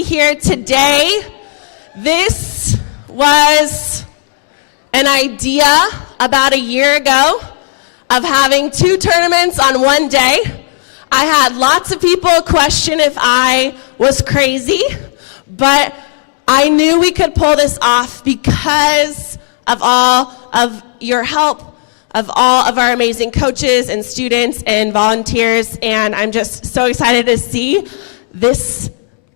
be here today. This was an idea about a year ago of having 2 tournaments on one day. I had lots of people question if I was crazy, but I knew we could pull this off because of all of your help, of all of our amazing coaches and students and volunteers, and I'm just so excited to see this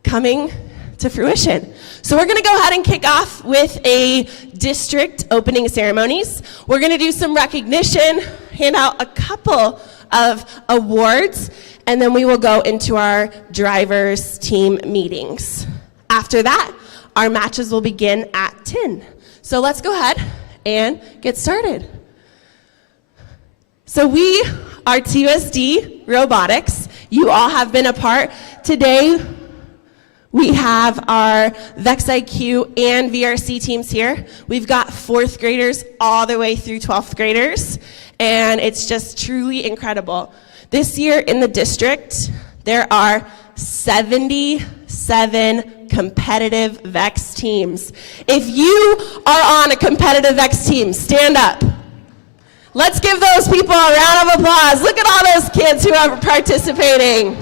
coming to fruition. So we're going to go ahead and kick off with a district opening ceremonies. We're going to do some recognition, hand out a couple of awards, and then we will go into our drivers team meetings. After that, our matches will begin at 10. So let's go ahead and get started. So we are TUSD Robotics. You all have been a part. Today, we have our VEX IQ and VRC teams here. We've got 4th graders all the way through 12th graders, and it's just truly incredible. This year in the district, there are 77 competitive VEX teams. If you are on a competitive VEX team, stand up. Let's give those people a round of applause. Look at all those kids who are participating.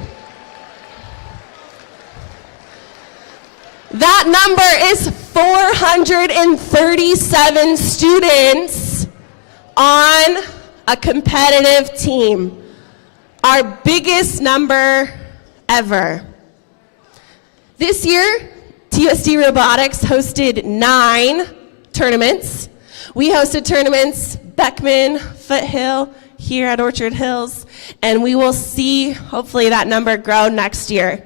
That number is 437 students on a competitive team. Our biggest number ever. This year, TUSD Robotics hosted 9 tournaments. We hosted tournaments Beckman, Foothill, here at Orchard Hills, and we will see, hopefully, that number grow next year.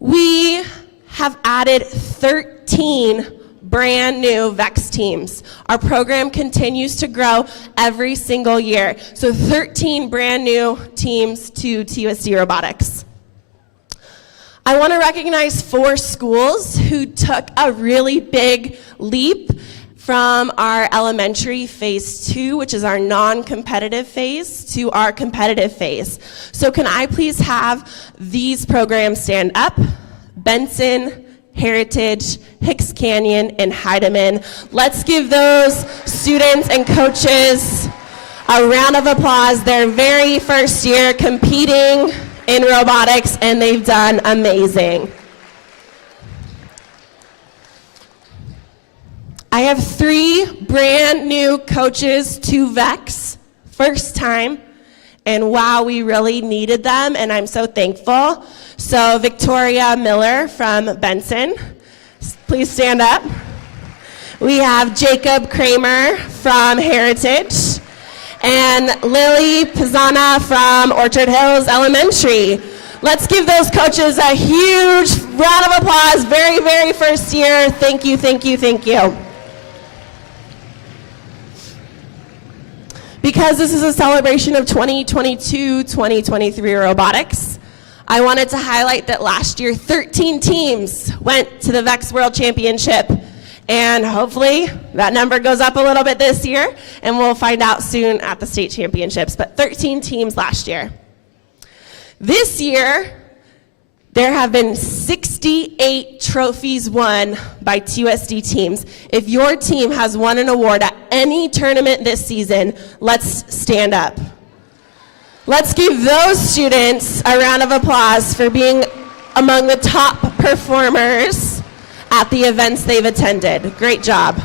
We have added 13 brand new VEX teams. Our program continues to grow every single year, so 13 brand new teams to TUSD Robotics. I want to recognize 4 schools who took a really big leap from our elementary phase 2, which is our non-competitive phase, to our competitive phase. So can I please have these programs stand up? Benson, Heritage, Hicks Canyon, and Heidemann. Let's give those students and coaches a round of applause. Their very first year competing in robotics, and they've done amazing. I have 3 brand new coaches to VEX, first time, and wow, we really needed them, and I'm so thankful. So Victoria Miller from Benson, please stand up. We have Jacob Kramer from Heritage, and Lily Pizzana from Orchard Hills Elementary. Let's give those coaches a huge round of applause. Very, very first year. Thank you, thank you, thank you. Because this is a celebration of 2022-2023 robotics, I wanted to highlight that last year 13 teams went to the VEX World Championship, and hopefully that number goes up a little bit this year, and we'll find out soon at the state championships, but 13 teams last year. This year, there have been 68 trophies won by TUSD teams. If your team has won an award at any tournament this season, let's stand up. Let's give those students a round of applause for being among the top performers at the events they've attended. Great job.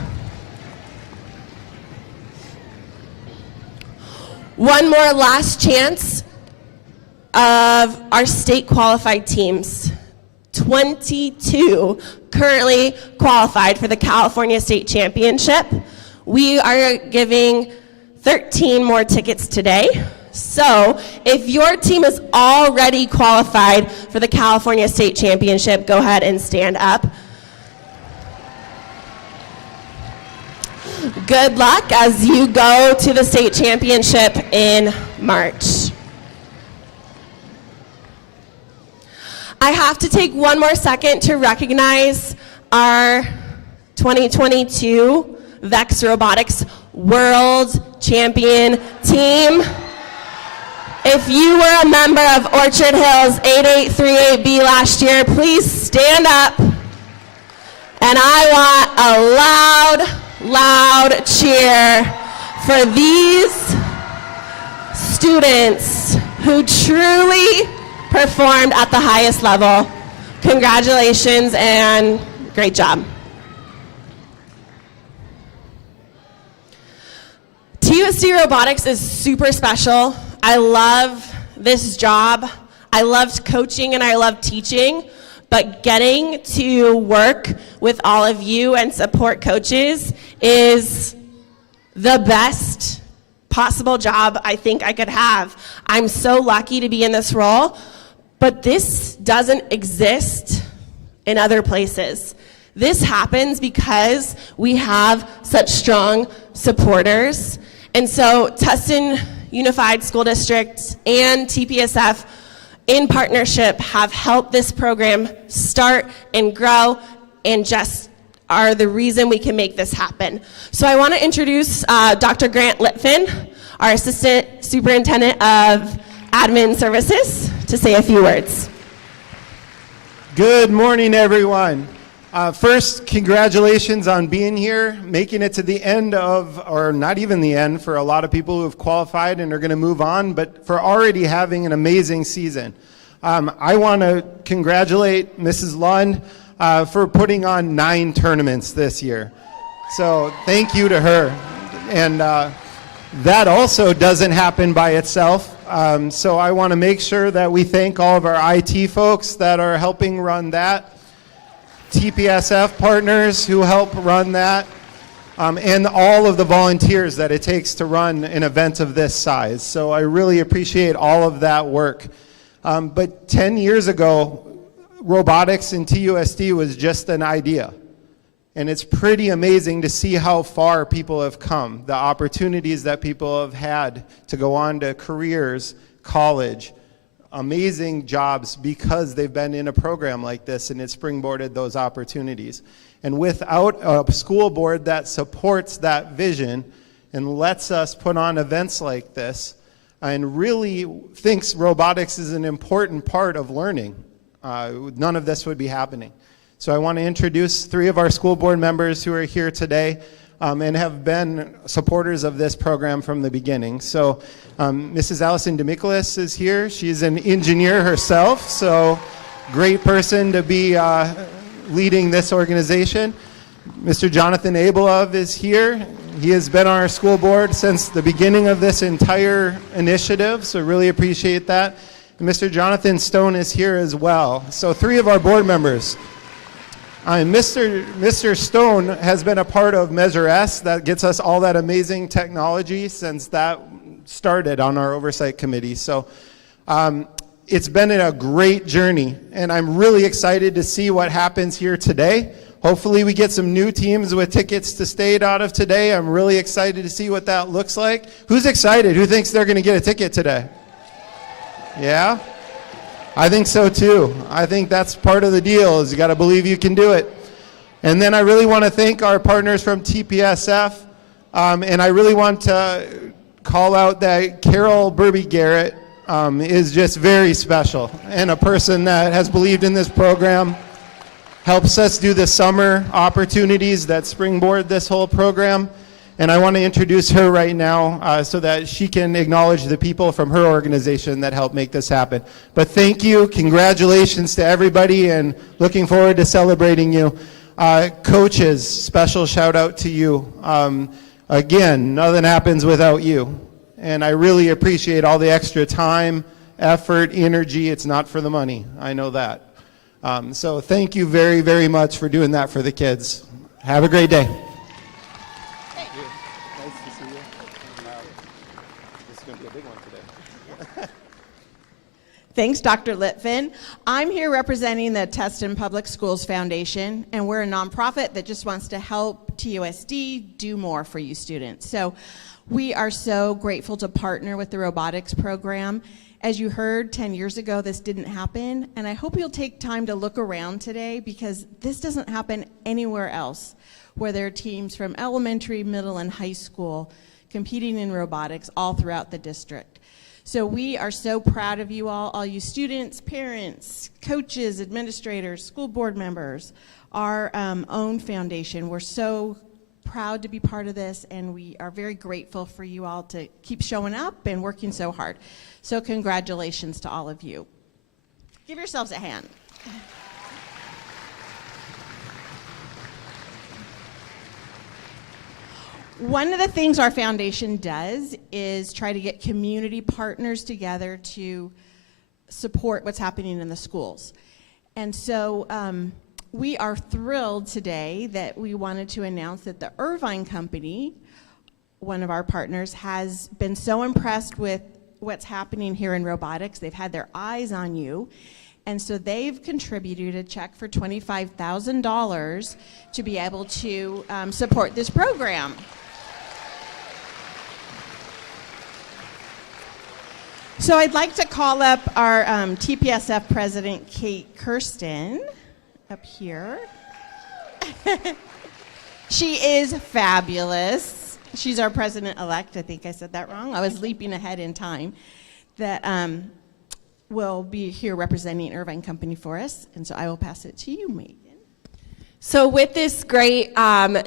One more last chance of our state qualified teams. 22 currently qualified for the California State Championship. We are giving 13 more tickets today. So if your team is already qualified for the California State Championship, go ahead and stand up. Good luck as you go to the state championship in March. I have to take one more second to recognize our 2022 VEX Robotics World Champion team. If you were a member of Orchard Hills 8838B last year, please stand up. And I want a loud cheer for these students who truly performed at the highest level. Congratulations and great job. TUSD Robotics is super special. I love this job. I loved coaching and I love teaching, but getting to work with all of you and support coaches is the best possible job I think I could have. I'm so lucky to be in this role, but this doesn't exist in other places. This happens because we have such strong supporters. And so Tustin Unified School District and TPSF in partnership have helped this program start and grow and just are the reason we can make this happen. So I want to introduce Dr. Grant Litfin, our Assistant Superintendent of Admin Services, to say a few words. Good morning, everyone. First, congratulations on being here, making it to the end of, or not even the end for a lot of people who have qualified and are going to move on, but for already having an amazing season. I want to congratulate Mrs. Lund for putting on 9 tournaments this year. So thank you to her. And that also doesn't happen by itself. So I want to make sure that we thank all of our IT folks that are helping run that, TPSF partners who help run that, and all of the volunteers that it takes to run an event of this size. So I really appreciate all of that work. But 10 years ago, robotics in TUSD was just an idea. And it's pretty amazing to see how far people have come, the opportunities that people have had to go on to careers, college, amazing jobs because they've been in a program like this and it springboarded those opportunities. And without a school board that supports that vision and lets us put on events like this and really thinks robotics is an important part of learning, none of this would be happening. So I want to introduce 3 of our school board members who are here today and have been supporters of this program from the beginning. So Mrs. Allison DeMichelis is here. She's an engineer herself, so great person to be leading this organization. Mr. Jonathan Abelov is here. He has been on our school board since the beginning of this entire initiative, so really appreciate that. And Mr. Jonathan Stone is here as well. So 3 of our board members. Mr. Stone has been a part of Measure S that gets us all that amazing technology since that started on our oversight committee. So it's been a great journey, and I'm really excited to see what happens here today. Hopefully we get some new teams with tickets to state out of today. I'm really excited to see what that looks like. Who's excited? Who thinks they're going to get a ticket today? Yeah? I think so too. I think that's part of the deal, is you got to believe you can do it. And then I really want to thank our partners from TPSF, and I really want to call out that Carol Burby Garrett is just very special and a person that has believed in this program, helps us do the summer opportunities that springboard this whole program. And I want to introduce her right now so that she can acknowledge the people from her organization that helped make this happen. But thank you, congratulations to everybody, and looking forward to celebrating you. Coaches, special shout out to you. Again, nothing happens without you. And I really appreciate all the extra time, effort, energy. It's not for the money, I know that. So thank you very, very much for doing that for the kids. Have a great day. Thanks, Dr. Litfin. I'm here representing the Tustin Public Schools Foundation, and we're a nonprofit that just wants to help TUSD do more for you students. So we are so grateful to partner with the robotics program. As you heard, 10 years ago, this didn't happen, and I hope you'll take time to look around today, because this doesn't happen anywhere else, where there are teams from elementary, middle, and high school competing in robotics all throughout the district. So we are so proud of you all you students, parents, coaches, administrators, school board members, our own foundation. We're so proud to be part of this, and we are very grateful for you all to keep showing up and working so hard. So congratulations to all of you. Give yourselves a hand. One of the things our foundation does is try to get community partners together to support what's happening in the schools. And so we are thrilled today that we wanted to announce that the Irvine Company, one of our partners, has been so impressed with what's happening here in robotics. They've had their eyes on you. And so they've contributed a check for $25,000 to be able to support this program. So I'd like to call up our TPSF president, Kate Kirsten, up here. She is fabulous. She's our president-elect. I think I said that wrong. I was leaping ahead in time. That will be here representing Irvine Company for us. And so I will pass it to you, Megan. So with this great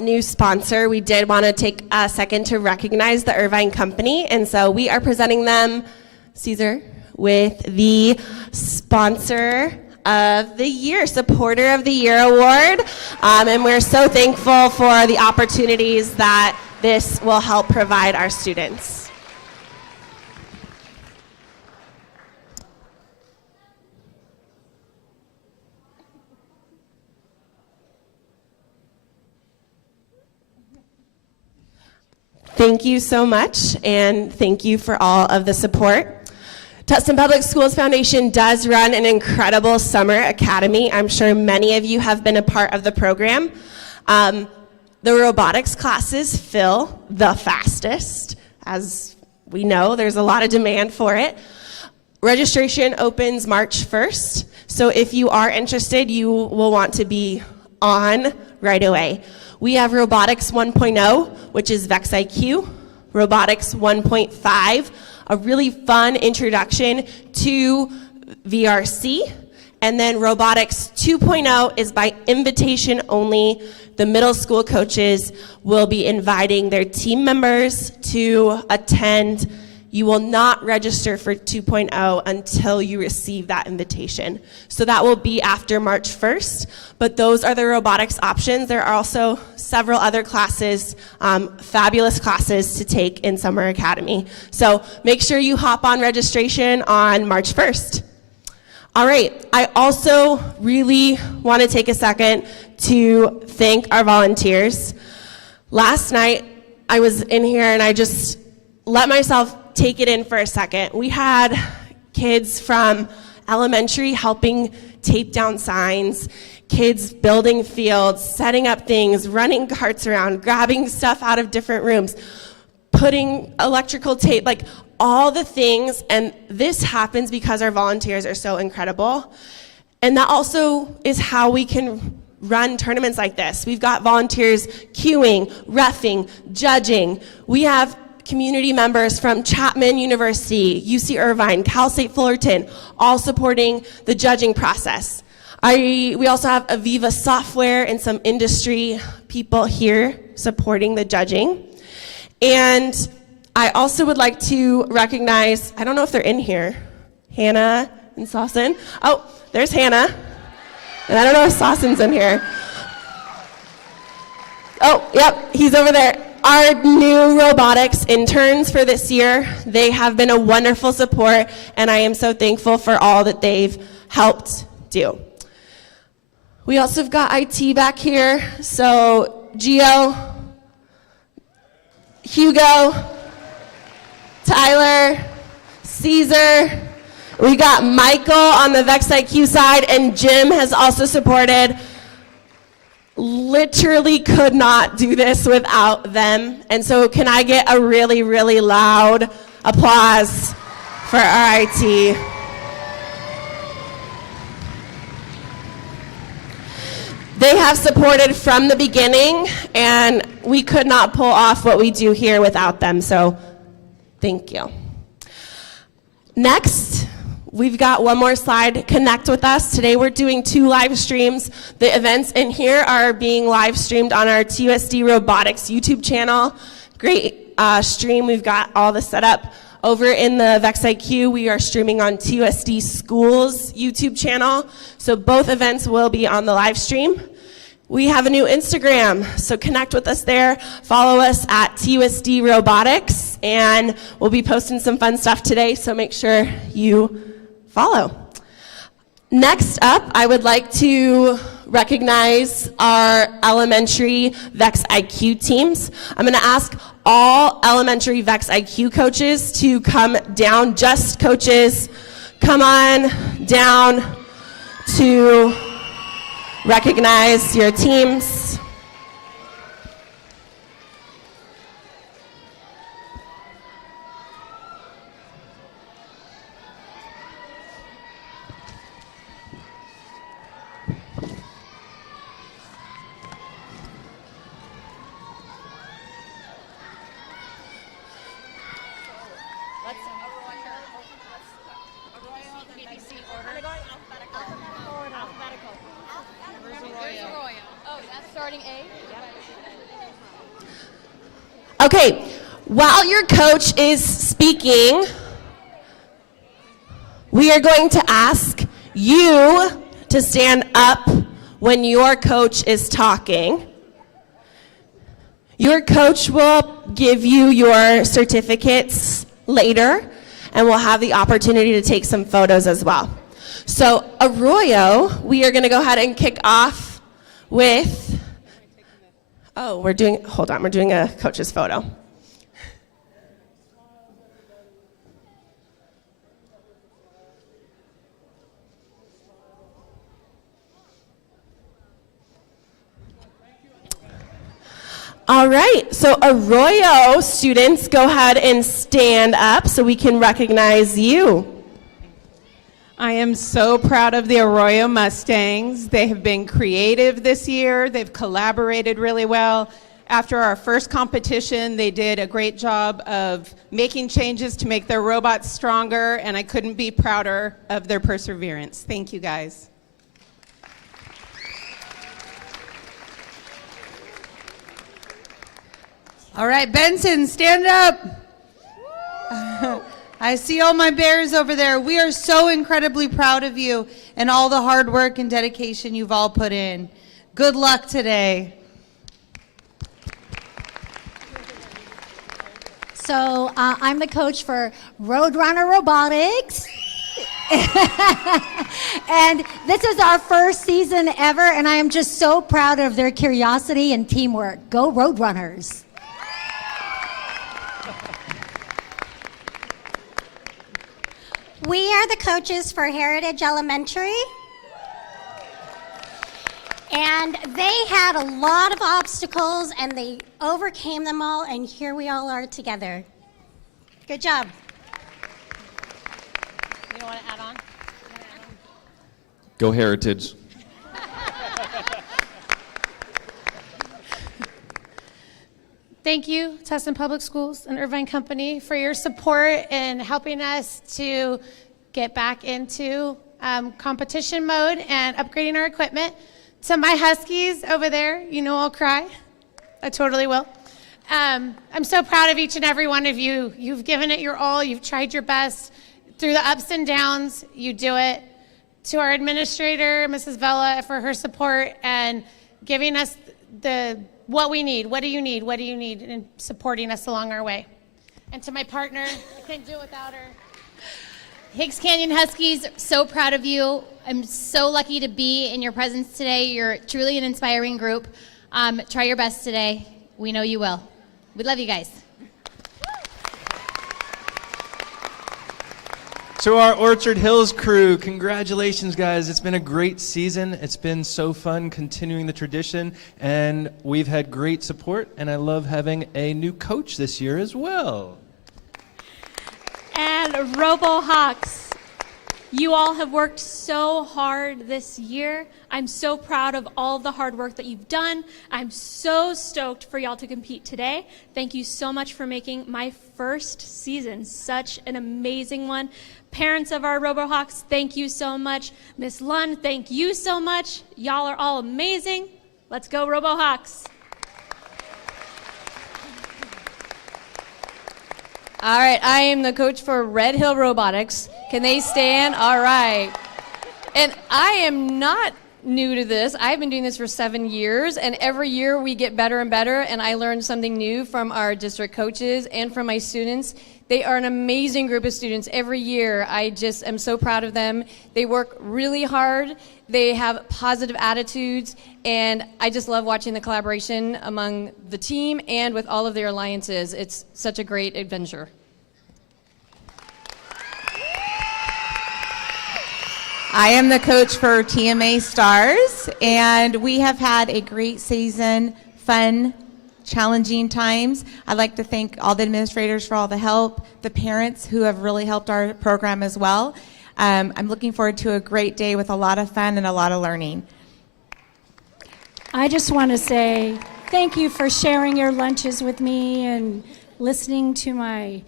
new sponsor, we did want to take a second to recognize the Irvine Company. And so we are presenting them, Caesar, with the Sponsor of the Year, Supporter of the Year Award. And we're so thankful for the opportunities that this will help provide our students. Thank you so much, and thank you for all of the support. Tustin Public Schools Foundation does run an incredible summer academy. I'm sure many of you have been a part of the program. The robotics classes fill the fastest. As we know, there's a lot of demand for it. Registration opens March 1st, so if you are interested, you will want to be on right away. We have Robotics 1.0, which is VEX IQ, Robotics 1.5, a really fun introduction to VRC, and then Robotics 2.0 is by invitation only. The middle school coaches will be inviting their team members to attend. You will not register for 2.0 until you receive that invitation. So that will be after March 1st, but those are the robotics options. There are also several other classes, fabulous classes to take in Summer Academy. So make sure you hop on registration on March 1st. All right, I also really want to take a second to thank our volunteers. Last night, I was in here and I just let myself take it in for a second. We had kids from elementary helping tape down signs, kids building fields, setting up things, running carts around, grabbing stuff out of different rooms, putting electrical tape, like all the things. And this happens because our volunteers are so incredible. And that also is how we can run tournaments like this. We've got volunteers queuing, reffing, judging. We have community members from Chapman University, UC Irvine, Cal State Fullerton, all supporting the judging process. We also have Aviva Software and some industry people here supporting the judging. And I also would like to recognize, I don't know if they're in here, Hannah and Sawson. Oh, there's Hannah. And I don't know if Sawson's in here. Oh, yep, he's over there. Our new robotics interns for this year, they have been a wonderful support, and I am so thankful for all that they've helped do. We also have got IT back here, so Gio, Hugo, Tyler, Caesar, we got Michael on the VEX IQ side, and Jim has also supported. Literally could not do this without them. And so can I get a really, really loud applause for our IT? They have supported from the beginning, and we could not pull off what we do here without them, so thank you. Next, we've got one more slide, connect with us. Today we're doing 2 live streams. The events in here are being live streamed on our TUSD Robotics YouTube channel. Great stream, we've got all the setup. Over in the VEX IQ, we are streaming on TUSD Schools YouTube channel. So both events will be on the live stream. We have a new Instagram, so connect with us there. Follow us at TUSD Robotics, and we'll be posting some fun stuff today, so make sure you follow. Next up, I would like to recognize our elementary VEX IQ teams. I'm going to ask all elementary VEX IQ coaches to come down, just coaches, come on down to recognize your teams. Okay, while your coach is speaking, we are going to ask you to stand up when your coach is talking. Your coach will give you your certificates later, and we'll have the opportunity to take some photos as well. So, Arroyo, we are going to go ahead and kick off with... Oh, we're doing a coach's photo. All right, so Arroyo students, go ahead and stand up so we can recognize you. I am so proud of the Arroyo Mustangs. They have been creative this year. They've collaborated really well. After our first competition, they did a great job of making changes to make their robots stronger, and I couldn't be prouder of their perseverance. Thank you, guys. All right, Benson, stand up. I see all my bears over there. We are so incredibly proud of you and all the hard work and dedication you've all put in. Good luck today. So I'm the coach for Roadrunner Robotics. And this is our first season ever, and I am just so proud of their curiosity and teamwork. Go Roadrunners. We are the coaches for Heritage Elementary. And they had a lot of obstacles and they overcame them all, and here we all are together. Good job. You don't want to add on? Go Heritage. Thank you, Tustin Public Schools and Irvine Company, for your support in helping us to get back into competition mode and upgrading our equipment. To my Huskies over there, you know I'll cry. I totally will. I'm so proud of each and every one of you. You've given it your all. You've tried your best. Through the ups and downs, you do it. To our administrator, Mrs. Vela, for her support and giving us what we need. What do you need? What do you need? And supporting us along our way. And to my partner, I couldn't do it without her. Hicks Canyon Huskies, so proud of you. I'm so lucky to be in your presence today. You're truly an inspiring group. Try your best today. We know you will. We love you guys. To our Orchard Hills crew, congratulations, guys. It's been a great season. It's been so fun continuing the tradition, and we've had great support, and I love having a new coach this year as well. And RoboHawks, you all have worked so hard this year. I'm so proud of all the hard work that you've done. I'm so stoked for y'all to compete today. Thank you so much for making my first season, such an amazing one. Parents of our RoboHawks, thank you so much. Miss Lund, thank you so much. Y'all are all amazing. Let's go RoboHawks. All right, I am the coach for Red Hill Robotics. Can they stand? All right. And I am not new to this. I've been doing this for 7 years, and every year we get better and better, and I learn something new from our district coaches and from my students. They are an amazing group of students. Every year, I just am so proud of them. They work really hard. They have positive attitudes, and I just love watching the collaboration among the team and with all of their alliances. It's such a great adventure. I am the coach for TMA Stars, and we have had a great season, fun, challenging times. I'd like to thank all the administrators for all the help, the parents who have really helped our program as well. I'm looking forward to a great day with a lot of fun and a lot of learning. I just want to say thank you for sharing your lunches with me and listening to my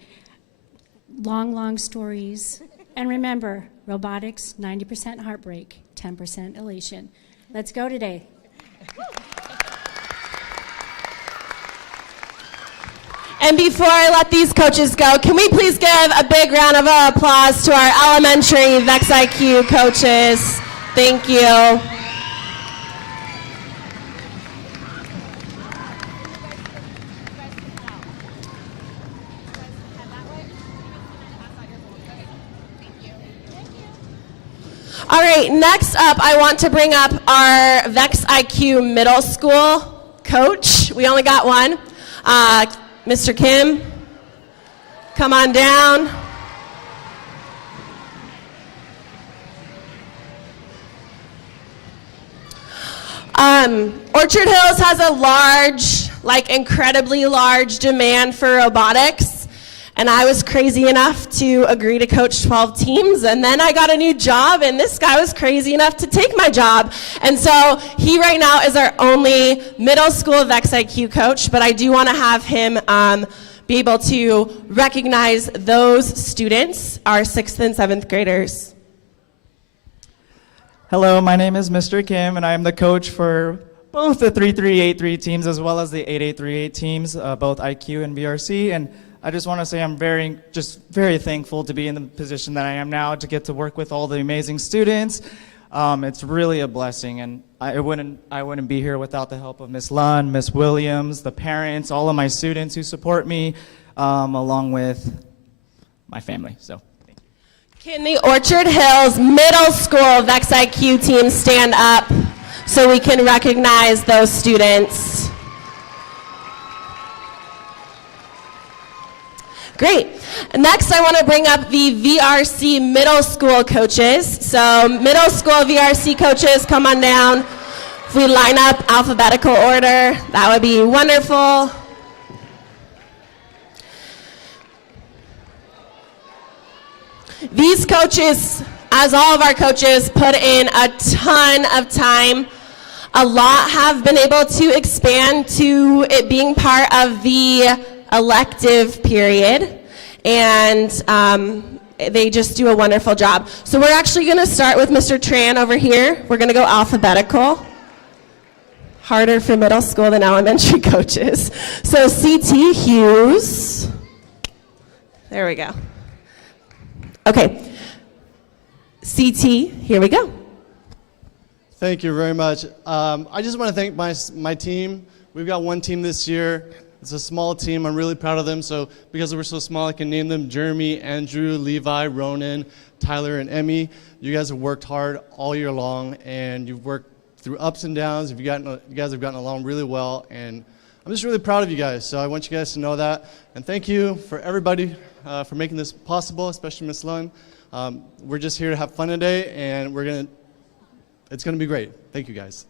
long stories. And remember, robotics, 90% heartbreak, 10% elation. Let's go today. And before I let these coaches go, can we please give a big round of applause to our elementary VEX IQ coaches? Thank you. All right, next up, I want to bring up our VEX IQ middle school coach. We only got one. Mr. Kim, come on down. Orchard Hills has a large, incredibly large demand for robotics. And I was crazy enough to agree to coach 12 teams, and then I got a new job, and this guy was crazy enough to take my job. And so he right now is our only middle school VEX IQ coach, but I do want to have him be able to recognize those students, our 6th and 7th graders. Hello, my name is Mr. Kim, and I am the coach for both the 3383 teams as well as the 8838 teams, both IQ and VRC. And I just want to say I'm very thankful to be in the position that I am now, to get to work with all the amazing students. It's really a blessing, and I wouldn't be here without the help of Miss Lund, Miss Williams, the parents, all of my students who support me, along with my family. So, thank you. Can the Orchard Hills Middle School VEX IQ team stand up so we can recognize those students? Great. Next, I want to bring up the VRC middle school coaches. So middle school VRC coaches, come on down. If we line up alphabetical order, that would be wonderful. These coaches, as all of our coaches, put in a ton of time. A lot have been able to expand to it being part of the elective period, and they just do a wonderful job. So we're actually going to start with Mr. Tran over here. We're going to go alphabetical. Harder for middle school than elementary coaches. So CT Hughes. There we go. Okay. CT, here we go. Thank you very much. I just want to thank my team. We've got one team this year. It's a small team. I'm really proud of them. So because we're so small, I can name them: Jeremy, Andrew, Levi, Ronan, Tyler, and Emmy. You guys have worked hard all year long, and you've worked through ups and downs. You guys have gotten along really well, and I'm just really proud of you guys. So I want you guys to know that. And thank you for everybody for making this possible, especially Miss Lund. We're just here to have fun today, and it's gonna be great. Thank you guys.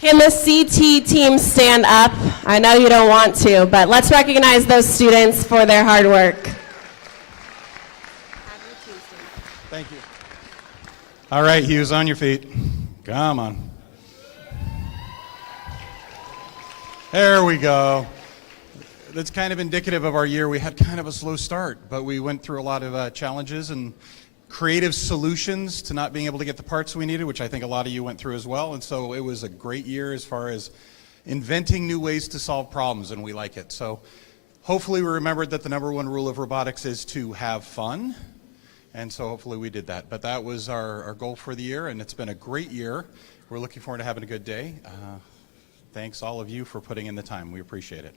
Can the CT team stand up? I know you don't want to, but let's recognize those students for their hard work. Thank you. All right, Hughes, on your feet. Come on. There we go. that's kind of indicative of our year. We had kind of a slow start, but we went through a lot of challenges and creative solutions to not being able to get the parts we needed, which I think a lot of you went through as well. And so it was a great year as far as inventing new ways to solve problems, and we like it. So hopefully we remembered that the #1 rule of robotics is to have fun. And so hopefully we did that. But that was our goal for the year, and it's been a great year. We're looking forward to having a good day. Thanks all of you for putting in the time. We appreciate it.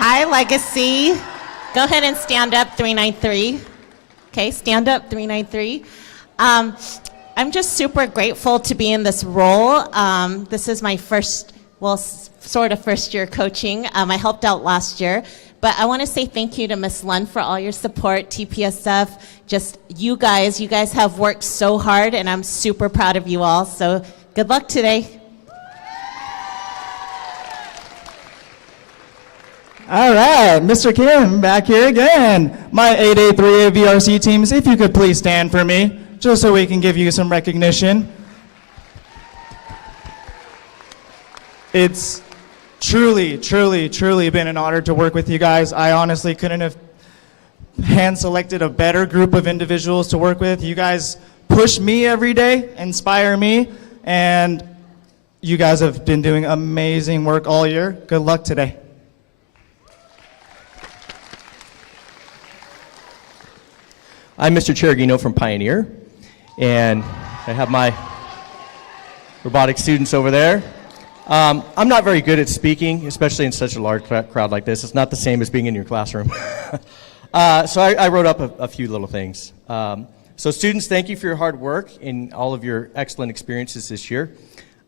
Hi, Legacy. Go ahead and stand up, 393. Okay, stand up, 393. I'm just super grateful to be in this role. This is my first, well, sort of first year coaching. I helped out last year. But I want to say thank you to Ms. Lund for all your support, TPSF, just you guys have worked so hard, and I'm super proud of you all. So good luck today. All right, Mr. Kim, back here again. My 8A3A VRC teams, if you could please stand for me, just so we can give you some recognition. It's truly been an honor to work with you guys. I honestly couldn't have hand-selected a better group of individuals to work with. You guys push me every day, inspire me, and you guys have been doing amazing work all year. Good luck today. I'm Mr. Cheragino from Pioneer, and I have my robotics students over there. I'm not very good at speaking, especially in such a large crowd like this. It's not the same as being in your classroom. So I wrote up a few little things. So students, thank you for your hard work and all of your excellent experiences this year.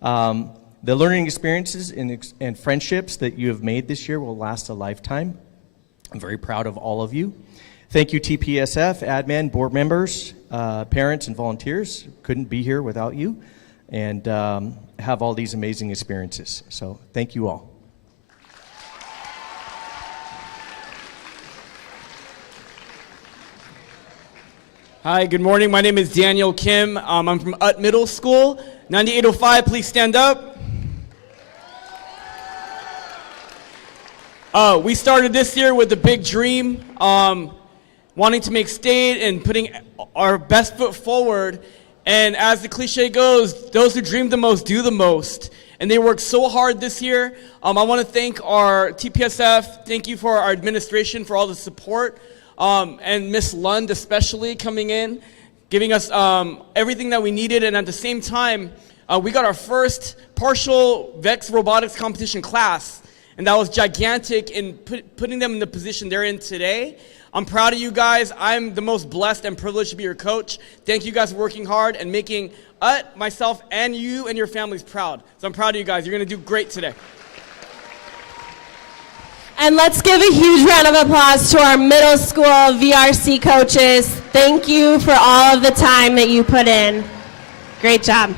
The learning experiences and friendships that you have made this year will last a lifetime. I'm very proud of all of you. Thank you, TPSF, admin, board members, parents, and volunteers. Couldn't be here without you, and have all these amazing experiences. So thank you all. Hi, good morning. My name is Daniel Kim. I'm from Ut Middle School. 9805, please stand up. We started this year with a big dream, wanting to make state and putting our best foot forward. And as the cliche goes, those who dream the most do the most. And they worked so hard this year. I want to thank our TPSF. Thank you for our administration for all the support. And Miss Lund especially coming in, giving us everything that we needed. And at the same time, we got our first partial VEX Robotics competition class. And that was gigantic in putting them in the position they're in today. I'm proud of you guys. I'm the most blessed and privileged to be your coach. Thank you guys for working hard and making myself, and you and your families proud. So I'm proud of you guys. You're going to do great today. And let's give a huge round of applause to our middle school VRC coaches. Thank you for all of the time that you put in. Great job.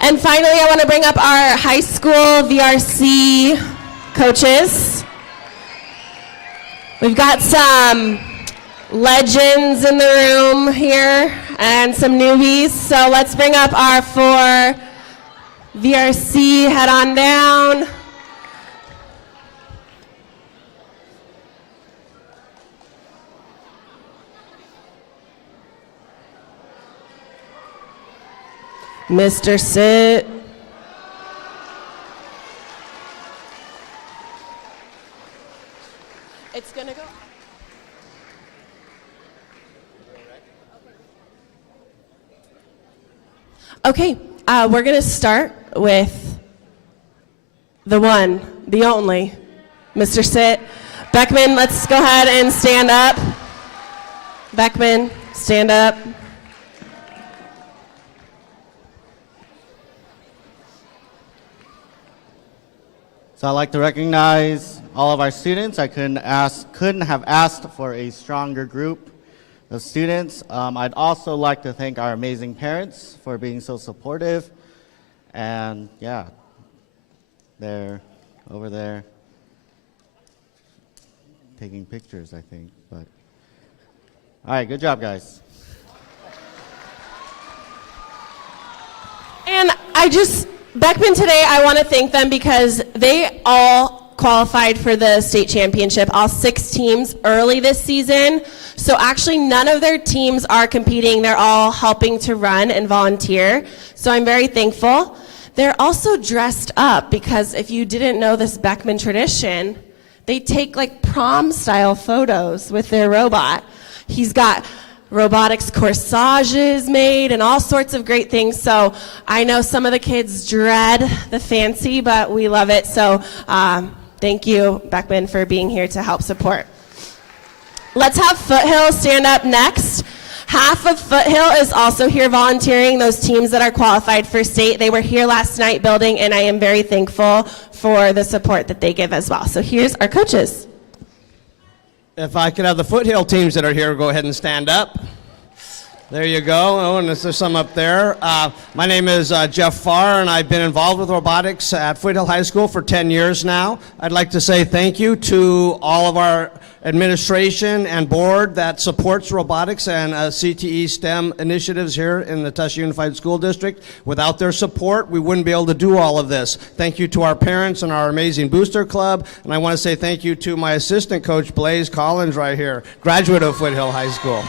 And finally, I want to bring up our high school VRC coaches. We've got some legends in the room here and some newbies. So let's bring up our 4 VRC, head on down. Mr. Sit. It's gonna go. Okay, we're gonna start with the one, the only, Mr. Sit. Beckman, let's go ahead and stand up. Beckman, stand up. So I'd like to recognize all of our students. I couldn't have asked for a stronger group of students. I'd also like to thank our amazing parents for being so supportive. And yeah, they're over there taking pictures, I think. But all right, good job, guys. And Beckman today, I want to thank them because they all qualified for the state championship, all 6 teams early this season. So actually none of their teams are competing. They're all helping to run and volunteer. So I'm very thankful. They're also dressed up because if you didn't know this Beckman tradition, they take like prom style photos with their robot. He's got robotics corsages made and all sorts of great things. So I know some of the kids dread the fancy, but we love it. So thank you, Beckman, for being here to help support. Let's have Foothill stand up next. Half of Foothill is also here volunteering, those teams that are qualified for state. They were here last night building, and I am very thankful for the support that they give as well. So here's our coaches. If I could have the Foothill teams that are here go ahead and stand up. There you go. Oh, and there's some up there. My name is Jeff Farr, and I've been involved with robotics at Foothill High School for 10 years now. I'd like to say thank you to all of our administration and board that supports robotics and CTE STEM initiatives here in the TUSD Unified School District. Without their support, we wouldn't be able to do all of this. Thank you to our parents and our amazing booster club, and I want to say thank you to my assistant coach, Blaze Collins, right here, graduate of Foothill High School.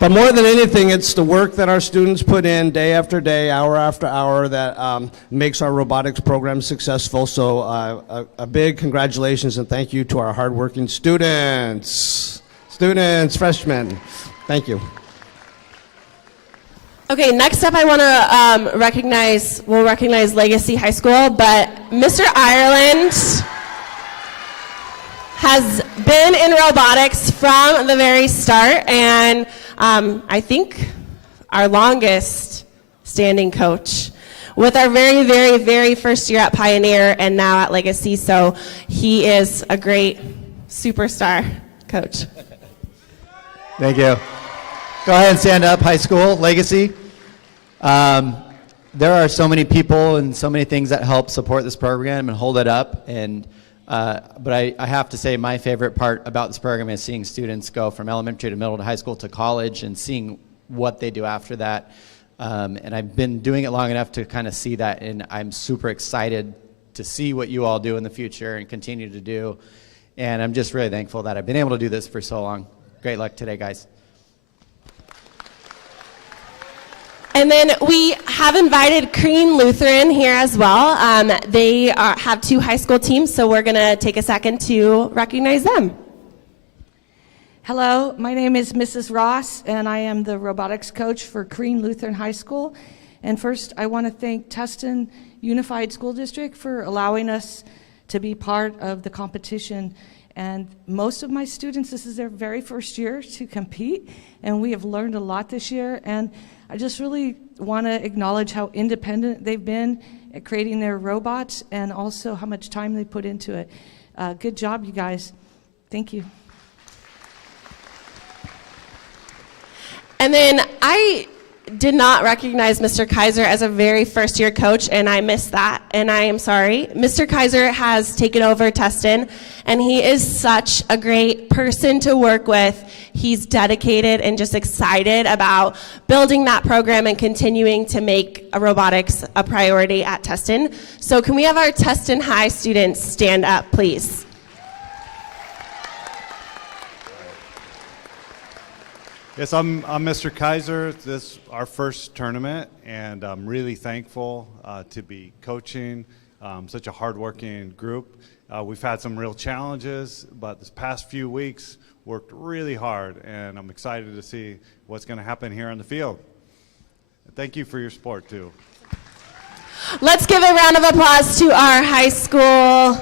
But more than anything, it's the work that our students put in day after day, hour after hour, that makes our robotics program successful. So a big congratulations and thank you to our hardworking students, freshmen. Thank you. Okay, next up I want to we'll recognize Legacy High School, but Mr. Ireland has been in robotics from the very start, and I think our longest standing coach with our very, very, very first year at Pioneer and now at Legacy. So he is a great superstar coach. Thank you. Go ahead and stand up, high school, Legacy. There are so many people and so many things that help support this program and hold it up. But I have to say my favorite part about this program is seeing students go from elementary to middle to high school to college and seeing what they do after that. And I've been doing it long enough to kind of see that, and I'm super excited to see what you all do in the future and continue to do. And I'm just really thankful that I've been able to do this for so long. Great luck today, guys. And then we have invited Crean Lutheran here as well. They have 2 high school teams, so we're going to take a second to recognize them. Hello, my name is Mrs. Ross, and I am the robotics coach for Crean Lutheran High School. And first, I want to thank Tustin Unified School District for allowing us to be part of the competition. And most of my students, this is their very first year to compete, and we have learned a lot this year. And I just really want to acknowledge how independent they've been at creating their robots and also how much time they put into it. Good job, you guys. Thank you. And then I did not recognize Mr. Kaiser as a very first year coach, and I missed that, and I am sorry. Mr. Kaiser has taken over Tustin, and he is such a great person to work with. He's dedicated and just excited about building that program and continuing to make robotics a priority at Tustin. So can we have our Tustin High students stand up, please? Yes, I'm Mr. Kaiser. This is our first tournament, and I'm really thankful to be coaching such a hardworking group. We've had some real challenges, but this past few weeks worked really hard, and I'm excited to see what's going to happen here on the field. Thank you for your support, too. Let's give a round of applause to our high school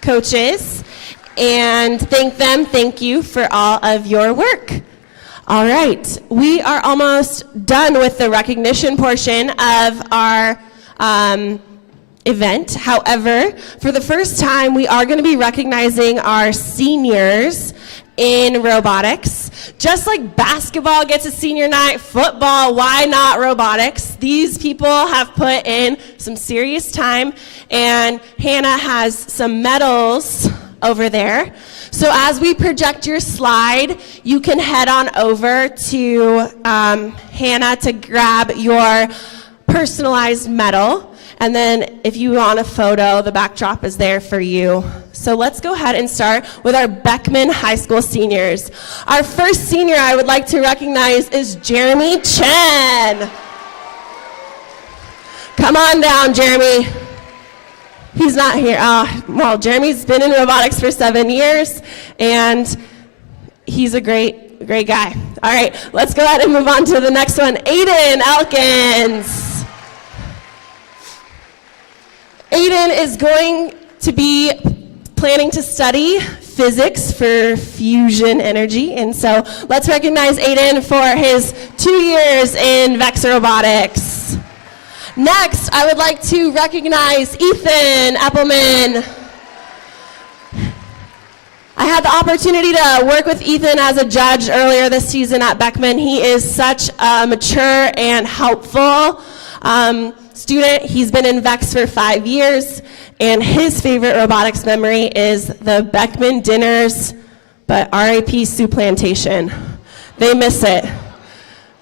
coaches and thank them. Thank you for all of your work. All right, we are almost done with the recognition portion of our event. However, for the first time, we are going to be recognizing our seniors in robotics. Just like basketball gets a senior night, football, why not robotics? These people have put in some serious time, and Hannah has some medals over there. So as we project your slide, you can head on over to Hannah to grab your personalized medal. And then if you want a photo, the backdrop is there for you. So let's go ahead and start with our Beckman High School seniors. Our first senior I would like to recognize is Jeremy Chen. Come on down, Jeremy. He's not here. Well, Jeremy's been in robotics for 7 years, and he's a great guy. All right, let's go ahead and move on to the next one. Aiden Elkins. Aiden is going to be planning to study physics for fusion energy, and so let's recognize Aiden for his 2 years in VEX Robotics. Next, I would like to recognize Ethan Eppelman. I had the opportunity to work with Ethan as a judge earlier this season at Beckman. He is such a mature and helpful student. He's been in VEX for 5 years, and his favorite robotics memory is the Beckman dinners, but RIP Sioux Plantation. They miss it.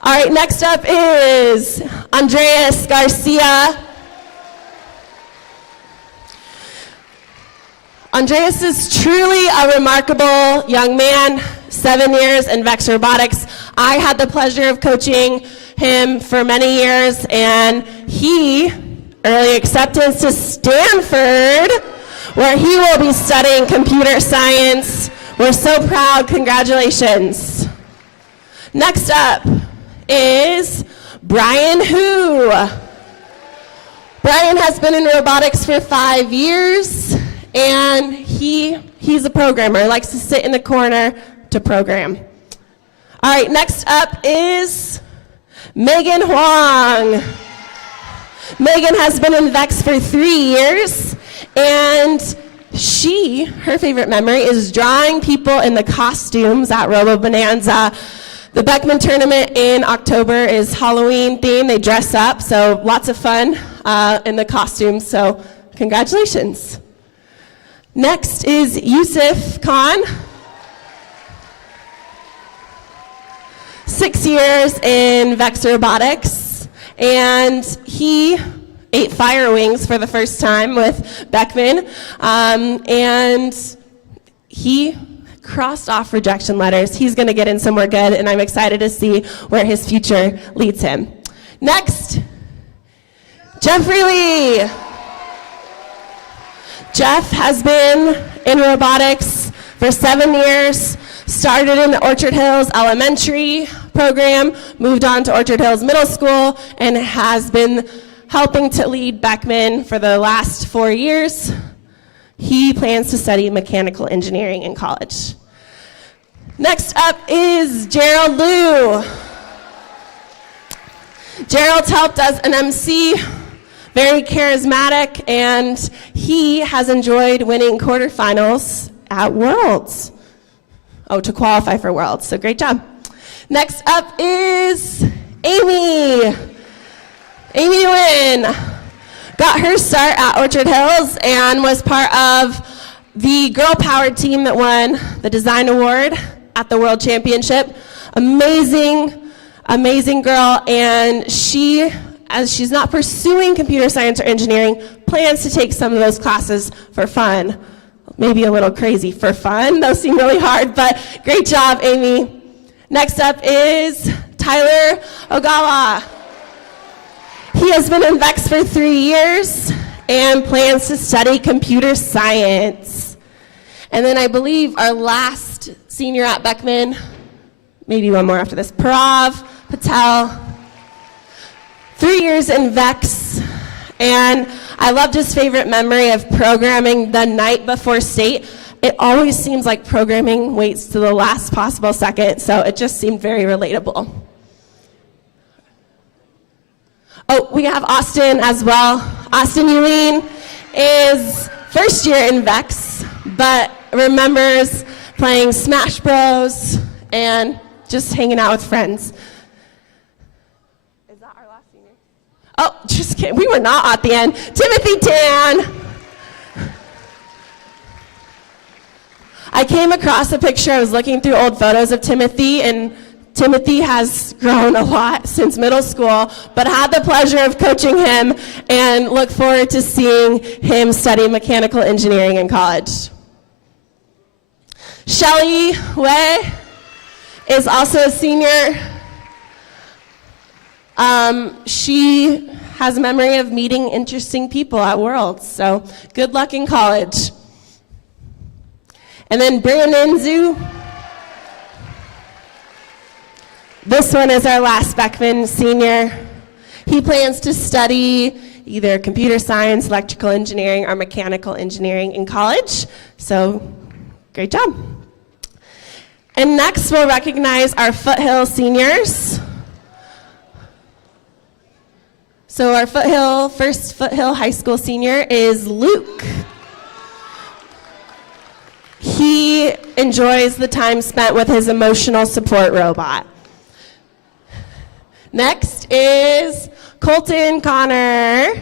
All right, next up is Andreas Garcia. Andreas is truly a remarkable young man, 7 years in VEX Robotics. I had the pleasure of coaching him for many years, and he early acceptance to Stanford, where he will be studying computer science. We're so proud. Congratulations. Next up is Brian Hu. Brian has been in robotics for 5 years, and he's a programmer, likes to sit in the corner to program. All right, next up is Megan Huang. Megan has been in VEX for 3 years, and her favorite memory is drawing people in the costumes at Robo Bonanza. The Beckman tournament in October is Halloween themed. They dress up, so lots of fun in the costumes, so congratulations. Next is Yusuf Khan. 6 years in VEX Robotics, and he ate fire wings for the first time with Beckman, and he crossed off rejection letters. He's going to get in somewhere good, and I'm excited to see where his future leads him. Next, Jeffrey Lee. Jeff has been in robotics for 7 years, started in the Orchard Hills Elementary program, moved on to Orchard Hills Middle School, and has been helping to lead Beckman for the last 4 years. He plans to study mechanical engineering in college. Next up is Gerald Liu. Gerald helped as an MC, very charismatic, and he has enjoyed winning quarterfinals at Worlds. Oh, to qualify for Worlds, so great job. Next up is Amy. Amy Nguyen got her start at Orchard Hills and was part of the girl-powered team that won the design award at the World Championship. Amazing, amazing girl, and as she's not pursuing computer science or engineering, plans to take some of those classes for fun. Maybe a little crazy for fun. Those seem really hard, but great job, Amy. Next up is Tyler Ogawa. He has been in VEX for 3 years and plans to study computer science. And then I believe our last senior at Beckman, maybe one more after this, Parav Patel. 3 years in VEX, and I loved his favorite memory of programming the night before state. It always seems like programming waits to the last possible second, so it just seemed very relatable. Oh, we have Austin as well. Austin Yulene is first year in VEX, but remembers playing Smash Bros. And just hanging out with friends. Is that our last senior? Oh, just kidding. We were not at the end. Timothy Tan. I came across a picture. I was looking through old photos of Timothy, and Timothy has grown a lot since middle school, but I had the pleasure of coaching him and look forward to seeing him study mechanical engineering in college. Shelly Way is also a senior. She has a memory of meeting interesting people at Worlds, so good luck in college. And then Brandon Zhu. This one is our last Beckman senior. He plans to study either computer science, electrical engineering, or mechanical engineering in college, so great job. And next we'll recognize our Foothill seniors. So our first Foothill High School senior is Luke. He enjoys the time spent with his emotional support robot. Next is Colton Connor.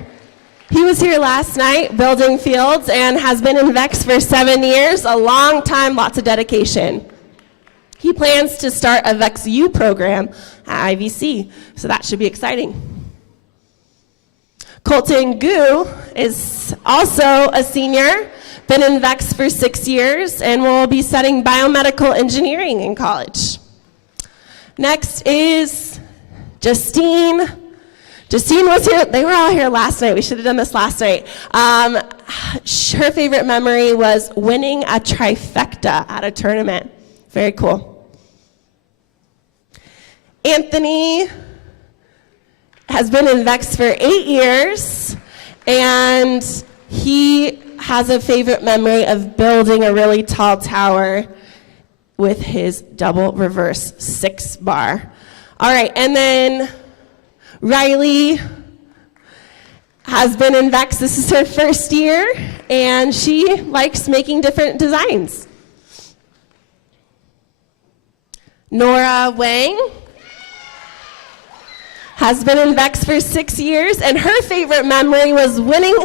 He was here last night building fields and has been in VEX for 7 years, a long time, lots of dedication. He plans to start a VEX U program at IVC, so that should be exciting. Colton Gu is also a senior, been in VEX for 6 years, and will be studying biomedical engineering in college. Next is Justine. Justine was here, they were all here last night. We should have done this last night. Her favorite memory was winning a trifecta at a tournament. Very cool. Anthony has been in VEX for 8 years, and he has a favorite memory of building a really tall tower with his double reverse 6-bar. All right, and then Riley has been in VEX. This is her first year, and she likes making different designs. Nora Wang has been in VEX for 6 years, and her favorite memory was winning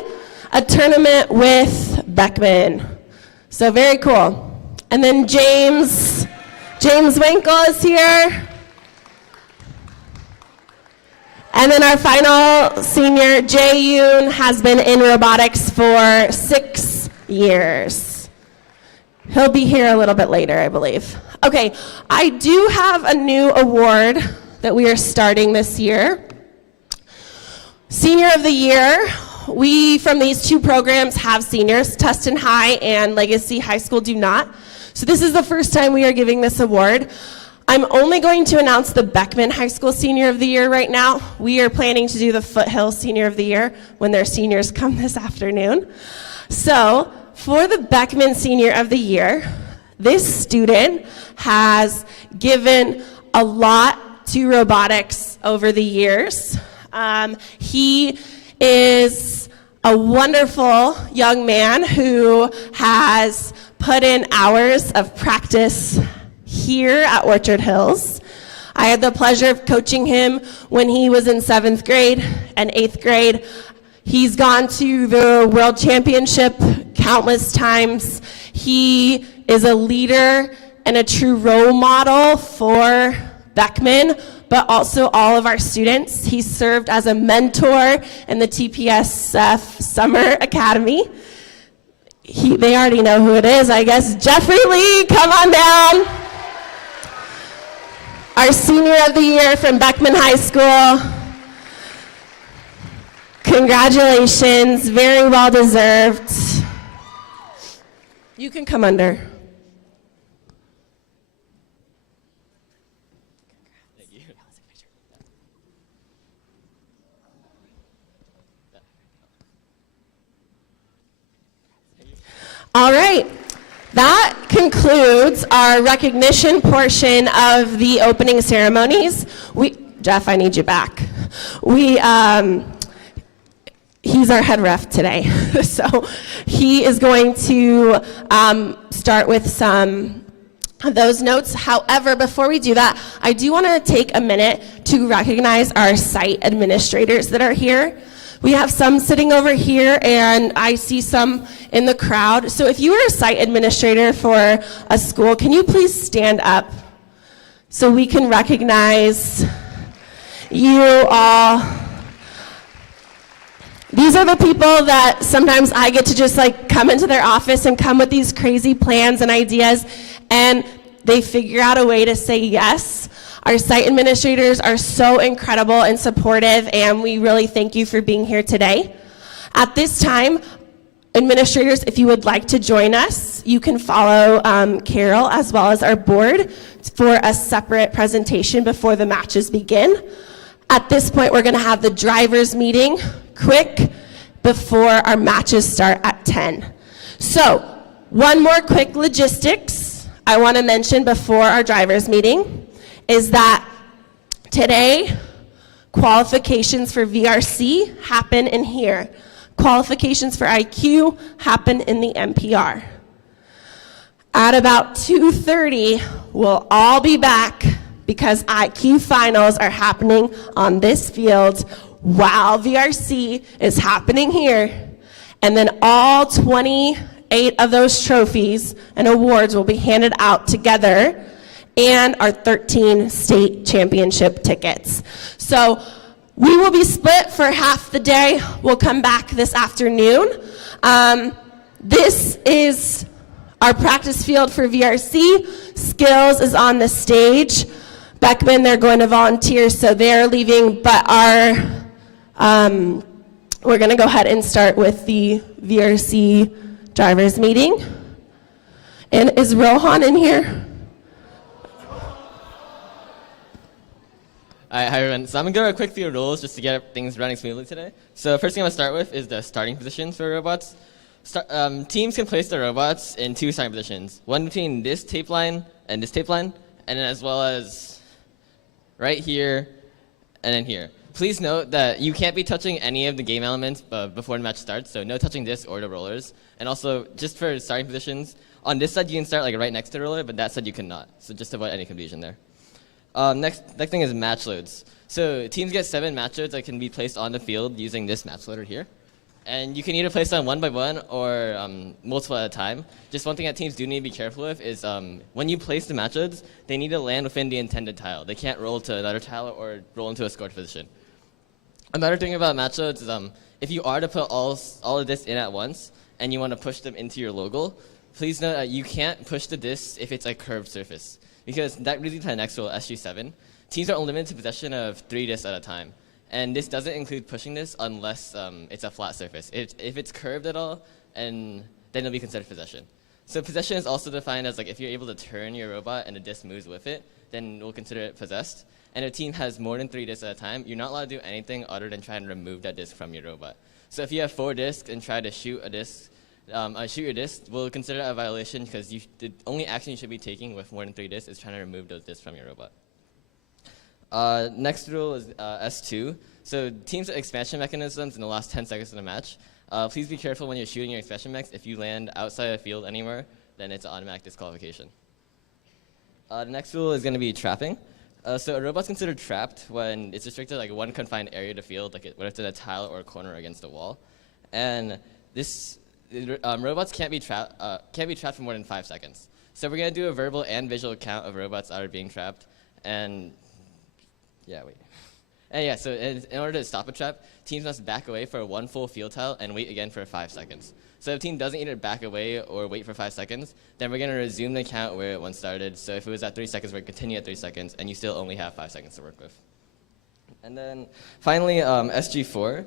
a tournament with Beckman. So very cool. And then James Winkle is here. And then our final senior, Jae Yoon, has been in robotics for 6 years. He'll be here a little bit later, I believe. Okay, I do have a new award that we are starting this year. Senior of the Year. We, from these two programs, have seniors. Tustin High and Legacy High School do not. So this is the first time we are giving this award. I'm only going to announce the Beckman High School Senior of the Year right now. We are planning to do the Foothill Senior of the Year when their seniors come this afternoon. So for the Beckman Senior of the Year, this student has given a lot to robotics over the years. He is a wonderful young man who has put in hours of practice here at Orchard Hills. I had the pleasure of coaching him when he was in 7th grade and 8th grade. He's gone to the World Championship countless times. He is a leader and a true role model for Beckman, but also all of our students. He served as a mentor in the TPSF Summer Academy. They already know who it is, I guess. Jeffrey Lee, come on down. Our Senior of the Year from Beckman High School. Congratulations, very well deserved. You can come under. All right, that concludes our recognition portion of the opening ceremonies. Jeff, I need you back. He's our head ref today, so he is going to start with some of those notes. However, before we do that, I do want to take a minute to recognize our site administrators that are here. We have some sitting over here, and I see some in the crowd. So if you are a site administrator for a school, can you please stand up so we can recognize you all? These are the people that sometimes I get to just like come into their office and come with these crazy plans and ideas, and they figure out a way to say yes. Our site administrators are so incredible and supportive, and we really thank you for being here today. At this time, administrators, if you would like to join us, you can follow Carol as well as our board for a separate presentation before the matches begin. At this point, we're going to have the drivers meeting quick before our matches start at 10. So, one more quick logistics I want to mention before our drivers meeting is that today, qualifications for VRC happen in here. Qualifications for IQ happen in the NPR. At about 2:30, we'll all be back because IQ finals are happening on this field while VRC is happening here. And then all 28 of those trophies and awards will be handed out together, and our 13 state championship tickets. So we will be split for half the day. We'll come back this afternoon. This is our practice field for VRC. Skills is on the stage. Beckman, they're going to volunteer, so they're leaving, but we're going to go ahead and start with the VRC drivers meeting. And is Rohan in here? Hi everyone. So I'm going to go over a quick few rules just to get things running smoothly today. So first thing I'm going to start with is the starting positions for robots. Teams can place their robots in two starting positions, one between this tape line, and then as well as right here and then here. Please note that you can't be touching any of the game elements before the match starts, so no touching this or the rollers. And also, just for starting positions, on this side you can start like right next to the roller, but that side you cannot. So just avoid any confusion there. Next thing is match loads. So teams get 7 match loads that can be placed on the field using this match loader here. And you can either place them one by one or multiple at a time. Just one thing that teams do need to be careful with is when you place the match loads, they need to land within the intended tile. They can't roll to another tile or roll into a scored position. Another thing about match loads is if you are to put all of this in at once and you want to push them into your logo, please note that you can't push the disc if it's a curved surface. Because that really to the next rule, SG7, teams are only limited to possession of 3 discs at a time. And this doesn't include pushing this unless it's a flat surface. If it's curved at all, and then it'll be considered possession. So possession is also defined as like if you're able to turn your robot and the disc moves with it, then we'll consider it possessed. And if a team has more than 3 discs at a time, you're not allowed to do anything other than try and remove that disc from your robot. So if you have 4 discs and try to shoot a disc, shoot your disc, we'll consider that a violation because the only action you should be taking with more than 3 discs is trying to remove those discs from your robot. Next rule is S2. So teams with expansion mechanisms in the last 10 seconds of the match, please be careful when you're shooting your expansion mechs. If you land outside of the field anywhere, then it's an automatic disqualification. The next rule is going to be trapping. So a robot's considered trapped when it's restricted like one confined area of the field, like whether it's in a tile or a corner against a wall. And robots can't be trapped for more than 5 seconds. So we're going to do a verbal and visual count of robots that are being trapped. And so in order to stop a trap, teams must back away for 1 full field tile and wait again for 5 seconds. So if a team doesn't either back away or wait for 5 seconds, then we're going to resume the count where it once started. So if it was at 3 seconds, we're going to continue at 3 seconds, and you still only have 5 seconds to work with. And then finally, SG4.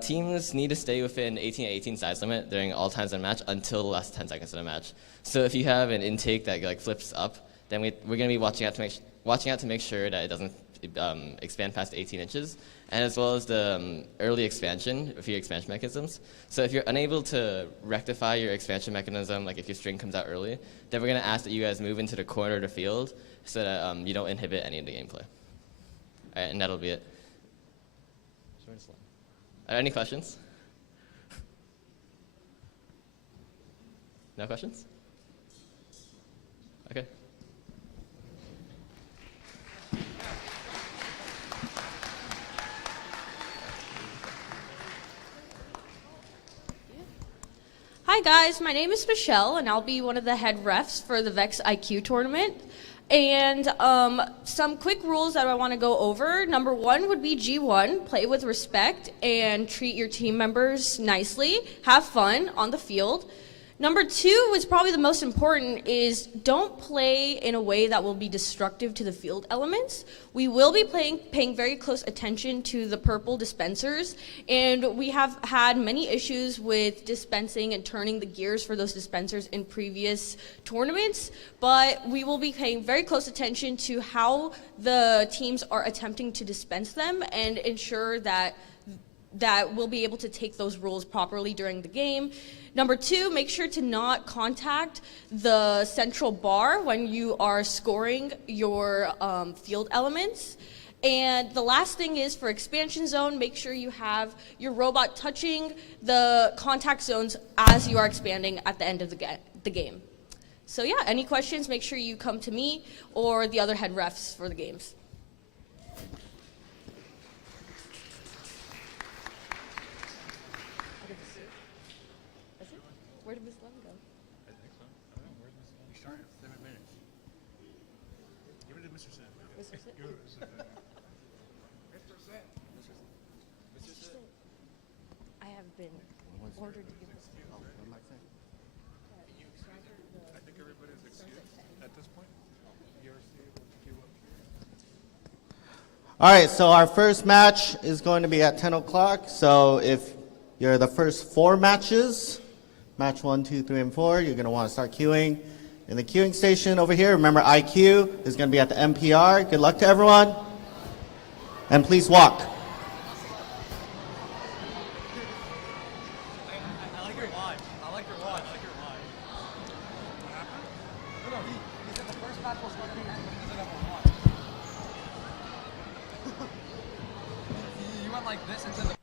Teams need to stay within 18-18 size limit during all times in the match until the last 10 seconds of the match. So if you have an intake that like flips up, then we're going to be watching out to make sure that it doesn't expand past 18 inches, and as well as the early expansion of your expansion mechanisms. So if you're unable to rectify your expansion mechanism, like if your string comes out early, then we're going to ask that you guys move into the corner of the field so that you don't inhibit any of the gameplay. All right, and that'll be it. Are there any questions? No questions? Okay. Hi guys, my name is Michelle and I'll be one of the head refs for the VEX IQ tournament. And some quick rules that I want to go over. Number 1 would be G1, play with respect and treat your team members nicely. Have fun on the field. Number 2 is probably the most important, is don't play in a way that will be destructive to the field elements. We will be paying very close attention to the purple dispensers, and we have had many issues with dispensing and turning the gears for those dispensers in previous tournaments, but we will be paying very close attention to how the teams are attempting to dispense them and ensure that we'll be able to take those rules properly during the game. Number 2, make sure to not contact the central bar when you are scoring your field elements. And the last thing is for expansion zone, make sure you have your robot touching the contact zones as you are expanding at the end of the game. So yeah, any questions, make sure you come to me or the other head refs for the games. Where did Miss Lund go? I think so. I don't know. Where's Miss Lund? We started 7 minutes. Give it to Mr. Sen. Mr. Sen? Give it to Mr. Sen. Mr. Sen. Mr. Sen. I have been ordered to give this. I think everybody's excused at this point. VRC will queue up here. All right, so our first match is going to be at 10 o'clock. So if you're the first 4 matches, match 1, 2, 3, and 4, you're going to want to start queuing in the queuing station over here. Remember, IQ is going to be at the MPR. Good luck to everyone. And please walk. I like your watch. I like your watch. I like your watch. What happened? No, he said the first match was going to be he doesn't have a watch. You went like this and said the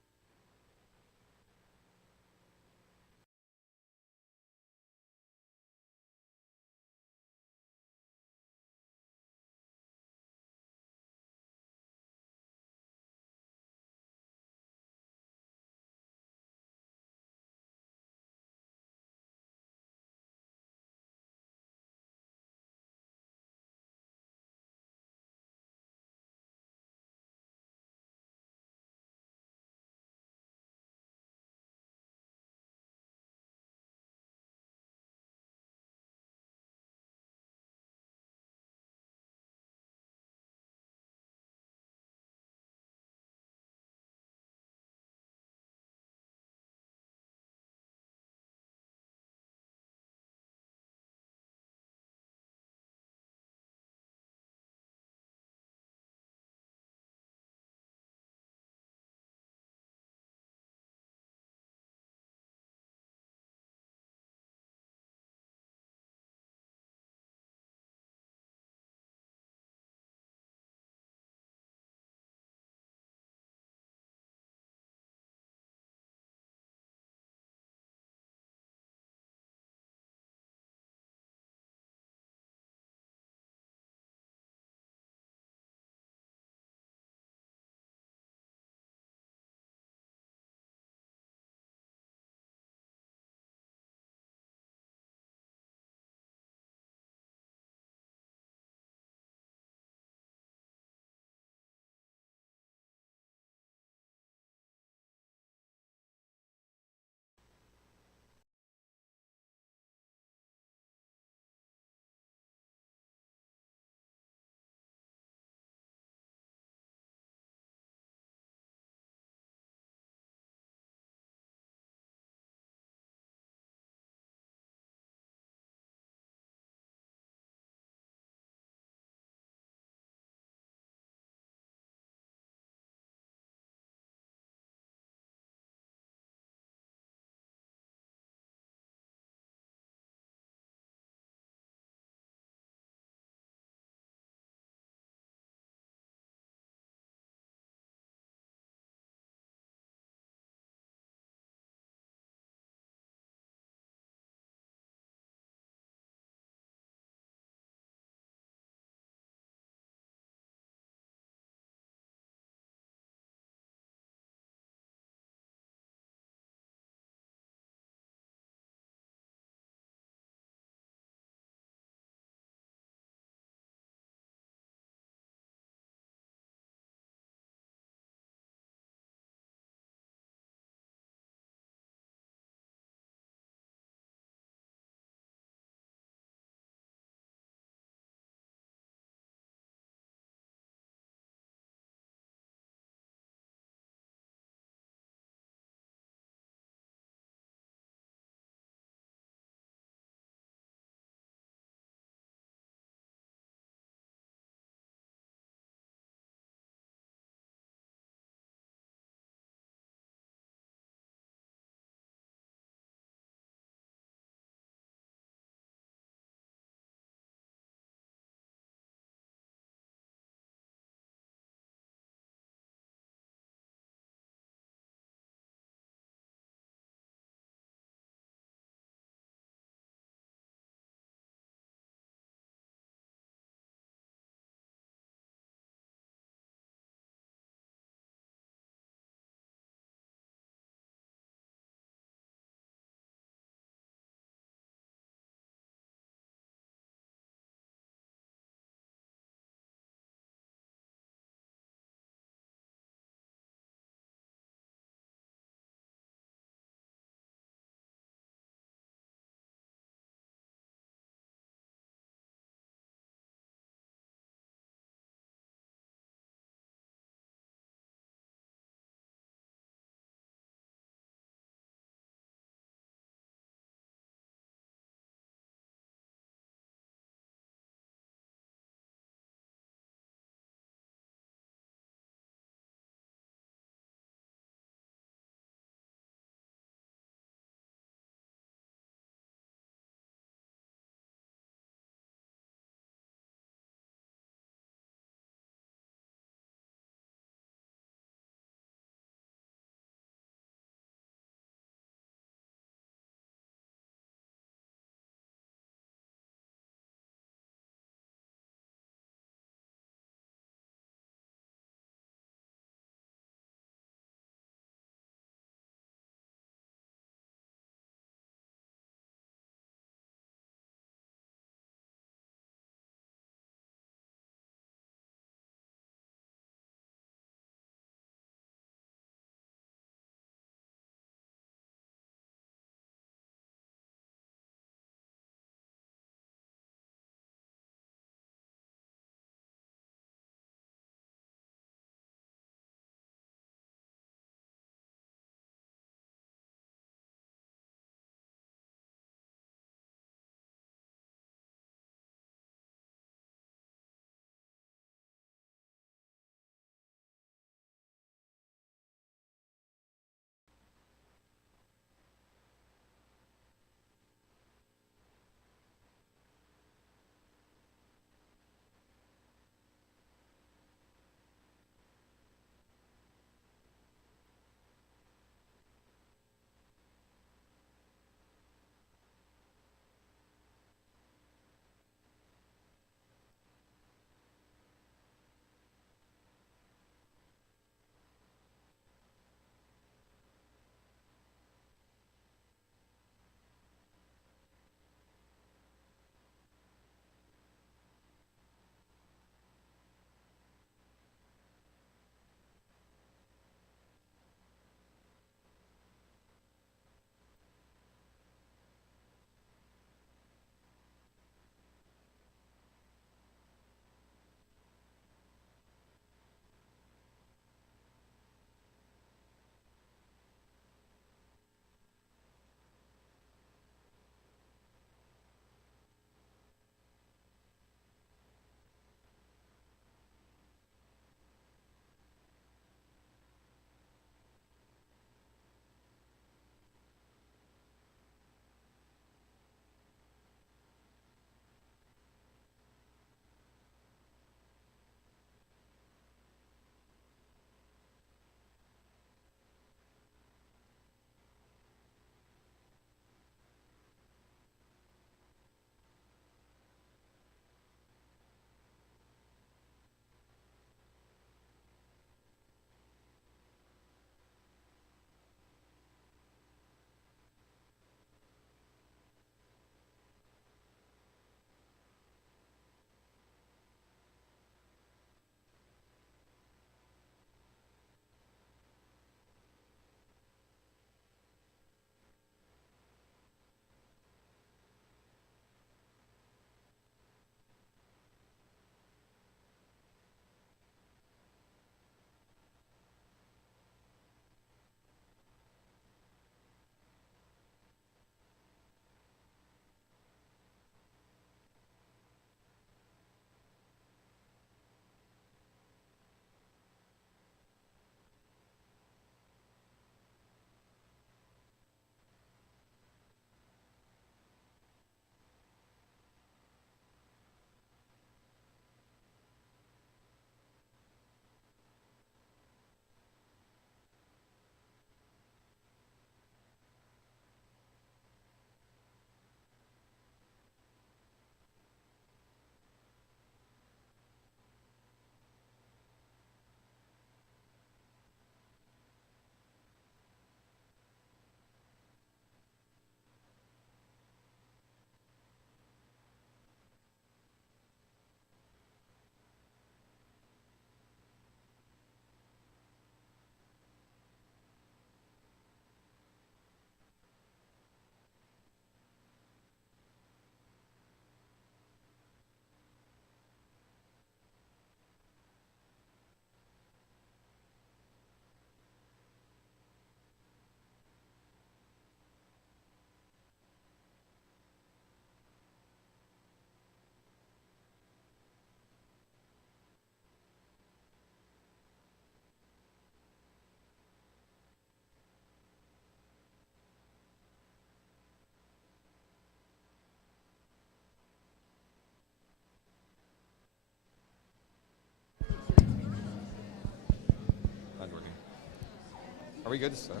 Are we good to start?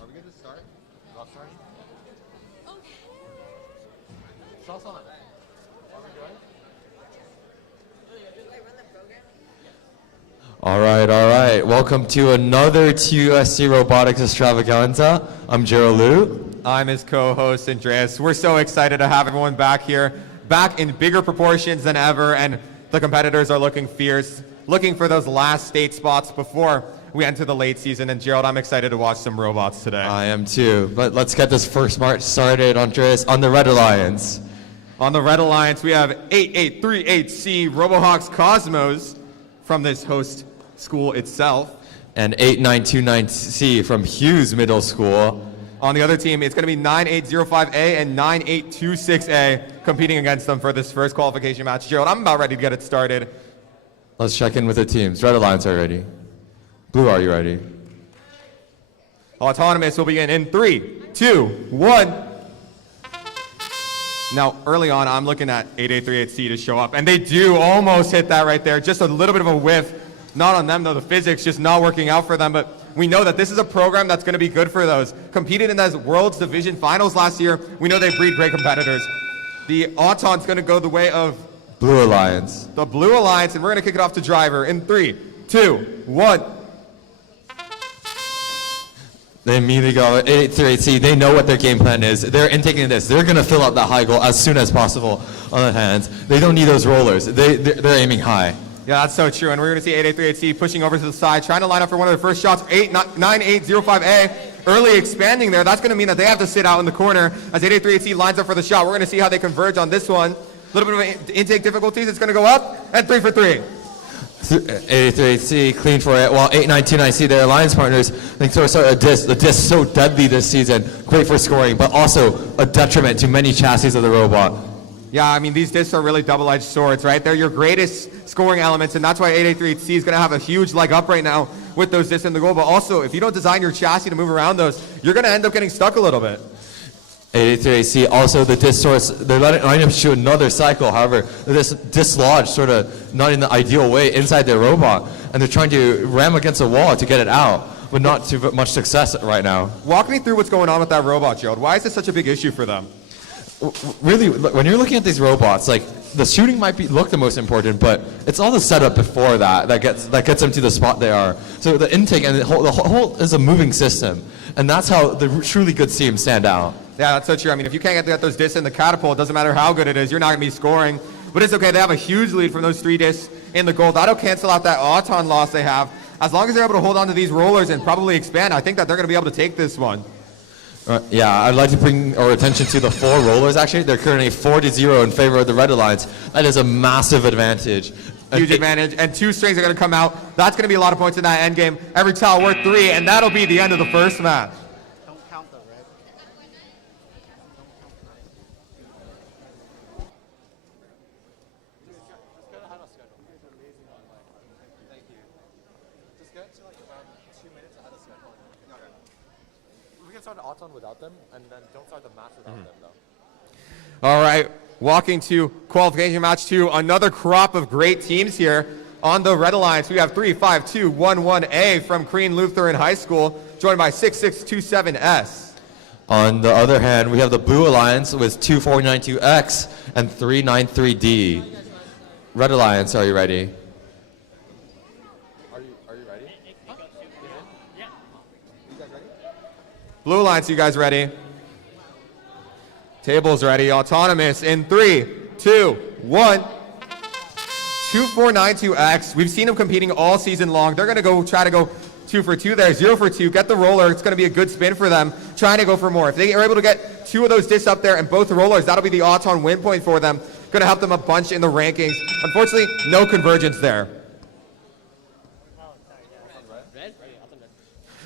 Are we good to start? I'll start. It's also on. Are we good? All right. Welcome to another TUSD Robotics Extravaganza. I'm Gerald Liu. I'm his co-host, Andreas. We're so excited to have everyone back here, back in bigger proportions than ever, and the competitors are looking fierce, looking for those last state spots before we enter the late season. And Gerald, I'm excited to watch some robots today. I am too. But let's get this first march started, Andreas, on the Red Alliance. On the Red Alliance, we have 8838C RoboHawks Cosmos from this host school itself. And 8929C from Hughes Middle School. On the other team, it's going to be 9805A and 9826A competing against them for this first qualification match. Gerald, I'm about ready to get it started. Let's check in with the teams. Red Alliance are ready. Blue, are you ready? Autonomous will begin in 3, 2, 1. Now, early on, I'm looking at 8838C to show up, and they do almost hit that right there. Just a little bit of a whiff. Not on them, though. The physics just not working out for them, but we know that this is a program that's going to be good for those. Competed in those World's Division Finals last year. We know they breed great competitors. The Auton's going to go the way of Blue Alliance. The Blue Alliance, and we're going to kick it off to driver in 3, 2, 1. They immediately go 8838C. They know what their game plan is. They're intaking this. They're going to fill out that high goal as soon as possible on the hands. They don't need those rollers. They're aiming high. Yeah, that's so true. And we're going to see 8838C pushing over to the side, trying to line up for one of their first shots. 9805A early expanding there. That's going to mean that they have to sit out in the corner as 8838C lines up for the shot. We're going to see how they converge on this one. A little bit of intake difficulties. It's going to go up, and 3 for 3. 8838C clean for it, while 8929C, their alliance partners, they sort of a disc so deadly this season, great for scoring, but also a detriment to many chassis of the robot. Yeah, I mean, these discs are really double-edged swords, right? They're your greatest scoring elements, and that's why 8838C is going to have a huge leg up right now with those discs in the goal. But also, if you don't design your chassis to move around those, you're going to end up getting stuck a little bit. 8838C, also the disc source, they're lining up to another cycle. However, this dislodged sort of not in the ideal way inside their robot, and they're trying to ram against a wall to get it out, but not too much success right now. Walk me through what's going on with that robot, Gerald. Why is this such a big issue for them? Really, when you're looking at these robots, like the shooting might look the most important, but it's all the setup before that gets them to the spot they are. So the intake and the whole is a moving system, and that's how the truly good teams stand out. Yeah, that's so true. I mean, if you can't get those discs in the catapult, it doesn't matter how good it is, you're not going to be scoring. But it's okay. They have a huge lead from those 3 discs in the goal. That'll cancel out that Auton loss they have. As long as they're able to hold on to these rollers and probably expand, I think that they're going to be able to take this one. Yeah, I'd like to bring our attention to the 4 rollers, actually. They're currently 4-0 in favor of the Red Alliance. That is a massive advantage. Huge advantage, and 2 strings are going to come out. That's going to be a lot of points in that end game. Every tile worth 3, and that'll be the end of the first match. Don't count the red. We can start the Auton without them, and then don't start the match without them, though. All right, walking to qualification match 2. Another crop of great teams here on the Red Alliance. We have 35211A from Crean Lutheran High School, joined by 6627S. On the other hand, we have the Blue Alliance with 2492X and 393D. Red Alliance, are you ready? Are you ready? Yeah. You guys ready? Blue Alliance, you guys ready? Table's ready. Autonomous in 3, 2, 1. 2492X. We've seen them competing all season long. They're going to try to go 2 for 2 there, 0 for 2. Get the roller. It's going to be a good spin for them. Trying to go for more. If they are able to get 2 of those discs up there and both rollers, that'll be the Auton win point for them. Going to help them a bunch in the rankings. Unfortunately, no convergence there.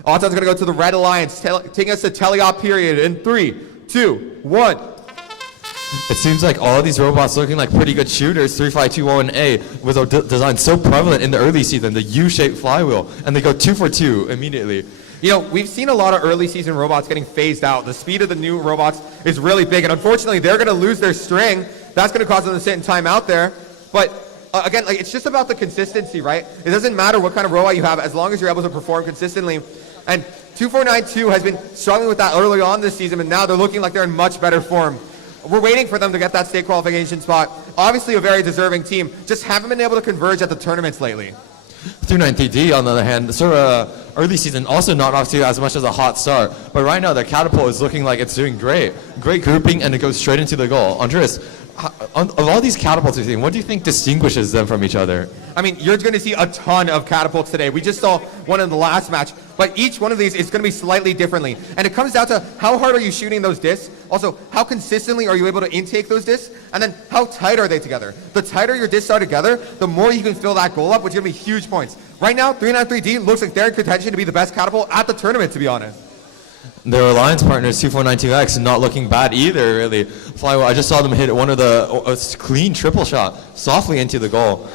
Auton's going to go to the Red Alliance, taking us to teleop period in 3, 2, 1. It seems like all of these robots looking like pretty good shooters. 35201A with a design so prevalent in the early season, the U-shaped flywheel, and they go 2 for 2 immediately. You know, we've seen a lot of early season robots getting phased out. The speed of the new robots is really big, and unfortunately, they're going to lose their string. That's going to cause them to sit in timeout there. But again, like, it's just about the consistency, right? It doesn't matter what kind of robot you have as long as you're able to perform consistently. And 2492 has been struggling with that early on this season, and now they're looking like they're in much better form. We're waiting for them to get that state qualification spot. Obviously a very deserving team, just haven't been able to converge at the tournaments lately. 393D, on the other hand, sort of early season, also not off to as much as a hot start. But right now, the catapult is looking like it's doing great. Great grouping, and it goes straight into the goal. Andreas, of all these catapults you've seen, what do you think distinguishes them from each other? I mean, you're going to see a ton of catapults today. We just saw one in the last match, but each one of these is going to be slightly differently. And it comes down to how hard are you shooting those discs? Also, how consistently are you able to intake those discs? And then how tight are they together? The tighter your discs are together, the more you can fill that goal up, which is going to be huge points. Right now, 393D looks like they're in contention to be the best catapult at the tournament, to be honest. Their alliance partners, 2492X, not looking bad either, really. Flywheel, I just saw them hit one of the clean triple shot softly into the goal.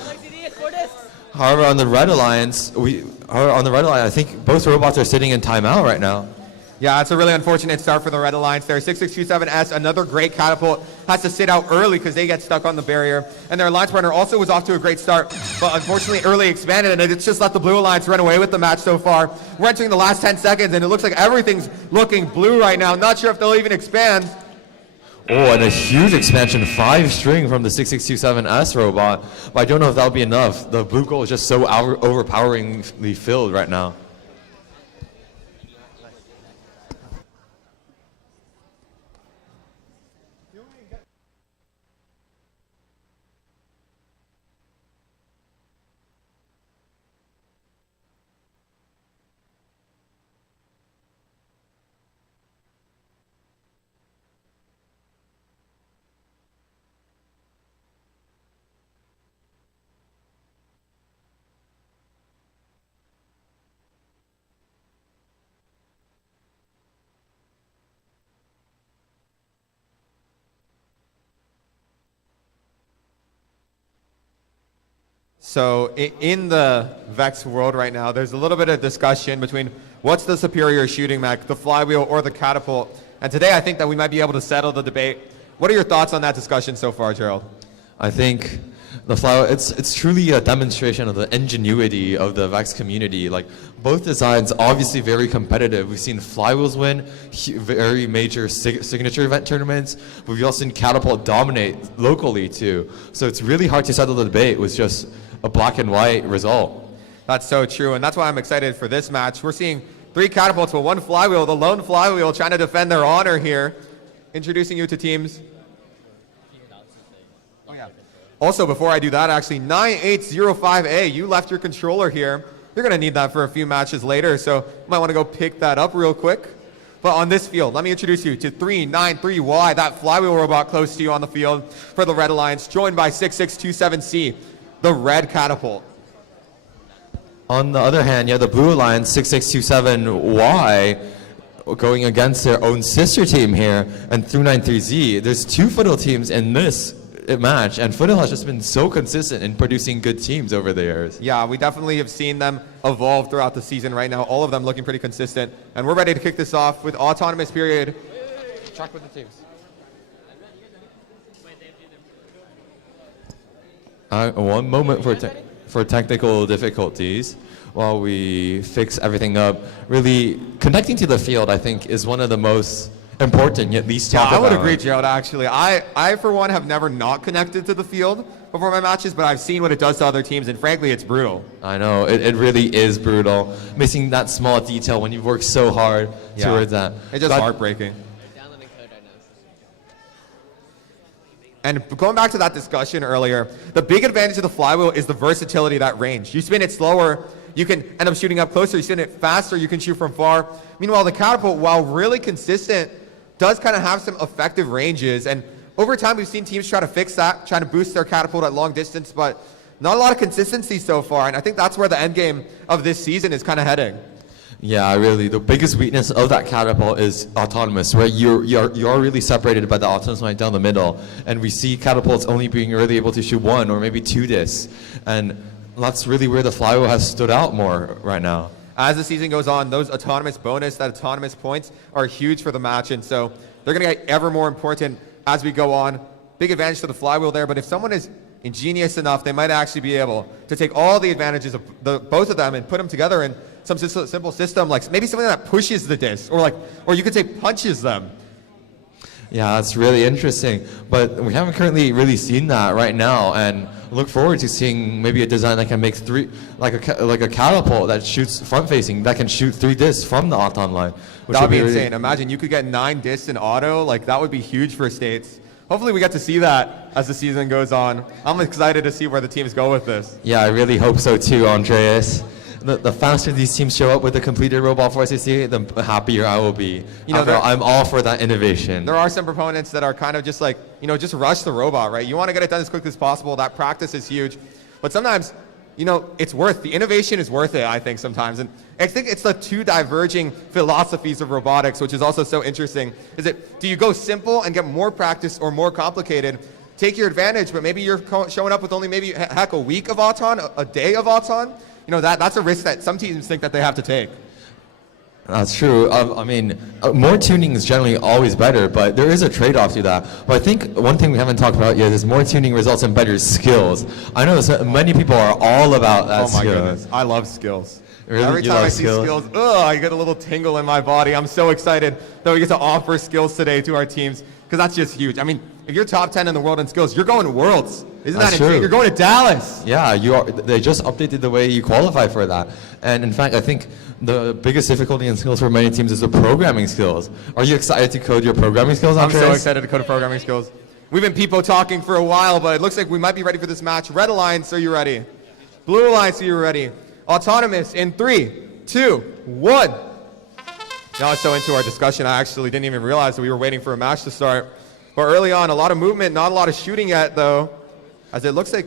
However, on the Red Alliance, I think both robots are sitting in timeout right now. Yeah, it's a really unfortunate start for the Red Alliance there. 6627S, another great catapult, has to sit out early because they get stuck on the barrier. And their alliance partner also was off to a great start, but unfortunately early expanded, and it's just let the Blue Alliance run away with the match so far. We're entering the last 10 seconds, and it looks like everything's looking blue right now. Not sure if they'll even expand. Oh, and a huge expansion, 5-string from the 6627S robot. But I don't know if that'll be enough. The blue goal is just so overpoweringly filled right now. So in the VEX world right now, there's a little bit of discussion between what's the superior shooting mech, the flywheel or the catapult. And today I think that we might be able to settle the debate. What are your thoughts on that discussion so far, Gerald? I think the flywheel, it's truly a demonstration of the ingenuity of the VEX community. Like, both designs obviously very competitive. We've seen flywheels win very major signature event tournaments, but we've also seen catapult dominate locally too. So it's really hard to settle the debate with just a black and white result. That's so true, and that's why I'm excited for this match. We're seeing 3 catapults but 1 flywheel, the lone flywheel trying to defend their honor here. Introducing you to teams. Oh, yeah. Also, before I do that, actually, 9805A, you left your controller here. You're going to need that for a few matches later, so you might want to go pick that up real quick. But on this field, let me introduce you to 393Y, that flywheel robot close to you on the field for the Red Alliance, joined by 6627C, the red catapult. On the other hand, the Blue Alliance, 6627Y, going against their own sister team here, and 393Z. There's 2 Foothill teams in this match, and Foothill has just been so consistent in producing good teams over the years. Yeah, we definitely have seen them evolve throughout the season right now, all of them looking pretty consistent. And we're ready to kick this off with autonomous period. Check with the teams. One moment for technical difficulties while we fix everything up. Really, connecting to the field, I think, is one of the most important yet least talked about. I would agree, Gerald, actually. I, for one, have never not connected to the field before my matches, but I've seen what it does to other teams, and frankly, it's brutal. I know, it really is brutal. Missing that small detail when you work so hard towards that. It's just heartbreaking. And going back to that discussion earlier, the big advantage of the flywheel is the versatility of that range. You spin it slower, you can end up shooting up closer. You spin it faster, you can shoot from far. Meanwhile, the catapult, while really consistent, does kind of have some effective ranges. And over time, we've seen teams try to fix that, trying to boost their catapult at long distance, but not a lot of consistency so far. And I think that's where the end game of this season is kind of heading. Yeah, really. The biggest weakness of that catapult is autonomous, right? You're really separated by the autonomous line down the middle, and we see catapults only being really able to shoot 1 or maybe 2 discs, and that's really where the flywheel has stood out more right now. As the season goes on, those autonomous bonus, that autonomous points are huge for the match, and so they're going to get ever more important as we go on. Big advantage to the flywheel there, but if someone is ingenious enough, they might actually be able to take all the advantages of both of them and put them together in some simple system, like maybe something that pushes the disc, or you could say punches them. Yeah, that's really interesting. But we haven't currently really seen that right now, and look forward to seeing maybe a design that can make like a catapult that shoots front-facing, that can shoot 3 discs from the Auton line. That would be insane. Imagine you could get 9 discs in auto. Like, that would be huge for states. Hopefully we get to see that as the season goes on. I'm excited to see where the teams go with this. Yeah, I really hope so too, Andreas. The faster these teams show up with a completed robot for SAC, the happier I will be. I'm all for that innovation. There are some proponents that are kind of just like, just rush the robot, right? You want to get it done as quickly as possible. That practice is huge. But sometimes, the innovation is worth it, I think, sometimes. And I think it's the two diverging philosophies of robotics, which is also so interesting. Do you go simple and get more practice, or more complicated? Take your advantage, but maybe you're showing up with only maybe a week of Auton, a day of Auton. That's a risk that some teams think that they have to take. That's true. More tuning is generally always better, but there is a trade-off to that. But I think one thing we haven't talked about yet is more tuning results in better skills. I know many people are all about that. Oh my goodness, I love skills. Really? Every time I see skills, I get a little tingle in my body. I'm so excited that we get to offer skills today to our teams, because that's just huge. If you're top 10 in the world in skills, you're going to Worlds. Isn't that insane? You're going to Dallas. Yeah, you are. They just updated the way you qualify for that. And in fact, I think the biggest difficulty in skills for many teams is the programming skills. Are you excited to code your programming skills, Andreas? I'm so excited to code programming skills. We've been Peepo talking for a while, but it looks like we might be ready for this match. Red Alliance, are you ready? Blue Alliance, are you ready? Autonomous in 3, 2, 1. Now it's so into our discussion, I actually didn't even realize that we were waiting for a match to start. But early on, a lot of movement, not a lot of shooting yet, though, as it looks like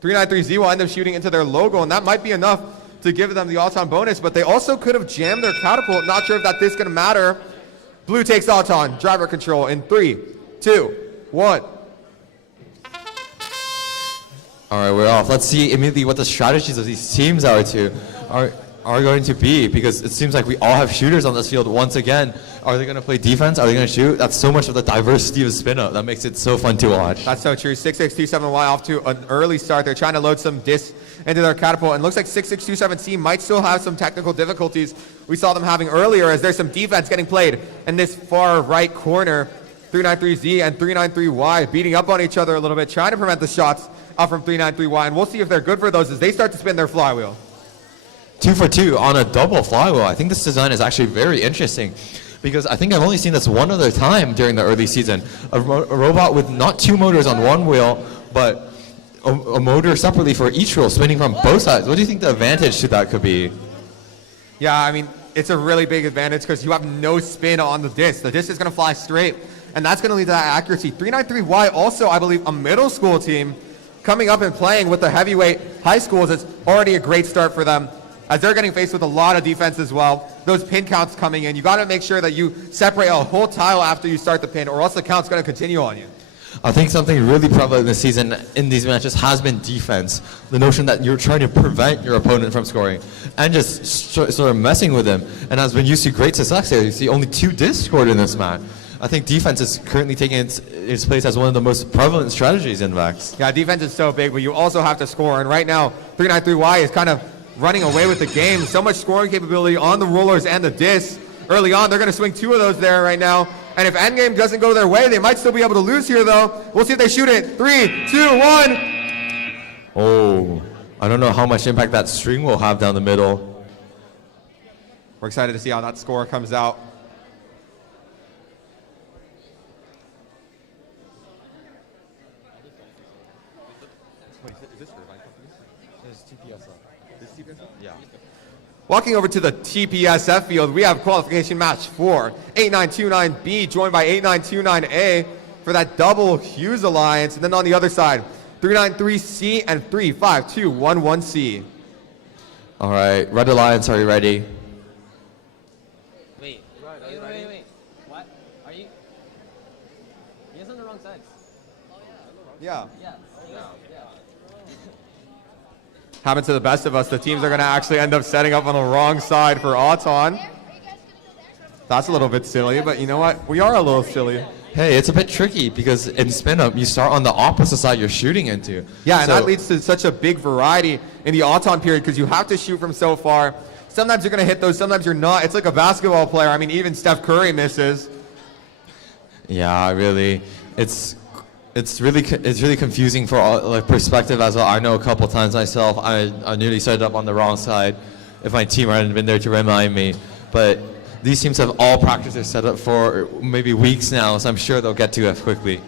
393Z will end up shooting into their logo, and that might be enough to give them the Auton bonus, but they also could have jammed their catapult. Not sure if that is going to matter. Blue takes Auton, driver control in 3, 2, 1. All right, we're off. Let's see immediately what the strategies of these teams are going to be, because it seems like we all have shooters on this field once again. Are they going to play defense? Are they going to shoot? That's so much of the diversity of spin-up. That makes it so fun to watch. That's so true. 6627Y off to an early start. They're trying to load some discs into their catapult, and looks like 6627C might still have some technical difficulties we saw them having earlier, as there's some defense getting played in this far right corner. 393Z and 393Y beating up on each other a little bit, trying to prevent the shots out from 393Y, and we'll see if they're good for those as they start to spin their flywheel. 2 for 2 on a double flywheel. I think this design is actually very interesting, because I think I've only seen this one other time during the early season. A robot with not 2 motors on one wheel, but a motor separately for each wheel, spinning from both sides. What do you think the advantage to that could be? Yeah, it's a really big advantage because you have no spin on the disc. The disc is going to fly straight, and that's going to lead to that accuracy. 393Y also, I believe, a middle school team coming up and playing with the heavyweight high schools. It's already a great start for them, as they're getting faced with a lot of defense as well. Those pin counts coming in. You got to make sure that you separate a whole tile after you start the pin, or else the count's going to continue on you. I think something really prevalent this season in these matches has been defense. The notion that you're trying to prevent your opponent from scoring and just sort of messing with them, and has been used to great success there. You see only 2 discs scored in this match. I think defense is currently taking its place as one of the most prevalent strategies in VEX. Yeah, defense is so big, but you also have to score, and right now 393Y is kind of running away with the game. So much scoring capability on the rollers and the discs. Early on, they're going to swing 2 of those there right now. And if endgame doesn't go their way, they might still be able to lose here, though. We'll see if they shoot it. 3, 2, 1. Oh, I don't know how much impact that string will have down the middle. We're excited to see how that score comes out. Walking over to the TPSF field, we have qualification match for 8929B, joined by 8929A for that double Hughes alliance. And then on the other side, 393C and 35211C. All right, Red Alliance, are you ready? Wait. What? Are you? You guys on the wrong side. Yeah. Yeah. Happens to the best of us. The teams are going to actually end up setting up on the wrong side for Auton. That's a little bit silly, but you know what? We are a little silly. Hey, it's a bit tricky because in spin up, you start on the opposite side you're shooting into. Yeah, and So- that leads to such a big variety in the auton period because you have to shoot from so far. Sometimes you're going to hit those, sometimes you're not. It's like a basketball player. I mean, even Steph Curry misses. Yeah, really, it's really confusing for all, like perspective as well. I know a couple times myself, I nearly set it up on the wrong side if my team hadn't been there to remind me. But these teams have all practiced their setup for maybe weeks now, so I'm sure they'll get to it quickly.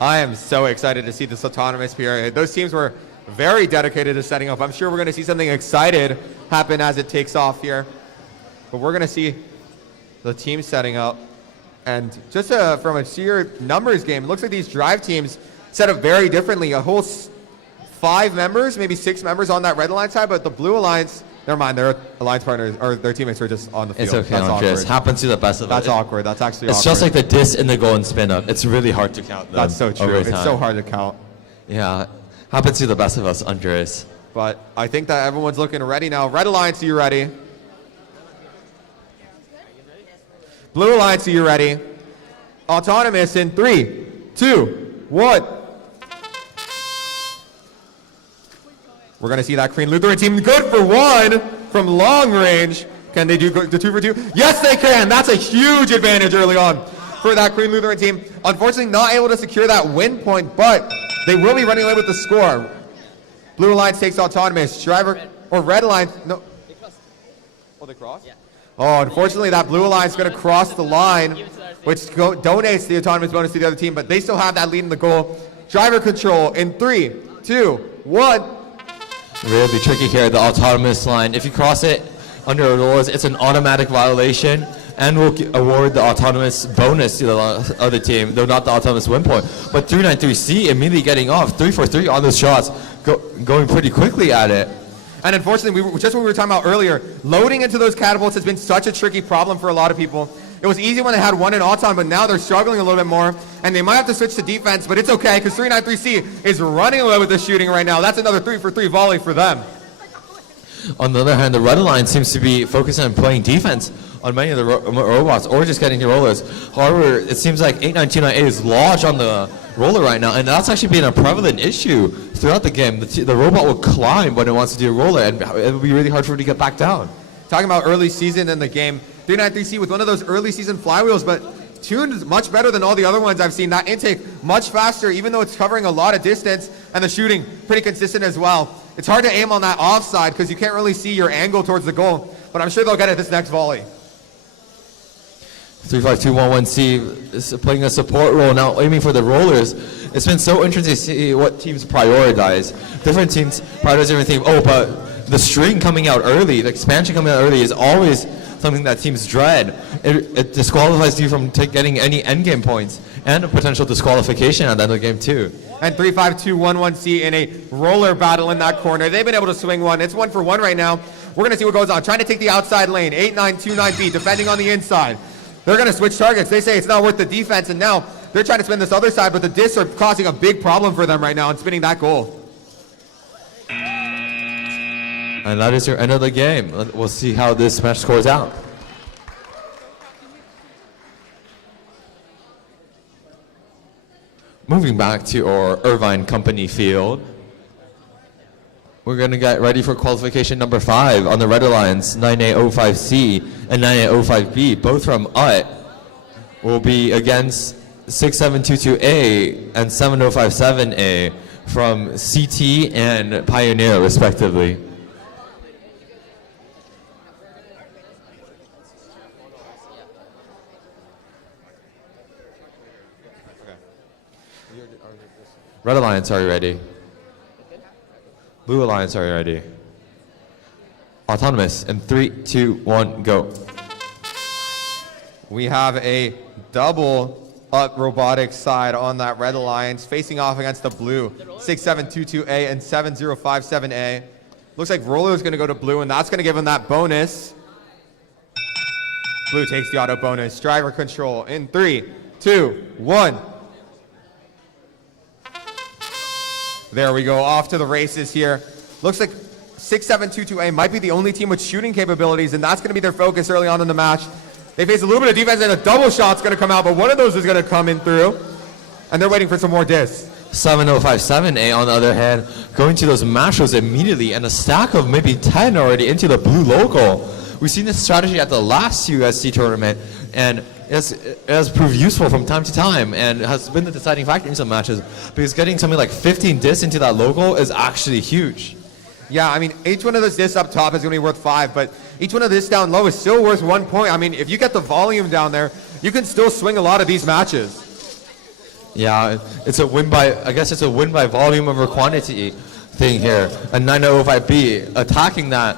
I am so excited to see this autonomous period. Those teams were very dedicated to setting up. I'm sure we're going to see something excited happen as it takes off here. But we're going to see the team setting up. And just from a sheer numbers game, it looks like these drive teams set up very differently. A whole 5 members, maybe 6 members on that red alliance side, but the blue alliance, never mind, their alliance partners or their teammates were just on the field. It's okay, That's Andres. awkward. Happens to the best of us. That's awkward. That's actually It's awkward. just like the diss in the goal and spin up. It's really hard to count them. That's so true. over It's time. so hard to count. Yeah, happens to the best of us, Andres. But I think that everyone's looking ready now. Red Alliance, are you ready? Blue Alliance, are you ready? Autonomous in 3, 2, 1. We're going to see that Green Lutheran team good for 1 from long range. Can they do the 2 for 2? Yes, they can. That's a huge advantage early on for that Green Lutheran team. Unfortunately, not able to secure that win point, but they will be running away with the score. Blue Alliance takes autonomous. Driver or Red Alliance. No. Oh, they cross? Yeah. Oh, unfortunately, that Blue Alliance is going to cross the line, which donates the autonomous bonus to the other team, but they still have that lead in the goal. Driver control in 3, 2, 1. Really tricky here, the autonomous line. If you cross it under the rules, it's an automatic violation and will award the autonomous bonus to the other team, though not the autonomous win point. But 393C immediately getting off, 3 for 3 on those shots, going pretty quickly at it. And unfortunately, just what we were talking about earlier, loading into those catapults has been such a tricky problem for a lot of people. It was easy when they had 1 in auton, but now they're struggling a little bit more, and they might have to switch to defense, but it's okay, because 393C is running away with the shooting right now. That's another 3 for 3 volley for them. On the other hand, the Red Alliance seems to be focusing on playing defense on many of the robots, or just getting the rollers. However, it seems like 8929A is lodged on the roller right now, and that's actually been a prevalent issue throughout the game. The robot will climb when it wants to do a roller, and it will be really hard for it to get back down. Talking about early season in the game, 393C with one of those early season flywheels, but tuned much better than all the other ones I've seen. That intake much faster, even though it's covering a lot of distance, and the shooting pretty consistent as well. It's hard to aim on that offside because you can't really see your angle towards the goal, but I'm sure they'll get it this next volley. 35211C is playing a support role now, aiming for the rollers. It's been so interesting to see what teams prioritize. Different teams prioritize different things. Oh, but the string coming out early, the expansion coming out early is always something that teams dread. It disqualifies you from getting any endgame points and a potential disqualification at the end of the game too. And 35211C in a roller battle in that corner. They've been able to swing one. It's 1 for 1 right now. We're going to see what goes on. Trying to take the outside lane. 8929B defending on the inside. They're going to switch targets. They say it's not worth the defense, and now they're trying to spin this other side, but the discs are causing a big problem for them right now and spinning that goal. And that is your end of the game. We'll see how this match scores out. Moving back to our Irvine Company field, we're going to get ready for qualification number 5 on the Red Alliance. 9805C and 9805B, both from UT, will be against 6722A and 7057A from CT and Pioneer, respectively. Red Alliance, are you ready? Blue Alliance, are you ready? Autonomous, in 3, 2, 1, go. We have a double UT Robotics side on that Red Alliance, facing off against the blue, 6722A and 7057A. Looks like Rolo is going to go to blue, and that's going to give him that bonus. Blue takes the auto bonus. Driver control in 3, 2, 1. There we go, off to the races here. Looks like 6722A might be the only team with shooting capabilities, and that's going to be their focus early on in the match. They face a little bit of defense, and a double shot's going to come out, but one of those is going to come in through. And they're waiting for some more discs. 7057A, on the other hand, going to those mashers immediately, and a stack of maybe 10 already into the blue local. We've seen this strategy at the last USC tournament, and it has proved useful from time to time, and has been the deciding factor in some matches, because getting something like 15 discs into that local is actually huge. Yeah, I mean, each one of those discs up top is going to be worth 5, but each one of this down low is still worth 1 point. I mean, if you get the volume down there, you can still swing a lot of these matches. Yeah, it's a win by, I guess it's a win by volume over quantity thing here. A 9005B attacking that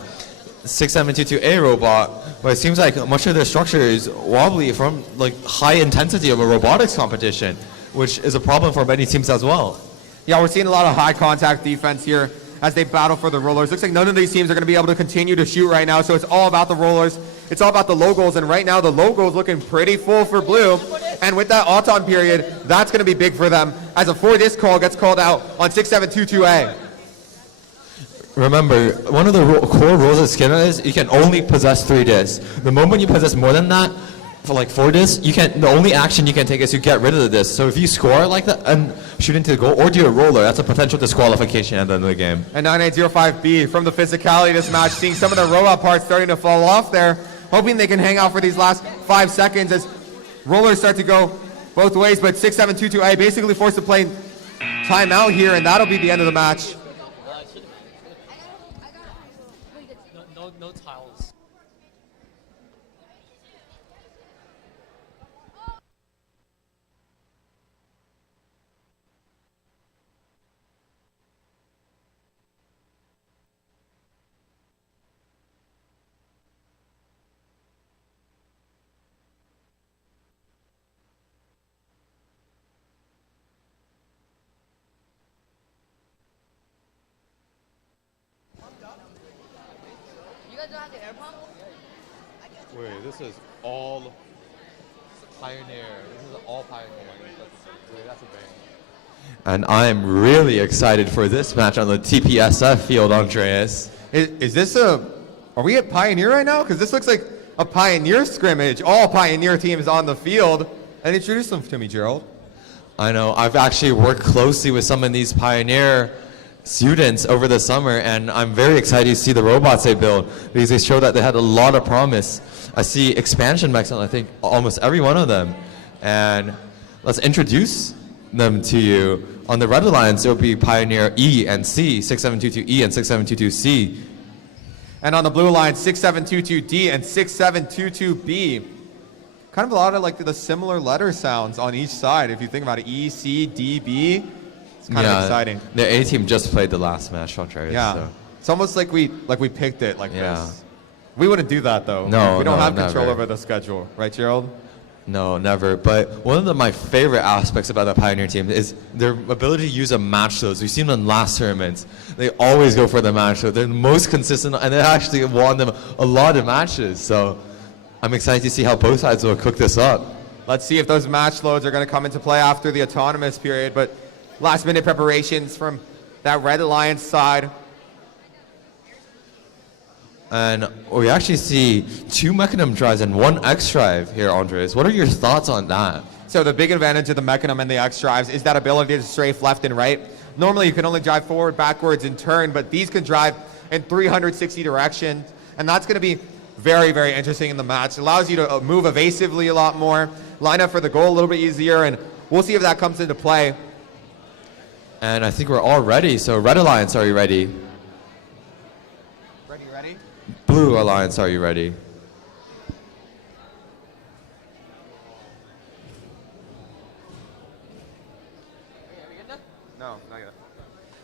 6722A robot, but it seems like much of their structure is wobbly from like high intensity of a robotics competition, which is a problem for many teams as well. Yeah, we're seeing a lot of high contact defense here as they battle for the rollers. Looks like none of these teams are going to be able to continue to shoot right now, so it's all about the rollers. It's all about the locals, and right now the locals looking pretty full for blue. And with that auton period, that's going to be big for them as a 4-disc call gets called out on 6722A. Remember, one of the core rules of Skinner is you can only possess 3 discs. The moment you possess more than that, for like 4 discs, the only action you can take is to get rid of the disc. So if you score like that and shoot into the goal or do a roller, that's a potential disqualification at the end of the game. And 9805B from the physicality of this match, seeing some of the robot parts starting to fall off there, hoping they can hang out for these last 5 seconds as rollers start to go both ways, but 6722A basically forced to play timeout here, and that'll be the end of the match. No tiles. Wait, this is all Pioneer. This is all Pioneer. Wait, that's a bang. And I'm really excited for this match on the TPSF field, Andreas. Is this are we at Pioneer right now? Because this looks like a Pioneer scrimmage. All Pioneer teams on the field. And introduce them to me, Gerald. I know. I've actually worked closely with some of these Pioneer students over the summer, and I'm very excited to see the robots they build because they show that they had a lot of promise. I see expansion mechs on, I think, almost every one of them. And let's introduce them to you. On the Red Alliance, it will be Pioneer E and C, 6722E and 6722C. And on the Blue Alliance, 6722D and 6722B. Kind of a lot of like the similar letter sounds on each side. If you think about it, E, C, D, B. It's kind of exciting. The A team just played the last match, Travis. Yeah. So. It's almost like we picked it like this. We wouldn't do that though. No, we don't have never. control over the schedule, right, Gerald? No, never. But one of my favorite aspects about the Pioneer team is their ability to use a match loads. We've seen them in last tournaments. They always go for the match load. They're the most consistent, and they actually won them a lot of matches. So I'm excited to see how both sides will cook this up. Let's see if those match loads are going to come into play after the autonomous period. But last minute preparations from that Red Alliance side. And we actually see 2 Mechanism drives and 1 X drive here, Andres. What are your thoughts on that? So the big advantage of the Mechanism and the X drives is that ability to strafe left and right. Normally you can only drive forward, backwards, and turn, but these can drive in 360 directions. And that's going to be very, very interesting in the match. It allows you to move evasively a lot more, line up for the goal a little bit easier, and we'll see if that comes into play. And I think we're all ready. So Red Alliance, are you ready? Ready? Blue Alliance, are you ready? No, not yet.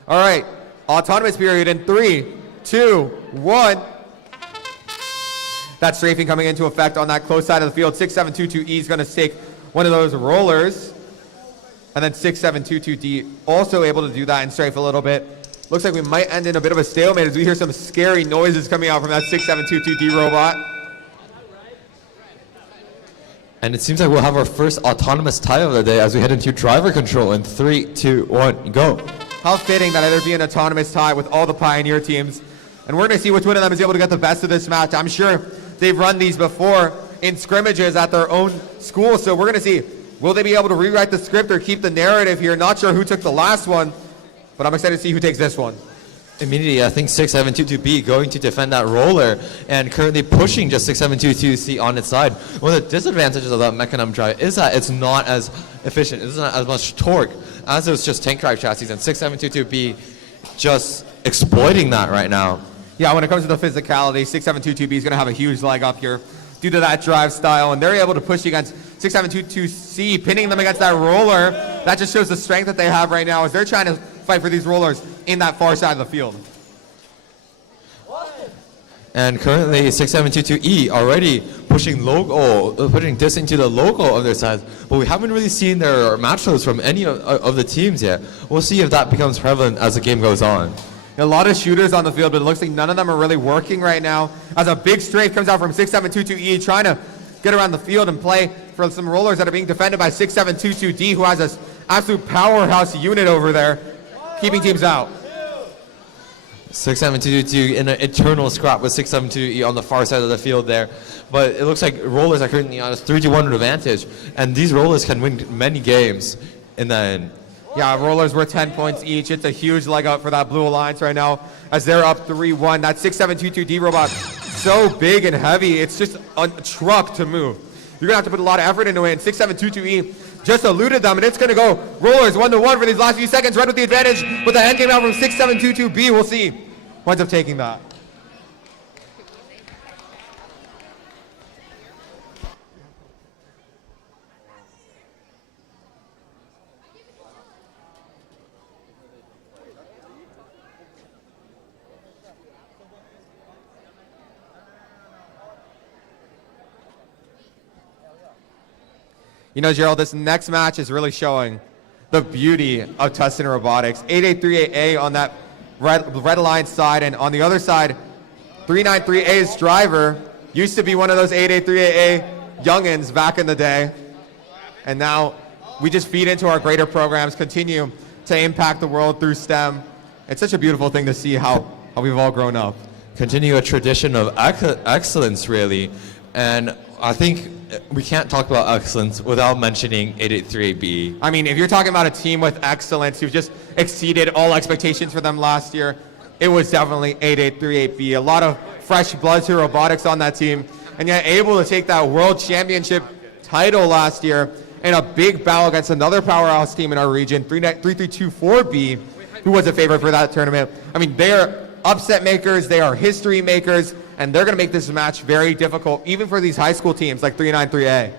All right, autonomous period in 3, 2, 1. That strafing coming into effect on that close side of the field. 6722E is going to take one of those rollers. And then 6722D also able to do that and strafe a little bit. Looks like we might end in a bit of a stalemate as we hear some scary noises coming out from that 6722D robot. And it seems like we'll have our first autonomous tie of the day as we head into driver control in 3, 2, 1, go. How fitting that there be an autonomous tie with all the Pioneer teams. And we're going to see which one of them is able to get the best of this match. I'm sure they've run these before. in scrimmages at their own school. So we're going to see, will they be able to rewrite the script or keep the narrative here? Not sure who took the last one, but I'm excited to see who takes this one. Immediately, I think 6722B going to defend that roller and currently pushing just 6722C on its side. One of the disadvantages of that mechanism drive is that it's not as efficient. It's not as much torque as those just tank drive chassis, and 6722B just exploiting that right now. Yeah, when it comes to the physicality, 6722B is going to have a huge leg up here due to that drive style, and they're able to push against 6722C, pinning them against that roller. That just shows the strength that they have right now as they're trying to fight for these rollers in that far side of the field. And currently 6722E already pushing this into the logo of their side, but we haven't really seen their match loads from any of the teams yet. We'll see if that becomes prevalent as the game goes on. A lot of shooters on the field, but it looks like none of them are really working right now as a big strafe comes out from 6722E trying to get around the field and play for some rollers that are being defended by 6722D, who has this absolute powerhouse unit over there, keeping teams out. 6722 in an eternal scrap with 6722E on the far side of the field there. But it looks like rollers are currently on a 3-1 advantage, and these rollers can win many games in the end. Yeah, rollers worth 10 points each. It's a huge leg up for that Blue Alliance right now as they're up 3-1. That 6722D robot, so big and heavy, it's just a truck to move. You're going to have to put a lot of effort into it, and 6722E just eluded them, and it's going to go rollers 1-1 for these last few seconds, Red with the advantage, but the hand came out from 6722B. We'll see who ends up taking that. You know, Gerald, this next match is really showing the beauty of TUSD Robotics. 8838A on that Red Alliance side, and on the other side, 393A's driver used to be one of those 8838A youngins back in the day. And now we just feed into our greater programs, continue to impact the world through STEM. It's such a beautiful thing to see how we've all grown up. Continue a tradition of excellence, really. And I think we can't talk about excellence without mentioning 8838B. I mean, if you're talking about a team with excellence who just exceeded all expectations for them last year, it was definitely 8838B. A lot of fresh blood to robotics on that team, and yet able to take that world championship title last year in a big battle against another powerhouse team in our region, 3324B, who was a favorite for that tournament. I mean, they are upset makers, they are history makers, and they're going to make this match very difficult, even for these high school teams like 393A.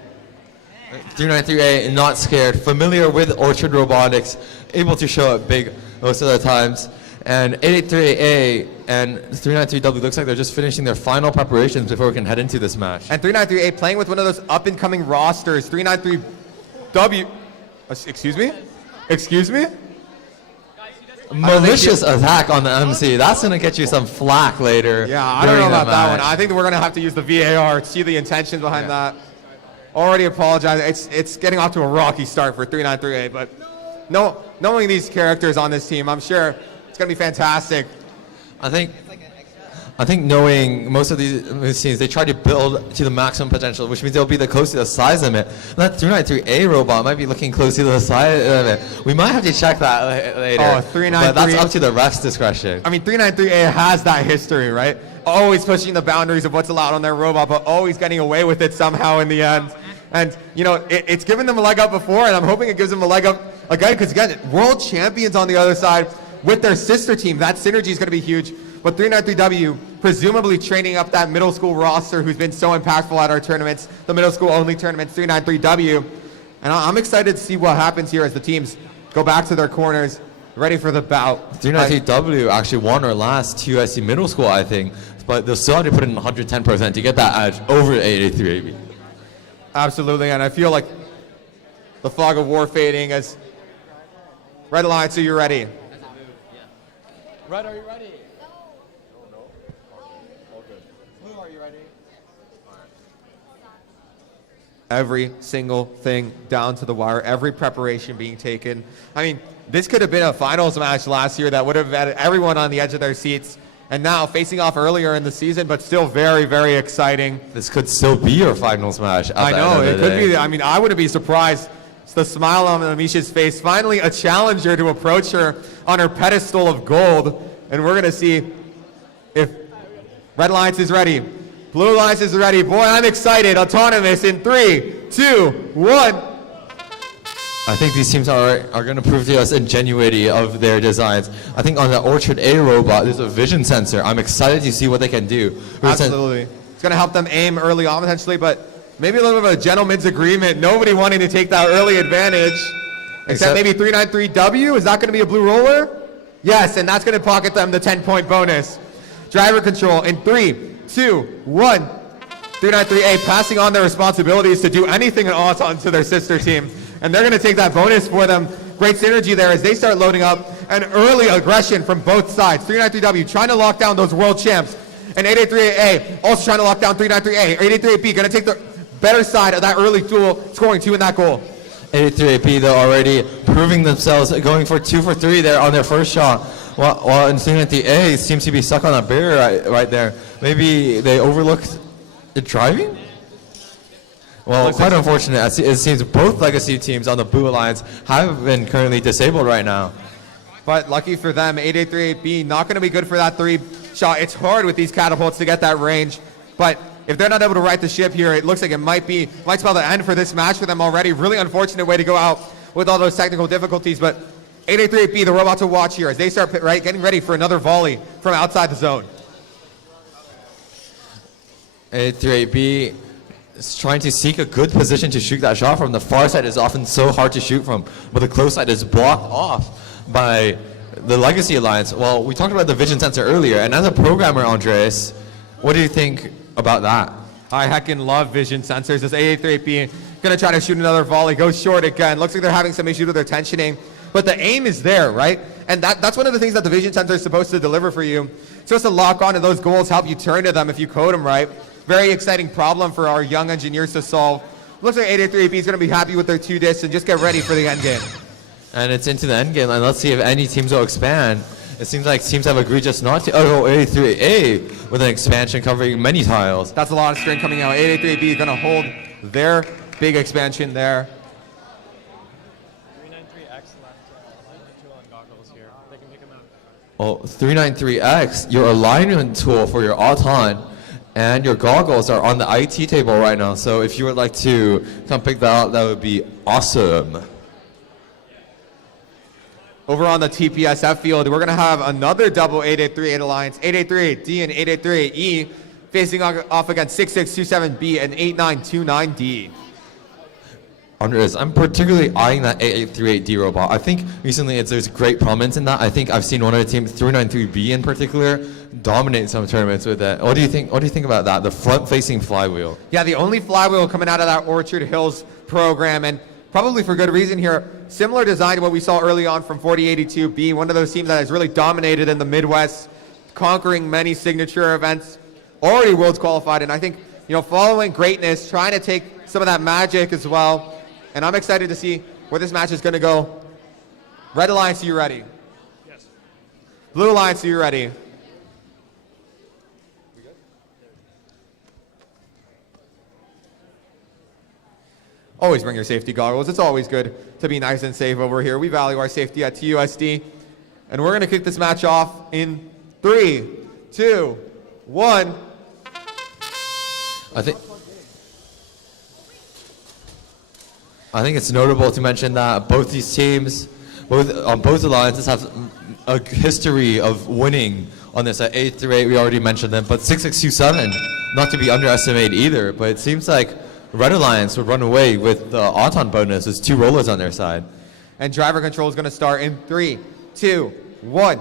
393A, not scared, familiar with Orchard Robotics, able to show up big most of the times. And 883A and 393W looks like they're just finishing their final preparations before we can head into this match. And 393A playing with one of those up-and-coming rosters. 393W, excuse me? Excuse me? Malicious attack on the MC. That's going to get you some flack later. Yeah, I don't know about that one. I think we're going to have to use the VAR to see the intentions behind that. Already apologize. It's getting off to a rocky start for 393A, but knowing these characters on this team, I'm sure it's going to be fantastic. I think knowing most of these teams, they try to build to the maximum potential, which means they'll be close to the size limit. That 393A robot might be looking close to the size limit. We might have to check that later. Oh, 393. But that's up to the ref's discretion. I mean, 393A has that history, right? Always pushing the boundaries of what's allowed on their robot, but always getting away with it somehow in the end. And, you know, it's given them a leg up before, and I'm hoping it gives them a leg up again, because, again, world champions on the other side with their sister team. That synergy is going to be huge. But 393W presumably training up that middle school roster who's been so impactful at our tournaments, the middle school only tournaments, 393W. And I'm excited to see what happens here as the teams go back to their corners, ready for the bout. 393W actually won our last TUSD middle school, I think, but they'll still have to put in 110% to get that edge over 883AB. Absolutely, and I feel like the fog of war fading as Red Alliance, are you ready? Red, are you ready? Every single thing down to the wire, every preparation being taken. I mean, this could have been a finals match last year that would have had everyone on the edge of their seats And now facing off earlier in the season, but still very, very exciting. This could still be your finals match. I know, it could be. I mean, I wouldn't be surprised. It's the smile on Amisha's face. Finally, a challenger to approach her on her pedestal of gold. And we're going to see if Red Alliance is ready. Blue Alliance is ready. Boy, I'm excited. Autonomous in 3, 2, 1. I think these teams are going to prove to us ingenuity of their designs. I think on the Orchard A robot, there's a vision sensor. I'm excited to see what they can do. Absolutely. It's going to help them aim early on potentially, but maybe a little bit of a gentleman's agreement. Nobody wanting to take that early advantage. Except maybe 393W. Is that going to be a blue roller? Yes, and that's going to pocket them the 10-point bonus. Driver control in 3, 2, 1. 393A passing on their responsibilities to do anything at Auton to their sister team. And they're going to take that bonus for them. Great synergy there as they start loading up. And early aggression from both sides. 393W trying to lock down those world champs. And 883A also trying to lock down 393A. 883B going to take the better side of that early duel, scoring 2 in that goal. 883B, though, already proving themselves, going for 2 for 3 there on their first shot. While in 393A seems to be stuck on a barrier right there. Maybe they overlooked the driving? Well, quite unfortunate. It seems both legacy teams on the Blue Alliance have been currently disabled right now. But lucky for them, 8838B not going to be good for that 3 shot. It's hard with these catapults to get that range. But if they're not able to right the ship here, it looks like it might spell the end for this match for them already. Really unfortunate way to go out with all those technical difficulties. But 8838B, the robot to watch here as they start getting ready for another volley from outside the zone. 838B is trying to seek a good position to shoot that shot from. The far side is often so hard to shoot from, but the close side is blocked off by the Legacy Alliance. Well, we talked about the vision sensor earlier, and as a programmer, Andres, what do you think about that? I heckin' love vision sensors. This 883B gonna try to shoot another volley, goes short again. Looks like they're having some issues with their tensioning, but the aim is there, right? And that's one of the things that the vision sensor is supposed to deliver for you. It's supposed to lock onto those goals, help you turn to them if you code them right. Very exciting problem for our young engineers to solve. Looks like 883B is going to be happy with their 2 discs and just get ready for the end game. And it's into the end game, and let's see if any teams will expand. It seems like teams have agreed just not to. Oh, 883A with an expansion covering many tiles. That's a lot of string coming out. 883B is going to hold their big expansion there. 393X, your alignment tool for your Auton and your goggles are on the IT table right now. So if you would like to come pick that out, that would be awesome. Over on the TPSF field, we're going to have another double 8838 Alliance. 883D and 883E facing off against 6627B and 8929D. Andres, I'm particularly eyeing that 8838D robot. I think recently there's great prominence in that. I think I've seen one of the teams, 393B in particular, dominate some tournaments with that. What do you think about that? The front-facing flywheel. Yeah, the only flywheel coming out of that Orchard Hills program, and probably for good reason here. Similar design to what we saw early on from 4082B, one of those teams that has really dominated in the Midwest, conquering many signature events, already worlds qualified, and I think, following greatness, trying to take some of that magic as well. And I'm excited to see where this match is going to go. Red Alliance, are you ready? Yes. Blue Alliance, are you ready? Always bring your safety goggles. It's always good to be nice and safe over here. We value our safety at TUSD. And we're going to kick this match off in 3, 2, 1. I think it's notable to mention that both these teams, both alliances have a history of winning on this. At 8-8, we already mentioned them, but 6-6-2-7, not to be underestimated either. But it seems like Red Alliance would run away with the Auton bonus. There's 2 rollers on their side. And driver control is going to start in 3, 2, 1.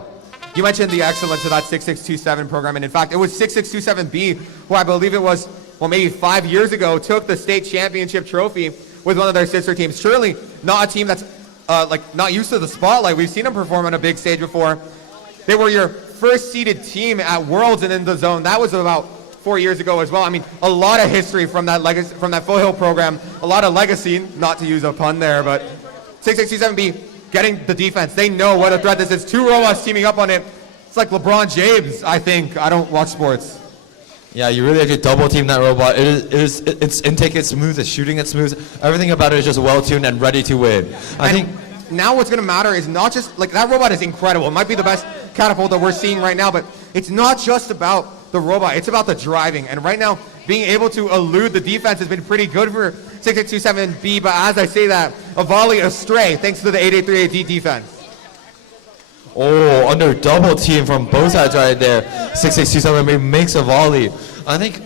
You mentioned the excellence of that 6627 program, and in fact, it was 6627B, who I believe it was, maybe 5 years ago, took the state championship trophy with one of their sister teams. Surely not a team that's not used to the spotlight. We've seen them perform on a big stage before. They were your first seeded team at Worlds and in the zone. That was about 4 years ago as well. I mean, a lot of history from that legacy, from that Foothill program. A lot of legacy, not to use a pun there, but 6627B getting the defense. They know what a threat this is. 2 robots teaming up on it. It's like LeBron James, I think. I don't watch sports. Yeah, you really have to double team that robot. Its intake is smooth, its shooting is smooth. Everything about it is just well tuned and ready to win. I think now what's going to matter is not just, like, that robot is incredible. It might be the best catapult that we're seeing right now, but it's not just about the robot. It's about the driving. And right now, being able to elude the defense has been pretty good for 6827B, but as I say that, a volley astray thanks to the 8838D defense. Oh, under double team from both sides right there. 6627B makes a volley. I think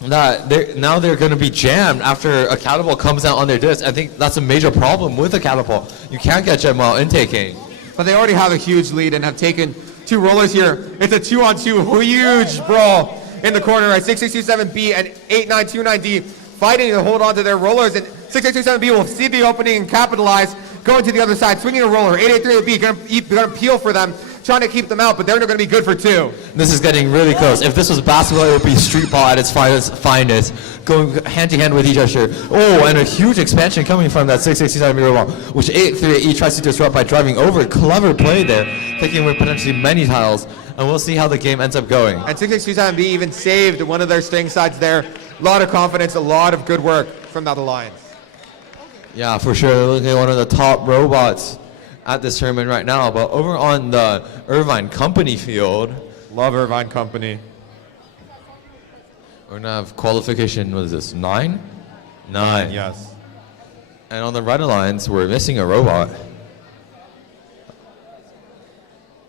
that they're going to be jammed after a catapult comes out on their disc. I think that's a major problem with the catapult. You can't get jammed while intaking. But they already have a huge lead and have taken 2 rollers here. It's a 2-on-2 huge brawl in the corner at 6627B and 8929D fighting to hold on to their rollers. And 6827B will see the opening and capitalize. Going to the other side, swinging a roller. 8838B going to peel for them, trying to keep them out, but they're going to be good for 2. This is getting really close. If this was basketball, it would be street ball at its finest, going hand to hand with each other. Oh, and a huge expansion coming from that 667 meter ball, which 838E tries to disrupt by driving over. Clever play there, taking away potentially many tiles, and we'll see how the game ends up going. And 6627B even saved one of their string sides there. A lot of confidence, a lot of good work from that alliance. Yeah, for sure. Looking at one of the top robots at this tournament right now. But over on the Irvine Company field. Love Irvine Company. We're going to have qualification, what is this, 9? 9. Yes. And on the Red Alliance, we're missing a robot.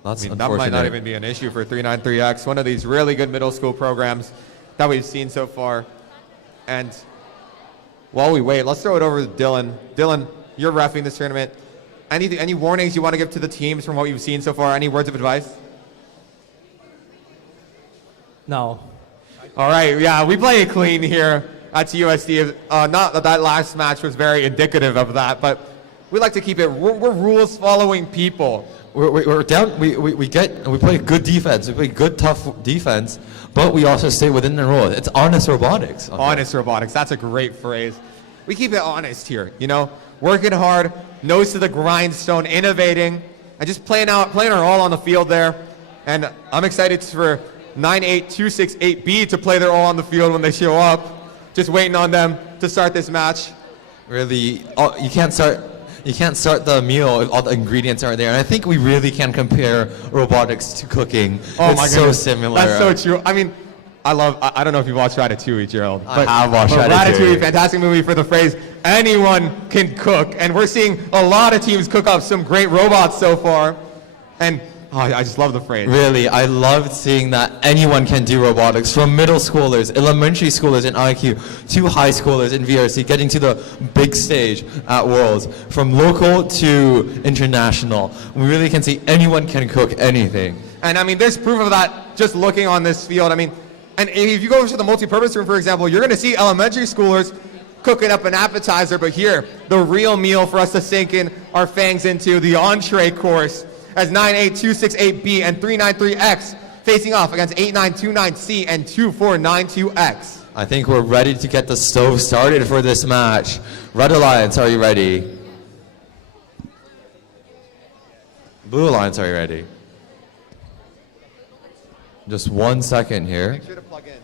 That's unfortunate. That might not even be an issue for 393X, one of these really good middle school programs that we've seen so far. And while we wait, let's throw it over to Dylan. Dylan, you're reffing this tournament. Any warnings you want to give to the teams from what you've seen so far? Any words of advice? No. All right, yeah, we play it clean here at TUSD. Not that last match was very indicative of that, but we like to keep it. We're rules-following people. We're down. We play good defense. We play good, tough defense, but we also stay within the rules. It's honest robotics. Honest robotics. That's a great phrase. We keep it honest here. You know, working hard, nose to the grindstone, innovating, and just playing our all on the field there. And I'm excited for 98268B to play their all on the field when they show up. Just waiting on them to start this match. Really, you can't start the meal if all the ingredients aren't there. And I think we really can compare robotics to cooking. Oh it's my so goodness. similar. That's so true. I mean, I don't know if you've watched Ratatouille, Gerald. I have watched Ratatouille. Ratatouille, fantastic movie for the phrase, anyone can cook. And we're seeing a lot of teams cook up some great robots so far. And I just love the phrase. Really, I loved seeing that anyone can do robotics, from middle schoolers, elementary schoolers in IQ, to high schoolers in VRC, getting to the big stage at Worlds, from local to international. We really can see anyone can cook anything. And I mean, there's proof of that just looking on this field. I mean, and if you go to the multi-purpose room, for example, you're going to see elementary schoolers cooking up an appetizer, but here, the real meal for us to sink in our fangs into, the entree course, as 98268B and 393X facing off against 8929C and 2492X. I think we're ready to get the stove started for this match. Red Alliance, are you ready? Blue Alliance, are you ready? Just 1 second here. Make sure to plug in.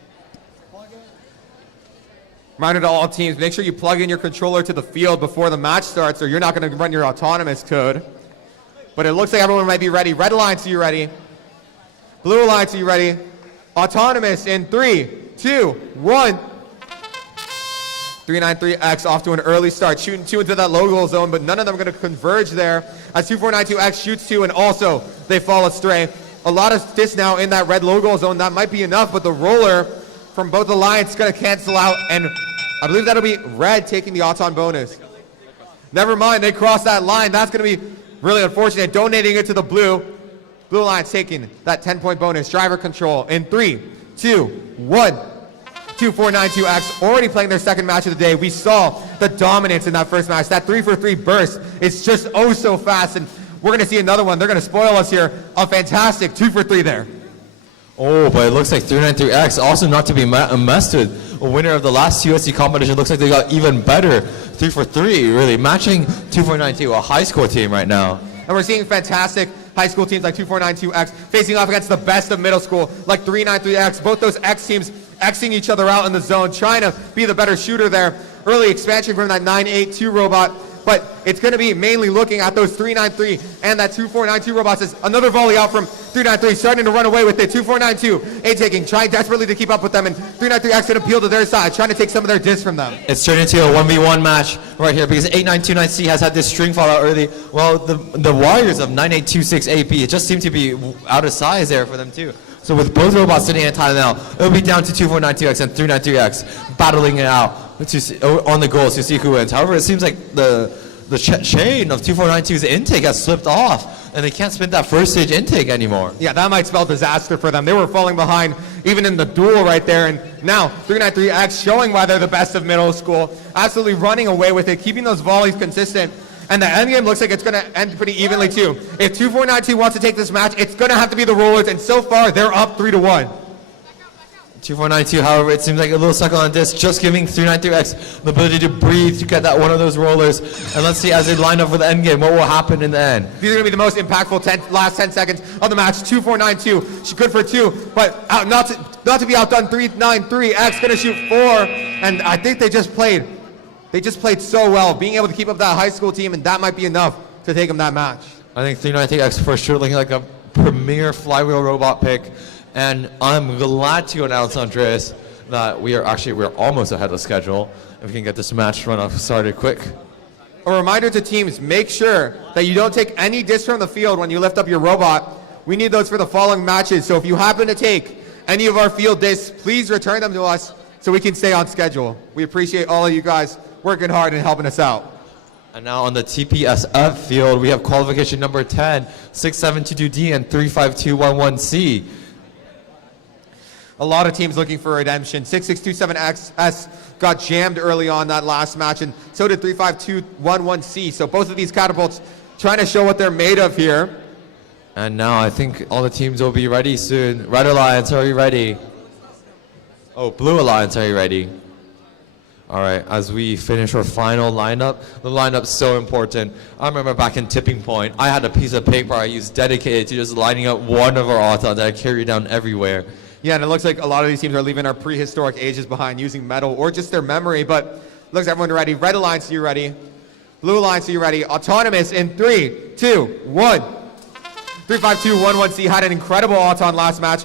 Reminder to all teams, make sure you plug in your controller to the field before the match starts or you're not going to run your autonomous code. But it looks like everyone might be ready. Red Alliance, are you ready? Blue Alliance, are you ready? Autonomous in 3, 2, 1. 393X off to an early start, shooting 2 into that low goal zone, but none of them are going to converge there as 2492X shoots 2 and also they fall astray. A lot of stis now in that red low goal zone. That might be enough, but the roller from both Alliance is going to cancel out, and I believe that'll be red taking the auton bonus. Never mind, they crossed that line. That's going to be really unfortunate, donating it to the blue. Blue Alliance taking that 10-point bonus. Driver control in 3, 2, 1. 2492X already playing their second match of the day. We saw the dominance in that first match. That 3-for-3 burst, it's just oh so fast, and we're going to see another one. They're going to spoil us here. A fantastic 2-for-3 there. Oh, but it looks like 393X also not to be messed with. A winner of the last USC competition. Looks like they got even better. 3-for-3, really matching 2492, a high score team right now. And we're seeing fantastic high school teams like 2492X facing off against the best of middle school like 393X. Both those X teams Xing each other out in the zone, trying to be the better shooter there. Early expansion from that 982 robot, but it's going to be mainly looking at those 393 and that 2492 robots. As another volley out from 393, starting to run away with it. 2492 taking, trying desperately to keep up with them, and 393X going to appeal to their side, trying to take some of their diss from them. It's turned into a 1v1 match right here because 8929C has had this string fall out early. Well, the warriors of 9826 AP, it just seemed to be out of size there for them too. So with both robots sitting in timeout, it'll be down to 2492X and 393X battling it out to see, on the goals to see who wins. However, it seems like the chain of 2492's intake has slipped off, and they can't spin that first stage intake anymore. Yeah, that might spell disaster for them. They were falling behind even in the duel right there, and now 393X showing why they're the best of middle school, absolutely running away with it, keeping those volleys consistent. And the end game looks like it's going to end pretty evenly too. If 2492 wants to take this match, it's going to have to be the rollers, and so far they're up 3-1. 2492, however, it seems like a little suckle on disc, just giving 393X the ability to breathe to get that one of those rollers. And let's see as they line up for the end game, what will happen in the end. These are going to be the most impactful last 10 seconds of the match. 2492, she's good for 2, but not to be outdone. 393X going to shoot 4, and I think they just played so well, being able to keep up that high school team, and that might be enough to take them that match. I think 393X for sure looking like a premier flywheel robot pick. And I'm glad to announce, Andreas, that we're almost ahead of schedule. If we can get this match started quick. A reminder to teams, make sure that you don't take any discs from the field when you lift up your robot. We need those for the following matches. So if you happen to take any of our field discs, please return them to us so we can stay on schedule. We appreciate all of you guys working hard and helping us out. And now on the TPSF field, we have qualification number 10, 6722D and 35211C. A lot of teams looking for redemption. 6627XS got jammed early on that last match, and so did 35211C. So both of these catapults trying to show what they're made of here. And now I think all the teams will be ready soon. Red Alliance, are you ready? Oh, Blue Alliance, are you ready? All right, as we finish our final lineup, the lineup's so important. I remember back in Tipping Point, I had a piece of paper I used dedicated to just lining up one of our autons that I carried down everywhere. Yeah, and it looks like a lot of these teams are leaving our prehistoric ages behind using metal or just their memory, but looks like everyone ready. Red Alliance, are you ready? Blue Alliance, are you ready? Autonomous in 3, 2, 1. 35211C had an incredible auton last match.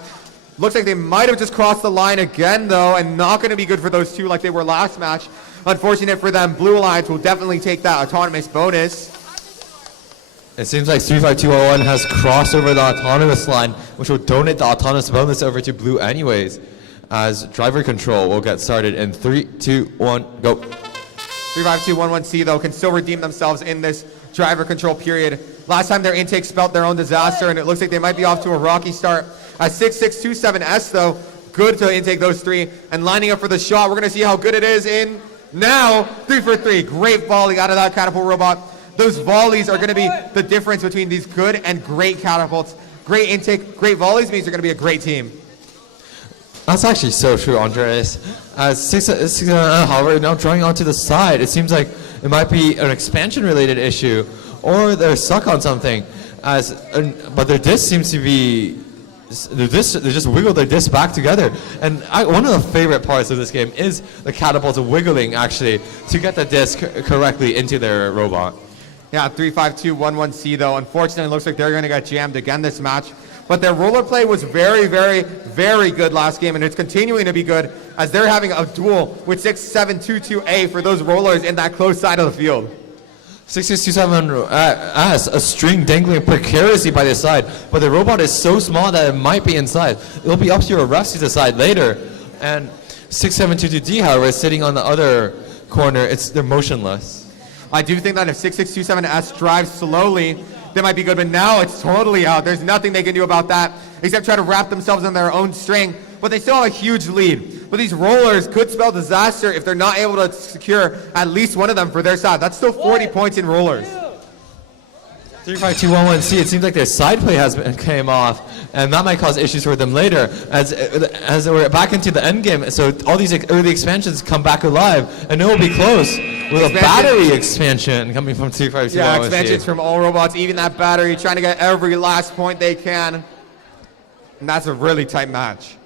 Looks like they might have just crossed the line again, though, and not going to be good for those two like they were last match. Unfortunate for them. Blue Alliance will definitely take that autonomous bonus. It seems like 35201 has crossed over the autonomous line, which will donate the autonomous bonus over to Blue anyways, as driver control will get started in 3, 2, 1, go. 35211C, though, can still redeem themselves in this driver control period. Last time their intake spelt their own disaster, and it looks like they might be off to a rocky start. At 6627S, though, good to intake those 3, and lining up for the shot. We're going to see how good it is in now. 3 for 3. Great volley out of that catapult robot. Those volleys are going to be the difference between these good and great catapults. Great intake, great volleys means they're going to be a great team. That's actually so true, Andreas. However, now drawing onto the side, it seems like it might be an expansion-related issue, or they're stuck on something. But their disc seems to be, they just wiggle their disc back together. And one of the favorite parts of this game is the catapults wiggling, actually, to get the disc correctly into their robot. Yeah, 35211C, though, unfortunately, looks like they're going to get jammed again this match. But their roller play was very, very, very good last game, and it's continuing to be good as they're having a duel with 6722A for those rollers in that close side of the field. 6627 has a string dangling precariously by the side, but the robot is so small that it might be inside. It'll be up to your refs to decide later. And 6722D, however, is sitting on the other corner. They're motionless. I do think that if 6627S drives slowly, they might be good, but now it's totally out. There's nothing they can do about that except try to wrap themselves in their own string, but they still have a huge lead. But these rollers could spell disaster if they're not able to secure at least one of them for their side. That's still 40 points in rollers. 35211C, it seems like their side play came off, and that might cause issues for them later as we're back into the end game. So all these early expansions come back alive, and it will be close with a battery expansion coming from 35211C. Yeah, expansions from all robots, even that battery, trying to get every last point they can. And that's a really tight match.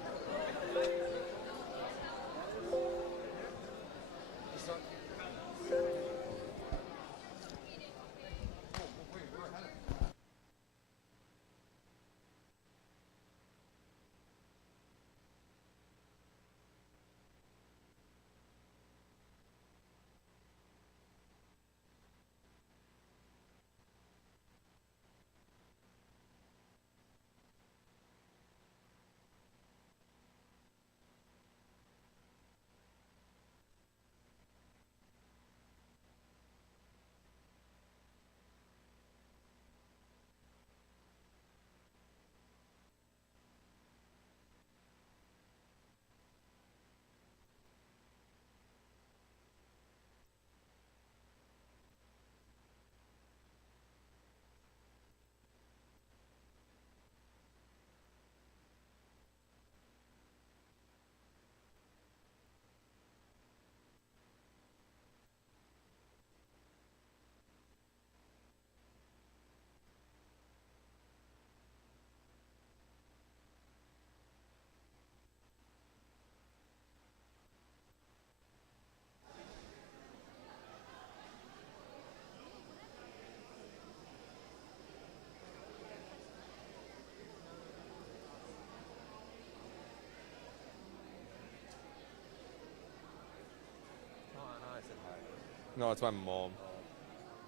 No, it's my mom.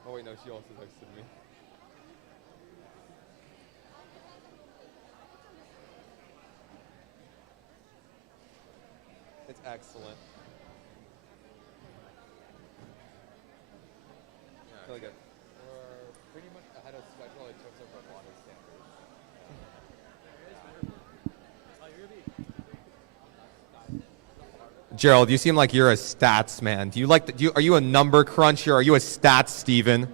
Oh wait, no, she also texted me. It's excellent. I feel like we're pretty much ahead of schedule in terms of robotics standards. Gerald, you seem like you're a stats man. Do you like? Are you a number cruncher? Are you a stats Steven?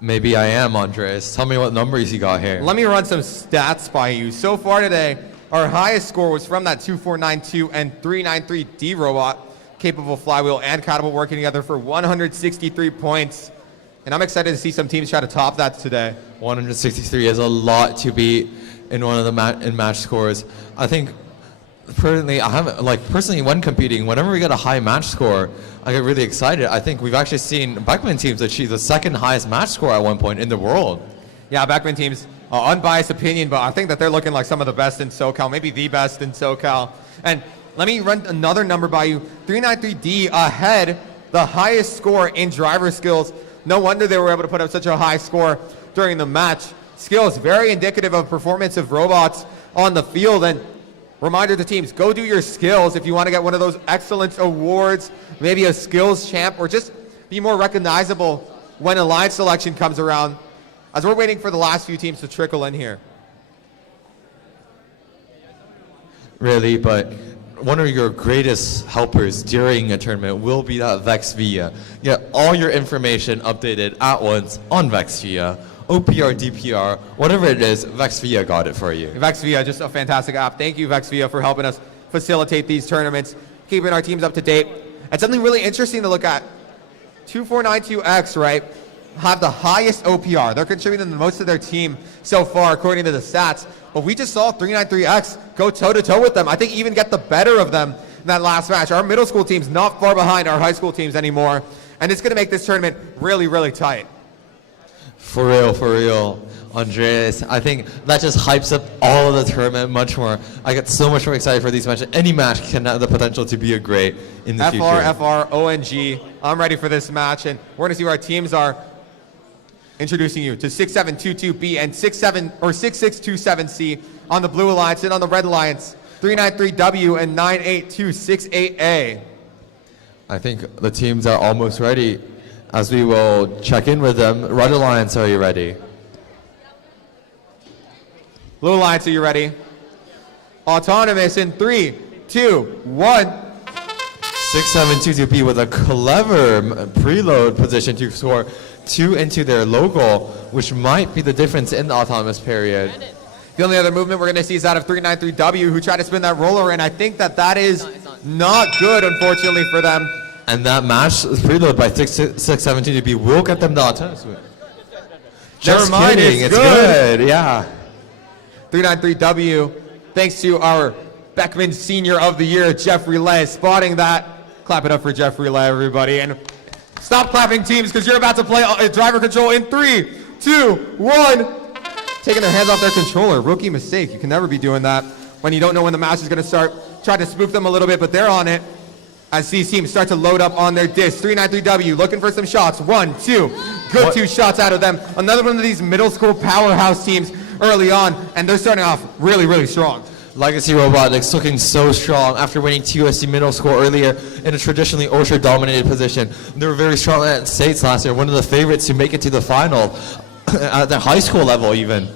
Maybe I am, Andres. Tell me what numbers you got here. Let me run some stats by you. So far today, our highest score was from that 2492 and 393D robot, capable flywheel and catapult working together for 163 points. And I'm excited to see some teams try to top that today. 163 is a lot to beat in one of the match scores. I think personally, I haven't personally when competing, whenever we get a high match score, I get really excited. I think we've actually seen Beckman teams achieve the second highest match score at one point in the world. Yeah, Beckman teams, unbiased opinion, but I think that they're looking like some of the best in SoCal, maybe the best in SoCal. And let me run another number by you. 393D ahead, the highest score in driver skills. No wonder they were able to put up such a high score during the match. Skills very indicative of performance of robots on the field. And reminder to teams, go do your skills if you want to get one of those excellence awards, maybe a skills champ, or just be more recognizable when a line selection comes around, as we're waiting for the last few teams to trickle in here. Really, but one of your greatest helpers during a tournament will be that VEX VIA. Get all your information updated at once on VEX VIA. OPR, DPR, whatever it is, VEX VIA got it for you. VEX VIA, just a fantastic app. Thank you, VEX VIA, for helping us facilitate these tournaments, keeping our teams up to date. And something really interesting to look at, 2492X, right, have the highest OPR. They're contributing the most to their team so far, according to the stats. But we just saw 393X go toe-to-toe with them. I think even get the better of them in that last match. Our middle school team's not far behind our high school teams anymore. And it's going to make this tournament really, really tight. For real, Andres. I think that just hypes up all of the tournament much more. I get so much more excited for these matches. Any match can have the potential to be a great in the future. FR, ONG. I'm ready for this match, and we're going to see where our teams are. Introducing you to 6722B and 6627C on the Blue Alliance, and on the Red Alliance, 393W and 98268A. I think the teams are almost ready, as we will check in with them. Red Alliance, are you ready? Blue Alliance, are you ready? Autonomous in 3, 2, 1. 6722B with a clever preload position to score 2 into their logo, which might be the difference in the autonomous period. The only other movement we're going to see is out of 393W, who tried to spin that roller, and I think that is not good, unfortunately, for them. And that match is preload by 617 to be will get them the autonomous win. Just Never mind, kidding, it's good. Yeah. 393W, thanks to our Beckman Senior of the Year, Jeffrey Lay, spotting that. Clap it up for Jeffrey Lay, everybody. And stop clapping, teams, because you're about to play driver control in 3, 2, 1. Taking their hands off their controller. Rookie mistake. You can never be doing that when you don't know when the match is going to start. Try to spook them a little bit, but they're on it. As these teams start to load up on their disc. 393W looking for some shots. 1, 2. Good 2 shots out of them. Another one of these middle school powerhouse teams early on, and they're starting off really, really strong. Legacy Robotics looking so strong after winning TUSD Middle School earlier in a traditionally Orchard-dominated position. They were very strong at states last year, one of the favorites to make it to the final at the high school level even,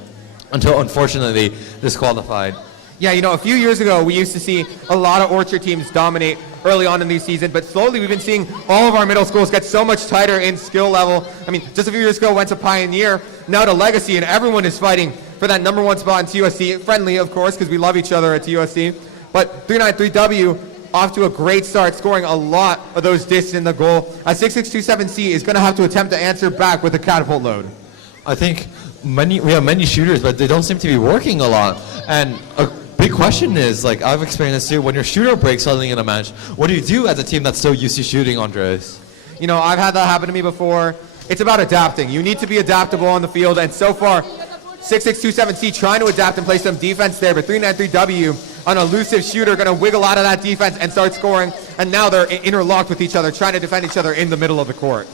until unfortunately disqualified. Yeah, you know, a few years ago, we used to see a lot of Orchard teams dominate early on in these seasons, but slowly we've been seeing all of our middle schools get so much tighter in skill level. I mean, just a few years ago, went to Pioneer, now to Legacy, and everyone is fighting for that #1 spot in TUSD. Friendly, of course, because we love each other at TUSD. But 393W off to a great start, scoring a lot of those discs in the goal. 6627C is going to have to attempt to answer back with a catapult load. I think we have many shooters, but they don't seem to be working a lot. And a big question is, like I've experienced too, when your shooter breaks suddenly in a match, what do you do as a team that's so used to shooting, Andres? You know, I've had that happen to me before. It's about adapting. You need to be adaptable on the field, and so far, 6627C trying to adapt and play some defense there, but 393W, an elusive shooter, going to wiggle out of that defense and start scoring, and now they're interlocked with each other, trying to defend each other in the middle of the court.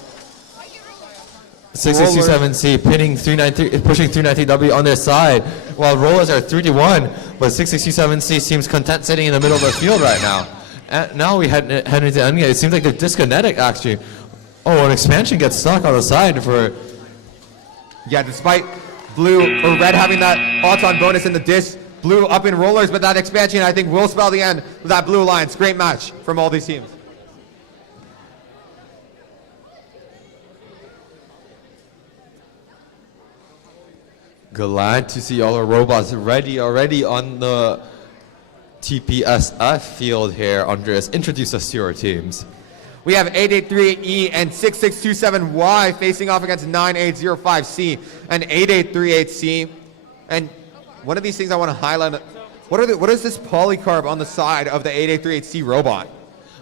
6627C pushing 393W on their side, while rollers are 3-1, but 6627C seems content sitting in the middle of the field right now. And now we head into endgame. It seems like they're disconnected actually. Oh, an expansion gets stuck on the side for... Yeah, despite blue or red having that auton bonus in the disc, blue up in rollers, but that expansion I think will spell the end with that blue alliance. Great match from all these teams. Glad to see all our robots ready already on the TPSF field here. Andreas, introduce us to your teams. We have 883E and 6627Y facing off against 9805C and 8838C. And one of these things I want to highlight, what is this polycarb on the side of the 8838C robot?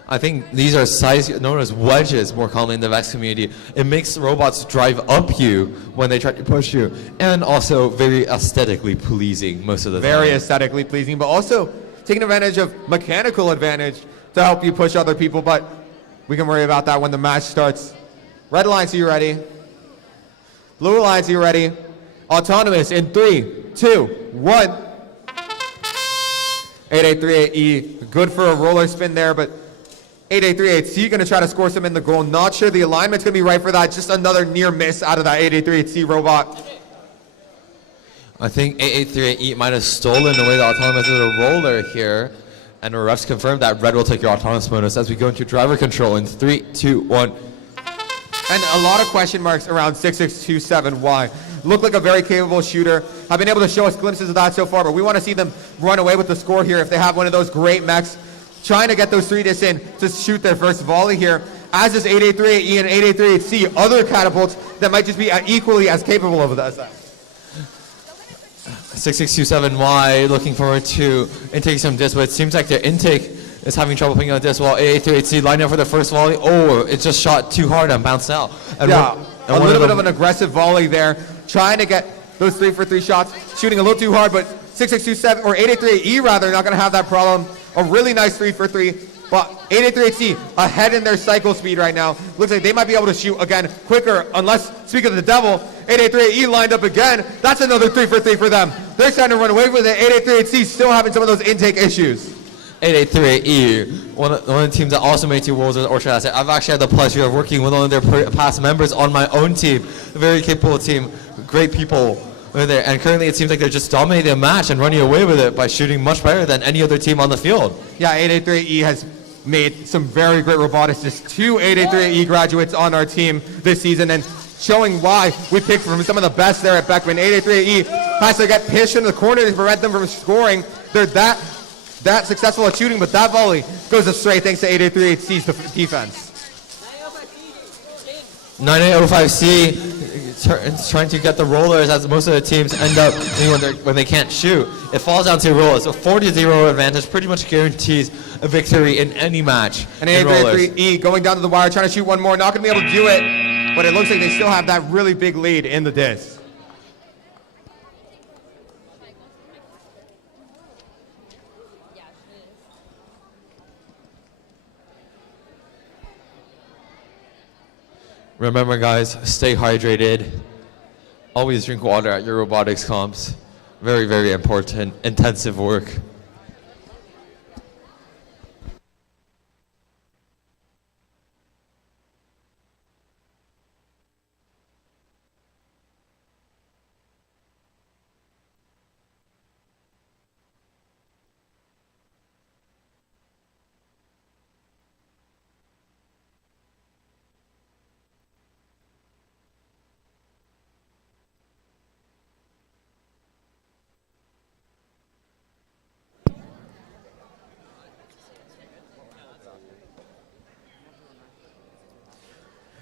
I think these are size known as wedges, more commonly in the VEX community. It makes robots drive up you when they try to push you, and also very aesthetically pleasing most of the time. Very aesthetically pleasing, but also taking advantage of mechanical advantage to help you push other people, but we can worry about that when the match starts. Red Alliance, are you ready? Blue Alliance, are you ready? Autonomous in 3, 2, 1. 8838E, good for a roller spin there, but 8838C going to try to score some in the goal. Not sure the alignment's going to be right for that. Just another near miss out of that 8838C robot. I think 8838E might have stolen away the autonomous of the roller here. And the refs confirmed that red will take your autonomous bonus as we go into driver control in 3, 2, 1. And a lot of question marks around 6627Y. Look like a very capable shooter. I've been able to show us glimpses of that so far, but we want to see them run away with the score here if they have one of those great mechs. Trying to get those 3 discs in to shoot their first volley here. As is 8838E and 8838C, other catapults that might just be equally as capable of that. 6627Y looking forward to intake some discs, but it seems like their intake is having trouble picking up discs while 8838C lining up for the first volley. Oh, it just shot too hard and bounced out. And yeah, a little bit of an aggressive volley there. Trying to get those 3-for-3 shots. Shooting a little too hard, but 6627, or 8838E rather, not going to have that problem. A really nice 3-for-3, but 8838C ahead in their cycle speed right now. Looks like they might be able to shoot again quicker, unless, speak of the devil, 8838E lined up again. That's another 3-for-3 for them. They're trying to run away with it. 8838C still having some of those intake issues. 8838E, one of the teams that also made 2 rolls in the Orchard asset. I've actually had the pleasure of working with one of their past members on my own team. A very capable team, great people. There. And currently it seems like they're just dominating the match and running away with it by shooting much better than any other team on the field. Yeah, 8838E has made some very great roboticists. 2 8838E graduates on our team this season, and showing why we picked from some of the best there at Beckman. 883E has to get pitched into the corner to prevent them from scoring. They're that successful at shooting, but that volley goes astray thanks to 883C's defense. 9805C is trying to get the rollers, as most of the teams end up when they can't shoot. It falls down to rollers. A 40-0 advantage pretty much guarantees a victory in any match. And 883E going down to the wire, trying to shoot one more. Not going to be able to do it, but it looks like they still have that really big lead in the disc. Remember, guys, stay hydrated. Always drink water at your robotics comps. Very, very important. Intensive work.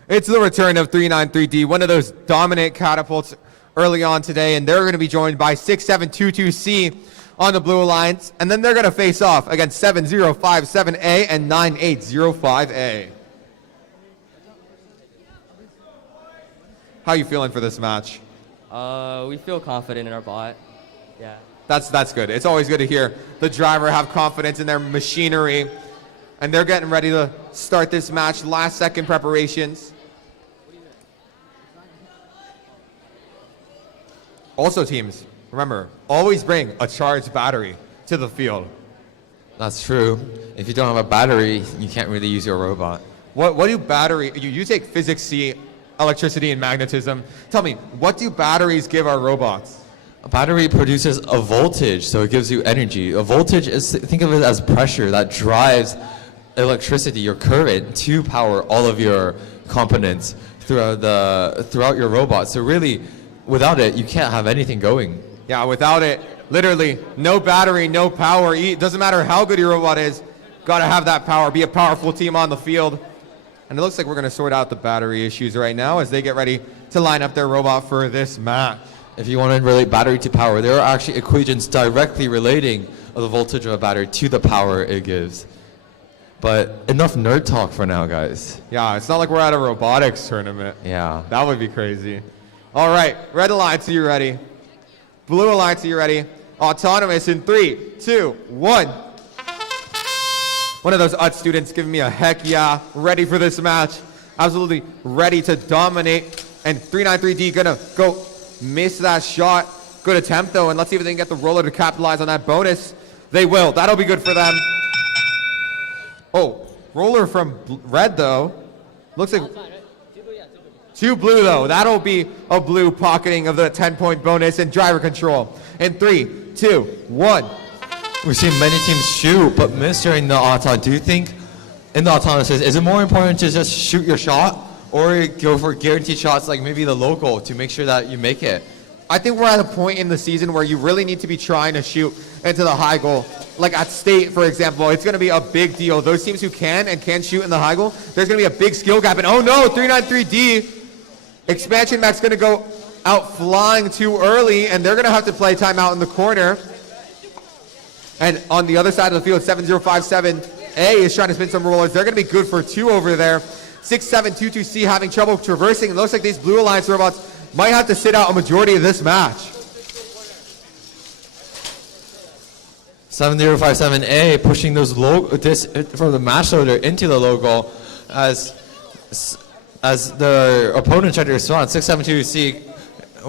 It's the return of 393D, one of those dominant catapults early on today, and they're going to be joined by 6722C on the Blue Alliance, and then they're going to face off against 7057A and 9805A. How are you feeling for this match? We feel confident in our bot. Yeah. That's good. It's always good to hear the driver have confidence in their machinery, and they're getting ready to start this match. Last second preparations. Also, teams, remember, always bring a charged battery to the field. That's true. If you don't have a battery, you can't really use your robot. What do battery, you take physics C, electricity and magnetism. Tell me, what do batteries give our robots? A battery produces a voltage, so it gives you energy. A voltage is, think of it as pressure that drives electricity, your current, to power all of your components throughout your robot. So really, without it, you can't have anything going. Yeah, without it, literally, no battery, no power. It doesn't matter how good your robot is, gotta have that power, be a powerful team on the field. And it looks like we're gonna sort out the battery issues right now as they get ready to line up their robot for this match. If you want to relate battery to power, there are actually equations directly relating the voltage of a battery to the power it gives. But enough nerd talk for now, guys. Yeah, it's not like we're at a robotics tournament. Yeah. That would be crazy. All right, Red Alliance, are you ready? Blue Alliance, are you ready? Autonomous in 3, 2, 1. One of those UT students giving me a heck yeah, ready for this match. Absolutely ready to dominate. And 393D gonna go miss that shot. Good attempt though, and let's see if they can get the roller to capitalize on that bonus. They will, that'll be good for them. Oh, roller from red though. Looks like 2 blue though. That'll be a blue pocketing of the 10-point bonus and driver control. In 3, 2, 1. We've seen many teams shoot, but miss during the auto. Do you think in the autonomous, is it more important to just shoot your shot or go for guaranteed shots like maybe the local to make sure that you make it? I think we're at a point in the season where you really need to be trying to shoot into the high goal. Like at state, for example, it's going to be a big deal. Those teams who can shoot in the high goal, there's going to be a big skill gap. And oh no, 393D, Expansion Max going to go out flying too early, and they're going to have to play timeout in the corner. And on the other side of the field, 7057A is trying to spin some rollers. They're going to be good for 2 over there. 6722C having trouble traversing. It looks like these Blue Alliance robots might have to sit out a majority of this match. 7057A pushing those this from the match loader into the logo as the opponent tried to respond. 672C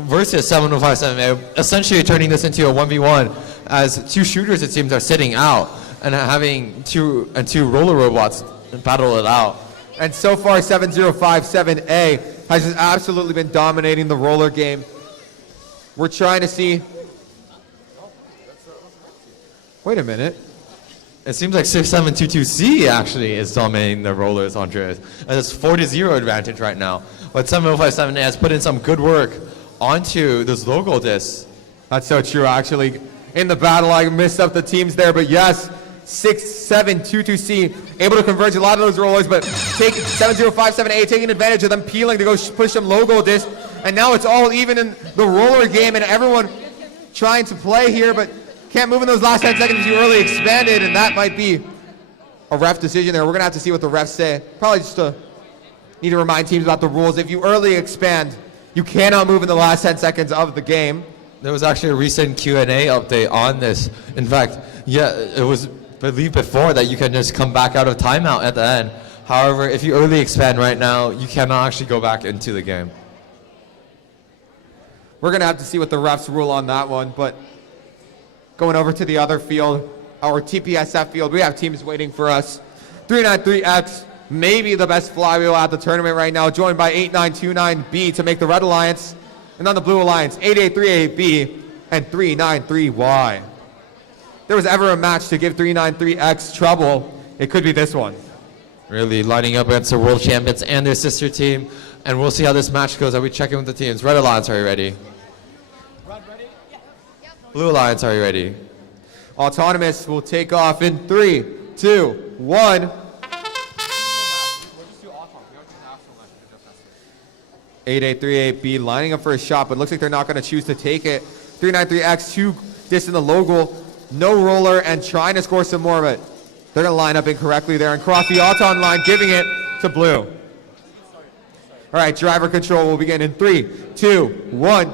versus 7057A, essentially turning this into a 1v1 as 2 shooters, it seems, are sitting out and having two roller robots battle it out. And so far, 7057A has just absolutely been dominating the roller game. We're trying to see. Wait a minute. It seems like 6722C actually is dominating the rollers, Andreas. And it's 4-0 advantage right now. But 7057 has put in some good work onto this logo disc. That's so true, actually. In the battle, I missed up the teams there, but yes, 6722C able to converge a lot of those rollers, but 70578 taking advantage of them peeling to go push some logo disc. And now it's all even in the roller game, and everyone trying to play here, but can't move in those last 10 seconds. You early expanded, and that might be a ref decision there. We're gonna have to see what the refs say. Probably just need to remind teams about the rules. If you early expand, you cannot move in the last 10 seconds of the game. There was actually a recent Q&A update on this. In fact, yeah, it was believed before that you can just come back out of timeout at the end. However, if you early expand right now, you cannot actually go back into the game. We're gonna have to see what the refs rule on that one, but going over to the other field, our TPSF field, we have teams waiting for us. 393X, maybe the best flywheel at the tournament right now, joined by 8929B to make the Red Alliance. And on the Blue Alliance, 8838B and 393Y. If there was ever a match to give 393X trouble, it could be this one. Really lining up against the world champions and their sister team. And we'll see how this match goes as we check in with the teams. Red Alliance, are you ready? Blue Alliance, are you ready? Autonomous will take off in 3, 2, 1. 8838B lining up for a shot, but looks like they're not going to choose to take it. 393X, 2 disc in the logo, no roller, and trying to score some more, but they're going to line up incorrectly there and cross the Auton line, giving it to Blue. All right, driver control will begin in 3, 2, 1.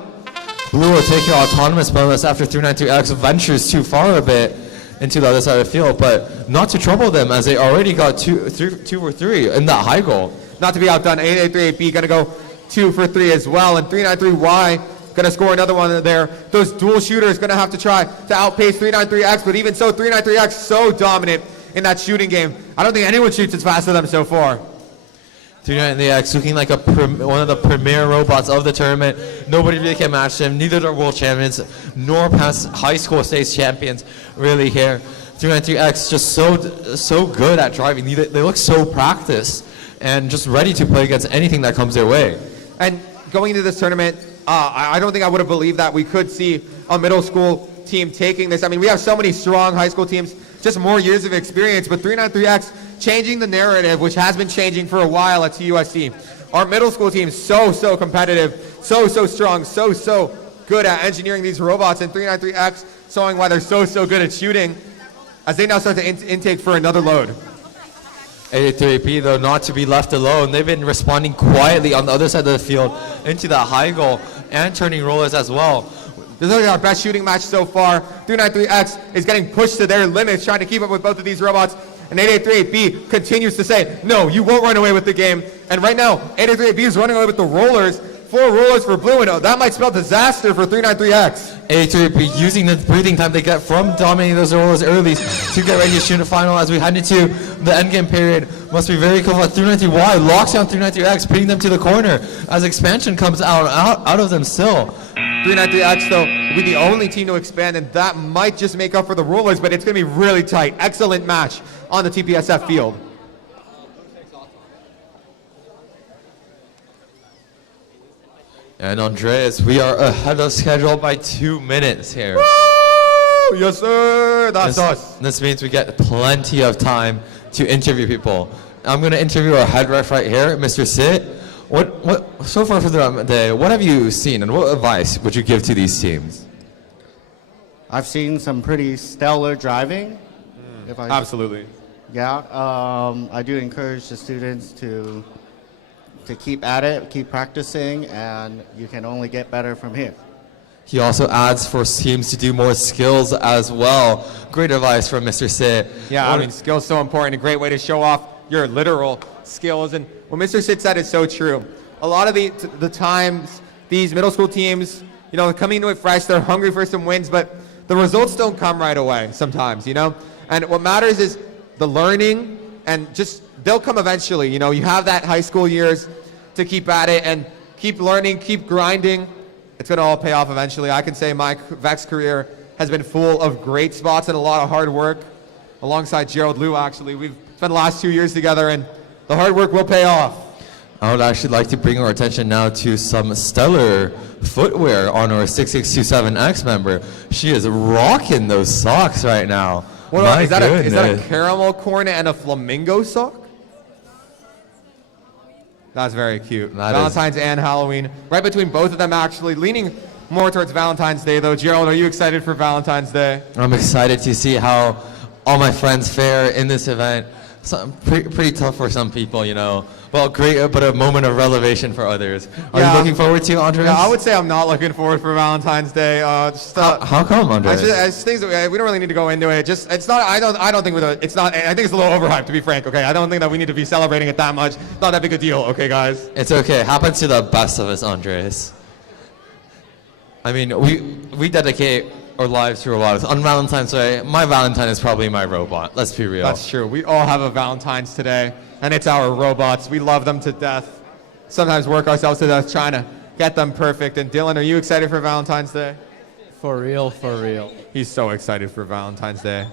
Blue will take your autonomous bonus after 393X ventures too far a bit into the other side of the field, but not to trouble them as they already got 2 for 3 in that high goal. Not to be outdone, 8838B going to go 2 for 3 as well, and 393Y going to score another one there. Those dual shooters going to have to try to outpace 393X, but even so, 393X so dominant in that shooting game. I don't think anyone shoots as fast as them so far. 393X looking like one of the premier robots of the tournament. Nobody really can match them. Neither are world champions, nor past high school state champions really here. 393X just so good at driving. They look so practiced and just ready to play against anything that comes their way. And going into this tournament, I don't think I would have believed that we could see a middle school team taking this. I mean, we have so many strong high school teams, just more years of experience, but 393X changing the narrative, which has been changing for a while at TUSD. Our middle school team so competitive, so strong, so good at engineering these robots, and 393X showing why they're so good at shooting as they now start to intake for another load. 83AP, though, not to be left alone. They've been responding quietly on the other side of the field into that high goal and turning rollers as well. This is our best shooting match so far. 393X is getting pushed to their limits, trying to keep up with both of these robots. And 8838B continues to say, no, you won't run away with the game. And right now, 8838B is running away with the rollers. 4 rollers for Blue, and that might spell disaster for 393X. 83AP using the breathing time they get from dominating those rollers early to get ready to shoot a final as we head into the endgame period. Must be very cool. 393Y locks down 393X, pinning them to the corner as expansion comes out of them still. 393X, though, will be the only team to expand, and that might just make up for the rollers, but it's going to be really tight. Excellent match on the TPSF field. And Andreas, we are ahead of schedule by 2 minutes here. Woo! Yes, sir. That's us. This means we get plenty of time to interview people. I'm going to interview our head ref right here, Mr. Sit. What so far for the day, what have you seen and what advice would you give to these teams? I've seen some pretty stellar driving. Absolutely. Yeah, I do encourage the students to keep at it, keep practicing, and you can only get better from here. He also adds for teams to do more skills as well. Great advice from Mr. Sit. Yeah, I mean, skills so important. A great way to show off your literal skills. And what Mr. Sit said is so true. A lot of the times, these middle school teams, coming into it fresh, they're hungry for some wins, but the results don't come right away sometimes, And what matters is the learning, and just they'll come eventually. You have that high school years to keep at it and keep learning, keep grinding. It's going to all pay off eventually. I can say my VEX career has been full of great spots and a lot of hard work. alongside Gerald Liu, actually. We've spent the last 2 years together, and the hard work will pay off. I would actually like to bring our attention now to some stellar footwear on our 6627X member. She is rocking those socks right now. My Is that a goodness. caramel cornet and a flamingo sock? That's very cute. Valentine's and Halloween. Right between both of them, actually. Leaning more towards Valentine's Day, though. Gerald, are you excited for Valentine's Day? I'm excited to see how all my friends fare in this event. Pretty tough for some people, you know. Well, great, but a moment of revelation for others. Are you looking forward to, Andres? Yeah, I would say I'm not looking forward for Valentine's Day. How come, Andres? It's things that we don't really need to go into it. It's not. I don't think it's not. I think it's a little overhyped, to be frank. Okay, I don't think that we need to be celebrating it that much. Not that big a deal. Okay, guys. It's okay. It happens to the best of us, Andres. I mean, we dedicate our lives to robotics. On Valentine's Day, my Valentine is probably my robot. Let's be real. That's true. We all have a Valentine's today, and it's our robots. We love them to death. Sometimes work ourselves to death trying to get them perfect. And Dylan, are you excited for Valentine's Day? For real, for real. He's so excited for Valentine's Day.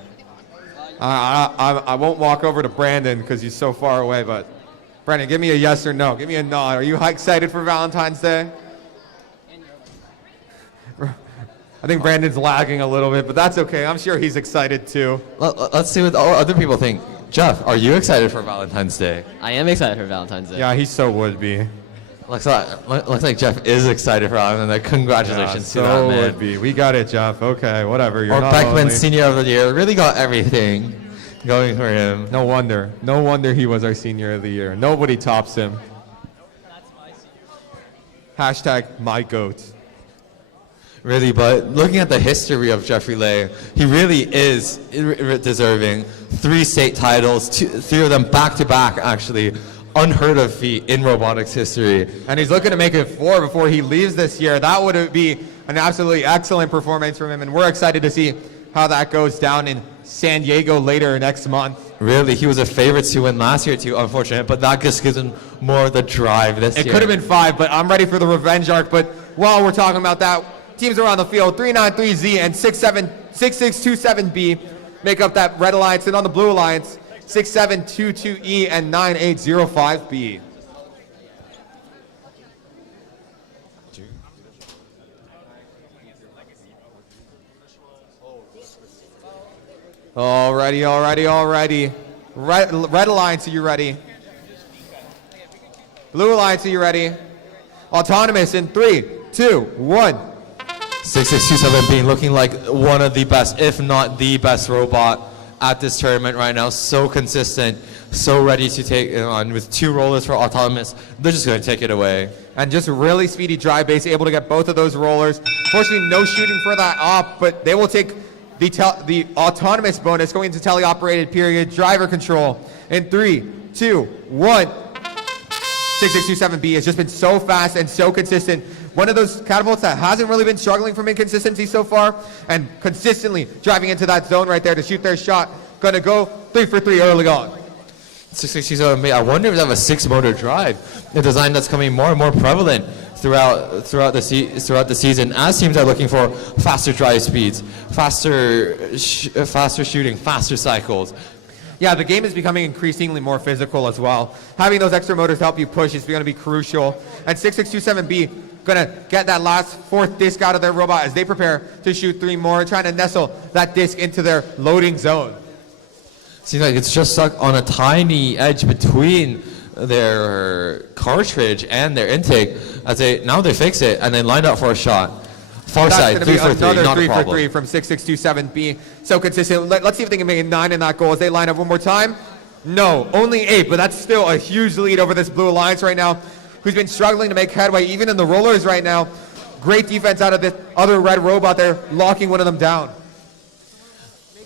I won't walk over to Brandon because he's so far away, but Brandon, give me a yes or no. Give me a nod. Are you excited for Valentine's Day? I think Brandon's lagging a little bit, but that's okay. I'm sure he's excited too. Let's see what other people think. Jeff, are you excited for Valentine's Day? I am excited for Valentine's Day. Yeah, he so would be. Looks like Jeff is excited for Valentine's Day. Congratulations to that so man. would be. We got it, Jeff. Okay, whatever. You're Or not Beckman, lonely. Senior of the Year, really got everything going for him. No wonder. No wonder he was our Senior of the Year. Nobody tops him. Hashtag my goat. Really, but looking at the history of Jeffrey Lay, he really is deserving. 3 state titles, 3 of them back-to-back, actually. Unheard of feat in robotics history. And he's looking to make it 4 before he leaves this year. That would be an absolutely excellent performance from him, and we're excited to see how that goes down in San Diego later next month. Really, he was a favorite to win last year too, unfortunate, but that just gives him more of the drive this year. It could have been 5, but I'm ready for the revenge arc. But while we're talking about that, teams around the field, 393Z and 6627B make up that red alliance, and on the blue alliance, 6722E and 9805B. Alrighty. Red alliance, are you ready? Blue alliance, are you ready? Autonomous in 3, 2, 1. 6627 being looking like one of the best, if not the best robot at this tournament right now. So consistent, so ready to take it on with 2 rollers for autonomous. They're just going to take it away. And just really speedy drive base, able to get both of those rollers. Fortunately, no shooting for that op, but they will take the autonomous bonus going into teleoperated period. Driver control in 3, 2, 1. 6627B has just been so fast and so consistent. One of those catapults that hasn't really been struggling from inconsistency so far, and consistently driving into that zone right there to shoot their shot. Gonna go 3 for 3 early on. 6627B, I wonder if they have a 6-motor drive, a design that's coming more and more prevalent throughout the season as teams are looking for faster drive speeds, faster shooting, faster cycles. Yeah, the game is becoming increasingly more physical as well. Having those extra motors to help you push is going to be crucial. And 6627B going to get that last 4th disc out of their robot as they prepare to shoot 3 more, trying to nestle that disc into their loading zone. Seems like it's just stuck on a tiny edge between their cartridge and their intake. Now they fix it and they line up for a shot. Far side, 3 for 3, another not 3 a for problem. 3 from 6627B. So consistent. Let's see if they can make it 9 in that goal as they line up one more time. No, only 8, but that's still a huge lead over this blue alliance right now, who's been struggling to make headway even in the rollers right now. Great defense out of this other red robot there, locking one of them down.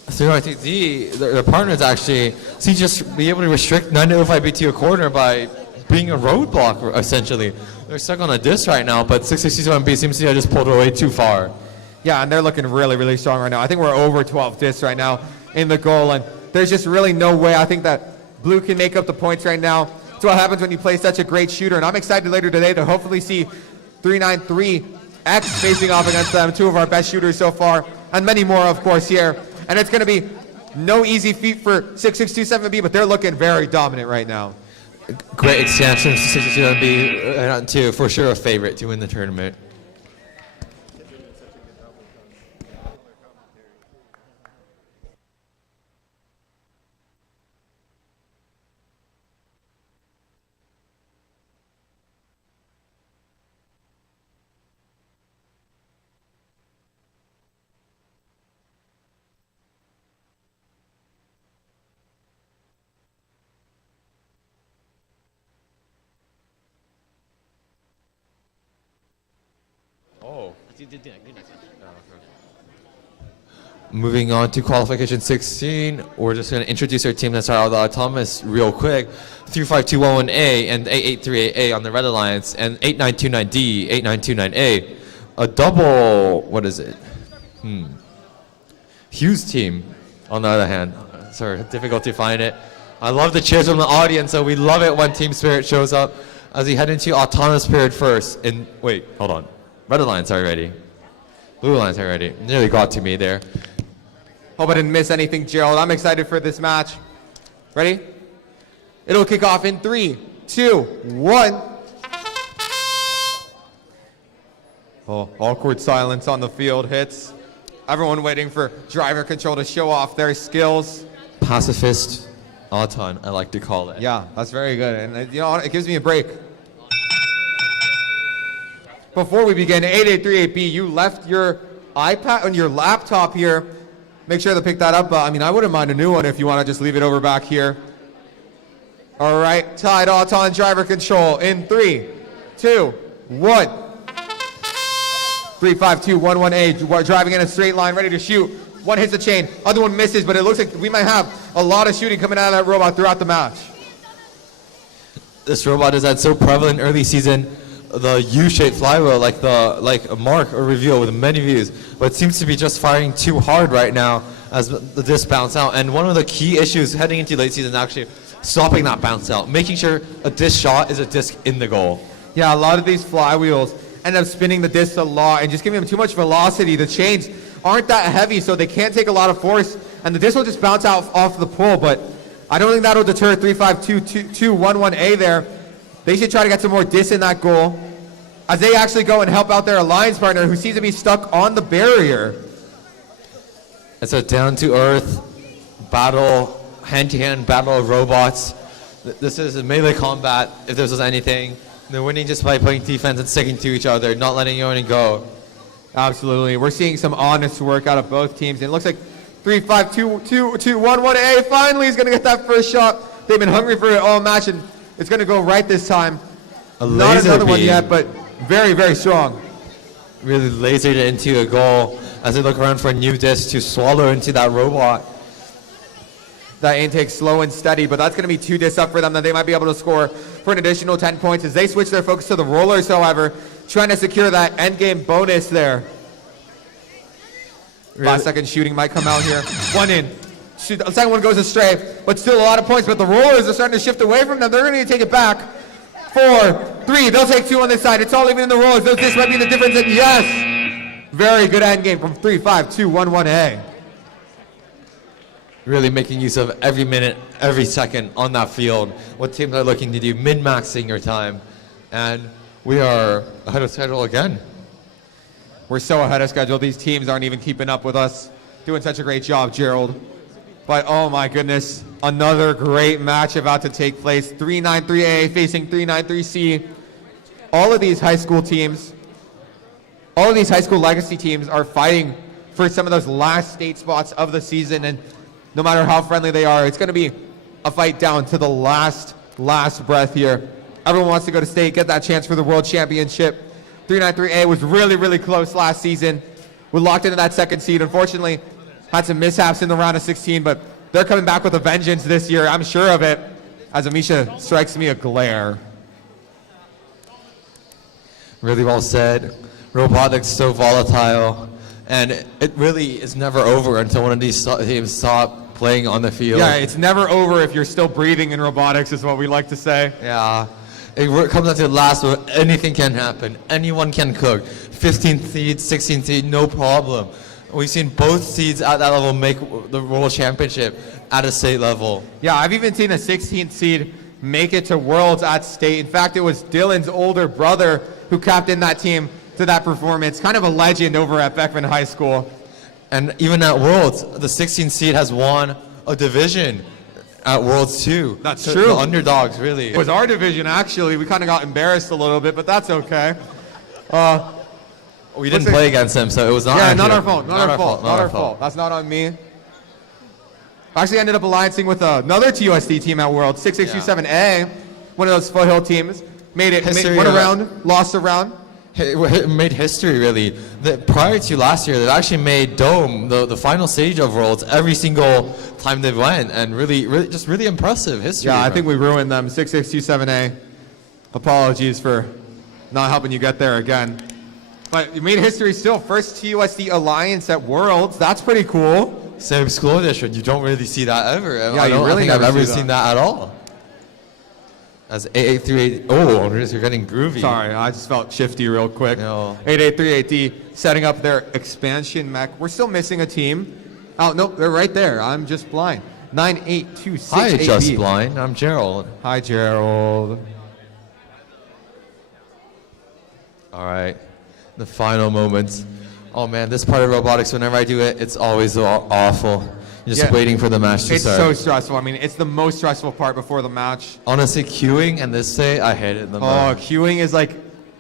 So I think the partners actually just be able to restrict 905B to a corner by being a roadblock, essentially. They're stuck on a disc right now, but 667B seems to have just pulled away too far. Yeah, and they're looking really, really strong right now. I think we're over 12 discs right now in the goal, and there's just really no way I think that blue can make up the points right now. It's what happens when you play such a great shooter, and I'm excited later today to hopefully see 393X facing off against them, 2 of our best shooters so far, and many more, of course, here. And it's going to be No easy feat for 6627B, but they're looking very dominant right now. Great expansion, 67B, too, for sure a favorite to win the tournament. Moving on to qualification 16, we're just going to introduce our team that's out of the autonomous real quick. 35211A and 8838A on the Red Alliance, and 8929D, 8929A. A double, what is it? Hughes team, on the other hand. Sorry, difficult to find it. I love the cheers from the audience, so we love it when Team Spirit shows up as we head into autonomous period first. And wait, hold on. Red Alliance already. Blue Alliance already. Nearly got to me there. Hope I didn't miss anything, Gerald. I'm excited for this match. Ready? It'll kick off in 3, 2, 1. Oh, awkward silence on the field hits. Everyone waiting for driver control to show off their skills. Pacifist Auton, I like to call it. Yeah, that's very good. And you know, it gives me a break. Before we begin, 8838B, you left your iPad on your laptop here. Make sure to pick that up. I mean, I wouldn't mind a new one if you want to just leave it over back here. All right, tied Auton driver control in 3, 2, 1. 35211A driving in a straight line, ready to shoot. One hits the chain, other one misses, but it looks like we might have a lot of shooting coming out of that robot throughout the match. This robot is at so prevalent early season. The U-shaped flywheel, like a mark or reveal with many views, but it seems to be just firing too hard right now as the disc bounce out. And one of the key issues heading into late season is actually stopping that bounce out, making sure a disc shot is a disc in the goal. Yeah, a lot of these flywheels end up spinning the discs a lot and just giving them too much velocity. The chains aren't that heavy, so they can't take a lot of force, and the disc will just bounce out off the pull. But I don't think that'll deter 35211A there. They should try to get some more discs in that goal as they actually go and help out their alliance partner who seems to be stuck on the barrier. It's a down-to-earth battle, hand-to-hand battle of robots. This is a melee combat, if this was anything. They're winning just by playing defense and sticking to each other, not letting anyone go. Absolutely. We're seeing some honest work out of both teams. And it looks like 35211A finally is going to get that first shot. They've been hungry for it all match, and it's going to go right this time. Not another one yet, but very, very strong. Really lasered it into a goal as they look around for a new disc to swallow into that robot. That intake slow and steady, but that's going to be 2 discs up for them that they might be able to score for an additional 10 points as they switch their focus to the rollers, however, trying to secure that endgame bonus there. Really? 5-second shooting might come out here. One in. Shoot, the second one goes astray, but still a lot of points, but the rollers are starting to shift away from them. They're going to take it back. 4, 3, they'll take 2 on this side. It's all even in the rollers. Those discs might be the difference, and yes! Very good endgame from 35211A. Really making use of every minute, every second on that field. What teams are looking to do, min-maxing your time. And we are ahead of schedule again. We're so ahead of schedule. These teams aren't even keeping up with us. Doing such a great job, Gerald. But oh my goodness, another great match about to take place. 393A facing 393C. All of these high school teams, all of these high school legacy teams are fighting for some of those last state spots of the season, and no matter how friendly they are, it's going to be a fight down to the last breath here. Everyone wants to go to state, get that chance for the world championship. 393A was really, really close last season. We locked into that second seed. Unfortunately, had some mishaps in the round of 16, but they're coming back with a vengeance this year. I'm sure of it, as Amisha strikes me a glare. Really well said. Robotics so volatile, and it really is never over until one of these teams stop playing on the field. Yeah, it's never over if you're still breathing in robotics, is what we like to say. Yeah. It comes down to the last where anything can happen. Anyone can cook. 15th seed, 16th seed, no problem. We've seen both seeds at that level make the World Championship at a state level. Yeah, I've even seen a 16th seed make it to Worlds at state. In fact, it was Dylan's older brother who captained that team to that performance. Kind of a legend over at Beckman High School. And even at Worlds, the 16th seed has won a division at Worlds too. That's So true. The underdogs, really. It was our division, actually. We kind of got embarrassed a little bit, but that's okay. We didn't play against them, so it was not. Yeah, actually- not our fault. Not our fault. Not our fault. That's not on me. I actually ended up alliancing with another TUSD team at World, 6627A, one of those foothill teams. Won a round, lost a round. It made history, really. Prior to last year, they actually made Dome the final stage of Worlds every single time they went, and really impressive history. Yeah, I think we ruined them. 6627A. Apologies for not helping you get there again. But you made history still. First TUSD Alliance at Worlds. That's pretty cool. Same school district. You don't really see that ever. Yeah, I you don't really think I've never ever see seen that at all. As 8838. Oh, you're getting groovy. Sorry, I just felt shifty real quick. 8838D setting up their expansion mech. We're still missing a team. Oh, no, they're right there. I'm just blind. 9826. Hi, Just Blind. I'm Gerald. Hi, Gerald. All right. The final moments. Oh man, this part of robotics, whenever I do it, it's always awful. You're just waiting for the match to It's start. so stressful. I mean, it's the most stressful part before the match. Honestly, queuing and this day, I hate it the most. Queuing is like,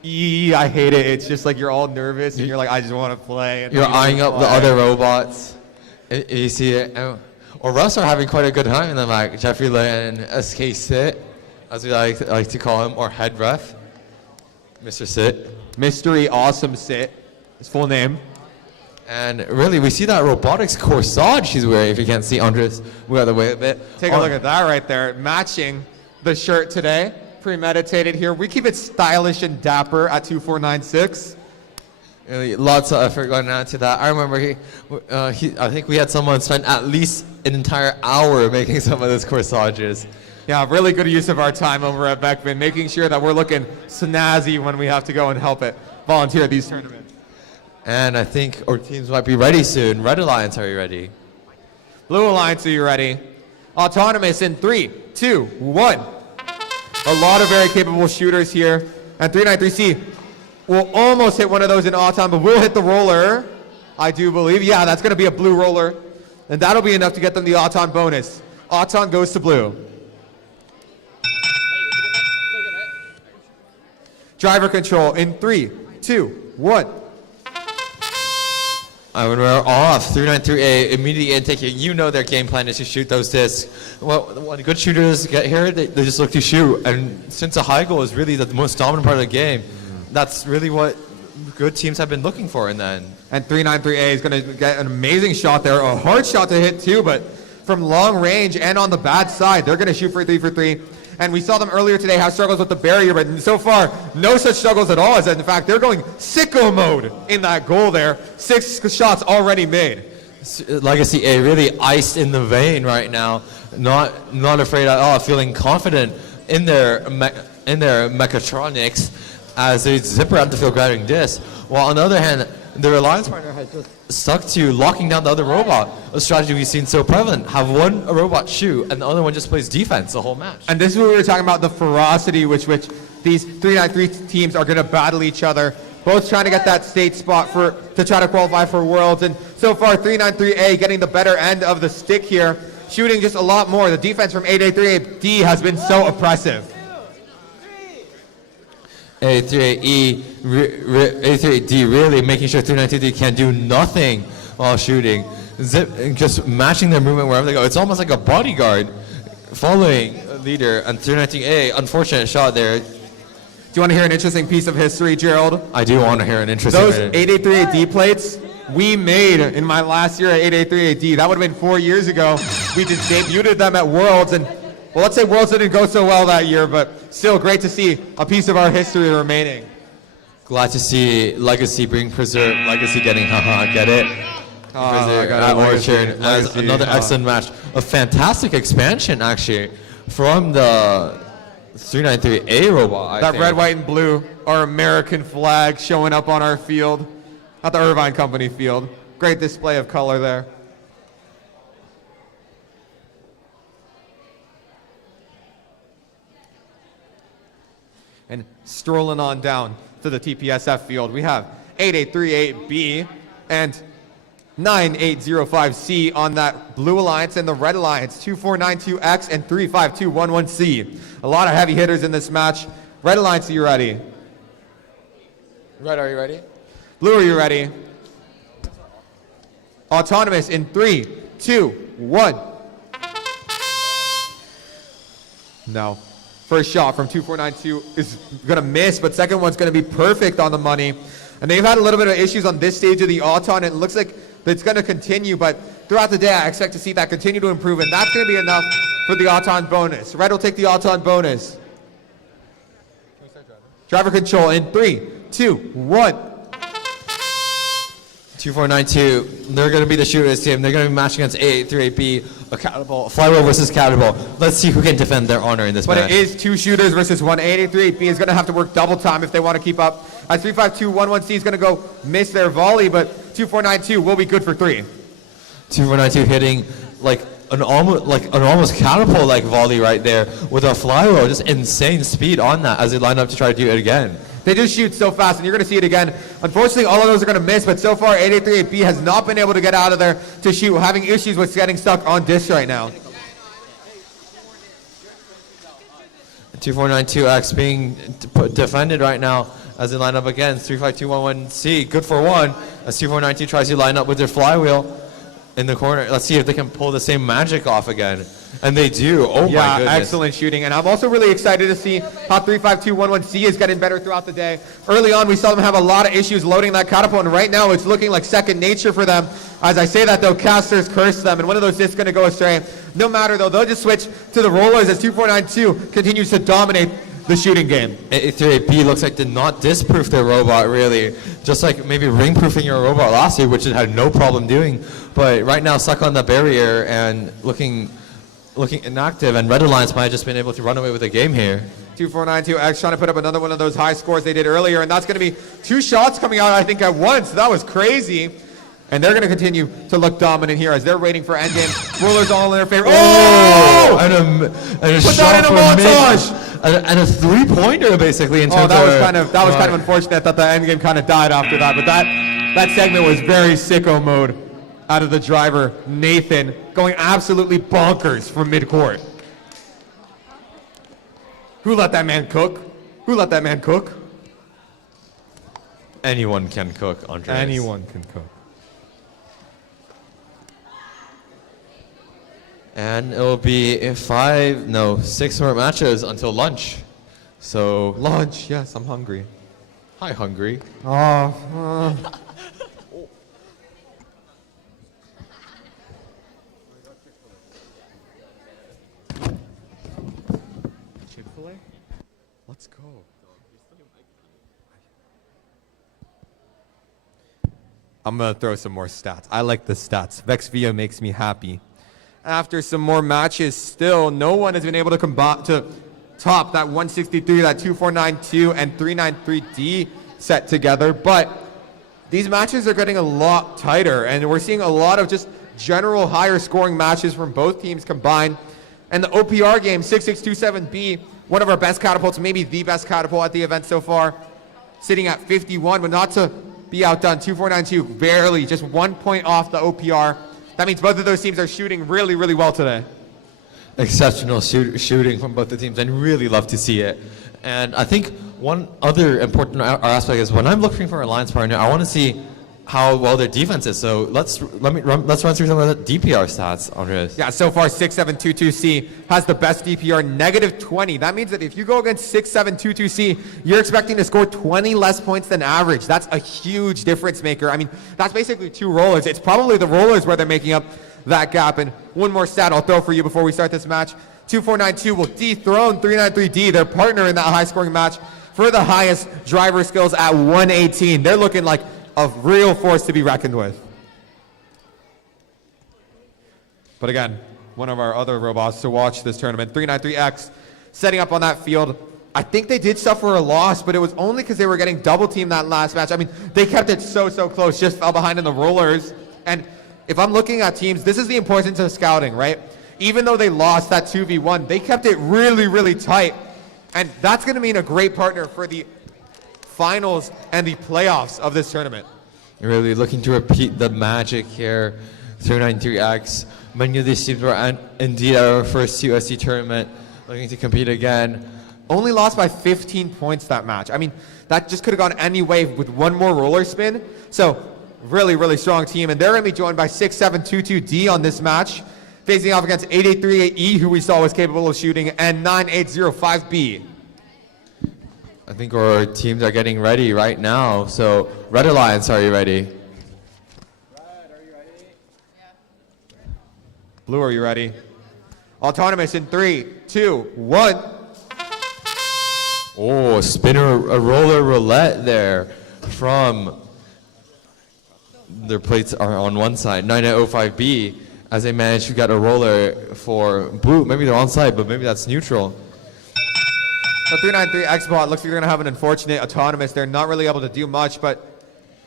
I hate it. It's just like you're all nervous and you're like, I just want to play. And You're then you eyeing don't up the play. other robots. You see it. Or Russ are having quite a good time in the match. Jeffrey Lane, SK Sit, as we like to call him, or head ref. Mr. Sit. Mystery Awesome Sit. His full name. And really, we see that robotics corsage she's wearing. If you can't see, Andres, we got the way a bit. Take a look at that right there. Matching the shirt today. Premeditated here. We keep it stylish and dapper at 2496. Really, lots of effort going on to that. I remember I think we had someone spend at least an entire hour making some of those corsages. Yeah, really good use of our time over at Beckman, making sure that we're looking snazzy when we have to go and help it volunteer at these tournaments. And I think our teams might be ready soon. Red Alliance, are you ready? Blue Alliance, are you ready? Autonomous in 3, 2, 1. A lot of very capable shooters here. And 393C will almost hit one of those in Auton, but will hit the roller, I do believe. Yeah, that's going to be a blue roller. And that'll be enough to get them the Auton bonus. Auton goes to blue. Driver control in 3, 2, 1. When we're off, 393A, immediate intake. You know their game plan is to shoot those discs. Well, when good shooters get here, they just look to shoot. And since a high goal is really the most dominant part of the game, that's really what good teams have been looking for in the end. And 393A is going to get an amazing shot there. A hard shot to hit too, but from long range and on the bad side, they're going to shoot for 3 for 3. And we saw them earlier today have struggles with the barrier, but so far, no such struggles at all. As in fact, they're going sicko mode in that goal there. 6 shots already made. Legacy A really iced in the vein right now. Not afraid at all, feeling confident in their mechatronics as they zip around the field grabbing discs. While on the other hand, their alliance partner has just stuck to locking down the other robot, a strategy we've seen so prevalent. Have one robot shoot, and the other one just plays defense the whole match. And this is what we were talking about, the ferocity which these 393 teams are going to battle each other, both trying to get that state spot to try to qualify for Worlds. And so far, 393A getting the better end of the stick here, shooting just a lot more. The defense from 883D has been so oppressive. 838D really making sure 393D can do nothing while shooting. Just matching their movement wherever they go. It's almost like a bodyguard following a leader. And 393A, unfortunate shot there. Do you want to hear an interesting piece of history, Gerald? I do want to hear an interesting. Those 883AD plates we made in my last year at 883AD. That would have been 4 years ago. We just debuted them at Worlds, and well, let's say Worlds didn't go so well that year, but still great to see a piece of our history remaining. Glad to see Legacy being preserved. Legacy getting, get it? At Orchard. As another excellent match. A fantastic expansion, actually, from the 393A robot. That red, white, and blue, our American flag showing up on our field, not the Irvine Company field. Great display of color there. And strolling on down to the TPSF field, we have 8838B and 9805C on that blue alliance, and the red alliance, 2492X and 35211C. A lot of heavy hitters in this match. Red alliance, are you ready? Red, are you ready? Blue, are you ready? Autonomous in 3, 2, 1. No. First shot from 2492 is gonna miss, but second one's gonna be perfect on the money. And they've had a little bit of issues on this stage of the auto, and it looks like it's gonna continue, but throughout the day I expect to see that continue to improve, and that's gonna be enough for the auto bonus. Red will take the auto bonus. Driver control in 3, 2, 1. 2492, they're going to be the shooters team. They're going to be matching against 8838B, a catapult, flywheel versus catapult. Let's see who can defend their honor in this match. But it is 2 shooters versus 1. 8838B is going to have to work double time if they want to keep up. As 35211C is going to go miss their volley, but 2492 will be good for 3. 2492 hitting like an almost catapult like volley right there with a flywheel, just insane speed on that as they line up to try to do it again. They just shoot so fast, and you're going to see it again. Unfortunately, all of those are going to miss, but so far, 8838B has not been able to get out of there to shoot, having issues with getting stuck on disc right now. 2492X being defended right now as they line up again. 35211C, good for 1, as 2492 tries to line up with their flywheel in the corner. Let's see if they can pull the same magic off again. And they do. Oh my goodness. Excellent shooting. And I'm also really excited to see how 35211C is getting better throughout the day. Early on, we saw them have a lot of issues loading that catapult, and right now it's looking like second nature for them. As I say that, though, casters curse them, and one of those discs is going to go astray. No matter, though, they'll just switch to the rollers as 2492 continues to dominate the shooting game. 8838B looks like did not disproof their robot, really. Just like maybe ring-proofing your robot last year, which it had no problem doing. But right now, stuck on the barrier and looking inactive, and Red Alliance might have just been able to run away with the game here. 2492X trying to put up another one of those high scores they did earlier, and that's going to be 2 shots coming out, I think, at once. That was crazy. And they're going to continue to look dominant here as they're waiting for endgame. Rollers all in their favor. Oh! And a Put shot that in a montage! And a three-pointer, basically, in terms that was kind of unfortunate. I thought the endgame kind of died after that, but that segment was very sicko mode out of the driver, Nathan, going absolutely bonkers from mid-court. Who let that man cook? Who let that man cook? Anyone can cook, Andres. Anyone can cook. And it will be 6 more matches until lunch. So lunch, yes, I'm hungry. Hi, hungry. Chick-fil-A? Let's go. I'm gonna throw some more stats. I like the stats. VEX Via makes me happy. After some more matches, still no one has been able to top that 163, that 2492 and 393D set together. But these matches are getting a lot tighter, and we're seeing a lot of just general higher scoring matches from both teams combined. And the OPR game, 6627B, one of our best catapults, maybe the best catapult at the event so far, sitting at 51, but not to be outdone. 2492 barely, just 1 point off the OPR. That means both of those teams are shooting really, really well today. Exceptional shooting from both the teams, and really love to see it. And I think one other important aspect is when I'm looking for an alliance partner, I want to see how well their defense is. So let's run through some of the DPR stats, Andres. Yeah, so far 6722C has the best DPR, -20. That means that if you go against 6722C, you're expecting to score 20 less points than average. That's a huge difference maker. I mean, that's basically 2 rollers. It's probably the rollers where they're making up that gap. And one more stat I'll throw for you before we start this match. 2492 will dethrone 393D, their partner in that high-scoring match, for the highest driver skills at 118. They're looking like a real force to be reckoned with. But again, one of our other robots to watch this tournament, 393X, setting up on that field. I think they did suffer a loss, but it was only because they were getting double teamed that last match. I mean, they kept it so close, just fell behind in the rollers. And if I'm looking at teams, this is the importance of scouting, right? Even though they lost that 2v1, they kept it really, really tight. And that's going to mean a great partner for the finals and the playoffs of this tournament. Really looking to repeat the magic here. 393X. Many of these teams were indeed at our first TUSD tournament, looking to compete again. Only lost by 15 points that match. I mean, that just could have gone any way with one more roller spin. So, really, really strong team. And they're going to be joined by 6722D on this match, facing off against 8838E, who we saw was capable of shooting, and 9805B. I think our teams are getting ready right now. So, Red Alliance, are you ready? Blue, are you ready? Autonomous in 3, 2, 1. Oh, spinner, a roller roulette there from, their plates are on one side, 9805B, as they manage to get a roller for blue. Maybe they're on side, but maybe that's neutral. The 393X bot looks like they're going to have an unfortunate autonomous. They're not really able to do much, but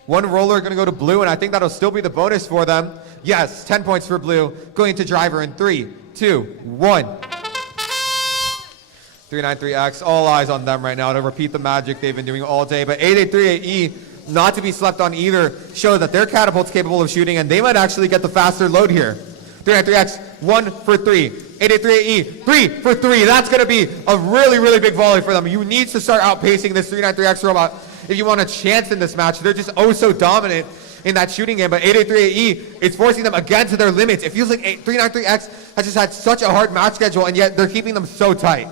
one roller going to go to blue, and I think that'll still be the bonus for them. Yes, 10 points for blue, going to driver in 3, 2, 1. 393X, all eyes on them right now to repeat the magic they've been doing all day. But 8838E, not to be slept on either, show that their catapult's capable of shooting, and they might actually get the faster load here. 393X, 1 for 3. 8838E, 3 for 3. That's going to be a really, really big volley for them. You need to start outpacing this 393X robot if you want a chance in this match. They're just oh so dominant in that shooting game, but 8838E is forcing them again to their limits. It feels like 393X has just had such a hard match schedule, and yet they're keeping them so tight.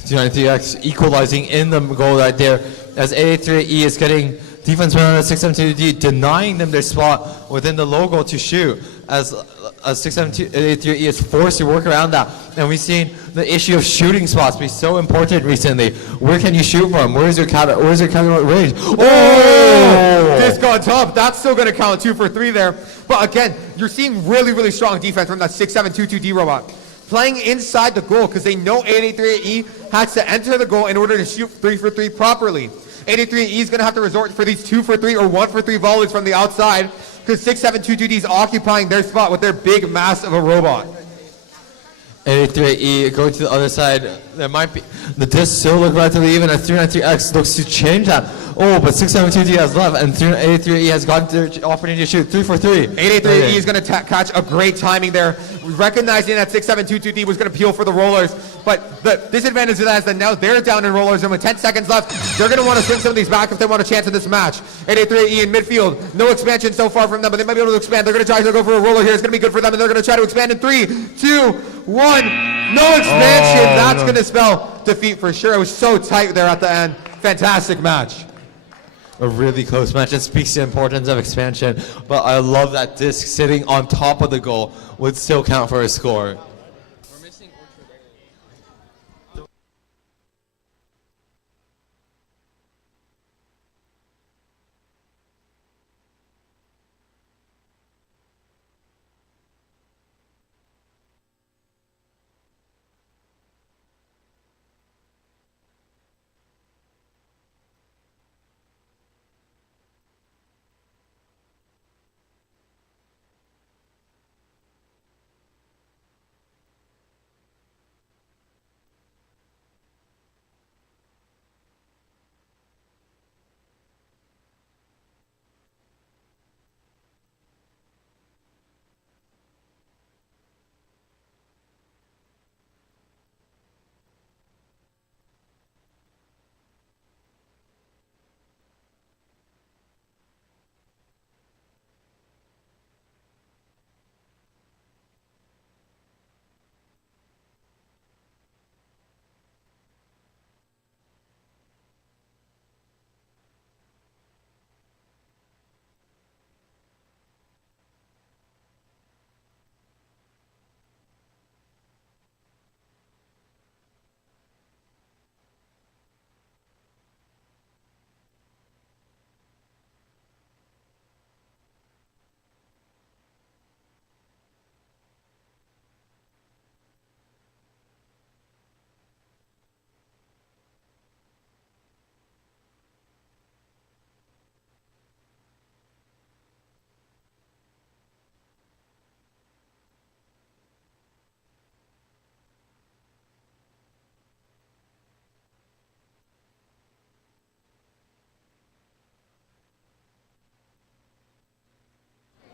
393X equalizing in the goal right there, as 8838E is getting defense run on 672D, denying them their spot within the logo to shoot, as 672E is forced to work around that. And we've seen the issue of shooting spots be so important recently. Where can you shoot from? Where's your counter range? Oh! Disc on top. That's still going to count 2 for 3 there. But again, you're seeing really, really strong defense from that 6722D robot. Playing inside the goal because they know 8838E has to enter the goal in order to shoot 3 for 3 properly. 8838E is going to have to resort for these 2 for 3 or 1 for 3 volleys from the outside because 6722D is occupying their spot with their big mass of a robot. 83E going to the other side. There might be the disc still look relatively even as 393X looks to change that. Oh, but 672D has left, and 83E has gotten the opportunity to shoot 3 for 3. 88E is going to catch a great timing there, recognizing that 6722D was going to peel for the rollers. But the disadvantage of that is that now they're down in rollers, and with 10 seconds left, they're going to want to swing some of these back if they want a chance in this match. 88E in midfield, no expansion so far from them, but they might be able to expand. They're going to try to go for a roller here. It's going to be good for them, and they're going to try to expand in 3, 2, 1. No expansion. That's going to spell defeat for sure. It was so tight there at the end. Fantastic match. A really close match. It speaks to the importance of expansion, but I love that disc sitting on top of the goal would still count for a score.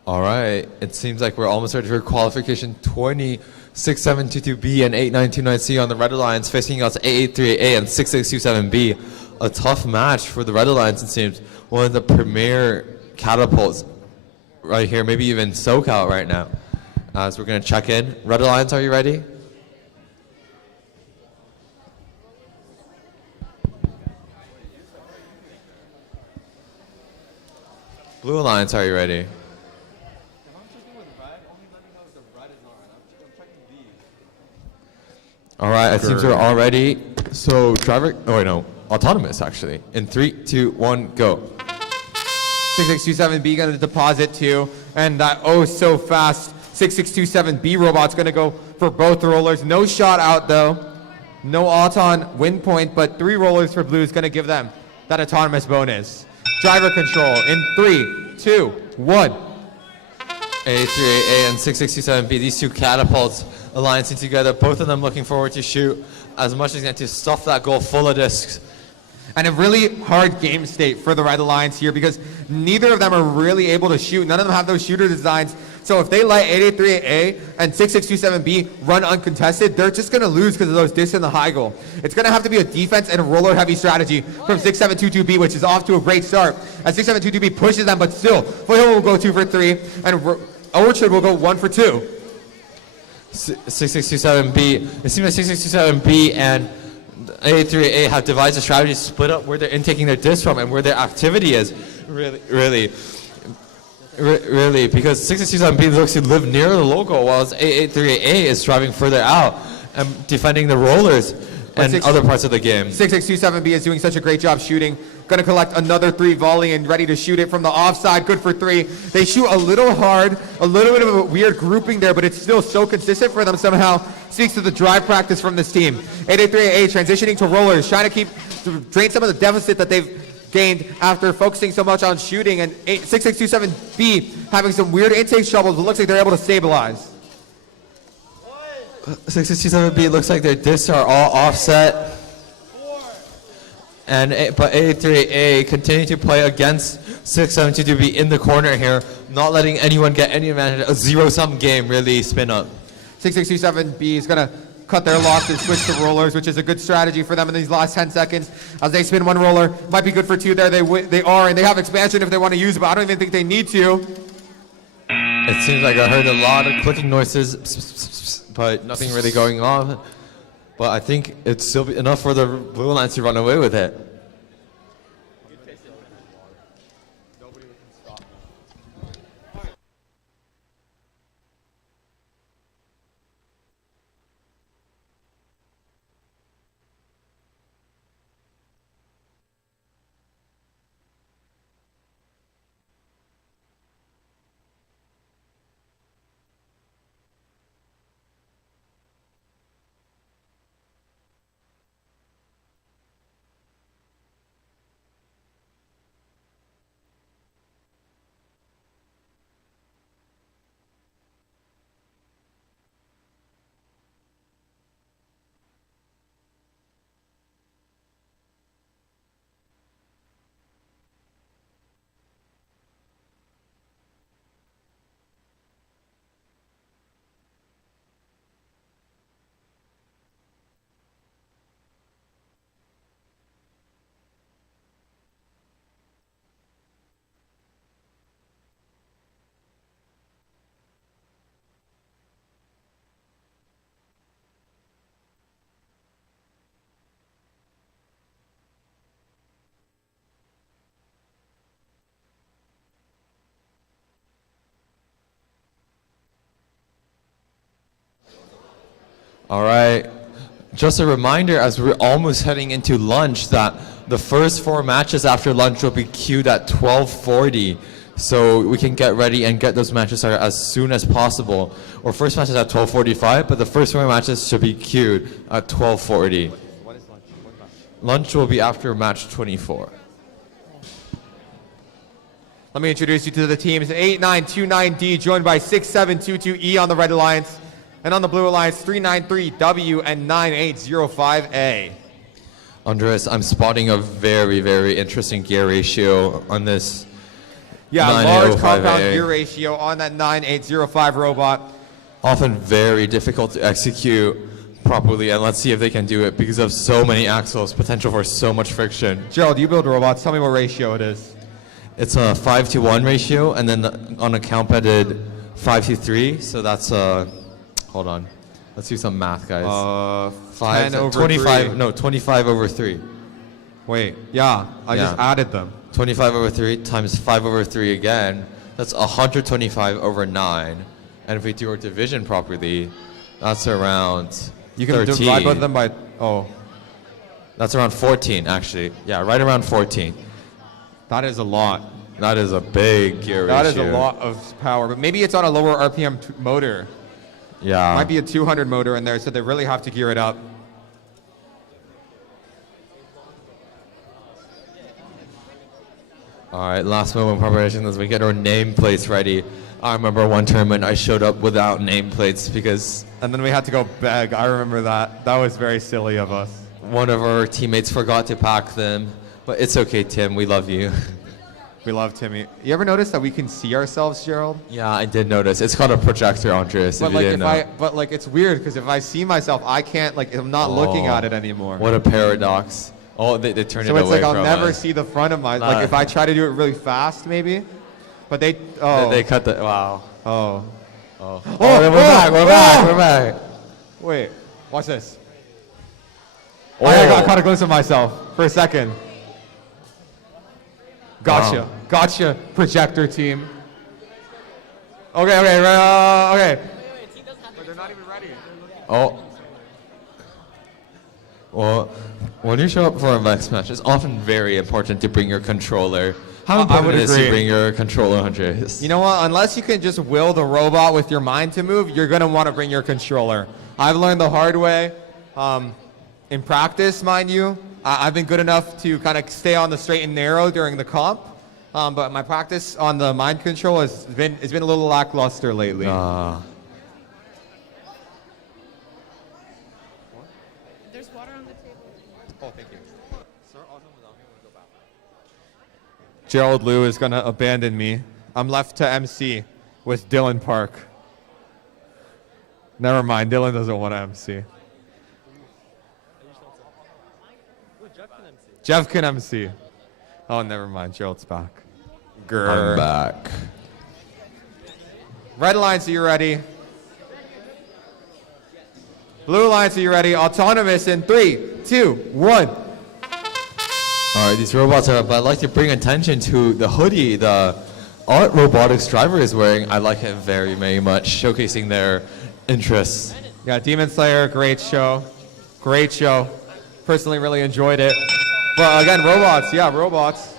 All right, it seems like we're almost ready for qualification 26722B and 8929C on the Red Alliance facing out 883A and 6627B. A tough match for the Red Alliance, it seems. One of the premier catapults right here, maybe even SoCal right now. So we're going to check in. Red Alliance, are you ready? Blue Alliance, are you ready? All right, it seems we're all ready. So driver, oh wait, no, autonomous actually. In 3, 2, 1, go. 6627B going to deposit two, and that oh so fast 6627B robot's going to go for both rollers. No shot out though. No auton win point, but 3 rollers for blue is going to give them that autonomous bonus. Driver control in 3, 2, 1. A3A and 6627B, these two catapults alliancing together, both of them looking forward to shoot as much as they can to stuff that goal full of discs. And a really hard game state for the Red Alliance here because neither of them are really able to shoot. None of them have those shooter designs. So if they let 883A and 6627B run uncontested, they're just going to lose because of those discs in the high goal. It's going to have to be a defense and a roller heavy strategy from 6722B, which is off to a great start. As 6722B pushes them, but still, Foothill will go 2 for 3, and Orchard will go 1 for 2. 6627B, it seems like 6627B and A3A have devised a strategy to split up where they're intaking their discs from and where their activity is. Really, because 6627B looks to live near the logo, while A3A is driving further out and defending the rollers and other parts of the game. 6627B is doing such a great job shooting. Going to collect another 3 volley and ready to shoot it from the offside. Good for 3. They shoot a little hard, a little bit of a weird grouping there, but it's still so consistent for them somehow. Speaks to the drive practice from this team. 883A transitioning to rollers, trying to drain some of the deficit that they've gained after focusing so much on shooting, and 6627B having some weird intake troubles, but looks like they're able to stabilize. 6627B looks like their discs are all offset. But A3A continue to play against 6722B in the corner here, not letting anyone get any advantage. A zero-sum game really spin up. 6627B is going to cut their loss and switch to rollers, which is a good strategy for them in these last 10 seconds. As they spin 1 roller, might be good for 2 there. They are, and they have expansion if they want to use it, but I don't even think they need to. It seems like I heard a lot of clicking noises, but nothing really going on. But I think it's still enough for the Blue Alliance to run away with it. All right. Just a reminder, as we're almost heading into lunch, that the first 4 matches after lunch will be queued at 12:40. So we can get ready and get those matches started as soon as possible. Our first match is at 12:45, but the first 4 matches should be queued at 12:40. What is lunch? Lunch will be after match 24. Let me introduce you to the teams. 8929D joined by 6722E on the Red Alliance. And on the Blue Alliance, 393W and 9805A. Andres, I'm spotting a very, very interesting gear ratio on this Yeah, large 9805A. compound gear ratio on that 9805 robot. Often very difficult to execute properly, and let's see if they can do it because of so many axles, potential for so much friction. Gerald, you build robots. Tell me what ratio it is. It's a 5-to-1 ratio, and then on a count I did 5-to-3, so that's hold on. Let's do some math, guys. 10 over 25, 3. no, 25 over 3. Wait, yeah, I just added them. 25 over 3 times 5 over 3 again, that's 125 over 9. And if we do our division properly, that's around You can 13. divide both of them by, That's around 14, actually. Yeah, right around 14. That is a lot. That is a big gear ratio. That is a lot of power, but maybe it's on a lower RPM motor. Yeah. Might be a 200 motor in there, so they really have to gear it up. All right, last moment preparation as we get our nameplates ready. I remember one tournament I showed up without nameplates because... And then we had to go beg. I remember that. That was very silly of us. One of our teammates forgot to pack them. But it's okay, Tim. We love you. We love Timmy. You ever notice that we can see ourselves, Gerald? Yeah, I did notice. It's called a projector, Andres, But if you like, didn't know. but like, it's weird because if I see myself, I can't, like, I'm not looking at it anymore. What a paradox. Oh, they turned it So away it's like I'll from never us. see the front of my, like if I try to do it really fast, maybe. But they, They cut the, wow. Oh. Oh, we're back. Wait, watch this. Oh. I got caught a glimpse of myself for a second. Gotcha. Wow. Gotcha, projector team. Okay. But they're not even ready. Oh. Well, when you show up for a VEX match, it's often very important to bring your controller. How important is it to bring your controller, Andres? You know what? Unless you can just will the robot with your mind to move, you're going to want to bring your controller. I've learned the hard way. In practice, mind you, I've been good enough to kind of stay on the straight and narrow during the comp. But my practice on the mind control has been a little lackluster lately. There's water on the table. Oh, thank you. Gerald Liu is going to abandon me. I'm left to MC with Dylan Park. Never mind, Dylan doesn't want to MC. Jeff can MC. Oh, never mind, Gerald's back. I'm back. Red Alliance, are you ready? Blue Alliance, are you ready? Autonomous in 3, 2, 1. All right, these robots are, but I'd like to bring attention to the hoodie the Art Robotics driver is wearing. I like it very, very much, showcasing their interests. Yeah, Demon Slayer, great show. Great show. Personally really enjoyed it. But again, robots, yeah, robots.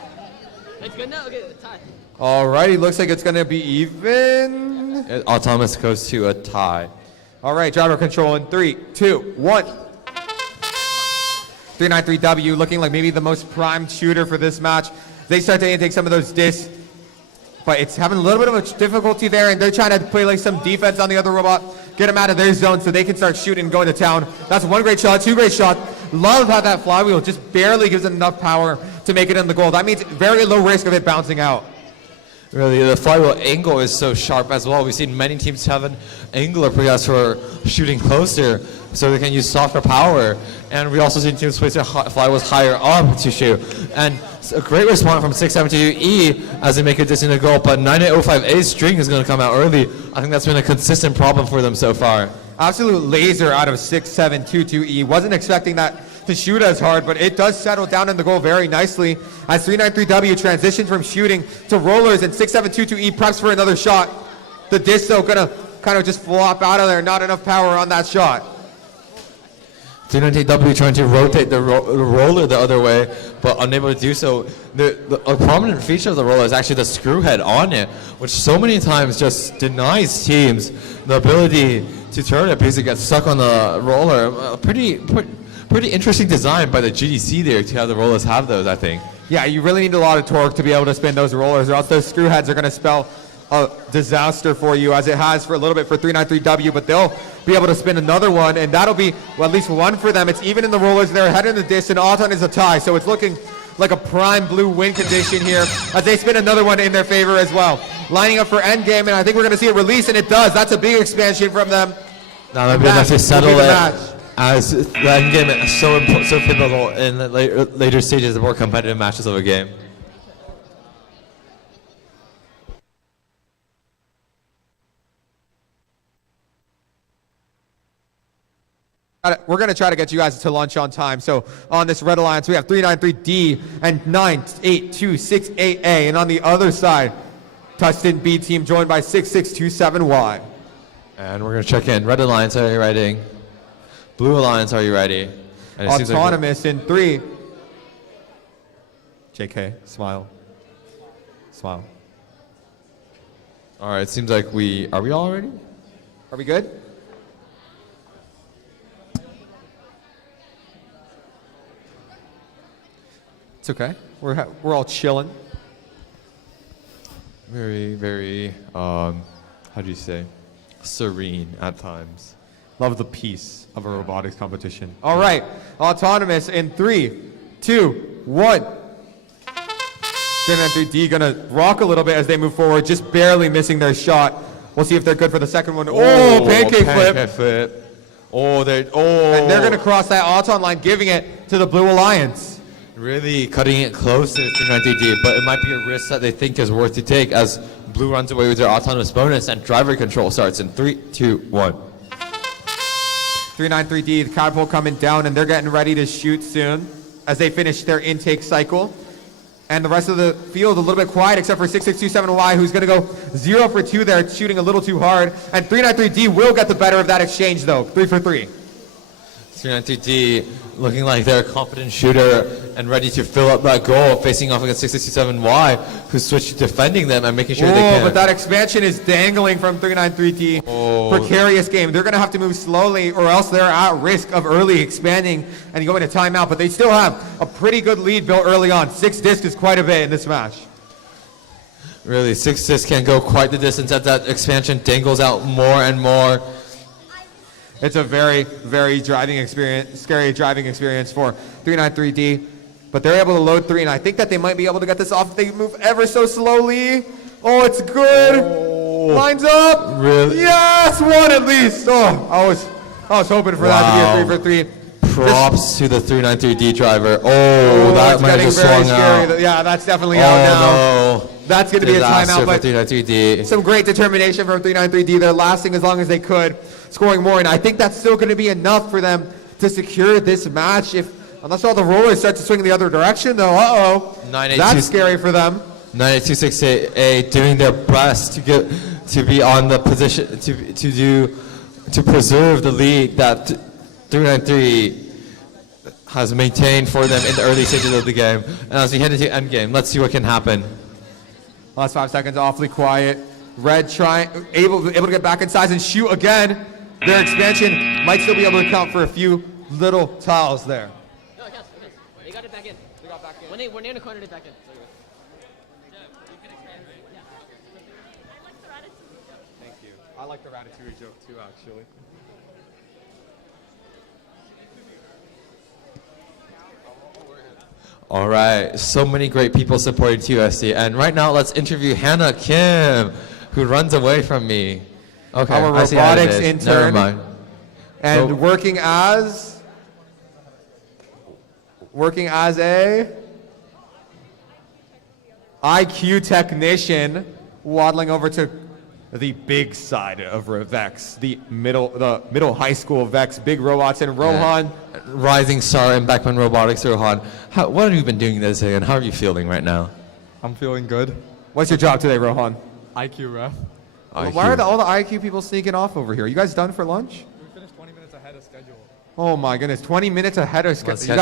It's good now? Okay, tie. Alrighty, looks like it's gonna be even. Autonomous goes to a tie. All right, driver control in 3, 2, 1. 393W looking like maybe the most primed shooter for this match. They start to intake some of those discs, but it's having a little bit of a difficulty there, and they're trying to play like some defense on the other robot, get them out of their zone so they can start shooting and going to town. That's one great shot, two great shots. Love how that flywheel just barely gives it enough power to make it in the goal. That means very low risk of it bouncing out. Really, the flywheel angle is so sharp as well. We've seen many teams have an angular press for shooting closer, so they can use softer power. And we also seen teams place their flywheels higher up to shoot. And it's a great response from 672E as they make a distance to goal. But 9805A's string is going to come out early. I think that's been a consistent problem for them so far. Absolute laser out of 6722E. Wasn't expecting that to shoot as hard, but it does settle down in the goal very nicely as 393W transitions from shooting to rollers, and 6722E preps for another shot. The disc though gonna kind of just flop out of there, not enough power on that shot. 390W trying to rotate the roller the other way, but unable to do so. A prominent feature of the roller is actually the screw head on it, which so many times just denies teams the ability to turn it because it gets stuck on the roller. Pretty interesting design by the GDC there to have the rollers have those, I think. Yeah, you really need a lot of torque to be able to spin those rollers, or else those screw heads are going to spell a disaster for you, as it has for a little bit for 393W, but they'll be able to spin another one, and that'll be at least one for them. It's even in the rollers. They're ahead in the disc, and Auton is a tie, so it's looking like a prime blue win condition here as they spin another one in their favor as well. Lining up for endgame, and I think we're going to see it release, and it does. That's a big expansion from them. Now maybe enough to settle it, as the endgame is so pivotal in the later stages of more competitive matches of a game. We're going to try to get you guys to lunch on time. So on this Red Alliance, we have 393D and 9826AA. And on the other side, Tustin B team joined by 6627Y. And we're going to check in. Red Alliance, are you ready? Blue Alliance, are you ready? And it seems like Autonomous in 3. JK, smile. Smile. All right, it seems like are we all ready? Are we good? It's okay. We're all chilling. Very, very, how do you say, serene at times. Love the peace of a robotics competition. All right, Autonomous in 3, 2, 1. 393D gonna rock a little bit as they move forward, just barely missing their shot. We'll see if they're good for the second one. Oh, pancake flip. Oh, And they're gonna cross that Auton line, giving it to the Blue Alliance. Really cutting it close to 393D, but it might be a risk that they think is worth to take as Blue runs away with their autonomous bonus and driver control starts in 3, 2, 1. 393D, the catapult coming down, and they're getting ready to shoot soon as they finish their intake cycle. And the rest of the field a little bit quiet except for 6627Y, who's going to go 0 for 2 there, shooting a little too hard. And 393D will get the better of that exchange though, 3 for 3. 393D looking like they're a confident shooter and ready to fill up that goal, facing off against 6627Y, who's switched to defending them and making sure they can. But that expansion is dangling from 393D. Precarious game. They're going to have to move slowly or else they're at risk of early expanding and going to timeout, but they still have a pretty good lead built early on. 6 discs is quite a bit in this match. Really, 6 discs can go quite the distance as that expansion dangles out more and more. It's a very, very scary driving experience for 393D. But they're able to load 3, and I think that they might be able to get this off if they move ever so slowly. Oh, it's good. Lines up. Really? Yes, 1 at least. Oh, I was hoping for that to be a 3 for 3. Props to the 393D driver. Oh, that might have just swung out. Yeah, that's definitely out now. No. That's going to be a timeout, but 393D. Some great determination from 393D. They're lasting as long as they could, scoring more, and I think that's still going to be enough for them to secure this match. Unless all the rollers start to swing the other direction, though. That's scary for them. 9826A doing their best to be on the position to preserve the lead that 393 has maintained for them in the early stages of the game. And as we head into endgame, let's see what can happen. Last 5 seconds, awfully quiet. Red able to get back in size and shoot again. Their expansion might still be able to count for a few little tiles there. No, it counts. They got it back in. They got back in. When they were near the corner, they back in. Thank you. I like the Ratatouille joke too, actually. All right, so many great people supporting TUSD. And right now, let's interview Hannah Kim, who runs away from me. Okay, our I see how it robotics is. intern. Never mind. And working as a IQ technician, waddling over to the big side of VEX, the middle high school VEX, big robots, and Rohan. Rising star in Beckman Robotics, Rohan. What have you been doing this day, and how are you feeling right now? I'm feeling good. What's your job today, Rohan? IQ ref. Why are all the IQ people sneaking off over here? You guys done for lunch? We finished 20 minutes ahead of schedule. Oh my goodness, 20 minutes ahead of schedule. You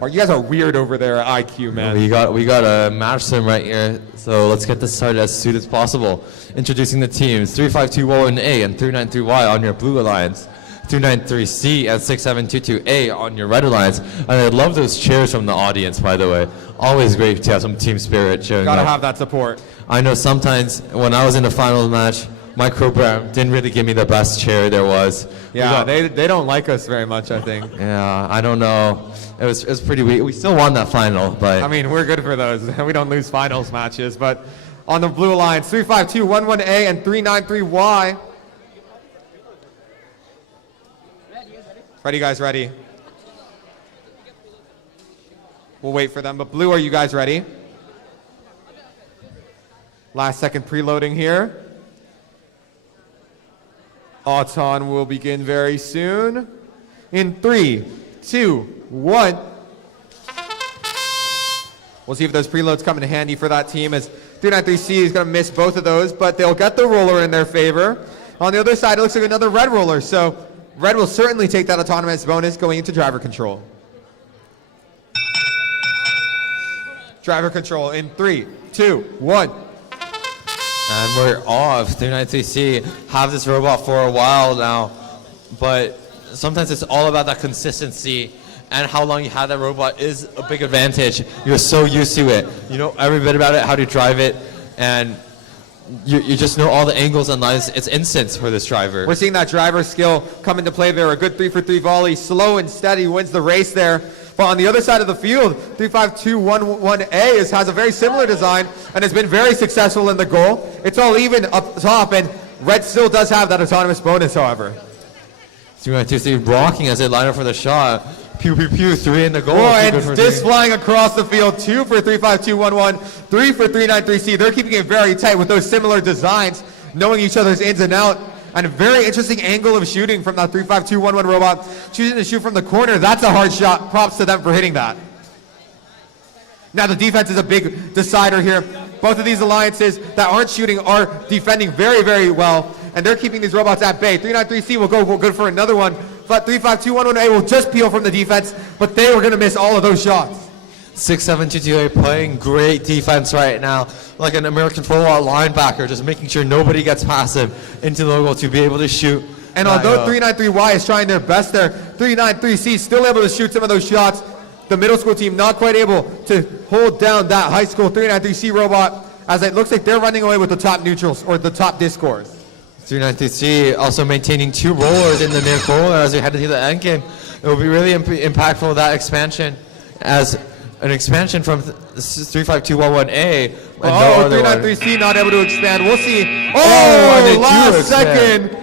Let's guys are weird over there at IQ, man. We got a match sim right here, so let's get this started as soon as possible. Introducing the teams: 3521A and 393Y on your Blue Alliance, 293C and 6722A on your Red Alliance. And I love those cheers from the audience, by the way. Always great to have some team spirit showing Gotta up. have that support. I know sometimes when I was in a final match, my program didn't really give me the best chair there was. Yeah, they don't like us very much, I think. Yeah, I don't know. It was pretty weak. We still won that final, but I mean, we're good for those. We don't lose finals matches. But on the blue alliance, 35211A and 393Y. Ready, guys, ready? We'll wait for them. But blue, are you guys ready? Last second preloading here. Auton will begin very soon. In 3, 2, 1. We'll see if those preloads come in handy for that team, as 393C is going to miss both of those, but they'll get the roller in their favor. On the other side, it looks like another red roller, so red will certainly take that autonomous bonus going into driver control. Driver control in 3, 2, 1. And we're off. 393C have this robot for a while now, but sometimes it's all about that consistency, and how long you have that robot is a big advantage. You're so used to it. You know every bit about it, how to drive it, and you just know all the angles and lines. It's instant for this driver. We're seeing that driver skill come into play there. A good 3-for-3 volley, slow and steady, wins the race there. But on the other side of the field, 35211A has a very similar design and has been very successful in the goal. It's all even up top, and red still does have that autonomous bonus, however. 393C rocking as they line up for the shot. Pew, pew, pew, 3 in the goal. Oh, and this flying across the field, 2 for 35211, 3 for 393C. They're keeping it very tight with those similar designs, knowing each other's ins and out. And a very interesting angle of shooting from that 35211 robot. Choosing to shoot from the corner, that's a hard shot. Props to them for hitting that. Now the defense is a big decider here. Both of these alliances that aren't shooting are defending very, very well. And they're keeping these robots at bay. 393C will go good for another one. But 35211A will just peel from the defense, but they were going to miss all of those shots. 6722A playing great defense right now, like an American football linebacker, just making sure nobody gets past him into the goal to be able to shoot. And although 393Y is trying their best there, 393C still able to shoot some of those shots. The middle school team not quite able to hold down that high school 393C robot, as it looks like they're running away with the top neutrals or the top disc scores. 393C also maintaining 2 rollers in the near goal as we head into the end game. It will be really impactful, that expansion, as an expansion from 35211A. Oh, 393C not able to expand. We'll see. Oh, last second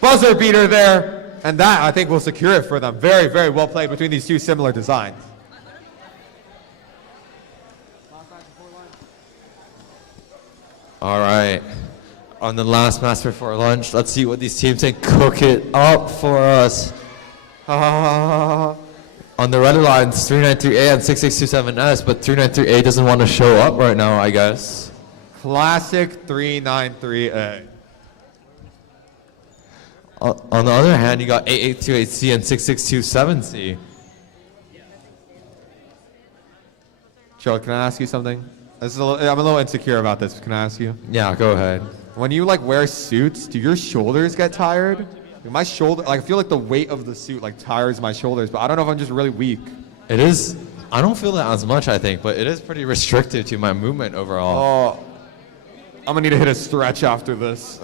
buzzer beater there. And that, I think, will secure it for them. Very, very well played between these two similar designs. All right. On the last match before lunch, let's see what these teams can cook it up for us. On the red lines, 393A and 6627S, but 393A doesn't want to show up right now, I guess. Classic 393A. On the other hand, you got 8828C and 6627C. Joe, can I ask you something? I'm a little insecure about this. Can I ask you? Yeah, go ahead. When you wear suits, do your shoulders get tired? My shoulder, I feel like the weight of the suit tires my shoulders, but I don't know if I'm just really weak. It is. I don't feel that as much, I think, but it is pretty restrictive to my movement overall. Oh, I'm gonna need to hit a stretch after this.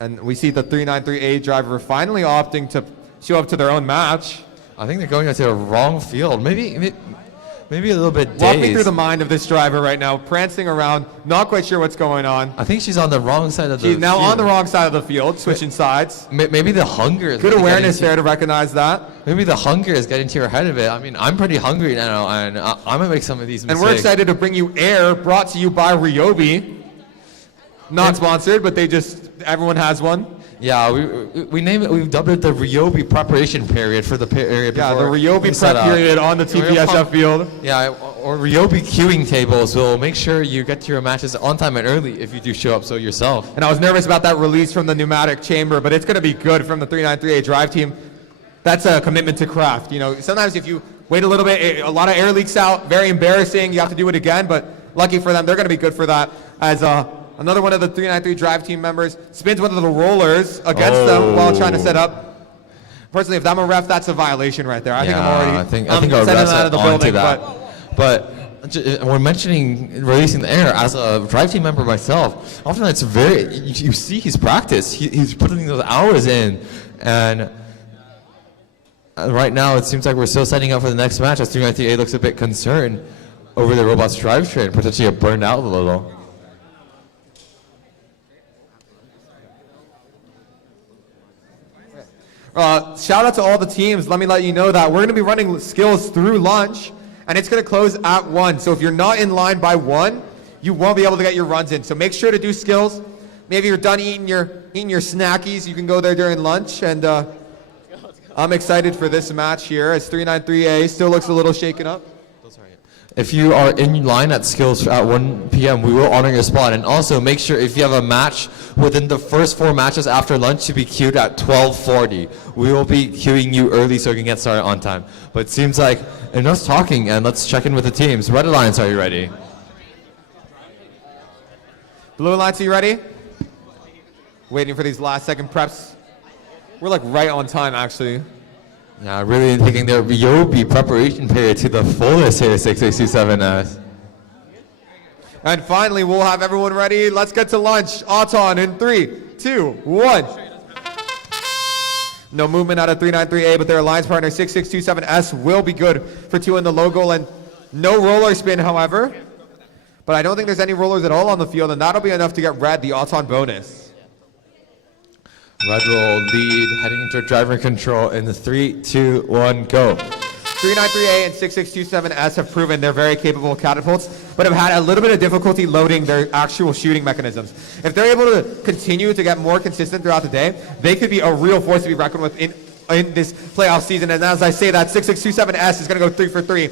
And we see the 393A driver finally opting to show up to their own match. I think they're going into the wrong field. Maybe a little bit dazed. Walk me through the mind of this driver right now, prancing around, not quite sure what's going on. I think she's on the wrong side of the field. She's now on the wrong side of the field, switching sides. Maybe the hunger is good awareness there to recognize that. Maybe the hunger is getting to your head of it. I mean, I'm pretty hungry now, and I'm going to make some of these mistakes. And we're excited to bring you Air, brought to you by Ryobi. Not sponsored, but everyone has one. Yeah, we name it. We've dubbed it the Ryobi preparation period for the period. Yeah, the Ryobi prep period on the TPSF field. Yeah, or Ryobi queuing tables will make sure you get to your matches on time and early if you do show up so yourself. And I was nervous about that release from the pneumatic chamber, but it's going to be good from the 393A drive team. That's a commitment to craft. Sometimes if you wait a little bit, a lot of air leaks out. Very embarrassing. You have to do it again, but lucky for them, they're going to be good for that. As another one of the 393 drive team members spins one of the rollers against them while trying to set up. Personally, if I'm a ref, that's a violation right there. I think I'm already I think our refs out of the building. But when mentioning releasing the air, as a drive team member myself, often it's very, you see he's practiced, he's putting those hours in, and right now it seems like we're still setting up for the next match as 393A looks a bit concerned over the robot's drivetrain, potentially burned out a little. Shout out to all the teams. Let me let you know that we're going to be running skills through lunch, and it's going to close at 1. So if you're not in line by 1, you won't be able to get your runs in. So make sure to do skills. Maybe you're done eating your snackies. You can go there during lunch. And I'm excited for this match here as 393A still looks a little shaken up. If you are in line at skills at 1 p.m., we will honor your spot. And also make sure if you have a match within the first 4 matches after lunch to be queued at 12:40. We will be queuing you early so you can get started on time. But it seems like enough talking, and let's check in with the teams. Red Alliance, are you ready? Blue Alliance, are you ready? Waiting for these last second preps. We're like right on time, actually. Yeah, really taking their Ryobi preparation period to the fullest here, 6627S. And finally, we'll have everyone ready. Let's get to lunch. Auton in 3, 2, 1. No movement out of 393A, but their alliance partner 6627S will be good for 2 in the logo, and no roller spin, however. But I don't think there's any rollers at all on the field, and that'll be enough to get red the Auton bonus. Red roll lead, heading into driver control in the 3, 2, 1, go. 393A and 6627S have proven they're very capable catapults, but have had a little bit of difficulty loading their actual shooting mechanisms. If they're able to continue to get more consistent throughout the day, they could be a real force to be reckoned with in this playoff season. And as I say that, 6627S is going to go 3 for 3.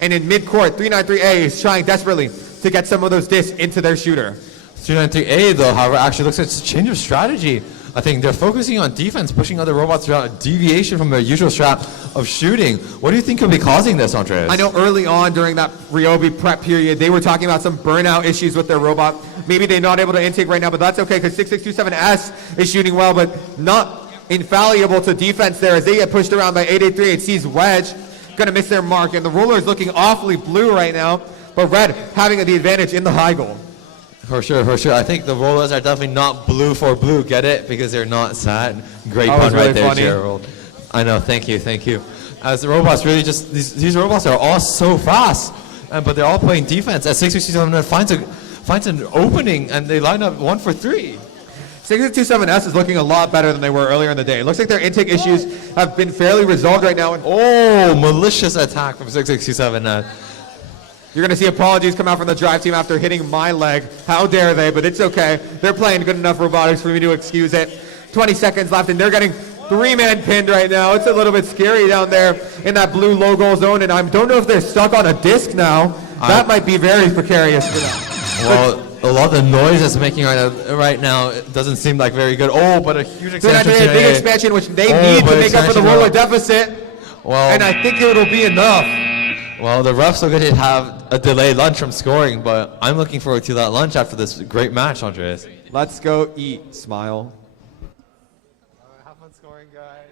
And in mid-court, 393A is trying desperately to get some of those discs into their shooter. 393A, though, however, actually looks like it's a change of strategy. I think they're focusing on defense, pushing other robots around, a deviation from their usual strat of shooting. What do you think could be causing this, Andreas? I know early on during that Ryobi prep period, they were talking about some burnout issues with their robot. Maybe they're not able to intake right now, but that's okay because 6627S is shooting well, but not infallible to defense there as they get pushed around by 883. It sees Wedge, gonna miss their mark, and the roller is looking awfully blue right now, but red having the advantage in the high goal. For sure, for sure. I think the rollers are definitely not blue for blue. Get it? Because they're not sad. Great pun right there, Gerald. I know. Thank you, thank you. As the robots really just these robots are all so fast, but they're all playing defense. As 667 finds an opening and they line up 1 for 3. 6627S is looking a lot better than they were earlier in the day. It looks like their intake issues have been fairly resolved right now. Oh, malicious attack from 6627S. You're going to see apologies come out from the drive team after hitting my leg. How dare they, but it's okay. They're playing good enough robotics for me to excuse it. 20 seconds left, and they're getting 3-man pinned right now. It's a little bit scary down there in that blue logo zone, and I don't know if they're stuck on a disc now. That might be very precarious for them. Well, a lot of the noise it's making right now it doesn't seem like very good. Oh, but a huge expansion. Big expansion, which they need to make up for the roller deficit. Well, and I think it'll be enough. Well, the refs are going to have a delayed lunch from scoring, but I'm looking forward to that lunch after this great match, Andreas. Let's go eat. Smile. Have fun scoring, guys.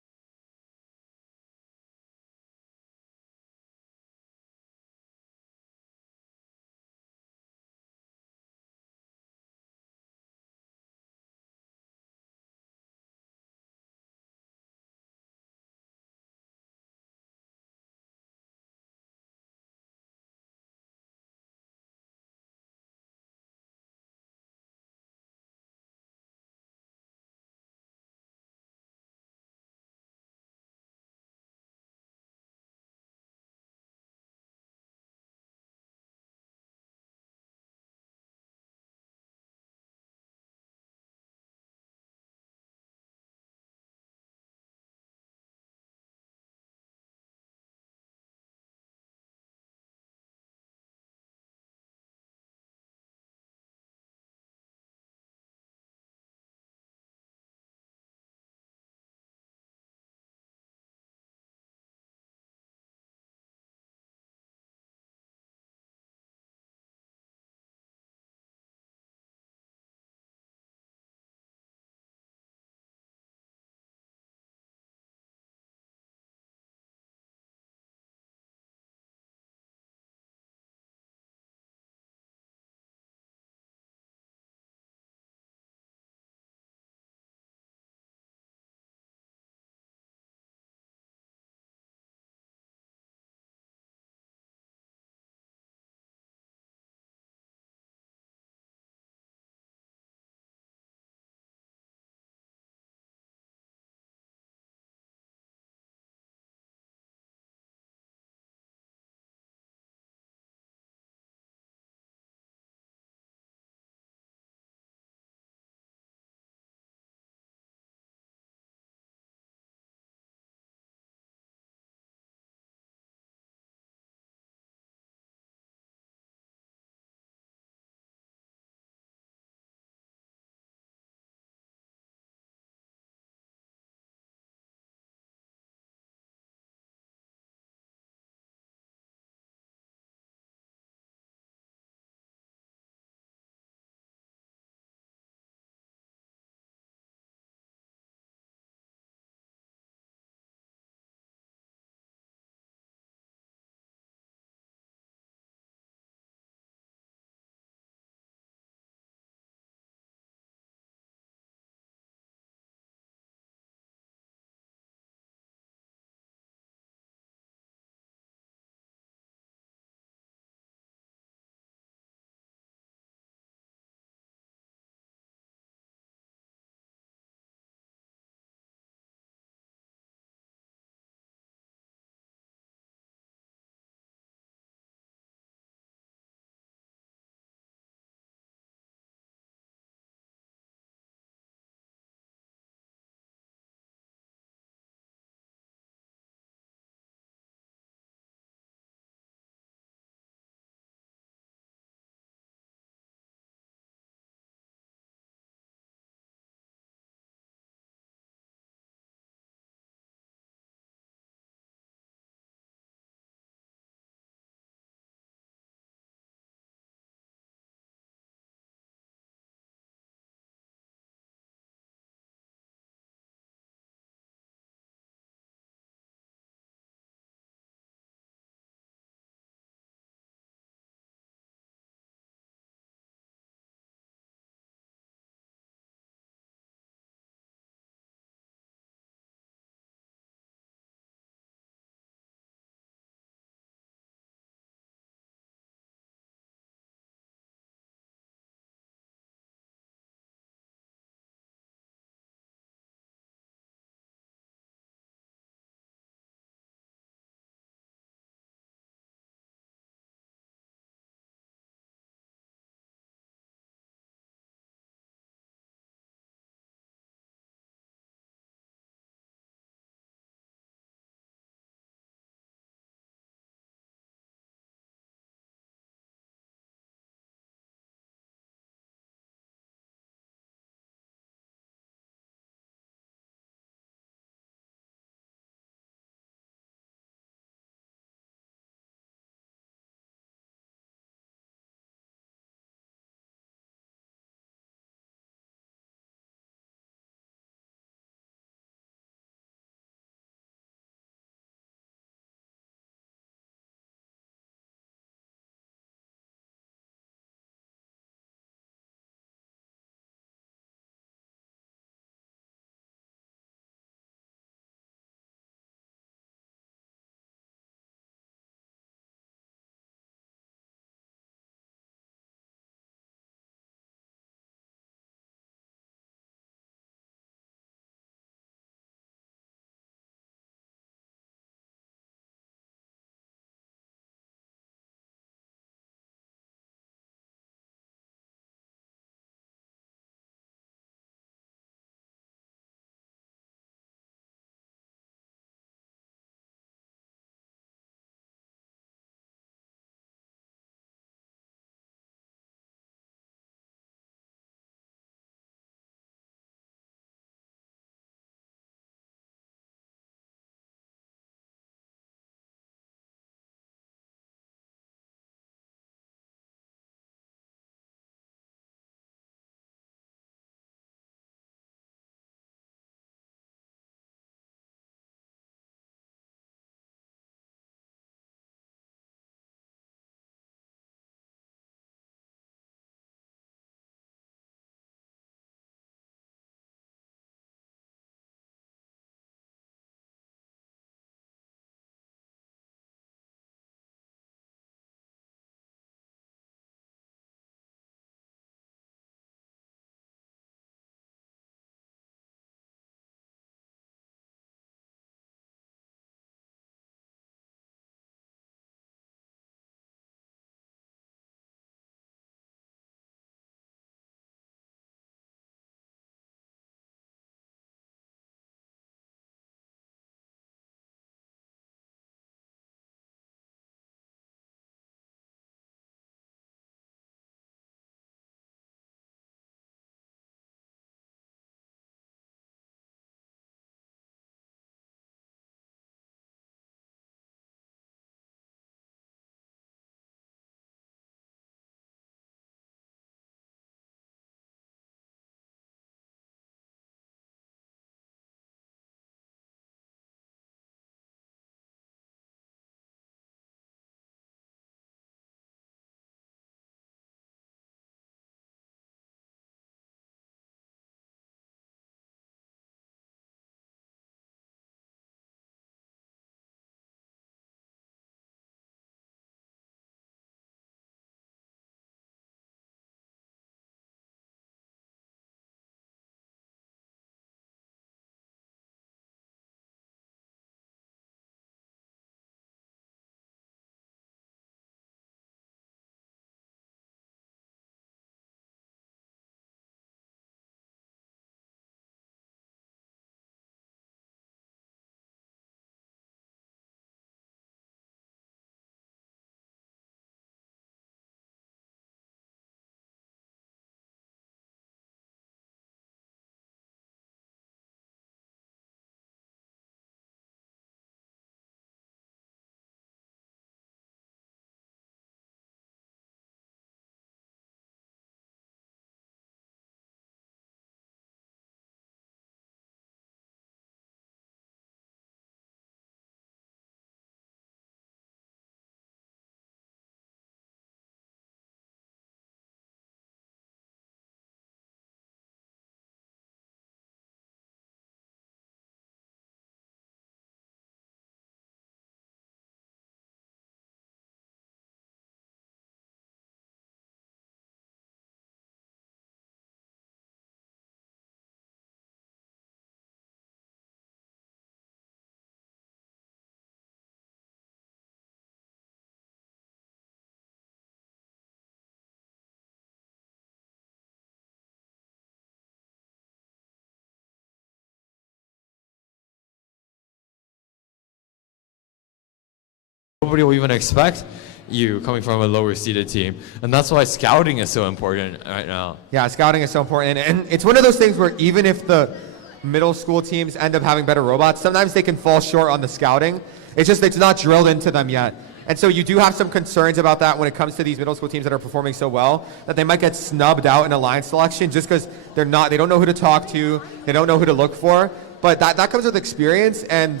Nobody will even expect you coming from a lower seeded team. And that's why scouting is so important right now. Yeah, scouting is so important. And it's one of those things where even if the middle school teams end up having better robots, sometimes they can fall short on the scouting. It's just it's not drilled into them yet. And so you do have some concerns about that when it comes to these middle school teams that are performing so well, that they might get snubbed out in alliance selection just because they don't know who to talk to, they don't know who to look for. But that comes with experience, and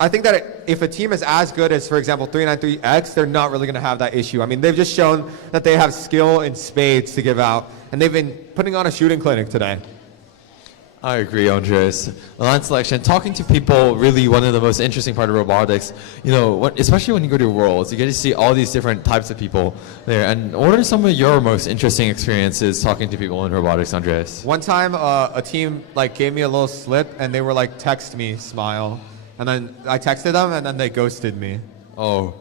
I think that if a team is as good as, for example, 393X, they're not really going to have that issue. I mean, they've just shown that they have skill in spades to give out, and they've been putting on a shooting clinic today. I agree, Andres. Line selection, talking to people, really one of the most interesting part of robotics. You know, especially when you go to Worlds, you get to see all these different types of people there. And what are some of your most interesting experiences talking to people in robotics, Andres? One time, a team gave me a little slip, and they were like, "Text me, smile," and then I texted them, and then they ghosted me. Oh.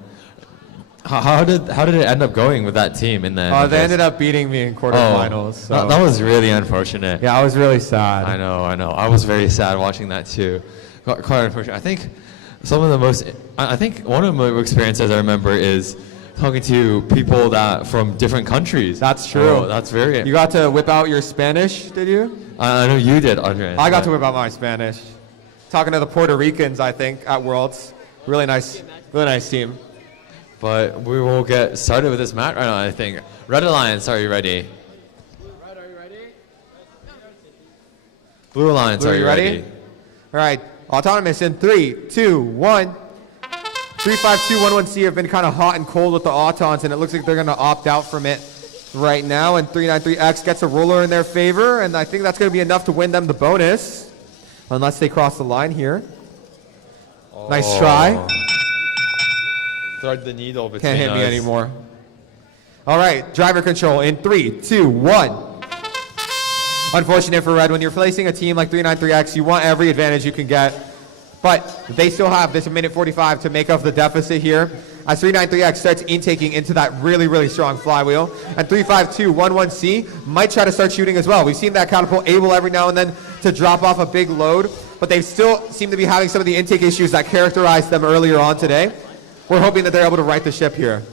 How did it end up going with that team in the end? They ended up beating me in quarterfinals. So. That was really unfortunate. Yeah, I was really sad. I know. I was very sad watching that too. Quite unfortunate. I think one of my experiences I remember is talking to people from different countries. That's true. Oh, that's very. You got to whip out your Spanish, did you? I know you did, Andres. I got to whip out my Spanish. Talking to the Puerto Ricans, I think, at Worlds. Really nice team. But we will get started with this match right now, I think. Red Alliance, are you ready? Red, are you ready? Blue Alliance, are you ready? All right, autonomous in 3, 2, 1. 35211C have been kind of hot and cold with the autons, and it looks like they're going to opt out from it right now. And 393X gets a roller in their favor, and I think that's going to be enough to win them the bonus, unless they cross the line here. Oh. Nice try. Thread the needle between Can't hit us. me anymore. All right, driver control in 3, 2, 1. Unfortunate for Red, when you're facing a team like 393X, you want every advantage you can get. But they still have this minute 45 to make up the deficit here, as 393X starts intaking into that really, really strong flywheel. And 35211C might try to start shooting as well. We've seen that catapult able every now and then to drop off a big load, but they still seem to be having some of the intake issues that characterized them earlier on today. We're hoping that they're able to right the ship here.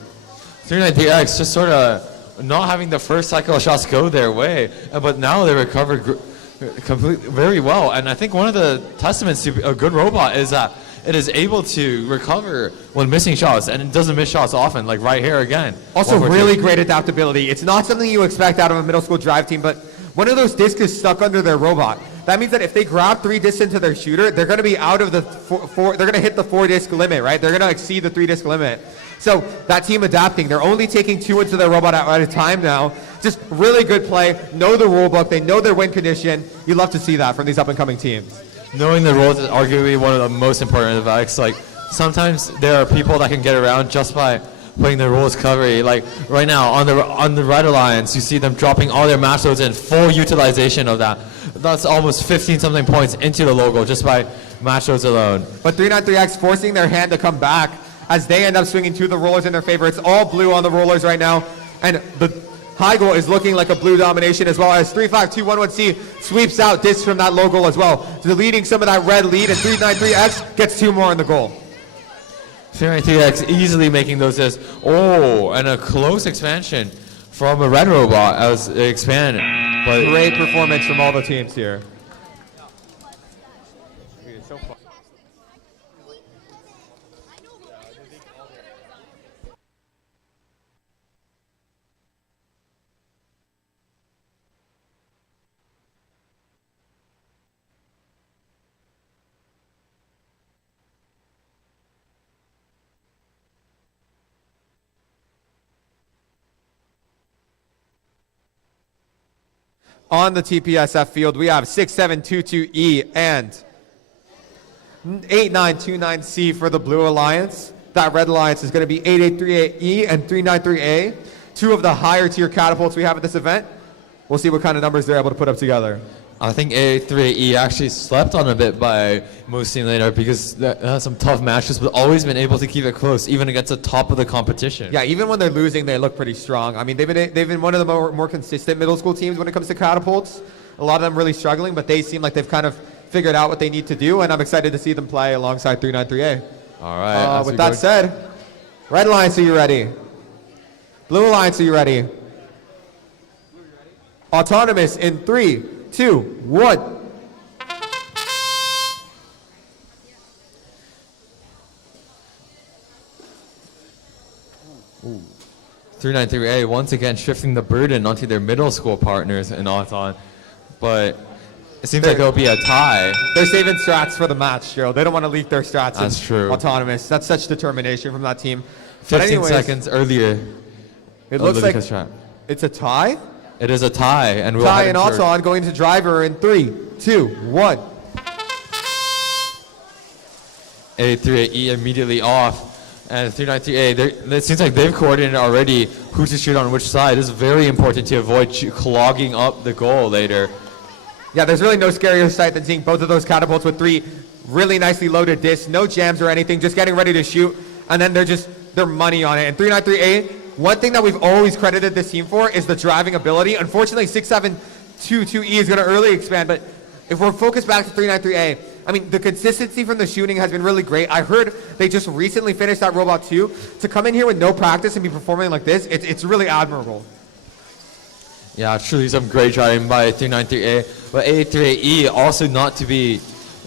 393X just sort of not having the first cycle of shots go their way, but now they recovered very well. And I think one of the testaments to a good robot is that it is able to recover when missing shots, and it doesn't miss shots often, like right here again. Also really great adaptability. It's not something you expect out of a middle school drive team, but one of those discs is stuck under their robot. That means that if they grab 3 discs into their shooter, they're going to be out of the they're going to hit the 4 disc limit, right? They're going to exceed the 3 disc limit. So that team adapting, they're only taking 2 into their robot at a time now. Just really good play, know the rule book, they know their win condition. You love to see that from these up and coming teams. Knowing the rules is arguably one of the most important of VEX. Like sometimes there are people that can get around just by putting the rules coverage. Like right now on the Red Alliance, you see them dropping all their match loads in full utilization of that. That's almost 15 something points into the logo just by match loads alone. But 393X forcing their hand to come back as they end up swinging to the rollers in their favor. It's all blue on the rollers right now, and the high goal is looking like a blue domination, as well as 35211C sweeps out discs from that low goal as well, deleting some of that red lead, and 393X gets 2 more in the goal. 393X easily making those discs. Oh, and a close expansion from a red robot as they expand. But great performance from all the teams here. On the TPSF field, we have 6722E and 8929C for the Blue Alliance. That Red Alliance is going to be 8838E and 393A, 2 of the higher tier catapults we have at this event. We'll see what kind of numbers they're able to put up together. I think 83E actually slept on a bit by Moosing later because they had some tough matches, but always been able to keep it close, even against the top of the competition. Yeah, even when they're losing, they look pretty strong. I mean, they've been one of the more consistent middle school teams when it comes to catapults. A lot of them really struggling, but they seem like they've kind of figured out what they need to do, and I'm excited to see them play alongside 393A. All right. With that said, Red Alliance, are you ready? Blue Alliance, are you ready? Autonomous in 3, 2, 1. 393A once again shifting the burden onto their middle school partners in Auton, but it seems like it'll be a tie. They're saving strats for the match, Joe. They don't want to leak their strats. That's in true. Autonomous. That's such determination from that team. 15 seconds earlier. It looks like Lucas Strat. it's a tie. It is a tie, and we'll Tie head in into- Auton going to driver in 3, 2, 1. 838E immediately off. And 393A, it seems like they've coordinated already who to shoot on which side. This is very important to avoid clogging up the goal later. Yeah, there's really no scarier sight than seeing both of those catapults with 3 really nicely loaded discs, no jams or anything, just getting ready to shoot, and then they're money on it. And 393A, one thing that we've always credited this team for is the driving ability. Unfortunately, 6722E is going to early expand, but if we're focused back to 393A, I mean, the consistency from the shooting has been really great. I heard they just recently finished that Robot 2. To come in here with no practice and be performing like this, it's really admirable. Yeah, truly some great driving by 393A, but 838E also not to be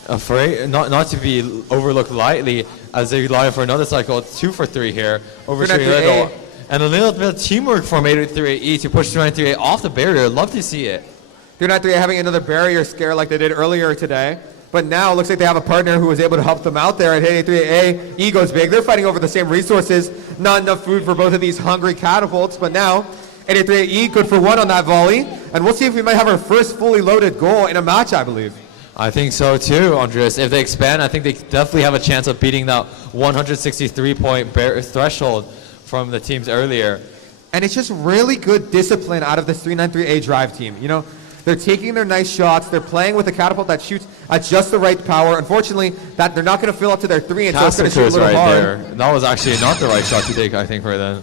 afraid, not to be overlooked lightly as they line for another cycle. 2 for 3 here over 393A. and a little bit of teamwork from 838E to push 393A off the barrier. Love to see it. 393A having another barrier scare like they did earlier today. But now it looks like they have a partner who was able to help them out there at 883A. E goes big. They're fighting over the same resources. Not enough food for both of these hungry catapults. But now 883E good for 1 on that volley. And we'll see if we might have our first fully loaded goal in a match, I believe. I think so too, Andres. If they expand, I think they definitely have a chance of beating that 163-point threshold from the teams earlier. And it's just really good discipline out of this 393A drive team. You know, they're taking their nice shots. They're playing with a catapult that shoots at just the right power. Unfortunately, that they're not going to fill up to their 3, and so it's going to shoot a little right hard. there. That was actually not the right shot to take, I think, for them.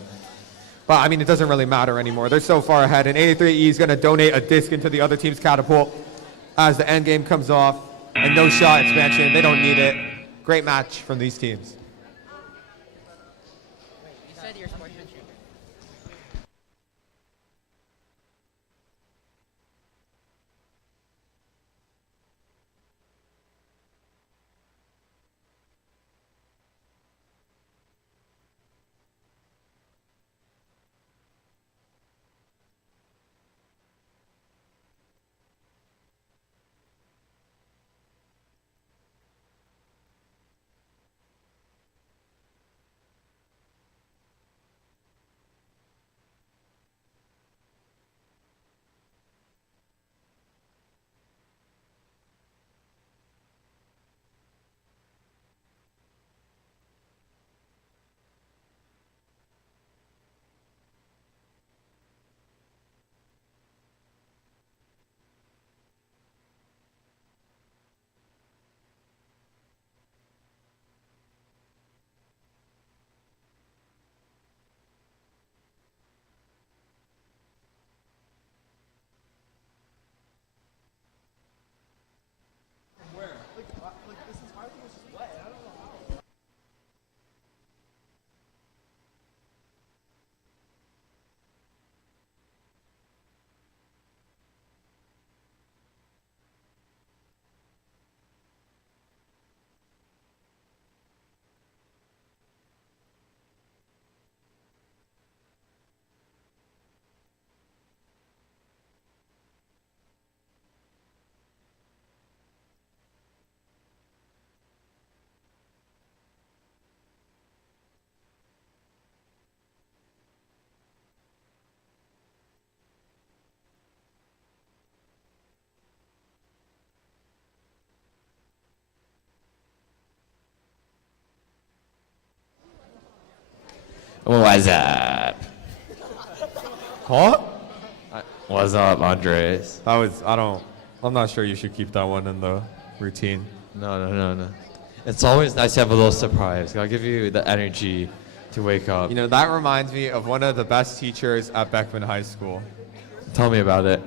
But I mean, it doesn't really matter anymore. They're so far ahead, and 83E is going to donate a disc into the other team's catapult as the end game comes off. And no shot expansion. They don't need it. Great match from these teams. What's up? Huh? What's up, Andres? I'm not sure you should keep that one in the routine. No. It's always nice to have a little surprise. I'll give you the energy to wake up. You know, that reminds me of one of the best teachers at Beckman High School. Tell me about it.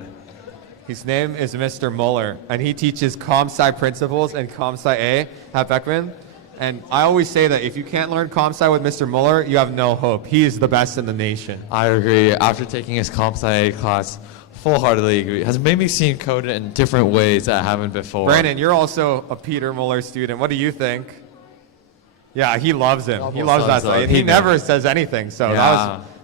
His name is Mr. Muller, and he teaches Comp Sci principles and Comp Sci A at Beckman. And I always say that if you can't learn comp sci with Mr. Muller, you have no hope. He is the best in the nation. I agree. After taking his comp sci class, full-heartedly agree. Has made me see code in different ways that I haven't before. Brandon, you're also a Peter Muller student. What do you think? Yeah, he loves him. He loves that site. He never says anything, so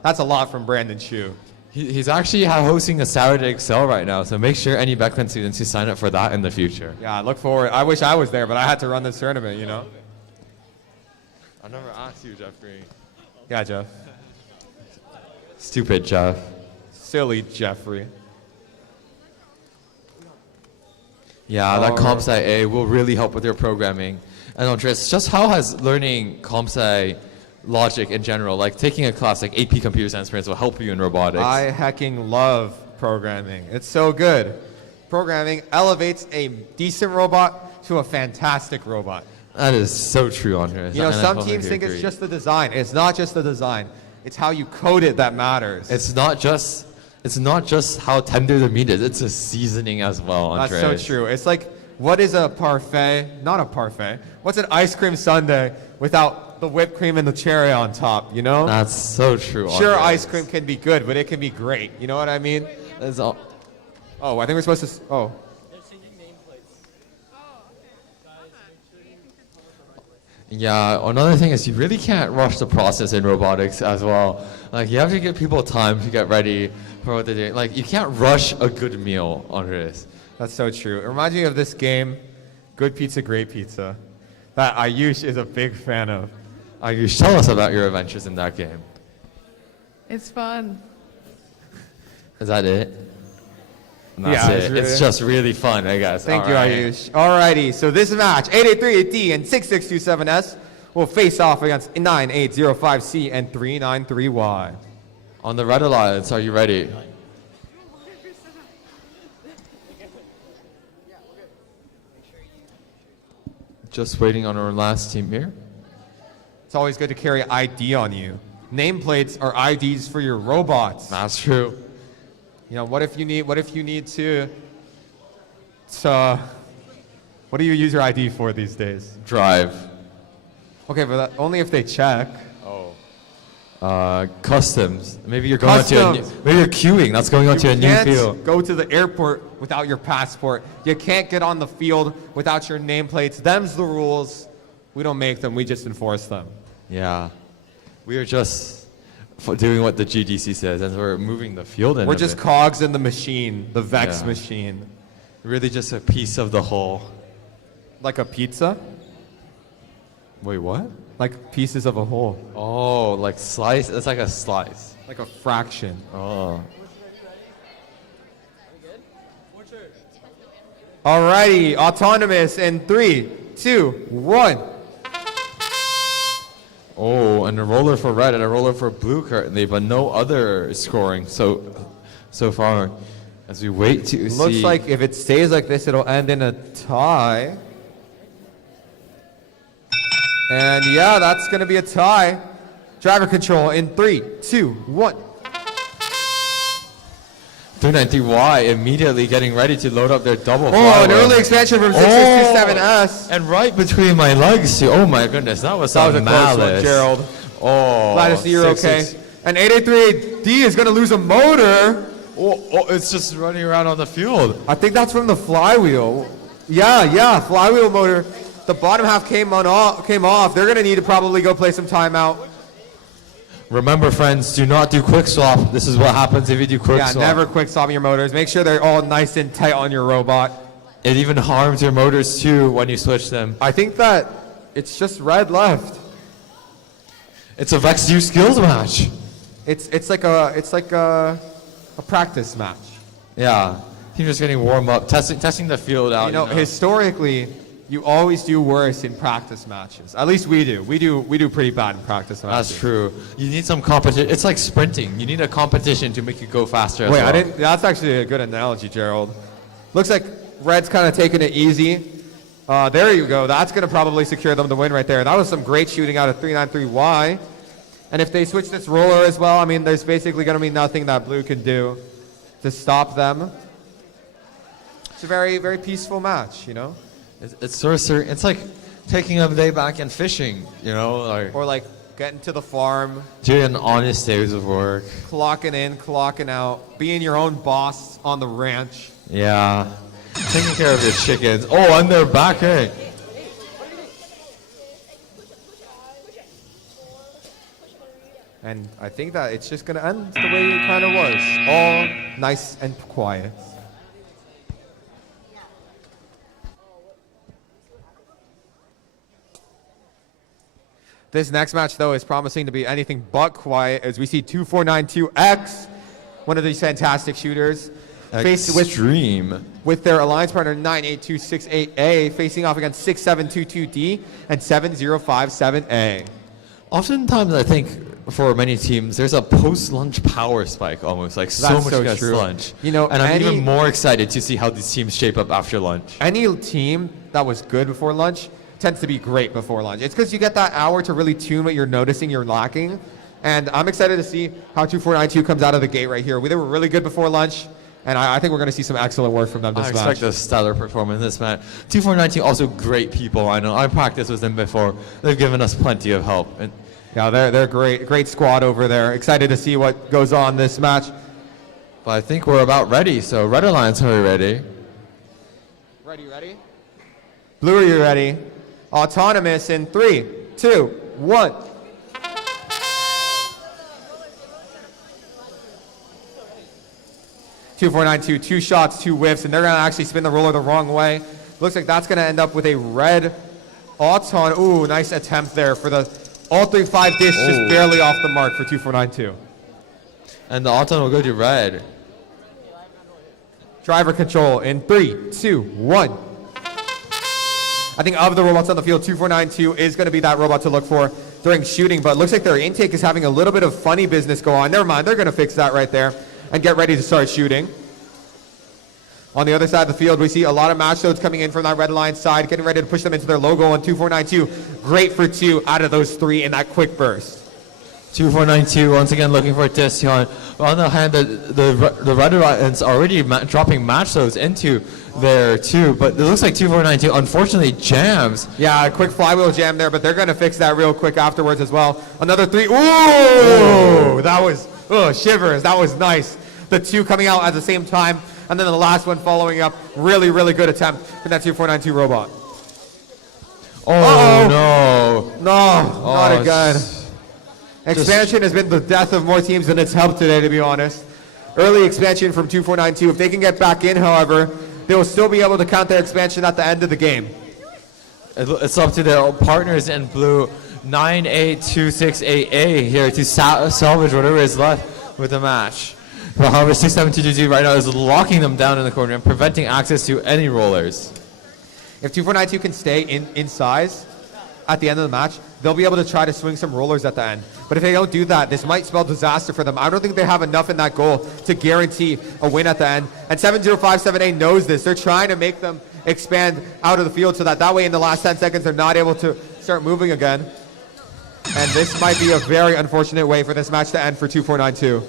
that's a lot from Brandon Chu. He's actually hosting a Saturday Excel right now, so make sure any Beckman students who sign up for that in the future. Yeah, I look forward. I wish I was there, but I had to run this tournament, you know? I never asked you, Jeffrey. Yeah, Jeff. Stupid Jeff. Silly Jeffrey. Yeah, that comp sci A will really help with your programming. And Andres, just how has learning comp sci logic in general, like taking a class like AP Computer Science, for instance, will help you in robotics? I hecking love programming. It's so good. Programming elevates a decent robot to a fantastic robot. That is so true, Andres. You know, some teams think it's just the design. It's not just the design. It's how you code it that matters. It's not just how tender the meat is. It's a seasoning as well, Andres. That's so true. It's like, what is a parfait? Not a parfait. What's an ice cream sundae without the whipped cream and the cherry on top, you know? That's so true, Sure, Andres. ice cream can be good, but it can be great. You know what I mean? That's all. Oh, I think we're supposed to... Oh. Yeah, another thing is you really can't rush the process in robotics as well. Like, you have to give people time to get ready for what they're doing. Like, you can't rush a good meal, Andres. That's so true. It reminds me of this game, Good Pizza, Great Pizza, that Ayush is a big fan of. Ayush, tell us about your adventures in that game. It's fun. Is that it? And that's it. It's just really fun, I guess. Thank you, Ayush. Alrighty, so this match, 883D and 6627S will face off against 9805C and 393Y. On the Red Alliance, are you ready? Just waiting on our last team here. It's always good to carry ID on you. Nameplates are IDs for your robots. That's true. You know, what if you need to what do you use your ID for these days? Drive. Okay, but only if they check. Customs. Maybe you're going maybe you're queuing. That's going on to a new field. You can't go to the airport without your passport. You can't get on the field without your nameplates. Them's the rules. We don't make them. We just enforce them. Yeah. We are just doing what the GDC says, and we're moving the field in. We're just cogs in the machine, the VEX machine. Really just a piece of the whole. Like a pizza? Wait, what? Like pieces of a whole. Oh, like slice? It's like a slice. Like a fraction. Oh. Alrighty, autonomous in 3, 2, 1. Oh, and a roller for red and a roller for blue currently, but no other scoring so far. As we wait to see. Looks like if it stays like this, it'll end in a tie. And yeah, that's going to be a tie. Driver control in 3, 2, 1. 393Y immediately getting ready to load up their double. Oh, an early expansion from 6627S. And right between my legs, too. Oh my goodness, that was some a malice. close one, Gerald. Oh, Glad to see you're okay. And 883D is going to lose a motor. Oh, it's just running around on the field. I think that's from the flywheel. Yeah, flywheel motor. The bottom half came off. They're going to need to probably go play some timeout. Remember, friends, do not do quick swap. This is what happens if you do quick swap. Yeah, never quick swap your motors. Make sure they're all nice and tight on your robot. It even harms your motors too when you switch them. I think that it's just red left. It's a VEX IQ skills match. It's like a practice match. Yeah, he's just getting warm up, testing the field out. You know, historically, you always do worse in practice matches. At least we do. We do pretty bad in practice matches. That's true. You need some competition. It's like sprinting. You need a competition to make you go faster. Wait, as well. That's actually a good analogy, Gerald. Looks like red's kind of taking it easy. There you go. That's going to probably secure them the win right there. That was some great shooting out of 393Y. And if they switch this roller as well, I mean, there's basically going to be nothing that blue can do to stop them. It's a very, very peaceful match, you know? It's sort of it's like taking a day back and fishing, you know, Or like getting to the farm, doing honest days of work. clocking in, clocking out, being your own boss on the ranch. Yeah, taking care of your chickens. Oh, and they're back, hey. And I think that it's just going to end the way it kind of was. All nice and quiet. This next match, though, is promising to be anything but quiet as we see 2492X, one of these fantastic shooters, faced with their alliance partner 98268A, facing off against 6722D and 7057A. Oftentimes, I think for many teams, there's a post-lunch power spike almost, like so That's much so gets true. lunch. You know, and I'm any- even more excited to see how these teams shape up after lunch. Any team that was good before lunch tends to be great before lunch. It's because you get that hour to really tune what you're noticing you're lacking. And I'm excited to see how 2492 comes out of the gate right here. They were really good before lunch, and I think we're going to see some excellent work from them this I match. expect a stellar performance in this match. 2492 also great people. I know I practiced with them before. They've given us plenty of help. And yeah, they're great squad over there. Excited to see what goes on this match. But I think we're about ready. So Red Alliance, are we ready? Ready? Blue, are you ready? Autonomous in 3, 2, 1. Two, 492, 2 shots, 2 whiffs, and they're gonna actually spin the roller the wrong way. Looks like that's gonna end up with a red Auton. Ooh, nice attempt there for the all 3-5 dish, just barely off the mark for 2492. And the Auton will go to red. Driver control in 3, 2, 1. I think of the robots on the field, 2492 is going to be that robot to look for during shooting, but it looks like their intake is having a little bit of funny business go on. Never mind, they're going to fix that right there and get ready to start shooting. On the other side of the field, we see a lot of match loads coming in from that Red Alliance side, getting ready to push them into their logo on 2492. Great for 2 out of those 3 in that quick burst. 2492 once again looking for Tission. On the hand, the Red Alliance already dropping match loads into there too, but it looks like 2492 unfortunately jams. Yeah, a quick flywheel jam there, but they're going to fix that real quick afterwards as well. Another 3. Ooh! That was, shivers. That was nice. The 2 coming out at the same time, and then the last one following up. Really, really good attempt from that 2492 robot. No. Not again. Expansion has been the death of more teams than it's helped today, to be honest. Early expansion from 2492. If they can get back in, however, they will still be able to count their expansion at the end of the game. It's up to their partners in blue, 98268A here to salvage whatever is left with the match. But however, 6722 right now is locking them down in the corner and preventing access to any rollers. If 2492 can stay in size at the end of the match, they'll be able to try to swing some rollers at the end. But if they don't do that, this might spell disaster for them. I don't think they have enough in that goal to guarantee a win at the end. And 7057A knows this. They're trying to make them expand out of the field so that way in the last 10 seconds they're not able to start moving again. And this might be a very unfortunate way for this match to end for 2492.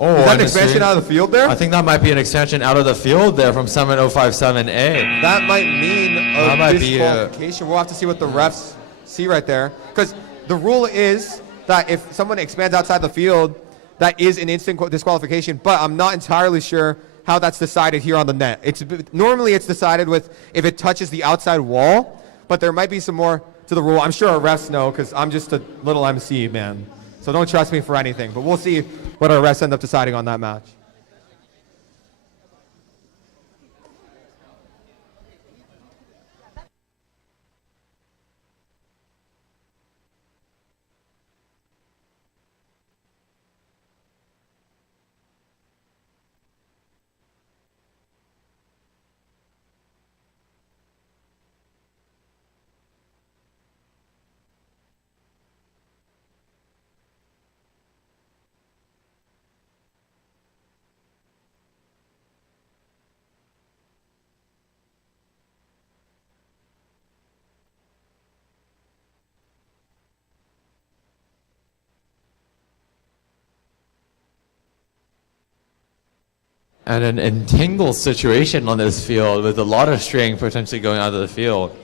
Is that an expansion out of the field there? I think that might be an expansion out of the field there from 7057A. That might mean That might be disqualification. We'll have to see what the refs see right there. Because the rule is that if someone expands outside the field, that is an instant disqualification. But I'm not entirely sure how that's decided here on the net. Normally it's decided with if it touches the outside wall, but there might be some more to the rule. I'm sure our refs know because I'm just a little MC, man. So don't trust me for anything. But we'll see what our refs end up deciding on that match. And an entangled situation on this field with a lot of string potentially going out of the field.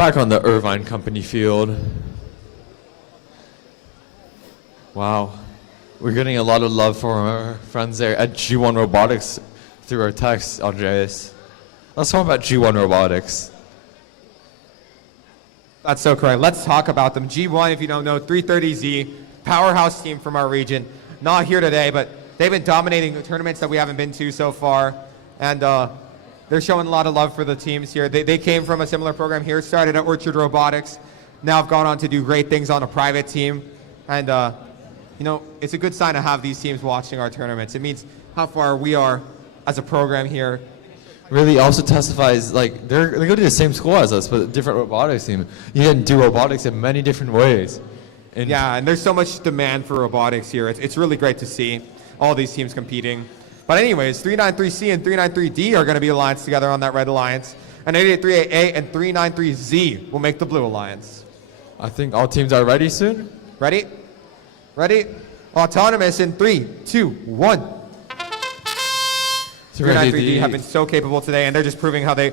Back on the Irvine Company field. Wow. We're getting a lot of love from our friends there at G1 Robotics through our text, Andreas. Let's talk about G1 Robotics. That's so correct. Let's talk about them. G1, if you don't know, 330Z, powerhouse team from our region. Not here today, but they've been dominating the tournaments that we haven't been to so far. And they're showing a lot of love for the teams here. They came from a similar program here, started at Orchard Robotics. Now have gone on to do great things on a private team. And, you know, it's a good sign to have these teams watching our tournaments. It means how far we are as a program here. Really also testifies, like, they go to the same school as us, but a different robotics team. You can do robotics in many different ways. Yeah, and there's so much demand for robotics here. It's really great to see all these teams competing. But anyways, 393C and 393D are going to be alliance together on that red alliance. And 883A and 393Z will make the blue alliance. I think all teams are ready soon. Ready? Ready? Autonomous in 3, 2, 1. 393D have been so capable today, and they're just proving how they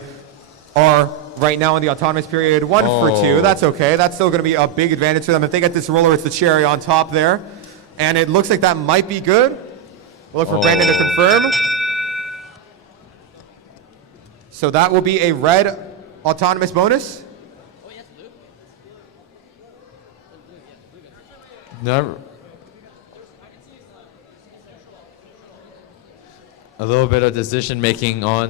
are right now in the autonomous period. 1 for 2. That's okay. That's still going to be a big advantage for them. If they get this roller, it's the cherry on top there. And it looks like that might be good. We'll look for Brandon to confirm. So that will be a red autonomous bonus. Never. A little bit of decision making on.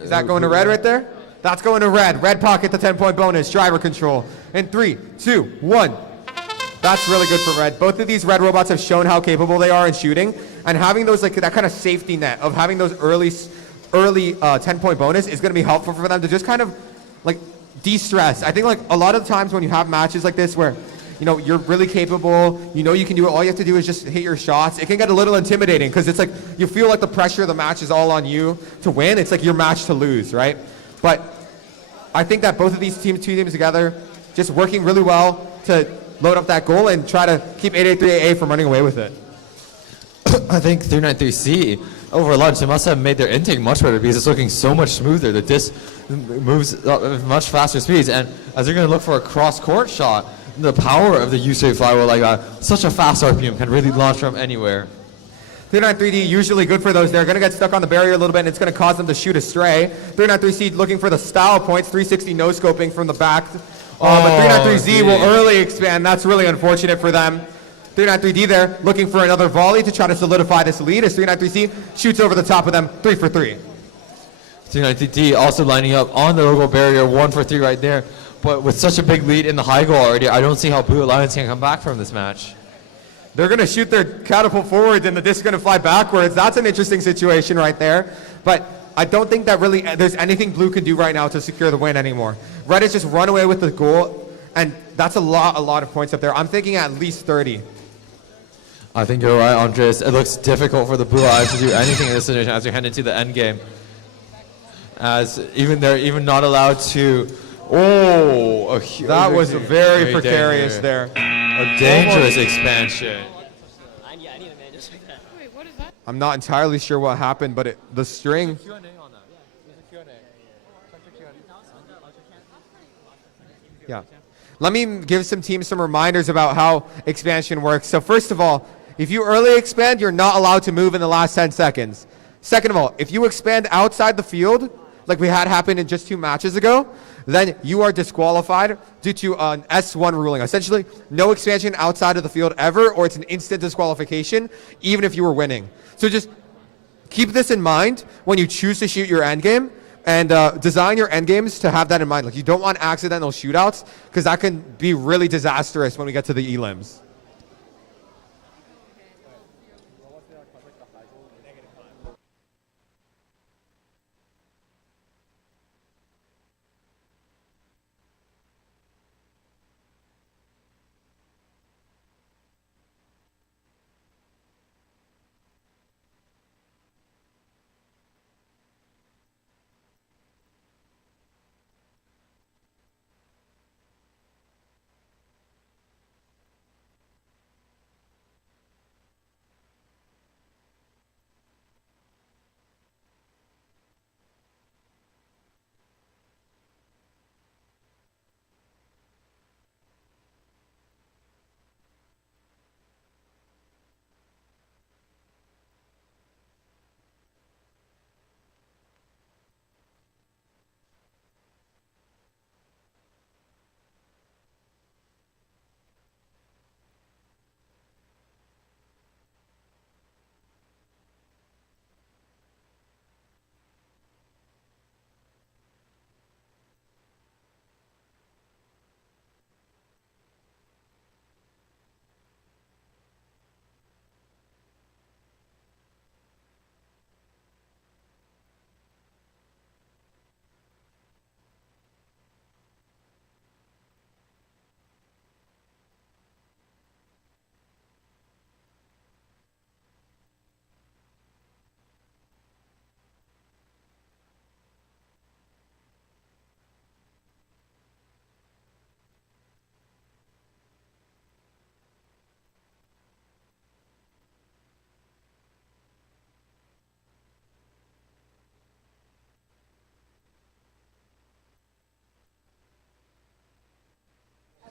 Is that going to red right there? That's going to red. Red pocket the 10-point bonus. Driver control. In 3, 2, 1. That's really good for red. Both of these red robots have shown how capable they are in shooting, and having those like that kind of safety net of having those early 10-point bonus is going to be helpful for them to just kind of like de-stress. I think like a lot of times when you have matches like this where you know you're really capable, you know you can do it, all you have to do is just hit your shots. It can get a little intimidating because it's like you feel like the pressure of the match is all on you to win. It's like your match to lose, right? But I think that both of these two teams together just working really well to load up that goal and try to keep 883AA from running away with it. I think 393C over lunch, they must have made their intake much better because it's looking so much smoother. The disc moves at much faster speeds, and as they're going to look for a cross-court shot, the power of the U-shaped flywheel like that, such a fast RPM can really launch from anywhere. 393D usually good for those. They're going to get stuck on the barrier a little bit, and it's going to cause them to shoot astray. 393C looking for the style points, 360 no-scoping from the back. But 393Z will early expand. That's really unfortunate for them. 393D there looking for another volley to try to solidify this lead as 393C shoots over the top of them, 3 for 3. 393D also lining up on the local barrier, 1 for 3 right there. But with such a big lead in the high goal already, I don't see how Blue Alliance can come back from this match. They're going to shoot their catapult forwards and the disc is going to fly backwards. That's an interesting situation right there. But I don't think that really there's anything Blue can do right now to secure the win anymore. Red has just run away with the goal, and that's a lot of points up there. I'm thinking at least 30. I think you're right, Andres. It looks difficult for the Blue Eyes to do anything in this situation as you head into the end game. As they're even not allowed to. That was very precarious there. A dangerous expansion. I'm not entirely sure what happened, but the string. Yeah. Let me give some teams some reminders about how expansion works. So first of all, if you early expand, you're not allowed to move in the last 10 seconds. Second of all, if you expand outside the field, like we had happen in just 2 matches ago, then you are disqualified due to an S1 ruling. Essentially, no expansion outside of the field ever, or it's an instant disqualification, even if you were winning. So just keep this in mind when you choose to shoot your endgame, and design your endgames to have that in mind. Like you don't want accidental shootouts, because that can be really disastrous when we get to the elims.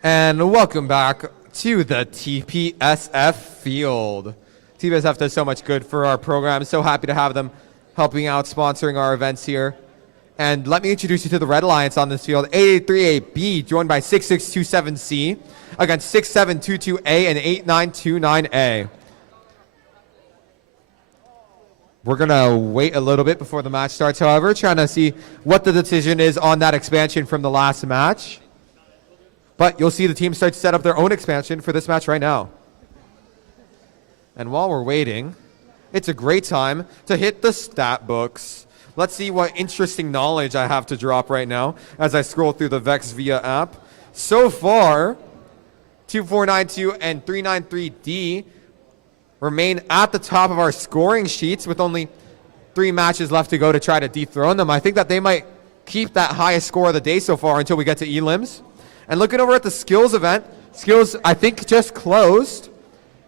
And welcome back to the TPSF field. TPSF does so much good for our program. So happy to have them helping out, sponsoring our events here. And let me introduce you to the Red Alliance on this field. 8838B joined by 6627C against 6722A and 8929A. We're going to wait a little bit before the match starts, however, trying to see what the decision is on that expansion from the last match. But you'll see the team start to set up their own expansion for this match right now. And while we're waiting, it's a great time to hit the stat books. Let's see what interesting knowledge I have to drop right now as I scroll through the VEX Via app. So far, 2492 and 393D remain at the top of our scoring sheets with only 3 matches left to go to try to dethrone them. I think that they might keep that highest score of the day so far until we get to elims. And looking over at the skills event, skills I think just closed.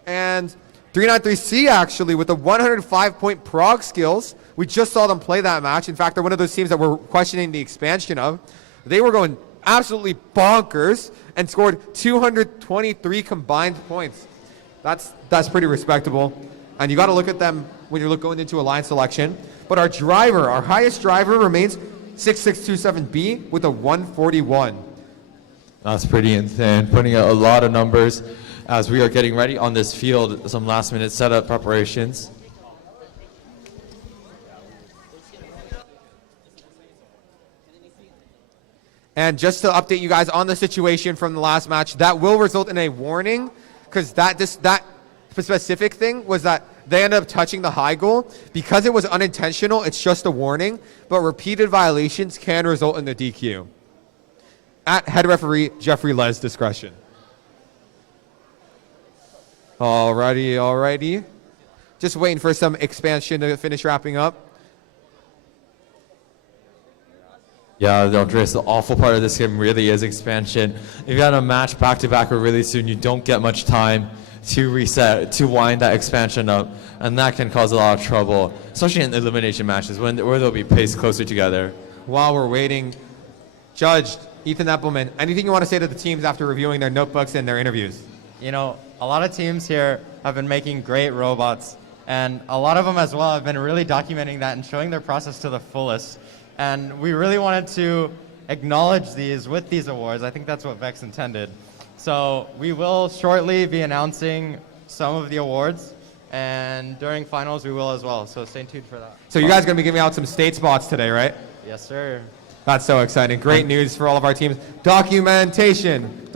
And 393C actually with the 105-point prog skills. We just saw them play that match. In fact, they're one of those teams that we're questioning the expansion of. They were going absolutely bonkers and scored 223 combined points. That's pretty respectable. And you got to look at them when you're going into a line selection. But our driver, our highest driver remains 6627B with a 141. That's pretty insane. Putting out a lot of numbers as we are getting ready on this field. Some last minute setup preparations. And just to update you guys on the situation from the last match, that will result in a warning because that specific thing was that they ended up touching the high goal. Because it was unintentional, it's just a warning, but repeated violations can result in the DQ. At head referee Jeffrey Les discretion. Alrighty. Just waiting for some expansion to finish wrapping up. Yeah, Andreas, the awful part of this game really is expansion. If you got a match back-to-back or really soon, you don't get much time to reset, to wind that expansion up, and that can cause a lot of trouble, especially in elimination matches where they'll be paced closer together. While we're waiting, Judge Ethan Eppelman, anything you want to say to the teams after reviewing their notebooks and their interviews? You know, a lot of teams here have been making great robots, and a lot of them as well have been really documenting that and showing their process to the fullest. And we really wanted to acknowledge these with these awards. I think that's what VEX intended. So we will shortly be announcing some of the awards, and during finals we will as well. So stay tuned for that. So you guys are going to be giving out some state spots today, right? Yes, sir. That's so exciting. Great news for all of our teams. Documentation.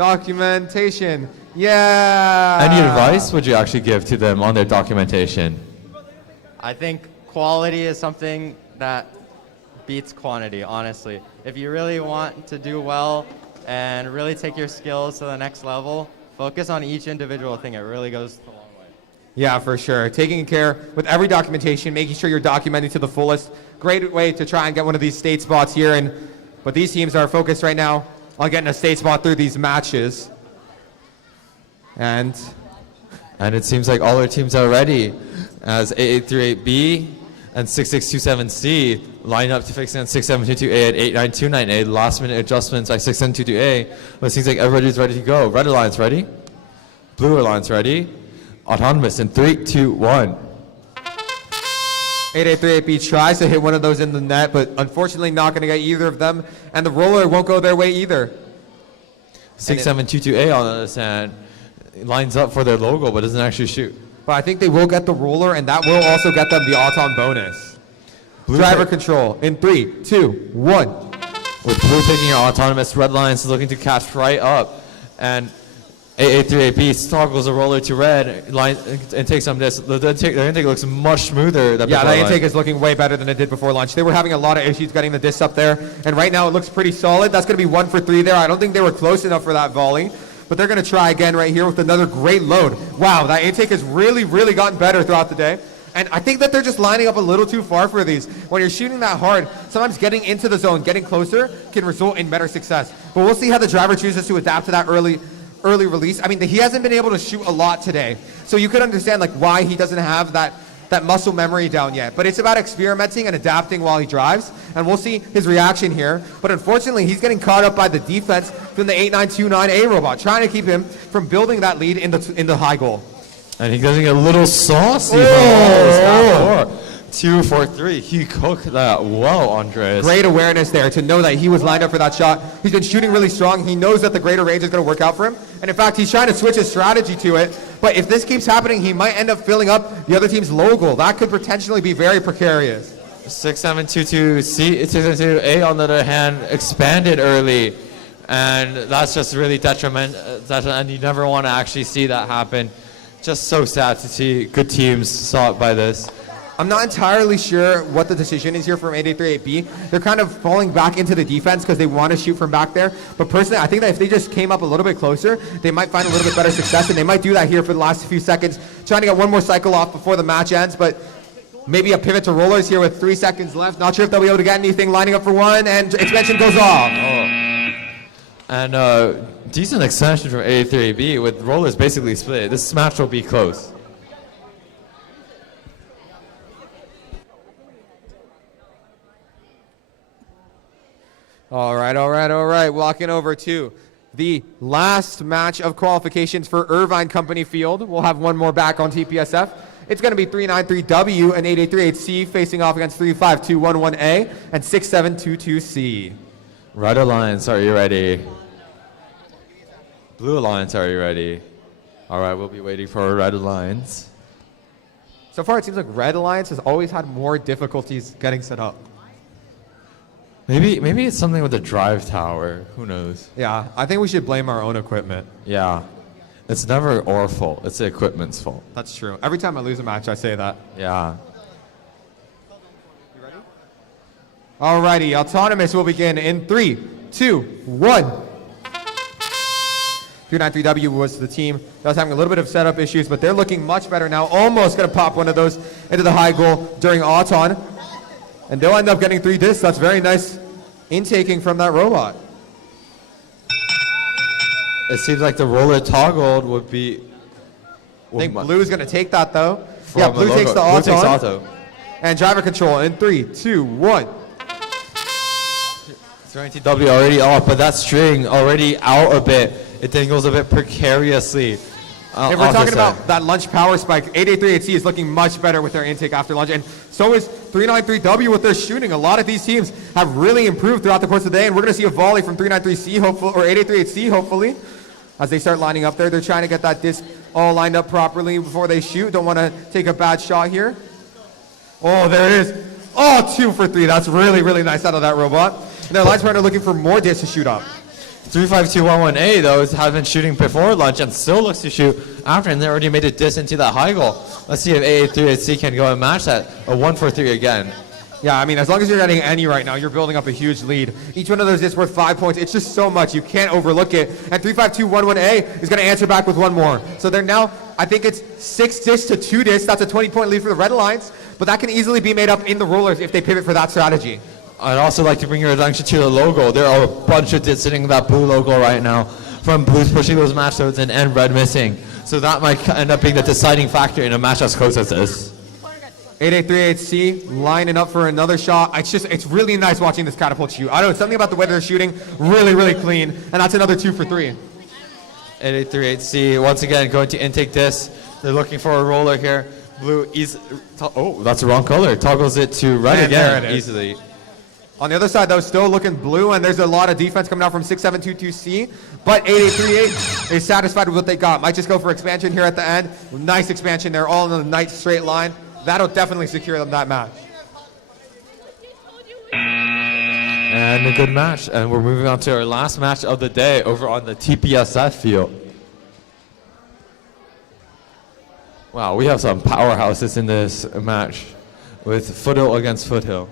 Yeah. Any advice would you actually give to them on their documentation? I think quality is something that beats quantity, honestly. If you really want to do well and really take your skills to the next level, focus on each individual thing. It really goes a long way. Yeah, for sure. Taking care with every documentation, making sure you're documenting to the fullest. Great way to try and get one of these state spots here. But these teams are focused right now on getting a state spot through these matches. And it seems like all our teams are ready as 8838B and 6627C line up to fix on 6722A and 8929A. Last minute adjustments by 6722A. But it seems like everybody's ready to go. Red Alliance ready. Blue Alliance ready. Autonomous in 3, 2, 1. 8838B tries to hit one of those in the net, but unfortunately not going to get either of them. And the roller won't go their way either. 6722A on the other side lines up for their logo, but doesn't actually shoot. But I think they will get the roller, and that will also get them the auton bonus. Driver control in 3, 2, 1. With blue taking our autonomous, Red Alliance is looking to catch right up. And 8838B toggles a roller to red and takes some this. The intake looks much smoother. Yeah, the intake is looking way better than it did before lunch. They were having a lot of issues getting the disc up there, and right now it looks pretty solid. That's going to be 1 for 3 there. I don't think they were close enough for that volley, but they're going to try again right here with another great load. Wow, that intake has really, really gotten better throughout the day. And I think that they're just lining up a little too far for these. When you're shooting that hard, sometimes getting into the zone, getting closer, can result in better success. But we'll see how the driver chooses to adapt to that early release. I mean, he hasn't been able to shoot a lot today. So you could understand like why he doesn't have that that muscle memory down yet. But it's about experimenting and adapting while he drives, and we'll see his reaction here. But unfortunately, he's getting caught up by the defense from the 8929A robot, trying to keep him from building that lead in the high goal. And he's getting a little saucy. Oh! 2 for 3. He cooked that well, Andres. Great awareness there to know that he was lined up for that shot. He's been shooting really strong. He knows that the greater range is going to work out for him. And in fact, he's trying to switch his strategy to it. But if this keeps happening, he might end up filling up the other team's low goal. That could potentially be very precarious. 6722A, on the other hand, expanded early. And that's just really detrimental. And you never want to actually see that happen. Just so sad to see good teams sought by this. I'm not entirely sure what the decision is here from 8838B. They're kind of falling back into the defense because they want to shoot from back there. But personally, I think that if they just came up a little bit closer, they might find a little bit better success, and they might do that here for the last few seconds, trying to get one more cycle off before the match ends. But maybe a pivot to rollers here with 3 seconds left. Not sure if they'll be able to get anything, lining up for one, and expansion goes off. And decent expansion from 83AB with rollers basically split. This match will be close. All right. Walking over to the last match of qualifications for Irvine Company Field. We'll have one more back on TPSF. It's going to be 393W and 8838C facing off against 35211A and 6722C. Red Alliance, are you ready? Blue Alliance, are you ready? All right, we'll be waiting for Red Alliance. So far, it seems like Red Alliance has always had more difficulties getting set up. Maybe it's something with the drive tower. Who knows? Yeah, I think we should blame our own equipment. Yeah. It's never our fault. It's the equipment's fault. That's true. Every time I lose a match, I say that. Yeah. You ready? Alrighty, Autonomous will begin in 3, 2, 1. 293W was the team that was having a little bit of setup issues, but they're looking much better now. Almost going to pop one of those into the high goal during Auton. And they'll end up getting 3 discs. That's very nice intaking from that robot. It seems like the roller toggled would be... I think Blue's going to take that, though. From Yeah, Blue takes the Blue Auton. takes auto. And driver control in 3, 2, 1. 290W already off, but that string already out a bit. It dangles a bit precariously. If we're talking about that lunch power spike, 8838C is looking much better with their intake after lunch, and so is 393W with their shooting. A lot of these teams have really improved throughout the course of the day, and we're going to see a volley from 393C, hopefully, or 8838C, hopefully, as they start lining up there. They're trying to get that disc all lined up properly before they shoot. Don't want to take a bad shot here. Oh, there it is. Oh, 2 for 3. That's really, really nice out of that robot. And their alliance partner looking for more discs to shoot up. 35211A, though, has been shooting before lunch and still looks to shoot after, and they already made a disc into that high goal. Let's see if 8838C can go and match that. A 1 for 3 again. Yeah, I mean, as long as you're getting any right now, you're building up a huge lead. Each one of those is worth 5 points. It's just so much. You can't overlook it. And 35211A is going to answer back with one more. So they're now, I think it's 6 discs to 2 discs. That's a 20-point lead for the Red Alliance, but that can easily be made up in the rollers if they pivot for that strategy. I'd also like to bring your attention to the logo. There are a bunch of discs sitting in that blue logo right now, from Blues pushing those match notes and Red missing. So that might end up being the deciding factor in a match as close as this. 8838C lining up for another shot. It's really nice watching this catapult shoot. I don't know, something about the way they're shooting, really, really clean. And that's another 2 for 3. 8838C once again going to intake disc. They're looking for a roller here. Blue oh, that's the wrong color. Toggles it to red again easily. On the other side, though, still looking blue, and there's a lot of defense coming out from 6722C. But 8838 is satisfied with what they got. Might just go for expansion here at the end. Nice expansion there, all in a nice straight line. That'll definitely secure them that match. And a good match. And we're moving on to our last match of the day over on the TPSF field. Wow, we have some powerhouses in this match with Foothill against Foothill.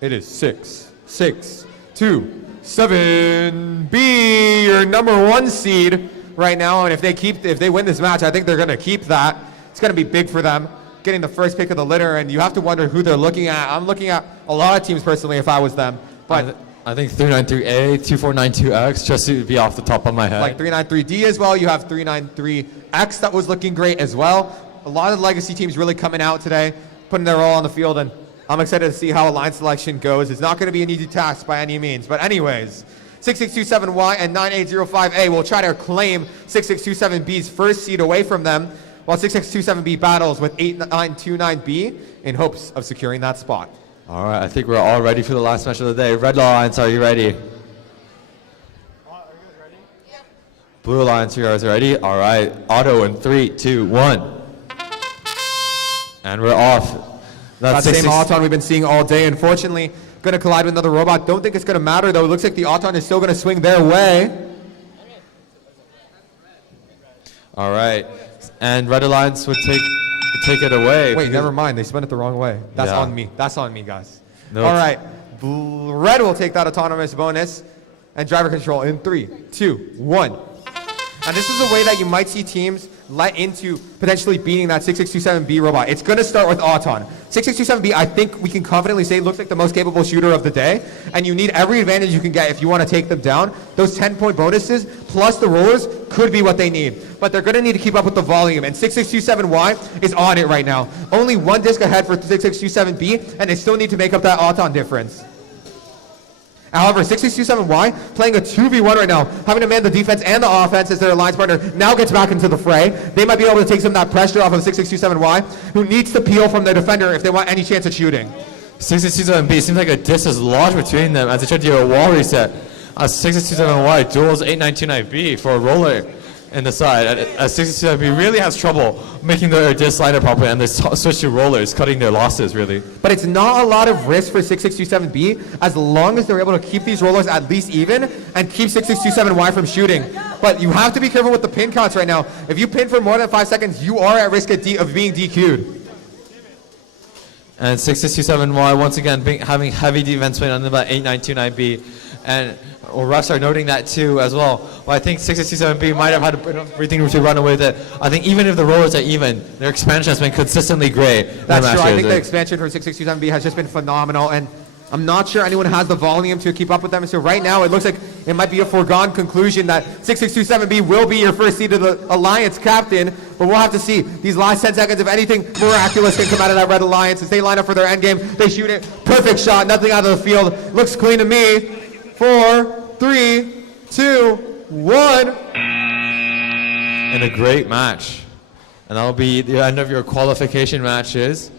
It is 6, 6, 2, 7. B, your number 1 seed right now, and if they win this match, I think they're going to keep that. It's going to be big for them, getting the first pick of the litter, and you have to wonder who they're looking at. I'm looking at a lot of teams personally if I was them, but I think 393A, 2492X, just to be off the top of my head. Like 393D as well. You have 393X that was looking great as well. A lot of the legacy teams really coming out today, putting their all on the field, and I'm excited to see how line selection goes. It's not going to be an easy task by any means. But anyways, 6627Y and 9805A will try to claim 6627B's first seed away from them, while 6627B battles with 8929B in hopes of securing that spot. All right, I think we're all ready for the last match of the day. Red Alliance, are you ready? Blue Alliance, you guys ready? All right, auto in 3, 2, 1. And we're off. That same Auton we've been seeing all day. Unfortunately, going to collide with another robot. Don't think it's going to matter, though. It looks like the Auton is still going to swing their way. All right, and Red Alliance would take it away. Wait, never mind. They spun it the wrong way. That's Yeah. on me. That's on me, guys. No, all right, Red will take that autonomous bonus and driver control in 3, 2, 1. And this is a way that you might see teams let into potentially beating that 6627B robot. It's going to start with Auton. 6627B, I think we can confidently say, looks like the most capable shooter of the day, and you need every advantage you can get if you want to take them down. Those 10-point bonuses plus the rollers could be what they need, but they're going to need to keep up with the volume, and 6627Y is on it right now. Only one disc ahead for 6627B, and they still need to make up that Auton difference. However, 6627Y playing a 2v1 right now, having to man the defense and the offense as their alliance partner now gets back into the fray. They might be able to take some of that pressure off of 6627Y, who needs to peel from their defender if they want any chance at shooting. 6627B seems like a disc is lodged between them as they try to do a wall reset. 6627Y duels 8929B for a roller in the side. 6627B really has trouble making their disc line up properly, and they switch to rollers, cutting their losses, really. But it's not a lot of risk for 6627B as long as they're able to keep these rollers at least even and keep 6627Y from shooting. But you have to be careful with the pin counts right now. If you pin for more than 5 seconds, you are at risk of being DQ'd. And 6627Y once again having heavy defense win on about 8929B. And refs are noting that too as well. But I think 6627B might have had everything to run away with it. I think even if the rollers are even, their expansion has been consistently great. That's true. I think the expansion for 6627B has just been phenomenal, and I'm not sure anyone has the volume to keep up with them. So right now, it looks like it might be a foregone conclusion that 6627B will be your first seed of the Alliance captain, but we'll have to see. These last 10 seconds, if anything miraculous can come out of that Red Alliance as they line up for their end game. They shoot it. Perfect shot. Nothing out of the field. Looks clean to me. 4, 3, 2, 1. And a great match. And that'll be the end of your qualification matches.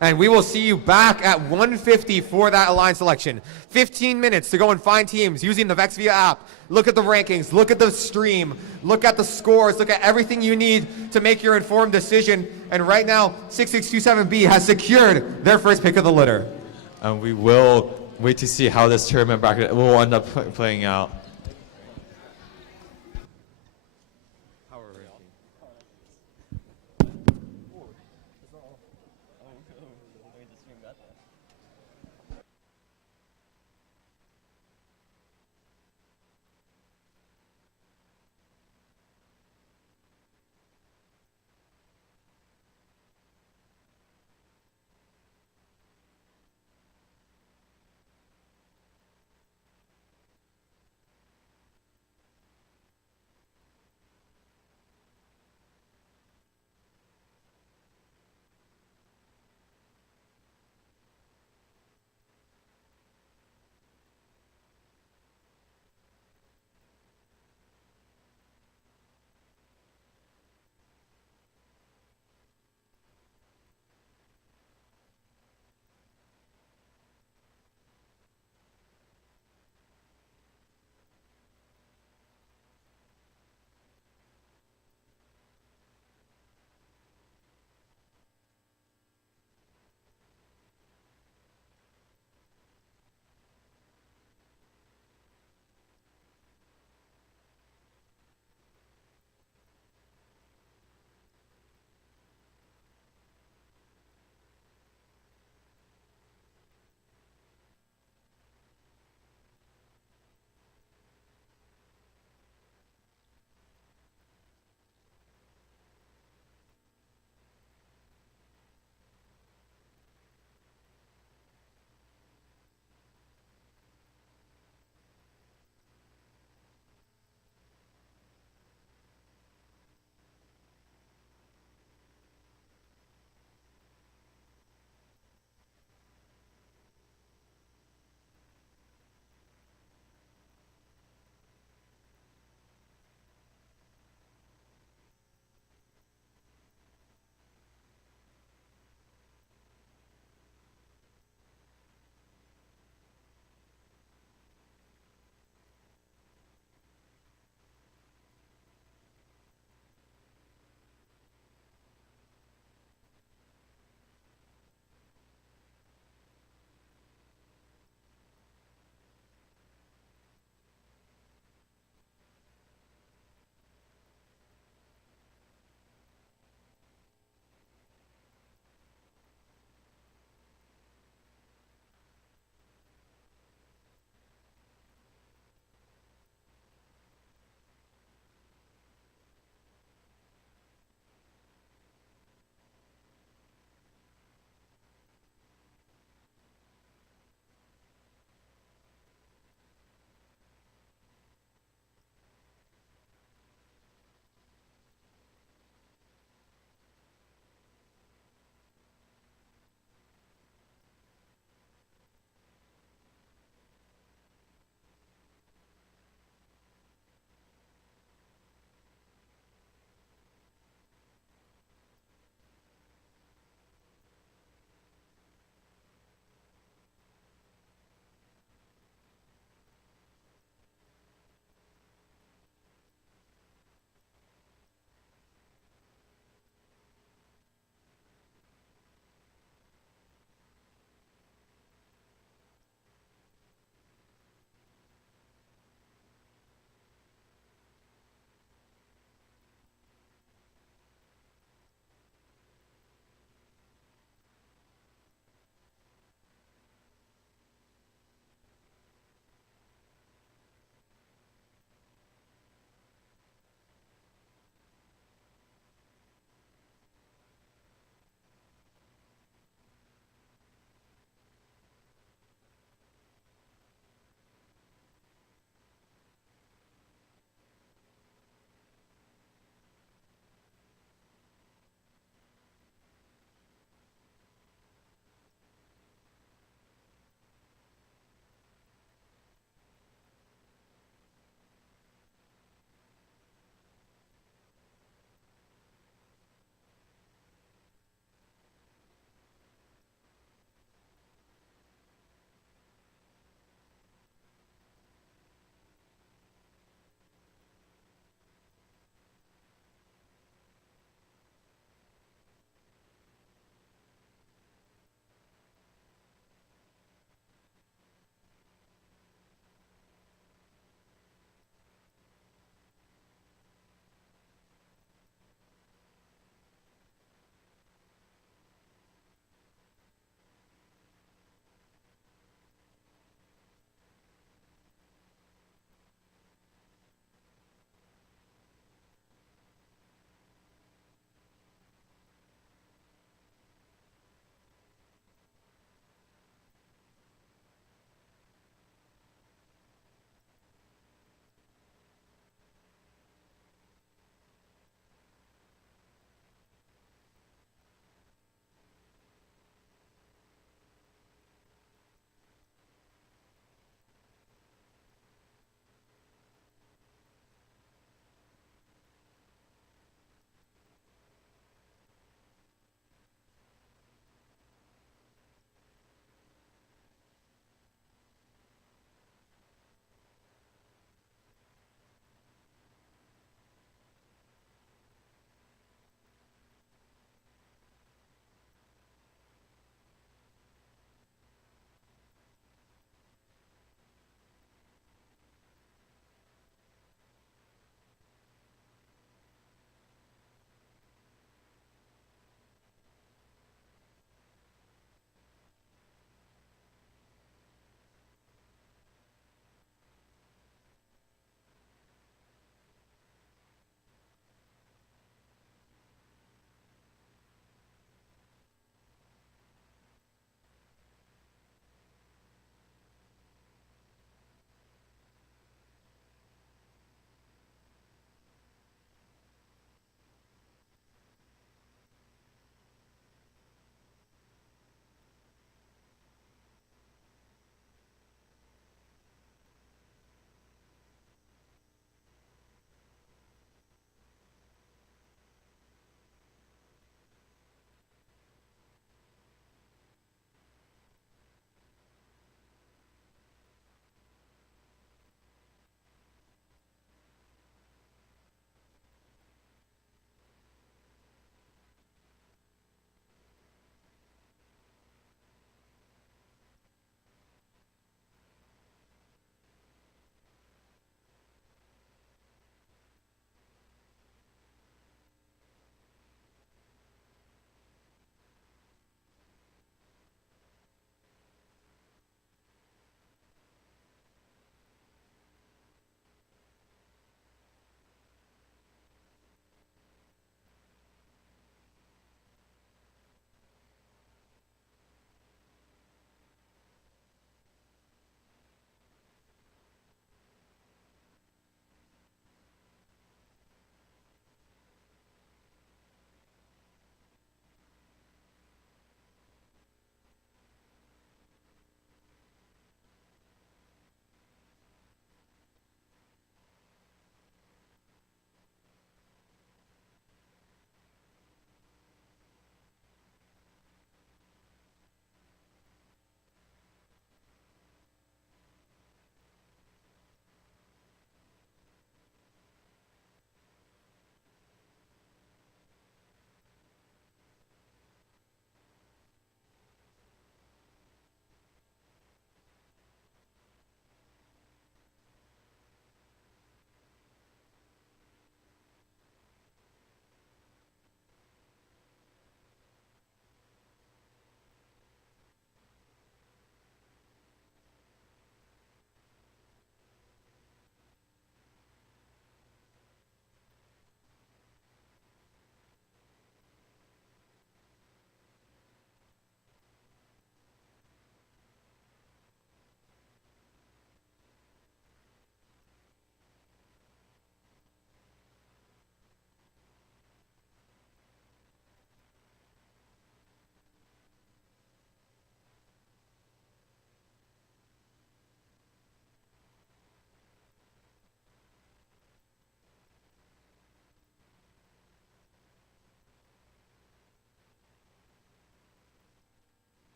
And we will see you back at 1:50 for that Alliance selection. 15 minutes to go and find teams using the VEX Via app. Look at the rankings, look at the stream, look at the scores, look at everything you need to make your informed decision. And right now, 6627B has secured their first pick of the litter. And we will wait to see how this tournament bracket will end up playing out.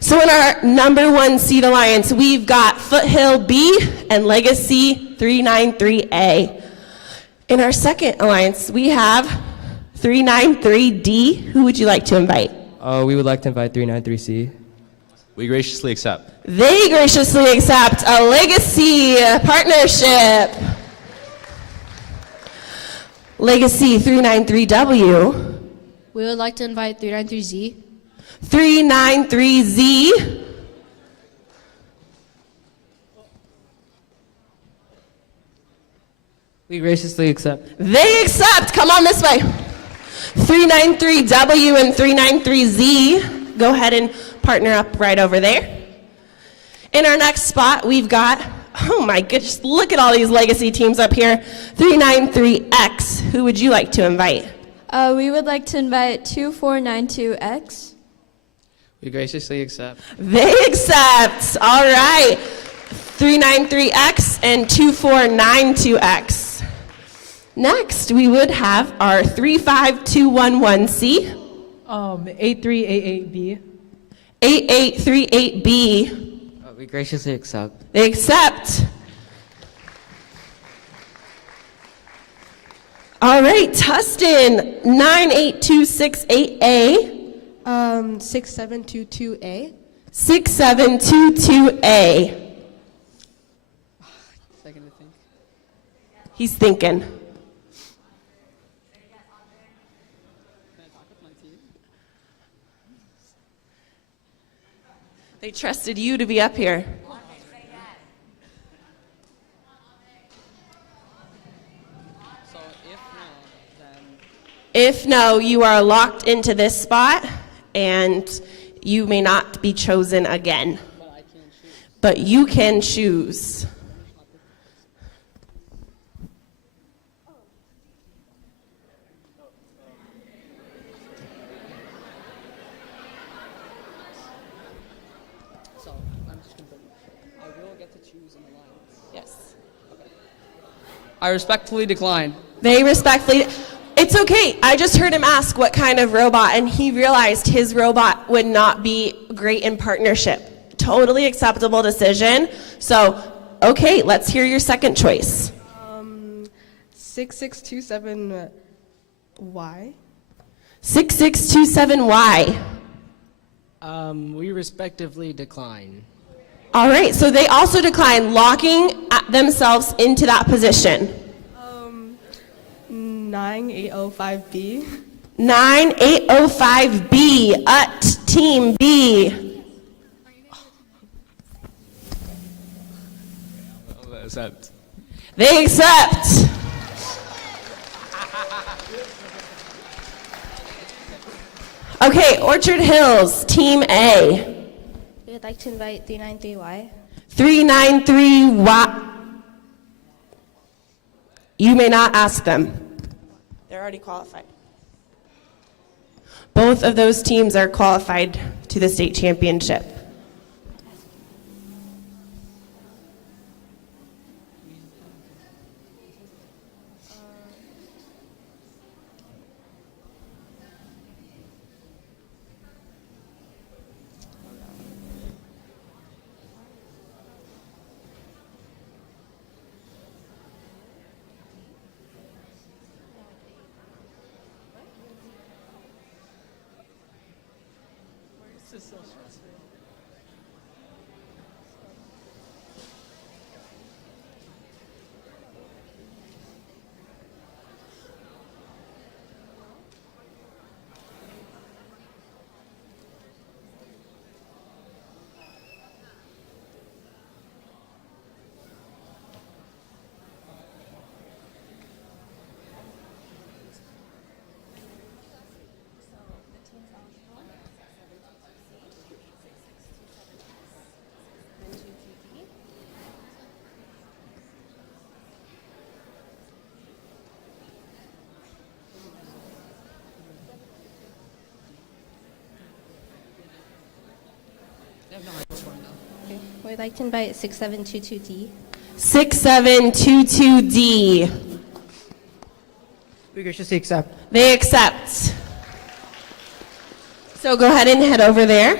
So in our number 1 seed alliance, we've got Foothill B and Legacy 393A. In our second alliance, we have 393D. Who would you like to invite? We would like to invite 393C. We graciously accept. They graciously accept a Legacy partnership. Legacy 393W. We would like to invite 393Z. 393Z. We graciously accept. They accept. Come on this way. 393W and 393Z. Go ahead and partner up right over there. In our next spot, we've got, oh my goodness, look at all these Legacy teams up here. 393X. Who would you like to invite? We would like to invite 2492X. We graciously accept. They accept. All right. 393X and 2492X. Next, we would have our 35211C. 8388B. 8838B. We graciously accept. They accept. All right, Tustin, 98268A. 6722A. 6722A. Second to think. He's thinking. They trusted you to be up here. If no, you are locked into this spot, and you may not be chosen again. But you can choose. So I'm just going to. I will get to choose an alliance. Yes. Okay. I respectfully decline. They respectfully. It's okay. I just heard him ask what kind of robot, and he realized his robot would not be great in partnership. Totally acceptable decision. So, okay, let's hear your second choice. 6627Y. 6627Y. We respectively decline. All right, so they also decline, locking themselves into that position. 9805B. 9805B, Team B. Accept. They accept. Okay, Orchard Hills, Team A. We would like to invite 393Y. 393Y. You may not ask them. They're already qualified. Both of those teams are qualified to the state championship. Okay. We'd like to invite 6722D. 6722D. We graciously accept. They accept. So go ahead and head over there.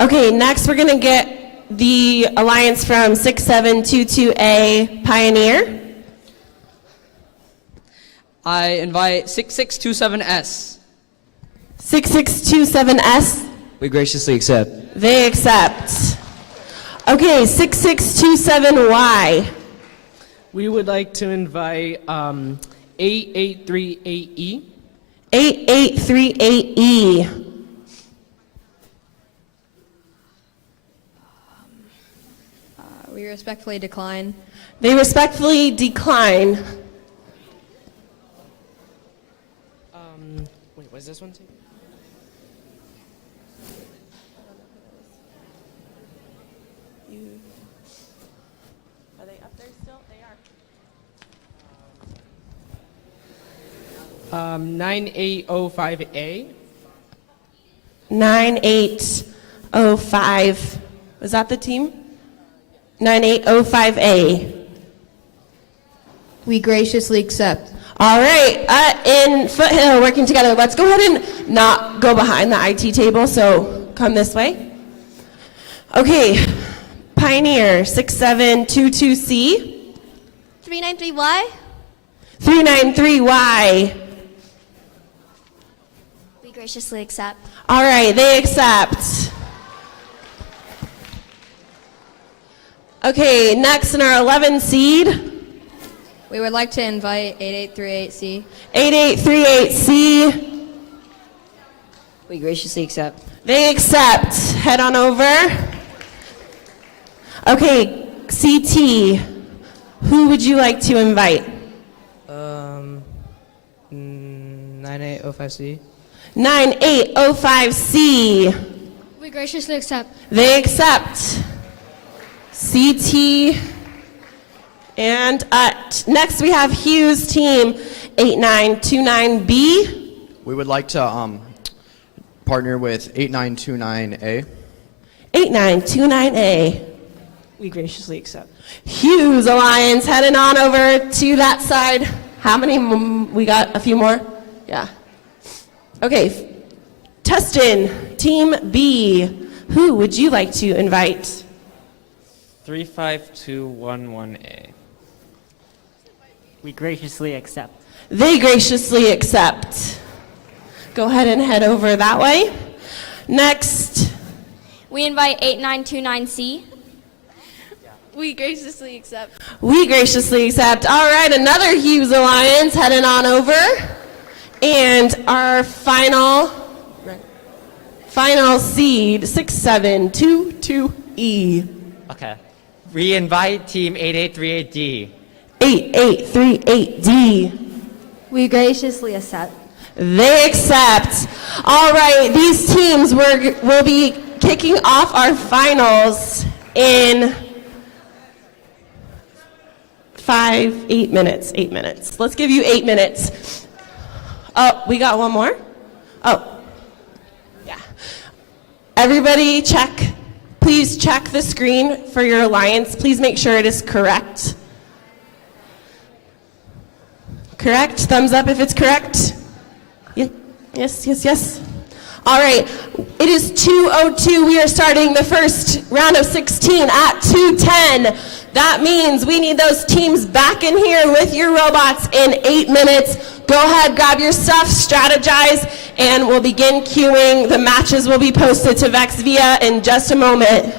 Okay, next we're gonna get the alliance from 6722A Pioneer. I invite 6627S. 6627S, We graciously accept. they accept. Okay, 6627Y. We would like to invite 8838E. 8838E. We respectfully decline. They respectfully decline. Wait, what does this one say? Are they up there still? They are. 9805A. 9805. Was that the team? 9805A. We graciously accept. All right, in Foothill, working together. Let's go ahead and not go behind the IT table, so come this way. Okay, Pioneer, 6722C. 393Y. 393Y. We graciously accept. All right, they accept. Okay, next in our 11 seed. We would like to invite 8838C. 8838C. We graciously accept. They accept. Head on over. Okay, CT. Who would you like to invite? 9805C. 9805C. We graciously accept. They accept. CT. And next we have Hughes team 8929B. We would like to partner with 8929A. 8929A. We graciously accept. Hughes Alliance heading on over to that side. How many? We got a few more? Yeah. Okay. Tustin, team B. Who would you like to invite? 35211A. We graciously accept. They graciously accept. Go ahead and head over that way. Next. We invite 8929C. We graciously accept. We graciously accept. All right, another Hughes Alliance heading on over. And our final seed, 6722E. Okay. We invite team 8838D. 8838D. We graciously accept. They accept. All right, these teams will be kicking off our finals in 8 minutes. 8 minutes. Let's give you 8 minutes. Oh, we got one more? Oh, yeah. Everybody check. Please check the screen for your alliance. Please make sure it is correct. Correct? Thumbs up if it's correct. Yes, yes, yes. All right, it is 2:02. We are starting the first round of 16 at 2:10. That means we need those teams back in here with your robots in 8 minutes. Go ahead, grab your stuff, strategize, and we'll begin queuing. The matches will be posted to VEX Via in just a moment.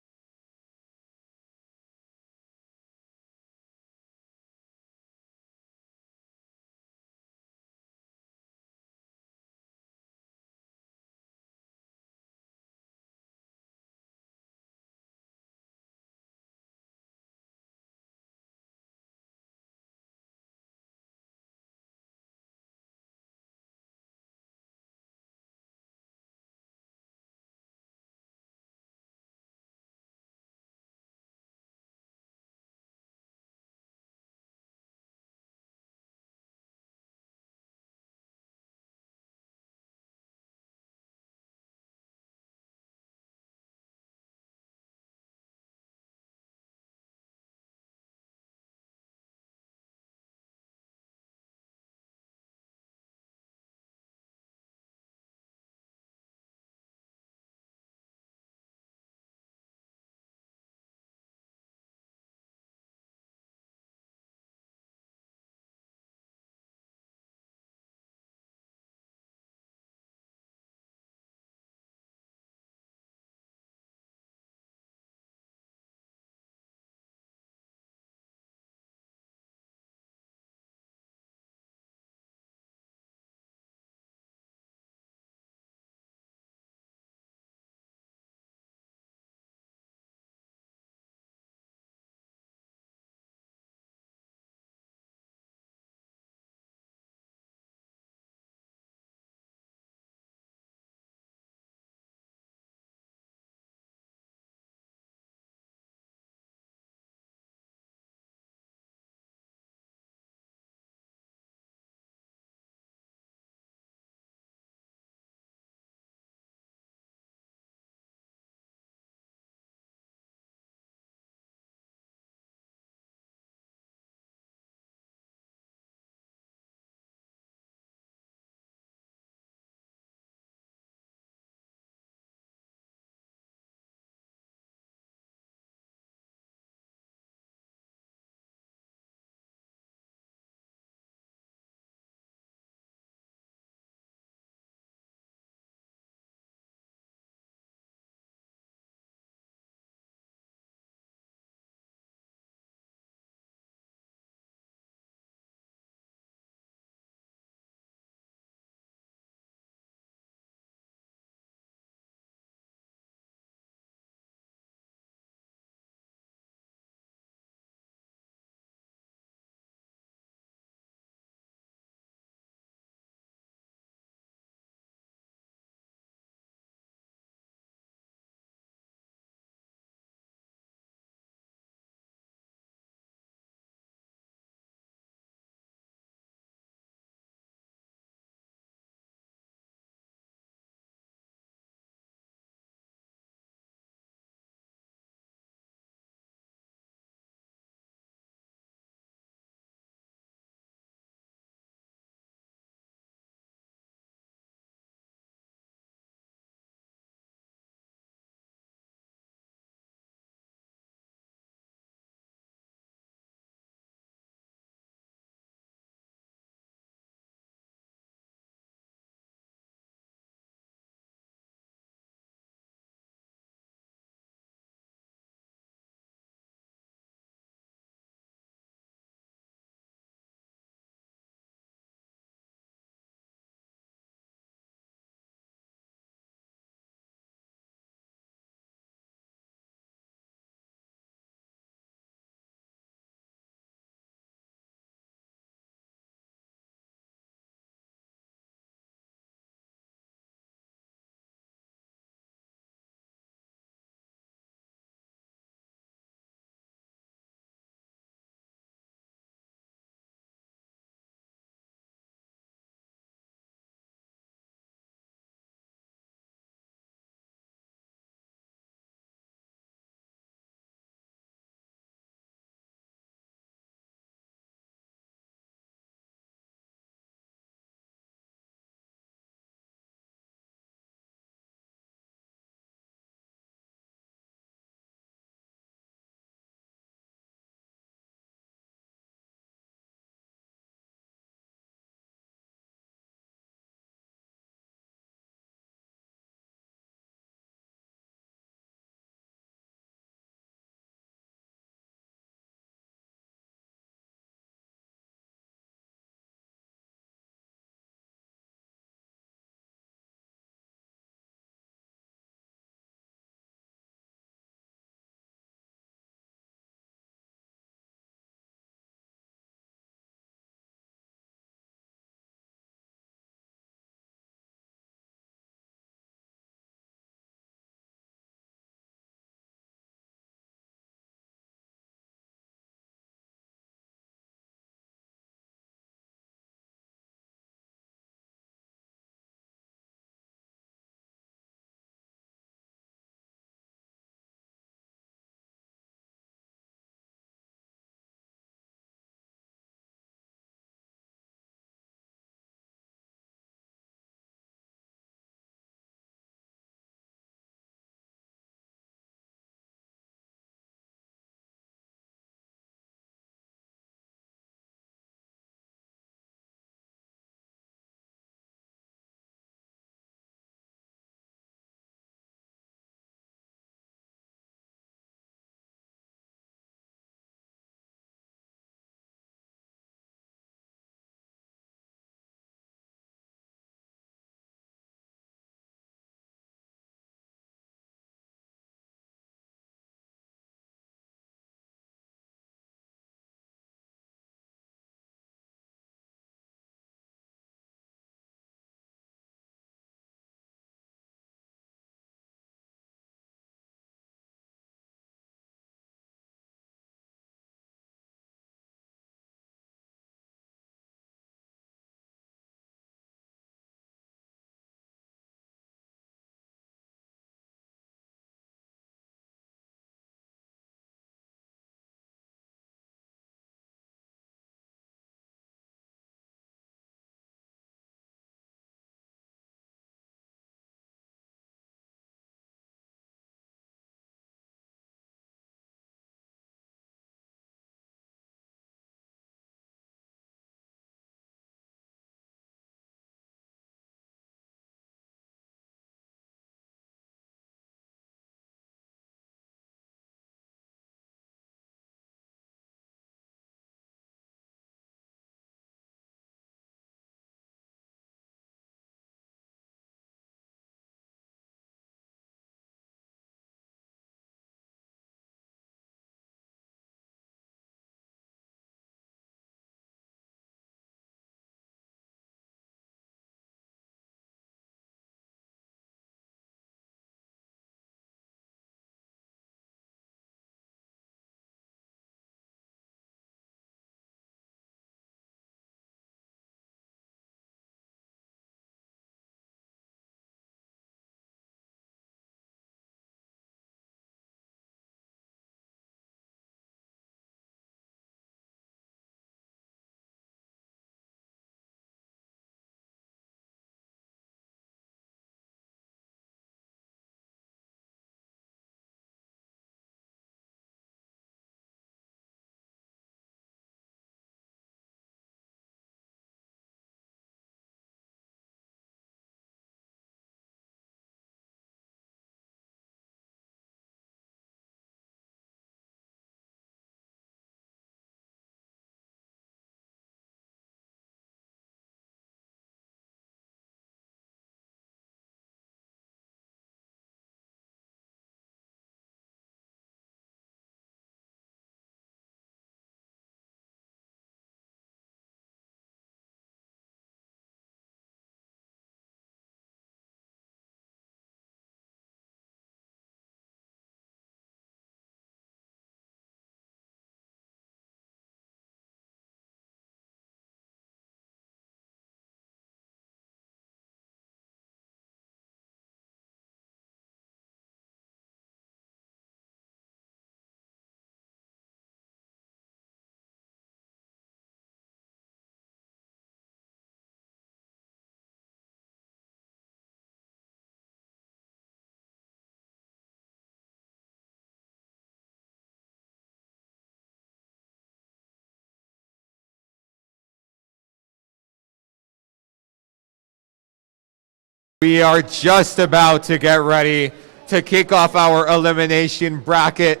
We are just about to get ready to kick off our elimination bracket.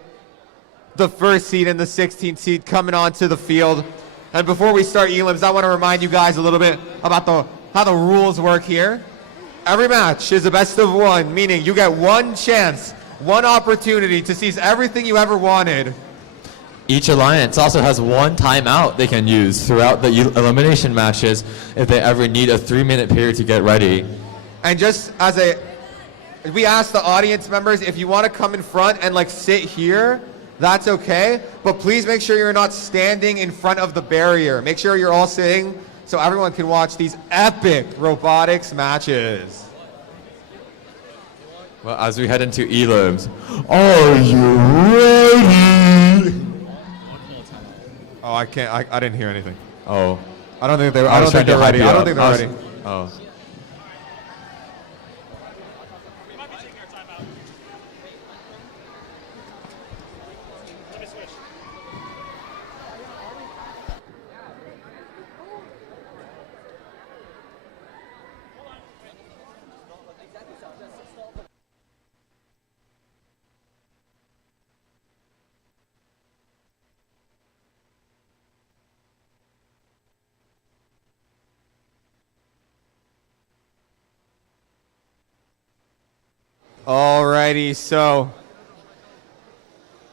The first seed and the 16th seed coming onto the field. And before we start elims, I want to remind you guys a little bit about how the rules work here. Every match is a best of one, meaning you get one chance, one opportunity to seize everything you ever wanted. Each alliance also has one timeout they can use throughout the elimination matches if they ever need a 3-minute period to get ready. And just as we ask the audience members, if you want to come in front and like sit here, that's okay. But please make sure you're not standing in front of the barrier. Make sure you're all sitting so everyone can watch these epic robotics matches. Well, as we head into elims, are you ready? Oh, I can't. I didn't hear anything. Oh, I don't think they're ready. I don't think they're ready. Oh. Alrighty, so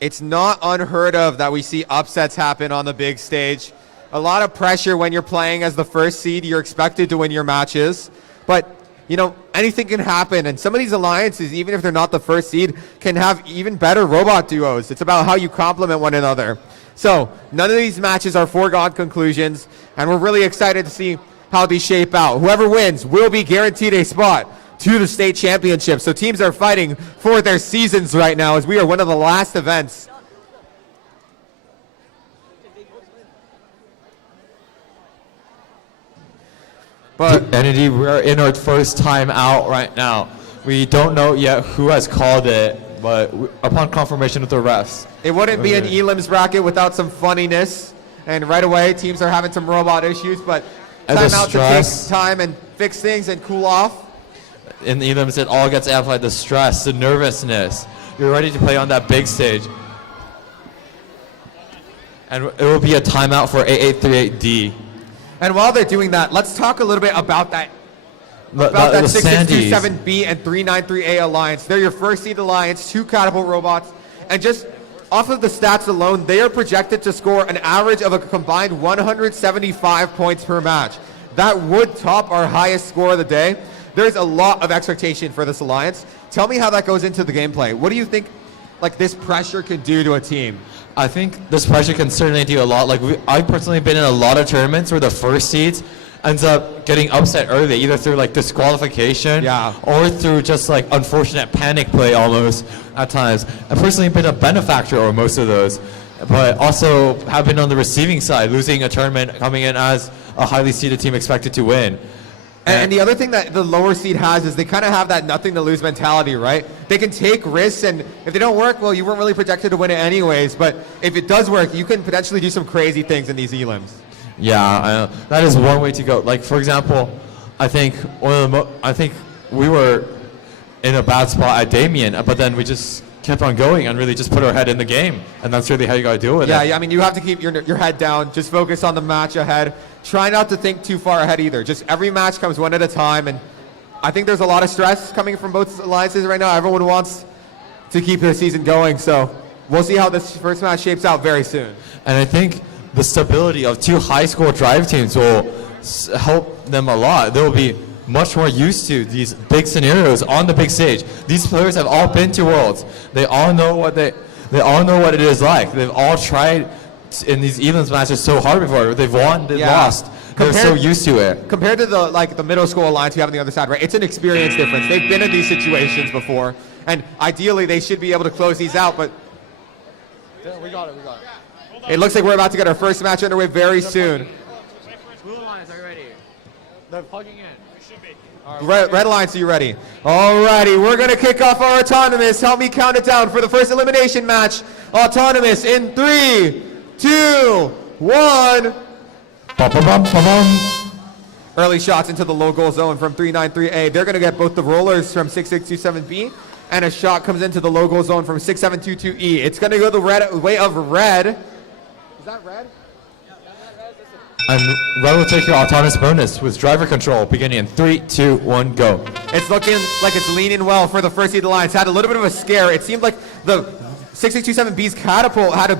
it's not unheard of that we see upsets happen on the big stage. A lot of pressure when you're playing as the first seed. You're expected to win your matches. But, you know, anything can happen. And some of these alliances, even if they're not the first seed, can have even better robot duos. It's about how you complement one another. So none of these matches are foregone conclusions. And we're really excited to see how these shape out. Whoever wins will be guaranteed a spot to the state championship. So teams are fighting for their seasons right now as we are one of the last events. But Entity, we're in our first time out right now. We don't know yet who has called it, but upon confirmation with the refs. It wouldn't be an elims bracket without some funniness. And right away, teams are having some robot issues, but time out to take time and fix things and cool off. In the elims, it all gets amplified, the stress, the nervousness. You're ready to play on that big stage. And it will be a timeout for 8838D. And while they're doing that, let's talk a little bit about that 6627B and 393A alliance. They're your first seed alliance, 2 catapult robots. And just off of the stats alone, they are projected to score an average of a combined 175 points per match. That would top our highest score of the day. There's a lot of expectation for this alliance. Tell me how that goes into the gameplay. What do you think like this pressure can do to a team? I think this pressure can certainly do a lot. Like I've personally been in a lot of tournaments where the first seeds ends up getting upset early, either through like disqualification or through just like unfortunate panic play almost at times. I've personally been a benefactor of most of those, but also have been on the receiving side, losing a tournament, coming in as a highly seeded team expected to win. And the other thing that the lower seed has is they kind of have that nothing to lose mentality, right? They can take risks, and if they don't work, well, you weren't really projected to win it anyways. But if it does work, you can potentially do some crazy things in these elims. Yeah, that is one way to go. Like for example, I think we were in a bad spot at Damien, but then we just kept on going and really just put our head in the game, and that's really how you got to deal with it. Yeah, I mean, you have to keep your head down, just focus on the match ahead. Try not to think too far ahead either. Just every match comes one at a time, and I think there's a lot of stress coming from both alliances right now. Everyone wants to keep their season going, so we'll see how this first match shapes out very soon. And I think the stability of 2 high score drive teams will help them a lot. They'll be much more used to these big scenarios on the big stage. These players have all been to Worlds. They all know what they all know what it is like. They've all tried in these elims matches so hard before. They've won, they've lost. They're so used to it. Compared to the middle school alliance you have on the other side, right? It's an experience difference. They've been in these situations before, and ideally they should be able to close these out. But yeah, we got it. It looks like we're about to get our first match underway very soon. Blue Alliance, are you ready? They're plugging in. Red Alliance, are you ready? Alrighty, we're gonna kick off our autonomous. Help me count it down for the first elimination match. Autonomous in 3, 2, 1. Early shots into the low goal zone from 393A. They're going to get both the rollers from 6627B, and a shot comes into the low goal zone from 6722E. It's going to go the way of red. Is that red? And Red will take your autonomous bonus with driver control beginning in 3, 2, 1, go. It's looking like it's leaning well for the first seed alliance. Had a little bit of a scare. It seemed like the 6627B's catapult had a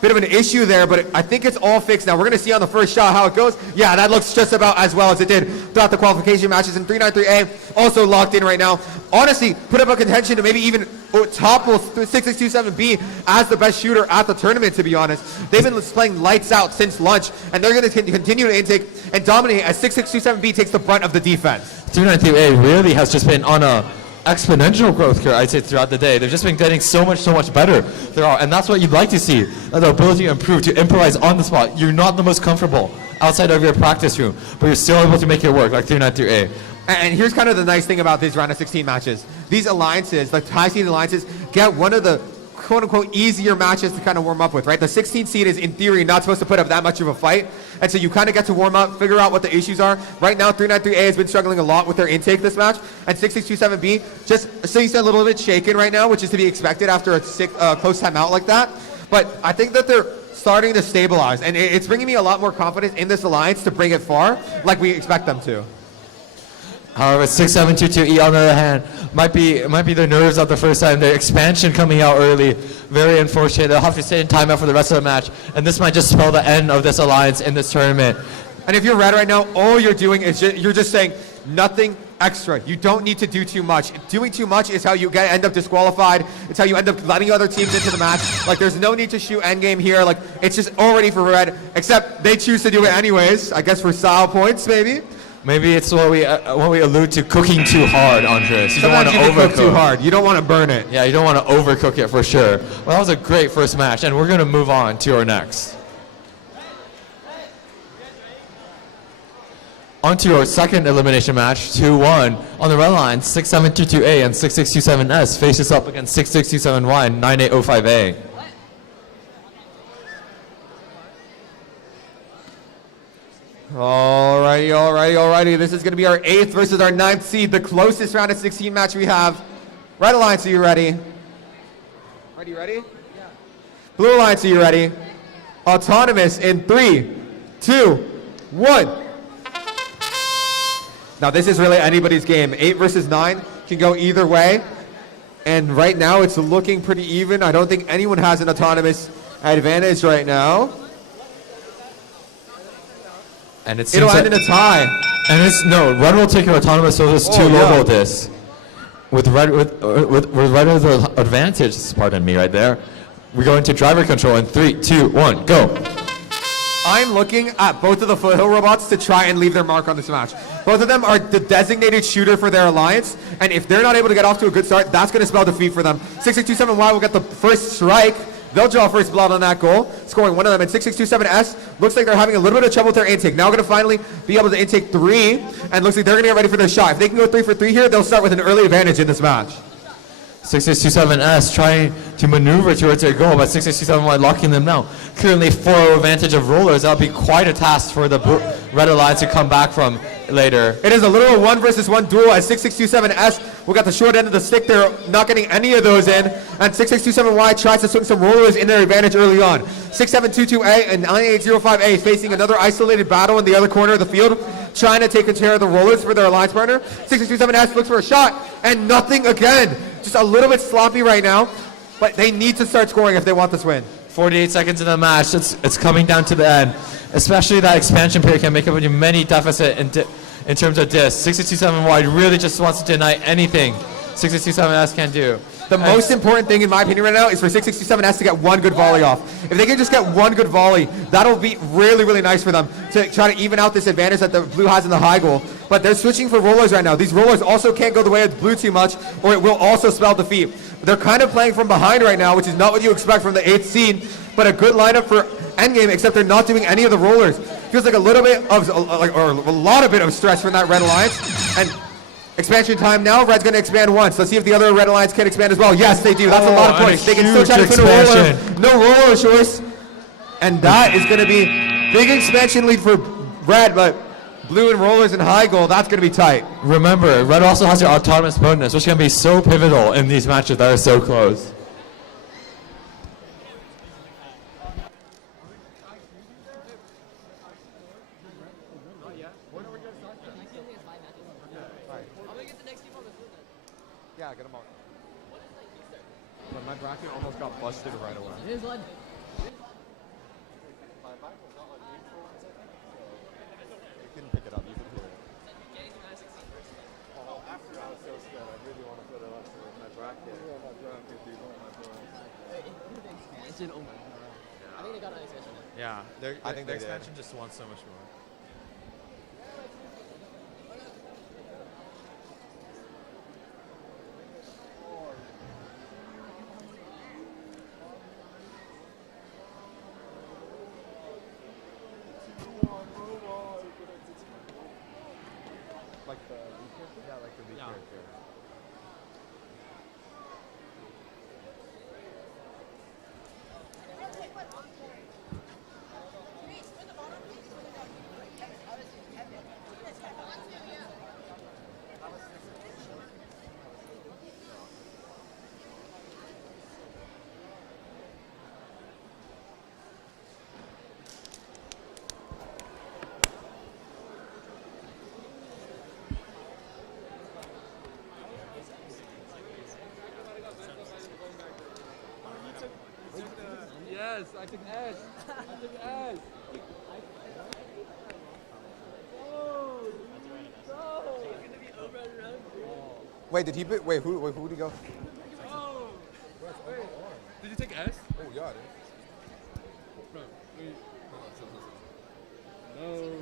bit of an issue there, but I think it's all fixed now. We're going to see on the first shot how it goes. Yeah, that looks just about as well as it did throughout the qualification matches. And 393A also locked in right now. Honestly, put up a contention to maybe even topple 6627B as the best shooter at the tournament, to be honest. They've been playing lights out since lunch, and they're going to continue to intake and dominate as 6627B takes the brunt of the defense. 393A really has just been on a exponential growth curve, I'd say, throughout the day. They've just been getting so much better. And that's what you'd like to see, the ability to improve, to improvise on the spot. You're not the most comfortable outside of your practice room, but you're still able to make it work, like 393A. And here's kind of the nice thing about these round of 16 matches. These alliances, like high seed alliances, get one of the quote-unquote easier matches to kind of warm up with, right? The 16 seed is, in theory, not supposed to put up that much of a fight. And so you kind of get to warm up, figure out what the issues are. Right now, 393A has been struggling a lot with their intake this match. And 6627B, just so he's a little bit shaken right now, which is to be expected after a close timeout like that. But I think that they're starting to stabilize. And it's bringing me a lot more confidence in this alliance to bring it far, like we expect them to. However, 6722E on the other hand might be their nerves at the first time. Their expansion coming out early, very unfortunate. They'll have to stay in timeout for the rest of the match, and this might just spell the end of this alliance in this tournament. And if you're red right now, all you're doing is you're just saying nothing extra. You don't need to do too much. Doing too much is how you end up disqualified. It's how you end up letting other teams into the match. Like, there's no need to shoot endgame here. Like, it's just already for red, except they choose to do it anyways. I guess for style points, maybe. Maybe it's what we allude to cooking too hard on this. You Sometimes don't want to overcook too hard. You don't want to burn it. Yeah, you don't want to overcook it for sure. Well, that was a great first match, and we're going to move on to our next. On to our second elimination match, 2-1. On the red line, 6722A and 6627S faces up against 6627Y and 9805A. Alrighty. This is going to be our 8th versus our 9th seed, the closest round of 16 match we have. Red Alliance, are you ready? Ready? Yeah. Blue Alliance, are you ready? Autonomous in 3, 2, 1. Now this is really anybody's game. 8 versus 9 can go either way. And right now it's looking pretty even. I don't think anyone has an autonomous advantage right now. And it'll end in a tie. And red will take your autonomous, so there's two low discs. With red with red as the advantage, pardon me right there, we go into driver control in 3, 2, 1, go. I'm looking at both of the foothill robots to try and leave their mark on this match. Both of them are the designated shooter for their alliance, and if they're not able to get off to a good start, that's going to spell defeat for them. 6627Y will get the first strike. They'll draw first blood on that goal, scoring one of them. And 6627S looks like they're having a little bit of trouble with their intake. Now going to finally be able to intake 3, and looks like they're going to get ready for their shot. If they can go 3 for 3 here, they'll start with an early advantage in this match. 6627S trying to maneuver towards their goal, but 6627Y locking them down. Currently 4-0 advantage of rollers. That'll be quite a task for the Red Alliance to come back from later. It is a literal 1 versus 1 duel as 6627S will got the short end of the stick. They're not getting any of those in, and 6627Y tries to swing some rollers in their advantage early on. 6722A and 9805A facing another isolated battle in the other corner of the field, trying to take care of the rollers for their alliance partner. 6627S looks for a shot, and nothing again. Just a little bit sloppy right now, but they need to start scoring if they want this win. 48 seconds in the match. It's coming down to the end. Especially that expansion period can make up a many deficit in terms of disc. 6627Y really just wants to deny anything 6627S can do. The most important thing in my opinion right now is for 6627S to get one good volley off. If they can just get one good volley, that'll be really, really nice for them to try to even out this advantage that the blue has in the high goal. But they're switching for rollers right now. These rollers also can't go the way of blue too much, or it will also spell defeat. They're kind of playing from behind right now, which is not what you expect from the 8th seed, but a good lineup for endgame, except they're not doing any of the rollers. Feels like a little bit of, or a lot of bit of stress from that Red Alliance. And expansion time now. Red's going to expand once. Let's see if the other Red Alliance can expand as well. Yes, they do. That's a lot of points. They can still try to put a roller. No roller choice. And that is going to be big expansion lead for Red, but Blue and rollers and high goal, that's going to be tight. Remember, red also has your autonomous bonus, which can be so pivotal in these matches that are so close. Yeah, get them all. But my bracket almost got busted right away. Here's one. You can pick it up, you can hear it. After I was so scared, I really want to put it up with my bracket. Expansion, oh my god. I think they got an expansion now. Yeah, I think the they did. expansion just wants so much more. Like the yeah, like the V character. Yes, I took S. I took S. Wait, did he pick? Wait, who did he go? Did you take S? Oh, yeah, I did. Bro, no.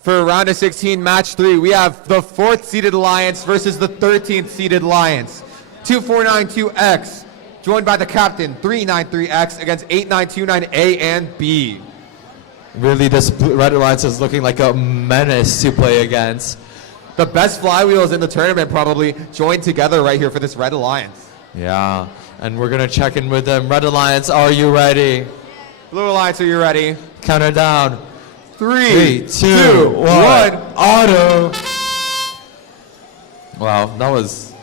For round of 16, match 3, we have the 4th seeded Alliance versus the 13th seeded Alliance. 2492X, joined by the captain, 393X against 8929A and B. Really, this Red Alliance is looking like a menace to play against. The best flywheels in the tournament probably joined together right here for this Red Alliance. Yeah, and we're gonna check in with them. Red Alliance, are you ready? Blue Alliance, are you ready? Count her down. 3, 2, 1. 1. Auto. Wow, that was.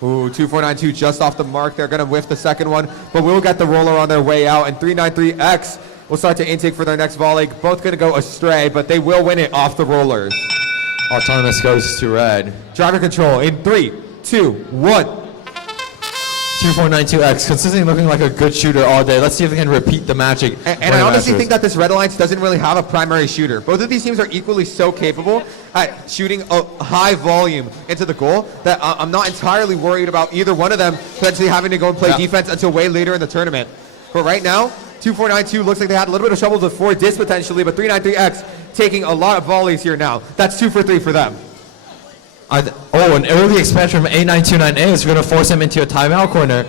Ooh, 2492 just off the mark. They're going to whiff the second one, but we'll get the roller on their way out. And 393X will start to intake for their next volley. Both going to go astray, but they will win it off the rollers. Autonomous goes to red. Driver control in 3, 2, 1. 2492X, consistently looking like a good shooter all day. Let's see if we can repeat the magic. And I honestly think that this Red Alliance doesn't really have a primary shooter. Both of these teams are equally so capable at shooting a high volume into the goal that I'm not entirely worried about either one of them potentially having to go and play defense until way later in the tournament. But right now, 2492 looks like they had a little bit of trouble with 4 dis potentially, but 393X taking a lot of volleys here now. That's 2 for 3 for them. An early expansion from 8929A is going to force him into a timeout corner.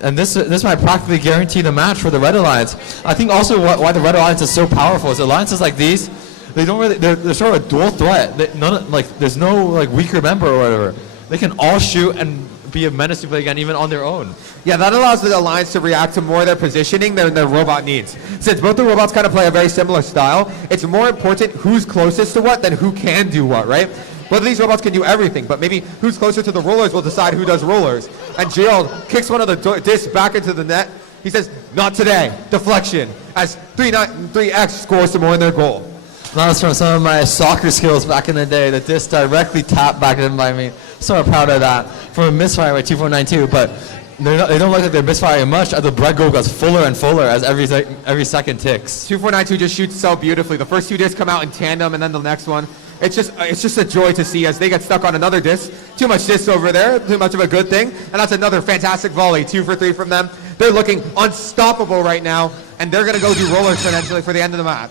And this might practically guarantee the match for the Red Alliance. I think also why the Red Alliance is so powerful is alliances like these, they don't really, they're sort of a dual threat. There's no like weaker member or whatever. They can all shoot and be a menace to play again, even on their own. Yeah, that allows the Alliance to react to more of their positioning than their robot needs. Since both the robots kind of play a very similar style, it's more important who's closest to what than who can do what, right? Both of these robots can do everything, but maybe who's closer to the rollers will decide who does rollers. And Gerald kicks one of the discs back into the net. He says, not today. Deflection. As 3X scores some more in their goal. That was from some of my soccer skills back in the day. The disc directly tapped back in by me. So proud of that. From a misfire by 2492, but they don't look like they're misfiring much. The bread goal gets fuller and fuller as every second ticks. 2492 just shoots so beautifully. The first 2 discs come out in tandem, and then the next one. It's just a joy to see as they get stuck on another disc. Too much disc over there, too much of a good thing. And that's another fantastic volley, 2 for 3 from them. They're looking unstoppable right now, and they're going to go do rollers potentially for the end of the match.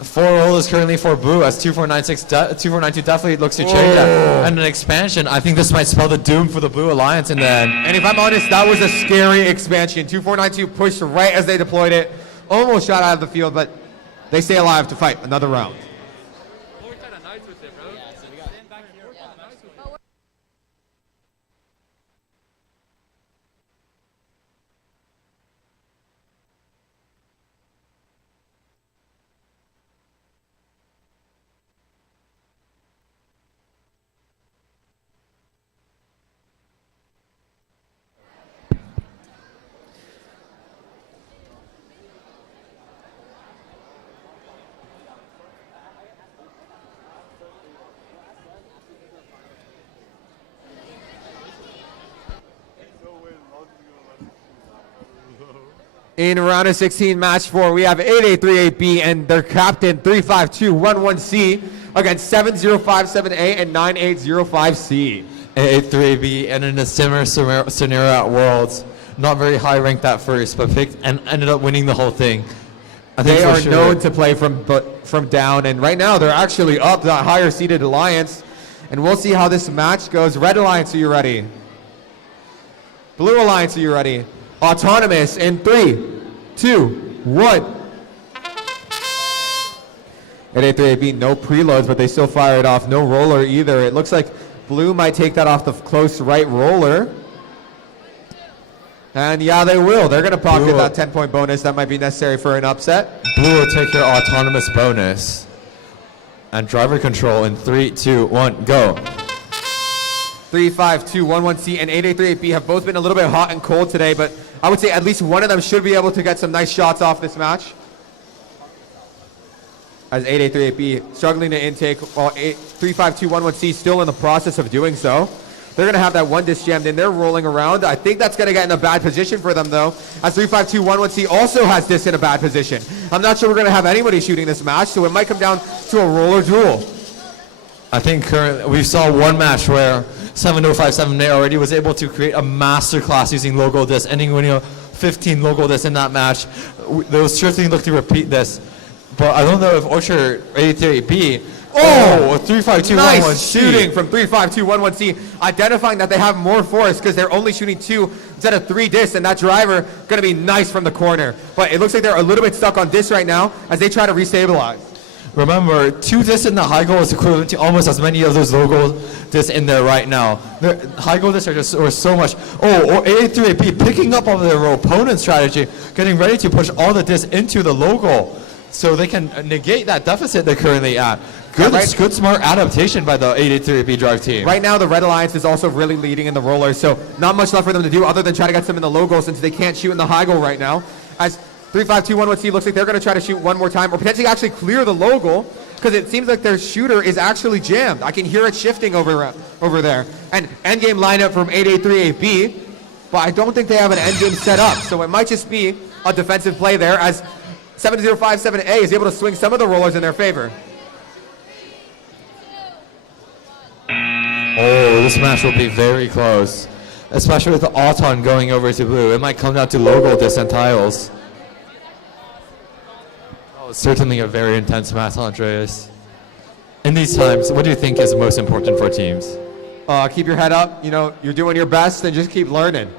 4 rollers currently for blue as 2492 definitely looks to change that. And an expansion, I think this might spell the doom for the Blue Alliance in the end. And if I'm honest, that was a scary expansion. 2492 pushed right as they deployed it, almost shot out of the field, but they stay alive to fight another round. In round of 16, match 4, we have 8838B and their captain 35211C against 7057A and 9805C. 8838B and in a similar scenario at Worlds, not very high ranked at first, but picked and ended up winning the whole thing. I think They are sure. known to play from down, and right now they're actually up that higher seeded alliance, and we'll see how this match goes. Red Alliance, are you ready? Blue Alliance, are you ready? Autonomous in 3, 2, 1. 8838B, no preloads, but they still fire it off. No roller either. It looks like blue might take that off the close right roller. And yeah, they will. They're going to pocket Blue. that 10-point bonus that might be necessary for an upset. Blue will take your autonomous bonus. And driver control in 3, 2, 1, go. 35211C and 8838B have both been a little bit hot and cold today, but I would say at least one of them should be able to get some nice shots off this match. As 8838B struggling to intake, while 35211C still in the process of doing so. They're going to have that one disc jammed in. They're rolling around. I think that's going to get in a bad position for them, though, as 35211C also has disc in a bad position. I'm not sure we're going to have anybody shooting this match, so it might come down to a roller duel. I think currently we saw one match where 7057A already was able to create a masterclass using logo disc, ending winning 15 logo discs in that match. They will certainly look to repeat this, but I don't know if Orchard 88B. Oh, 35211C. Nice shooting from 35211C, identifying that they have more force because they're only shooting 2 instead of 3 discs, and that driver going to be nice from the corner. But it looks like they're a little bit stuck on disc right now as they try to restabilize. Remember, 2 discs in the high goal is equivalent to almost as many of those logo discs in there right now. The high goal discs are just or so much. Oh, or 83AP picking up on their opponent strategy, getting ready to push all the discs into the logo so they can negate that deficit they're currently at. Good, good smart adaptation by the 83AP drive team. Right now, the Red Alliance is also really leading in the roller, so not much left for them to do other than try to get some in the low goal since they can't shoot in the high goal right now. As 35211C looks like they're going to try to shoot one more time or potentially actually clear the low goal because it seems like their shooter is actually jammed. I can hear it shifting over there. And endgame lineup from 8838B, but I don't think they have an endgame set up, so it might just be a defensive play there as 7057A is able to swing some of the rollers in their favor. Oh, this match will be very close, especially with the Auton going over to blue. It might come down to logo disc and tiles. Oh, it's certainly a very intense match, Andreas. In these times, what do you think is most important for teams? Keep your head up. You know, you're doing your best and just keep learning.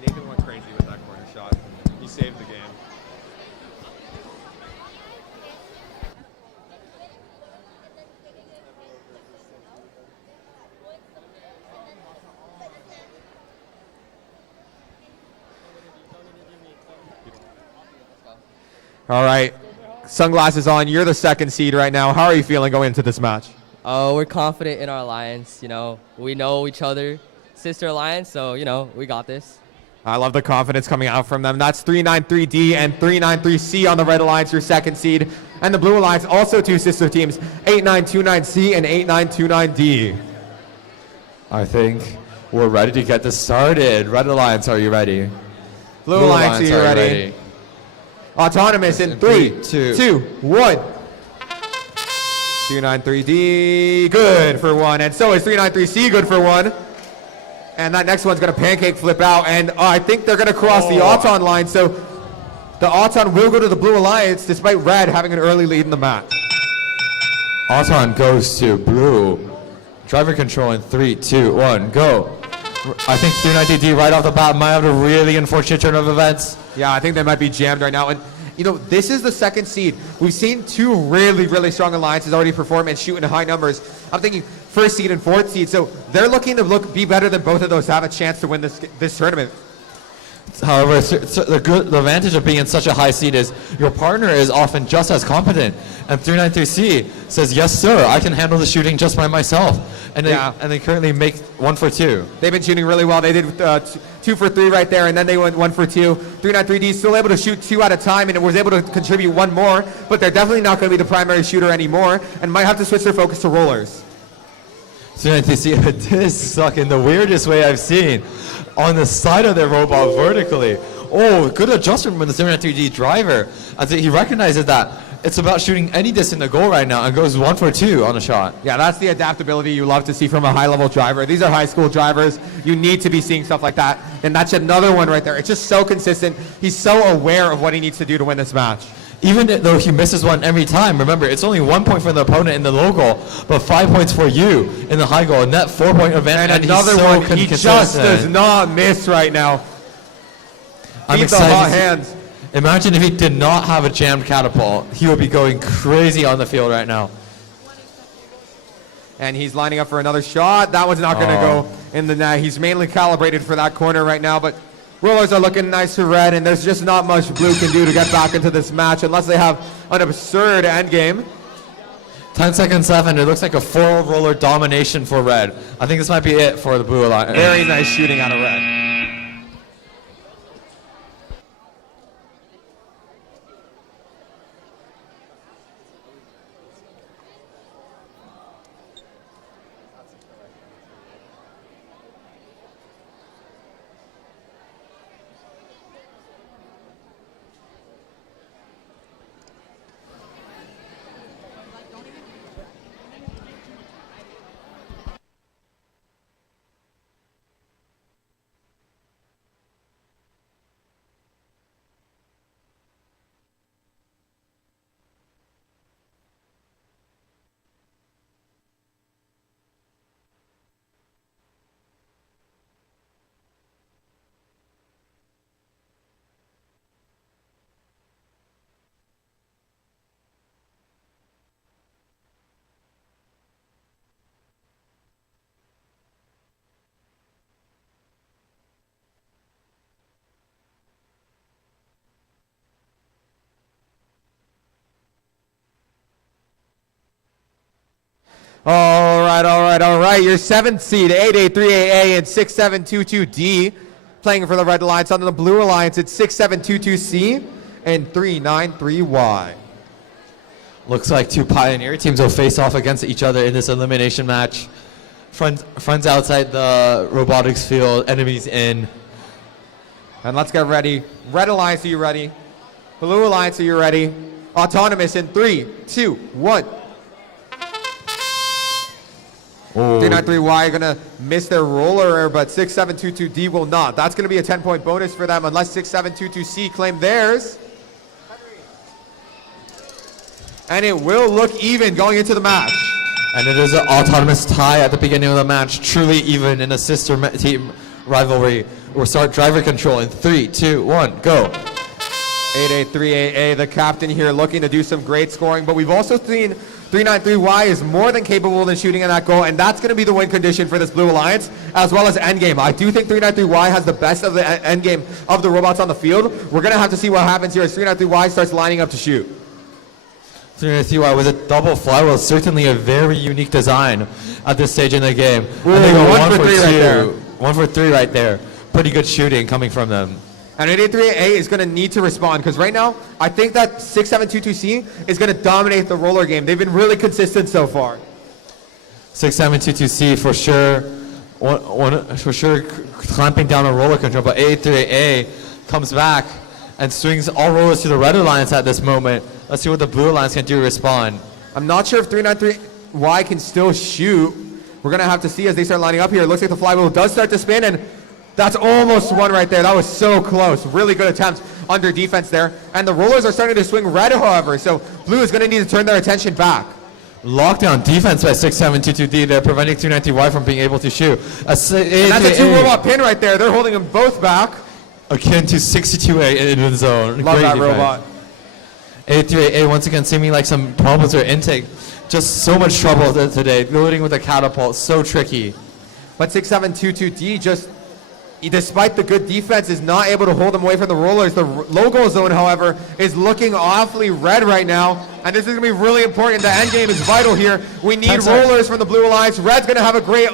Nathan went crazy with that corner shot. He saved the game. All right. Sunglasses on. You're the second seed right now. How are you feeling going into this match? We're confident in our alliance. You know, we know each other, sister alliance, so, you know, we got this. I love the confidence coming out from them. That's 393D and 393C on the red alliance, your second seed. And the blue alliance, also two sister teams, 8929C and 8929D. I think we're ready to get this started. Red Alliance, are you ready? Blue alliance, are you ready? Autonomous in 3, 2, 1. 293D, good for 1. And so is 393C, good for 1. And that next one's going to pancake flip out. And I think they're going to cross the Auton line. So the Auton will go to the Blue Alliance despite Red having an early lead in the match. Auton goes to Blue. Driver control in 3, 2, 1, go. I think 390D right off the bat might have a really unfortunate turn of events. Yeah, I think they might be jammed right now. And, you know, this is the second seed. We've seen two really, really strong alliances already perform and shoot in high numbers. I'm thinking first seed and fourth seed. So they're looking to be better than both of those to have a chance to win this tournament. However, the advantage of being in such a high seed is your partner is often just as competent. And 393C says, yes, sir, I can handle the shooting just by myself. And they currently make 1 for 2. They've been shooting really well. They did 2 for 3 right there, and then they went 1 for 2. 393D still able to shoot 2 at a time, and it was able to contribute 1 more, but they're definitely not going to be the primary shooter anymore, and might have to switch their focus to rollers. 393C did suck in the weirdest way I've seen. On the side of their robot vertically. Oh, good adjustment from the 393D driver. I think he recognizes that it's about shooting any distance to goal right now and goes 1 for 2 on a shot. Yeah, that's the adaptability you love to see from a high-level driver. These are high school drivers. You need to be seeing stuff like that. And that's another one right there. It's just so consistent. He's so aware of what he needs to do to win this match. Even though he misses one every time, remember, it's only 1 point for the opponent in the low goal, but 5 points for you in the high goal. Net 4-point advantage. And another one, he just does not miss right now. I'm Keep the hot excited. hands. Imagine if he did not have a jammed catapult. He would be going crazy on the field right now. And he's lining up for another shot. That one's not going to go in the net. He's mainly calibrated for that corner right now, but rollers are looking nice for Red, and there's just not much Blue can do to get back into this match unless they have an absurd end game. 10 seconds left, and it looks like a 4-roller domination for Red. I think this might be it for the Blue Alliance. Very nice shooting out of Red. All right. Your 7th seed, 8838A and 6722D, playing for the Red Alliance. On the Blue Alliance, it's 6722C and 393Y. Looks like two Pioneer teams will face off against each other in this elimination match. Friends outside the robotics field, enemies in. And let's get ready. Red Alliance, are you ready? Blue Alliance, are you ready? Autonomous in 3, 2, 1. 393Y are going to miss their roller, but 6722D will not. That's going to be a 10-point bonus for them unless 6722C claim theirs. And it will look even going into the match. And it is an autonomous tie at the beginning of the match, truly even in a sister team rivalry. We'll start driver control in 3, 2, 1, go. 8838A, the captain here, looking to do some great scoring, but we've also seen 393Y is more than capable of shooting in that goal, and that's going to be the win condition for this Blue Alliance, as well as endgame. I do think 393Y has the best of the endgame of the robots on the field. We're going to have to see what happens here as 393Y starts lining up to shoot. 393Y with a double flywheel, certainly a very unique design at this stage in the game. Ooh, and they go 1 for 3 right there. 1 for 3 right there. Pretty good shooting coming from them. And 883A is going to need to respond, because right now, I think that 6722C is going to dominate the roller game. They've been really consistent so far. 6722C for sure, for sure clamping down on roller control, but 883A comes back and swings all rollers to the Red Alliance at this moment. Let's see what the Blue Alliance can do to respond. I'm not sure if 393Y can still shoot. We're going to have to see as they start lining up here. It looks like the flywheel does start to spin, and that's almost one right there. That was so close. Really good attempt under defense there. And the rollers are starting to swing red, however, so Blue is going to need to turn their attention back. Lockdown defense by 6722D. They're preventing 290Y from being able to shoot. And that's a 2-robot pin right there. They're holding them both back. Akin to 62A in the zone. Love Great that defense. robot. 838A once again seeming like some problems with intake. Just so much trouble today. Loading with a catapult, so tricky. But 6722D just, despite the good defense, is not able to hold them away from the rollers. The logo zone, however, is looking awfully red right now. And this is going to be really important. The end game is vital here. We need rollers from the Blue Alliance. Red's going to have a great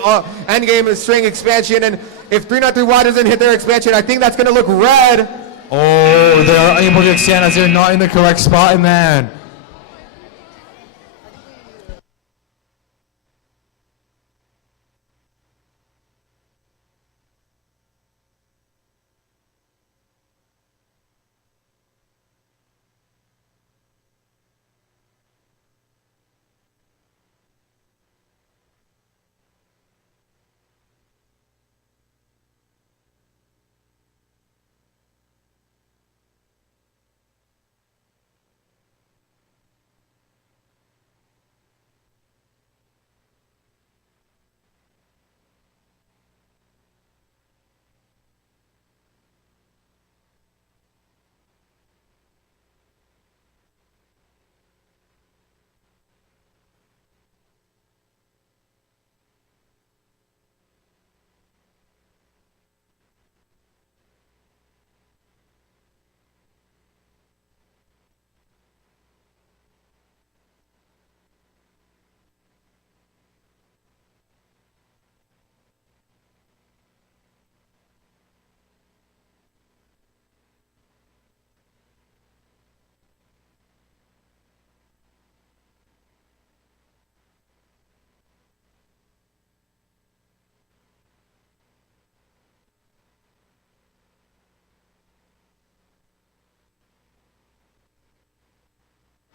end game string expansion. And if 393Y doesn't hit their expansion, I think that's going to look red. Oh, they're unable to extend as they're not in the correct spot, man.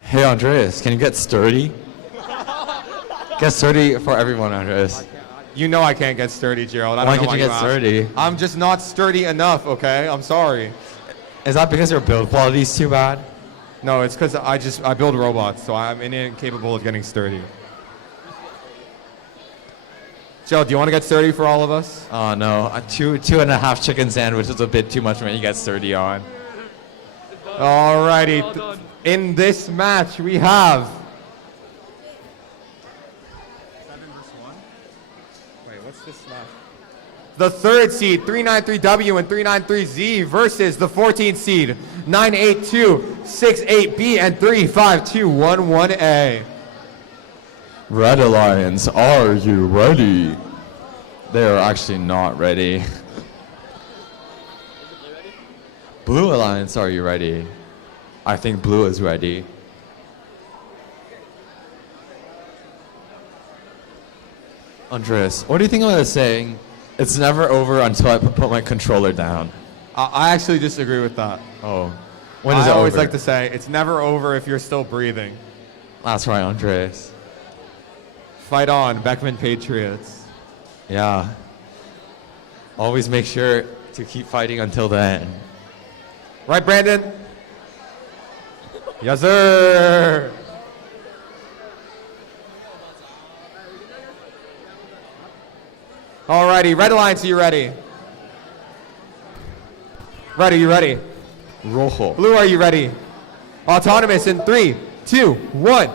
Hey, Andreas, can you get sturdy? Get sturdy for everyone, Andreas. You know I can't get sturdy, Gerald. I Why don't know can't you get asked. sturdy? I'm just not sturdy enough, okay? I'm sorry. Is that because your build quality is too bad? No, it's because I build robots, so I'm incapable of getting sturdy. Gerald, do you want to get sturdy for all of us? Oh no, a two and a half chicken sandwich is a bit too much for me to get sturdy on. Alrighty. In this match, we have... Wait, what's this match? The 3rd seed, 393W and 393Z versus the 14th seed, 98268B and 35211A. Red Alliance, are you ready? They are actually not ready. Blue Alliance, are you ready? I think Blue is ready. Andres, what do you think about saying, it's never over until I put my controller down? I actually disagree with that. Oh. When is it I always over? like to say, it's never over if you're still breathing. That's right, Andres. Fight on, Beckman Patriots. Yeah. Always make sure to keep fighting until the end. Right, Brandon? Yes, sir. Alrighty, Red Alliance, are you ready? Red, are you ready? Rojo. Blue, are you ready? Autonomous in 3, 2, 1.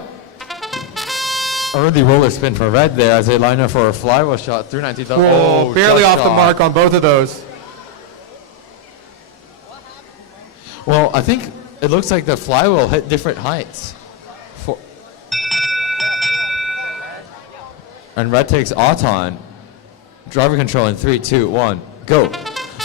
early roller spin for red there as they line up for a flywheel shot. 390. Whoa, barely just off the shot. mark on both of those. Well, I think it looks like the flywheel hit different heights. And red takes Auton. Driver control in 3, 2, 1, go.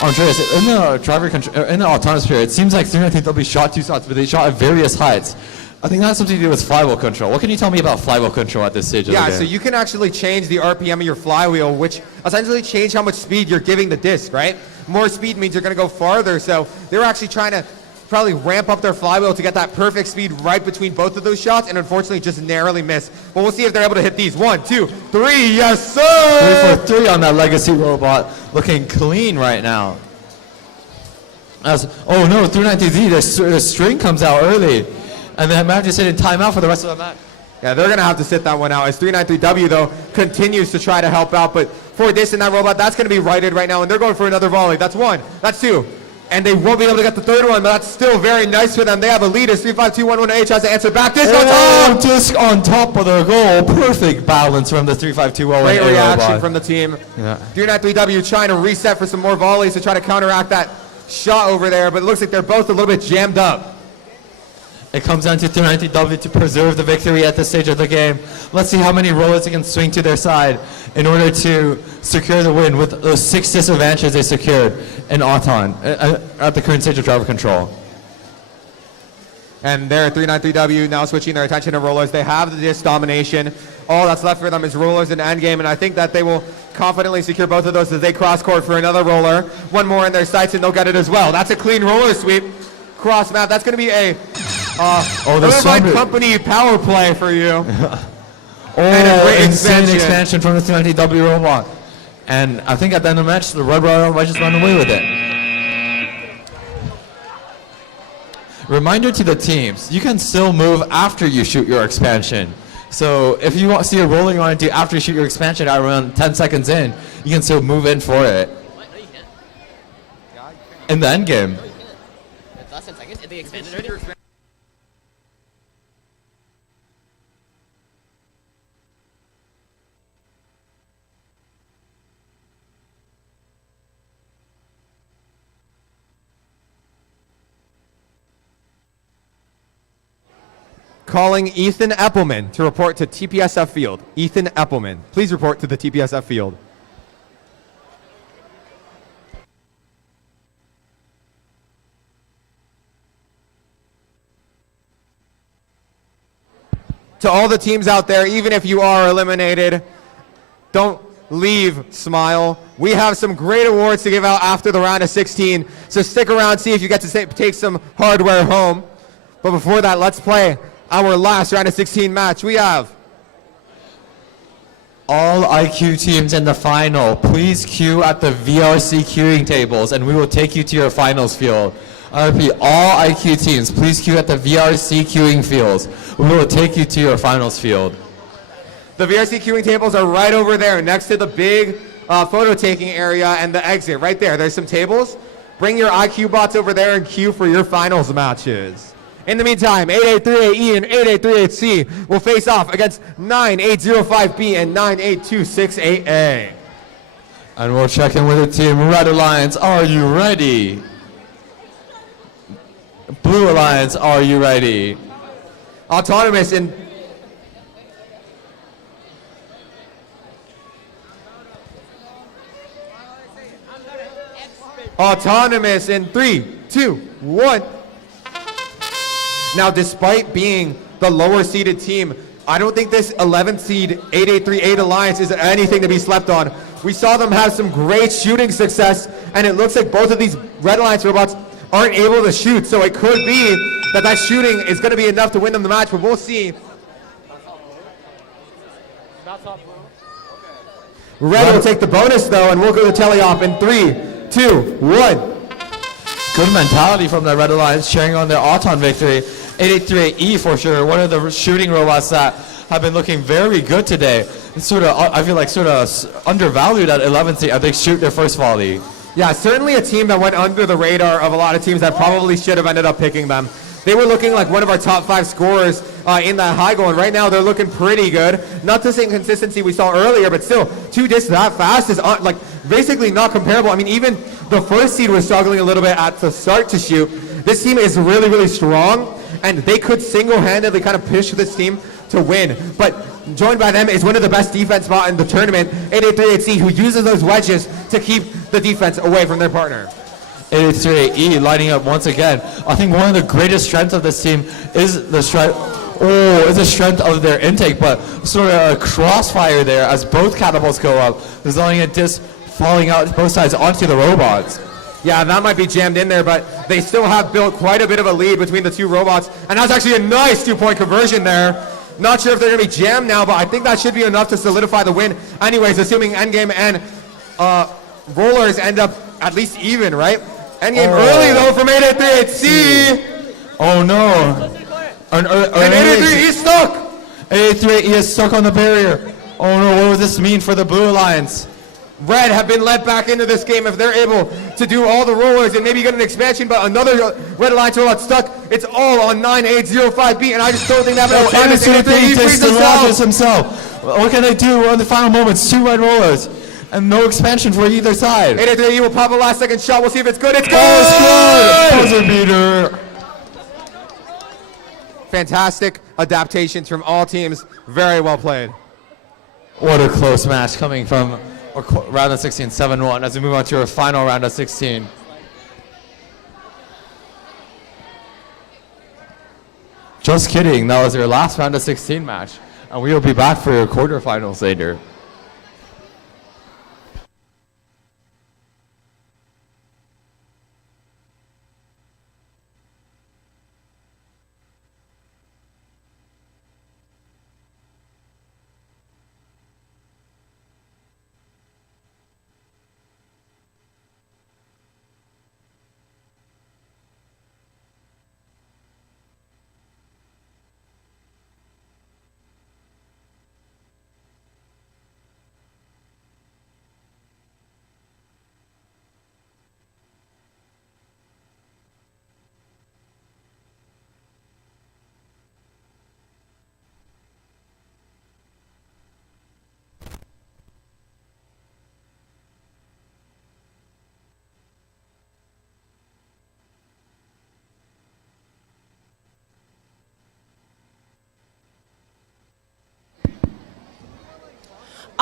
Andreas, in the driver control, in the autonomous period, it seems like 390 they'll be shot 2 shots, but they shot at various heights. I think that's something to do with flywheel control. What can you tell me about flywheel control at this stage of the game? Yeah, so you can actually change the RPM of your flywheel, which essentially change how much speed you're giving the disc, right? More speed means you're going to go farther, so they're actually trying to probably ramp up their flywheel to get that perfect speed right between both of those shots, and unfortunately just narrowly miss. But we'll see if they're able to hit these. 1, 2, 3, yes sir! 3 for 3 on that legacy robot, looking clean right now. Oh no, 390Z, the string comes out early, and then Magic sitting timeout for the rest of the match. Yeah, they're going to have to sit that one out as 393W, though, continues to try to help out. But for this and that robot, that's going to be righted right now, and they're going for another volley. That's 1. That's 2. And they won't be able to get the third one, but that's still very nice for them. They have a lead as 35211H has to answer back. Disc on top! Disc on top of the goal. Perfect balance from the 35211 Great reaction robot. from the team. Yeah. 393W trying to reset for some more volleys to try to counteract that shot over there, but it looks like they're both a little bit jammed up. It comes down to 390W to preserve the victory at this stage of the game. Let's see how many rollers they can swing to their side in order to secure the win with those 6 disadvantages they secured in Auton at the current stage of driver control. And there, 393W now switching their attention to rollers. They have the disc domination. All that's left for them is rollers in endgame, and I think that they will confidently secure both of those as they cross court for another roller. One more in their sights, and they'll get it as well. That's a clean roller sweep. Cross map. That's going to be a Unified Company power play for you. And a great insane expansion from the 390W robot. And I think at the end of the match, the red robot might just run away with it. Reminder to the teams, you can still move after you shoot your expansion. So if you want to see a roller you want to do after you shoot your expansion at around 10 seconds in, you can still move in for it. In the end game. Last 10 seconds, they expanded already? Calling Ethan Eppelman to report to TPSF field. Ethan Eppelman, please report to the TPSF field. To all the teams out there, even if you are eliminated, don't leave, smile. We have some great awards to give out after the round of 16, so stick around, see if you get to take some hardware home. But before that, let's play our last round of 16 match. We have all IQ teams in the final. Please queue at the VRC queuing tables, and we will take you to your finals field. I repeat, all IQ teams, please queue at the VRC queuing fields. We will take you to your finals field. the VRC queuing tables are right over there next to the big photo taking area and the exit right there. There's some tables. Bring your IQ bots over there and queue for your finals matches. In the meantime, 8838E and 8838C will face off against 9805B and 98268A. And we'll check in with the team. Red Alliance, are you ready? Blue Alliance, are you ready? Autonomous in Autonomous in 3, 2, 1. Now, despite being the lower seeded team, I don't think this 11th seed 8838 Alliance is anything to be slept on. We saw them have some great shooting success, and it looks like both of these Red Alliance robots aren't able to shoot, so it could be that that shooting is going to be enough to win them the match, but we'll see. Red will take the bonus, though, and we'll go to teleop in 3, 2, 1. Good mentality from the Red Alliance, cheering on their Auton victory. 8838E for sure, one of the shooting robots that have been looking very good today. It's sort of, I feel like, sort of undervalued at 11th seed as they shoot their first volley. Yeah, certainly a team that went under the radar of a lot of teams that probably should have ended up picking them. they were looking like one of our top 5 scorers in that high goal, and right now they're looking pretty good. Not the same consistency we saw earlier, but still, 2 discs that fast is like basically not comparable. I mean, even the first seed was struggling a little bit at the start to shoot. This team is really, really strong, and they could single-handedly kind of push this team to win. But joined by them is one of the best defense spot in the tournament, 8838C, who uses those wedges to keep the defense away from their partner. 8838E lining up once again. I think one of the greatest strengths of this team is the strength. Is the strength of their intake, but sort of a crossfire there as both catapults go up, resulting in discs falling out both sides onto the robots. Yeah, that might be jammed in there, but they still have built quite a bit of a lead between the 2 robots, and that's actually a nice 2-point conversion there. Not sure if they're going to be jammed now, but I think that should be enough to solidify the win. Anyways, assuming Endgame and Rollers end up at least even, right? Endgame early, though, from 8838C. Oh, no. And 8838E is stuck. 8838E is stuck on the barrier. Oh, no. What does this mean for the Blue Alliance? Red have been let back into this game if they're able to do all the rollers and maybe get an expansion, but another Red Alliance robot stuck. It's all on 9805B, and I just don't think that much time is going to takes himself. What can they do on the final moments? 2 red rollers and no expansion for either side. 8838E will pop a last second shot. We'll see if it's good. It's good! Oh, it's good! Buzzer beater. Fantastic adaptations from all teams. Very well played. What a close match coming from round of 16, 7-1, as we move on to our final round of 16. Just kidding, that was your last round of 16 match, and we will be back for your quarterfinals later.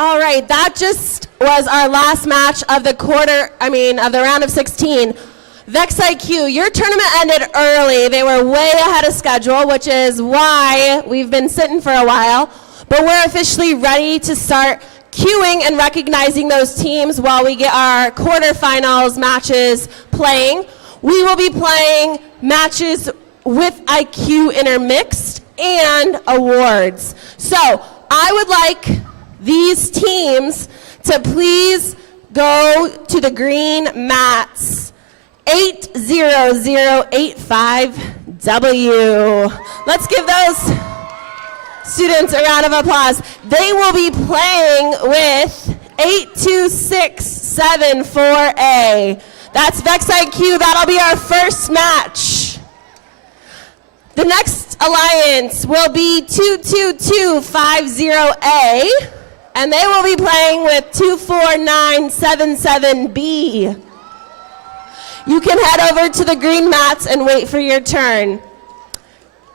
All right, that just was our last match of the of the round of 16. VEX IQ, your tournament ended early. They were way ahead of schedule, which is why we've been sitting for a while. But we're officially ready to start queuing and recognizing those teams while we get our quarterfinals matches playing. We will be playing matches with IQ intermixed and awards. So I would like these teams to please go to the green mats. 80085W. Let's give those students a round of applause. They will be playing with 82674A. That's VEX IQ. That'll be our first match. The next alliance will be 22250A, and they will be playing with 24977B. You can head over to the green mats and wait for your turn.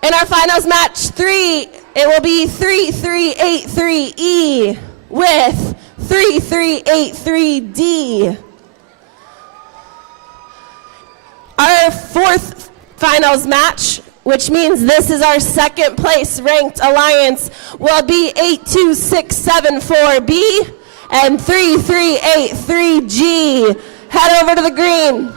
In our finals match 3, it will be 3383E with 3383D. Our fourth finals match, which means this is our second place ranked alliance, will be 82674B and 3383G. Head over to the green.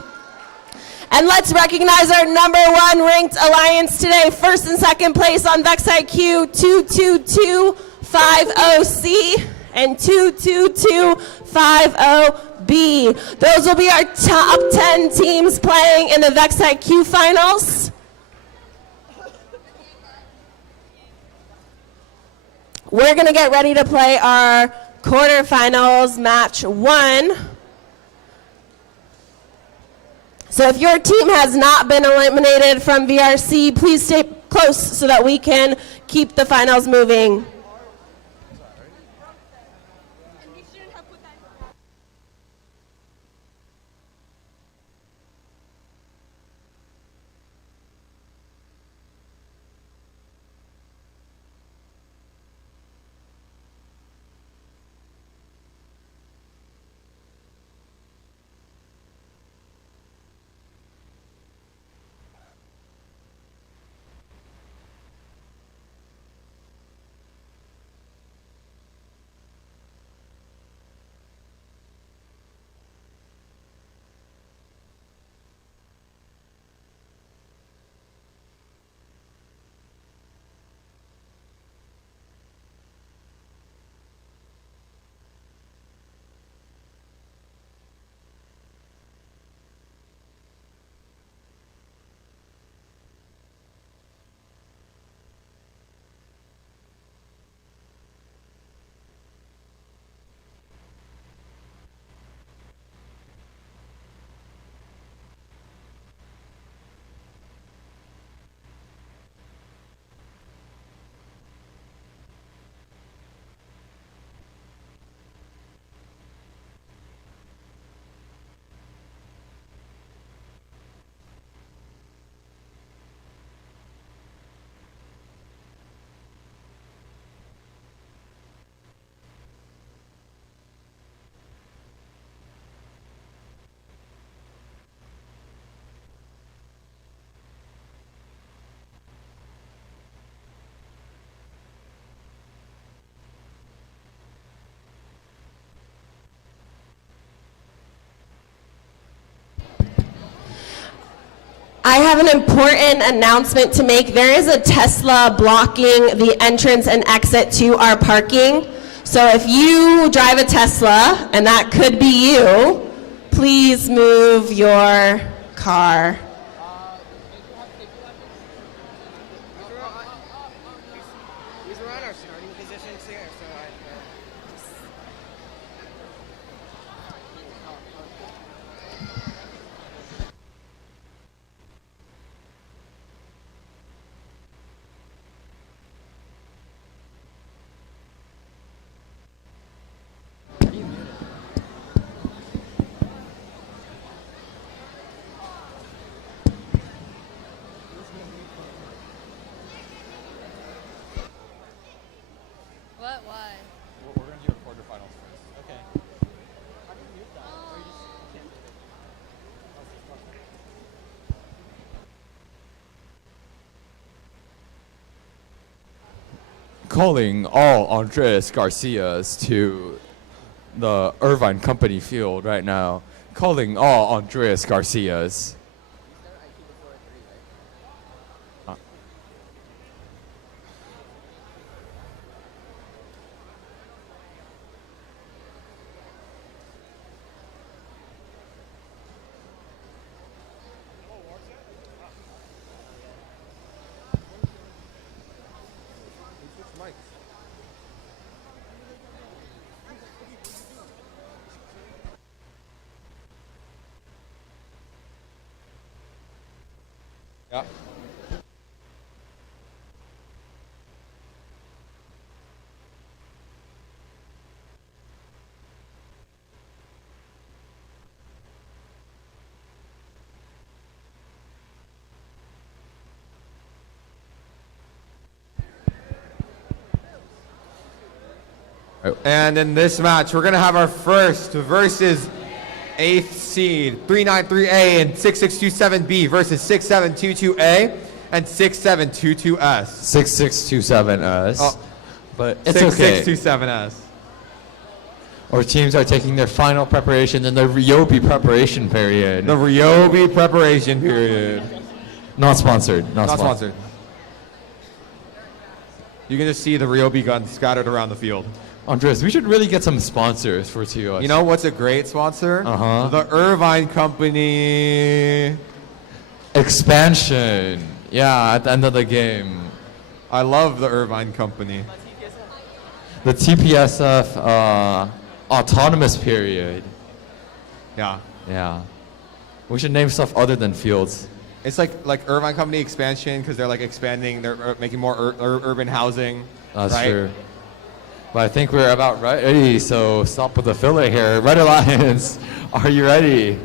And let's recognize our #1 ranked alliance today. First and second place on VEX IQ, 22250C and 22250B. Those will be our top 10 teams playing in the VEX IQ finals. We're going to get ready to play our quarterfinals match 1. So if your team has not been eliminated from VRC, please stay close so that we can keep the finals moving. I have an important announcement to make. There is a Tesla blocking the entrance and exit to our parking. So if you drive a Tesla, and that could be you, please move your car. What? Why? We're going to do a quarterfinals first. Okay. How do you mute that? Or you just can't mute it? Calling all Andres Garcias to the Irvine Company field right now. Calling all Andres Garcias. Yeah. And in this match, we're going to have our first versus 8th seed, 393A and 6627B versus 6722A and 6722S. 6627S. Oh, but it's okay. 6627S. Our teams are taking their final preparation in the Ryobi preparation period. The Ryobi preparation period. Not sponsored. Not sponsored. You can just see the Ryobi guns scattered around the field. Andres, we should really get some sponsors for TUS. You know what's a great sponsor? The Irvine Company. Expansion. Yeah, at the end of the game. I love the Irvine Company. The TPSF autonomous period. Yeah. Yeah. We should name stuff other than fields. It's like Irvine Company expansion because they're like expanding, they're making more urban housing. That's right? true. But I think we're about ready, so stop with the filler here. Red Alliance, are you ready?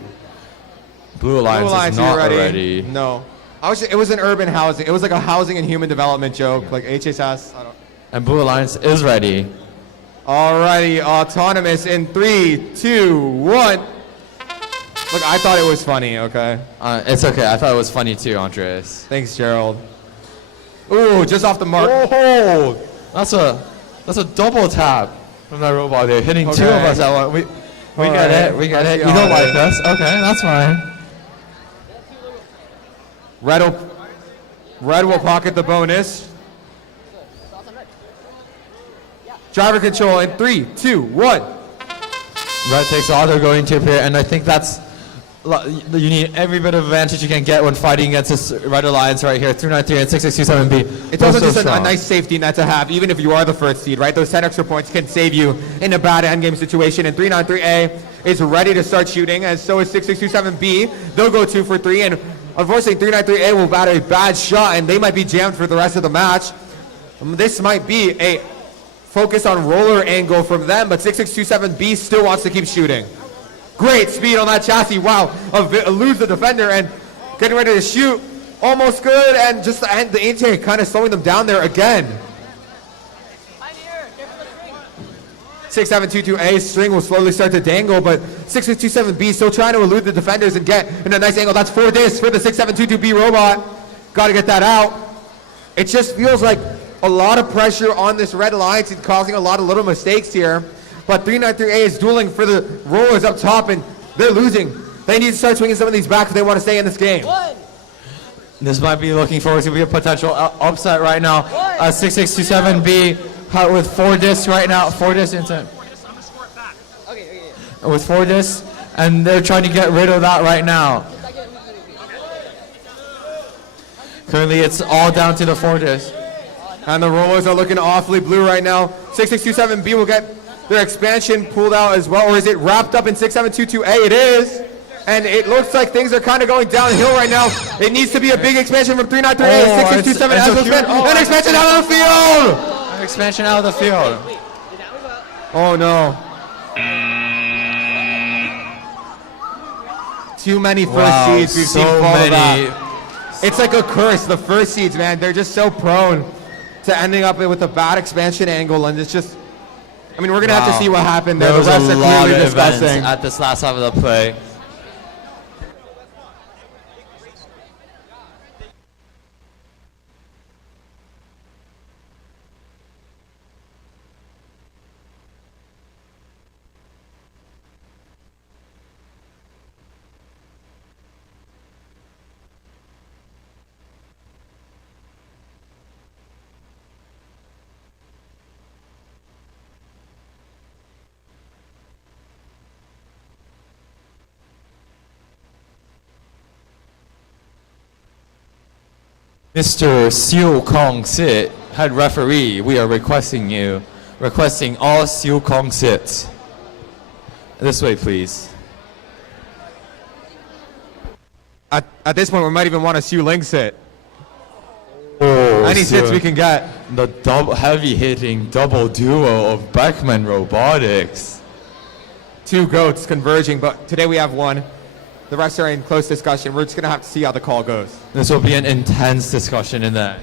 Blue Alliance, is not ready. No. It was an urban housing. It was like a housing and human development joke, like HSS. And Blue Alliance is ready. Alrighty, autonomous in 3, 2, 1. Look, I thought it was funny, okay? It's okay, I thought it was funny too, Andres. Thanks, Gerald. Ooh, just off the mark. Oh, that's a double tap from that robot there, hitting two of us at once. We get it, we get it. You don't like us? Okay, that's fine. Red will pocket the bonus. Driver control in 3, 2, 1. Red takes auto going to appear, and I think that's, you need every bit of advantage you can get when fighting against this Red Alliance right here, 393 and 6627B. It's also just a nice safety net to have, even if you are the first seed, right? Those 10 extra points can save you in a bad endgame situation. And 393A is ready to start shooting, as so is 6627B. They'll go 2 for 3, and unfortunately 393A will bat a bad shot, and they might be jammed for the rest of the match. This might be a focus on roller angle from them, but 6627B still wants to keep shooting. Great speed on that chassis. Wow, eludes the defender and getting ready to shoot. Almost good, and just the intake kind of slowing them down there again. 6722A string will slowly start to dangle, but 6627B still trying to elude the defenders and get in a nice angle. That's 4 discs for the 6722B robot. Got to get that out. It just feels like a lot of pressure on this Red Alliance. It's causing a lot of little mistakes here. But 393A is dueling for the rollers up top, and they're losing. They need to start swinging some of these back if they want to stay in this game. This might be looking forward to be a potential upset right now. 6627B with 4 discs right now. 4 discs into. With 4 discs, and they're trying to get rid of that right now. Currently, it's all down to the 4 discs. And the rollers are looking awfully blue right now. 6627B will get their expansion pulled out as well, or is it wrapped up in 6722A? It is. And it looks like things are kind of going downhill right now. It needs to be a big expansion from 393A. 6627 has no spin. An expansion out of the field! An expansion out of the field. Oh no. Too many first seeds we've seen fall to that. It's like a curse, the first seeds, man. They're just so prone to ending up with a bad expansion angle, and it's just, I mean, we're going to have to see what happened there. There was the rest a are lot clearly of events discussing. at this last half of the play. Mr. Siu Kong Sit, head referee, we are requesting all Siu Kong Sits. This way, please. At this point, we might even want a Siu Ling sit. Oh, Any sits we can get. The heavy hitting double duo of Beckman Robotics. 2 goats converging, but today we have 1. The rest are in close discussion. We're just going to have to see how the call goes. This will be an intense discussion in that.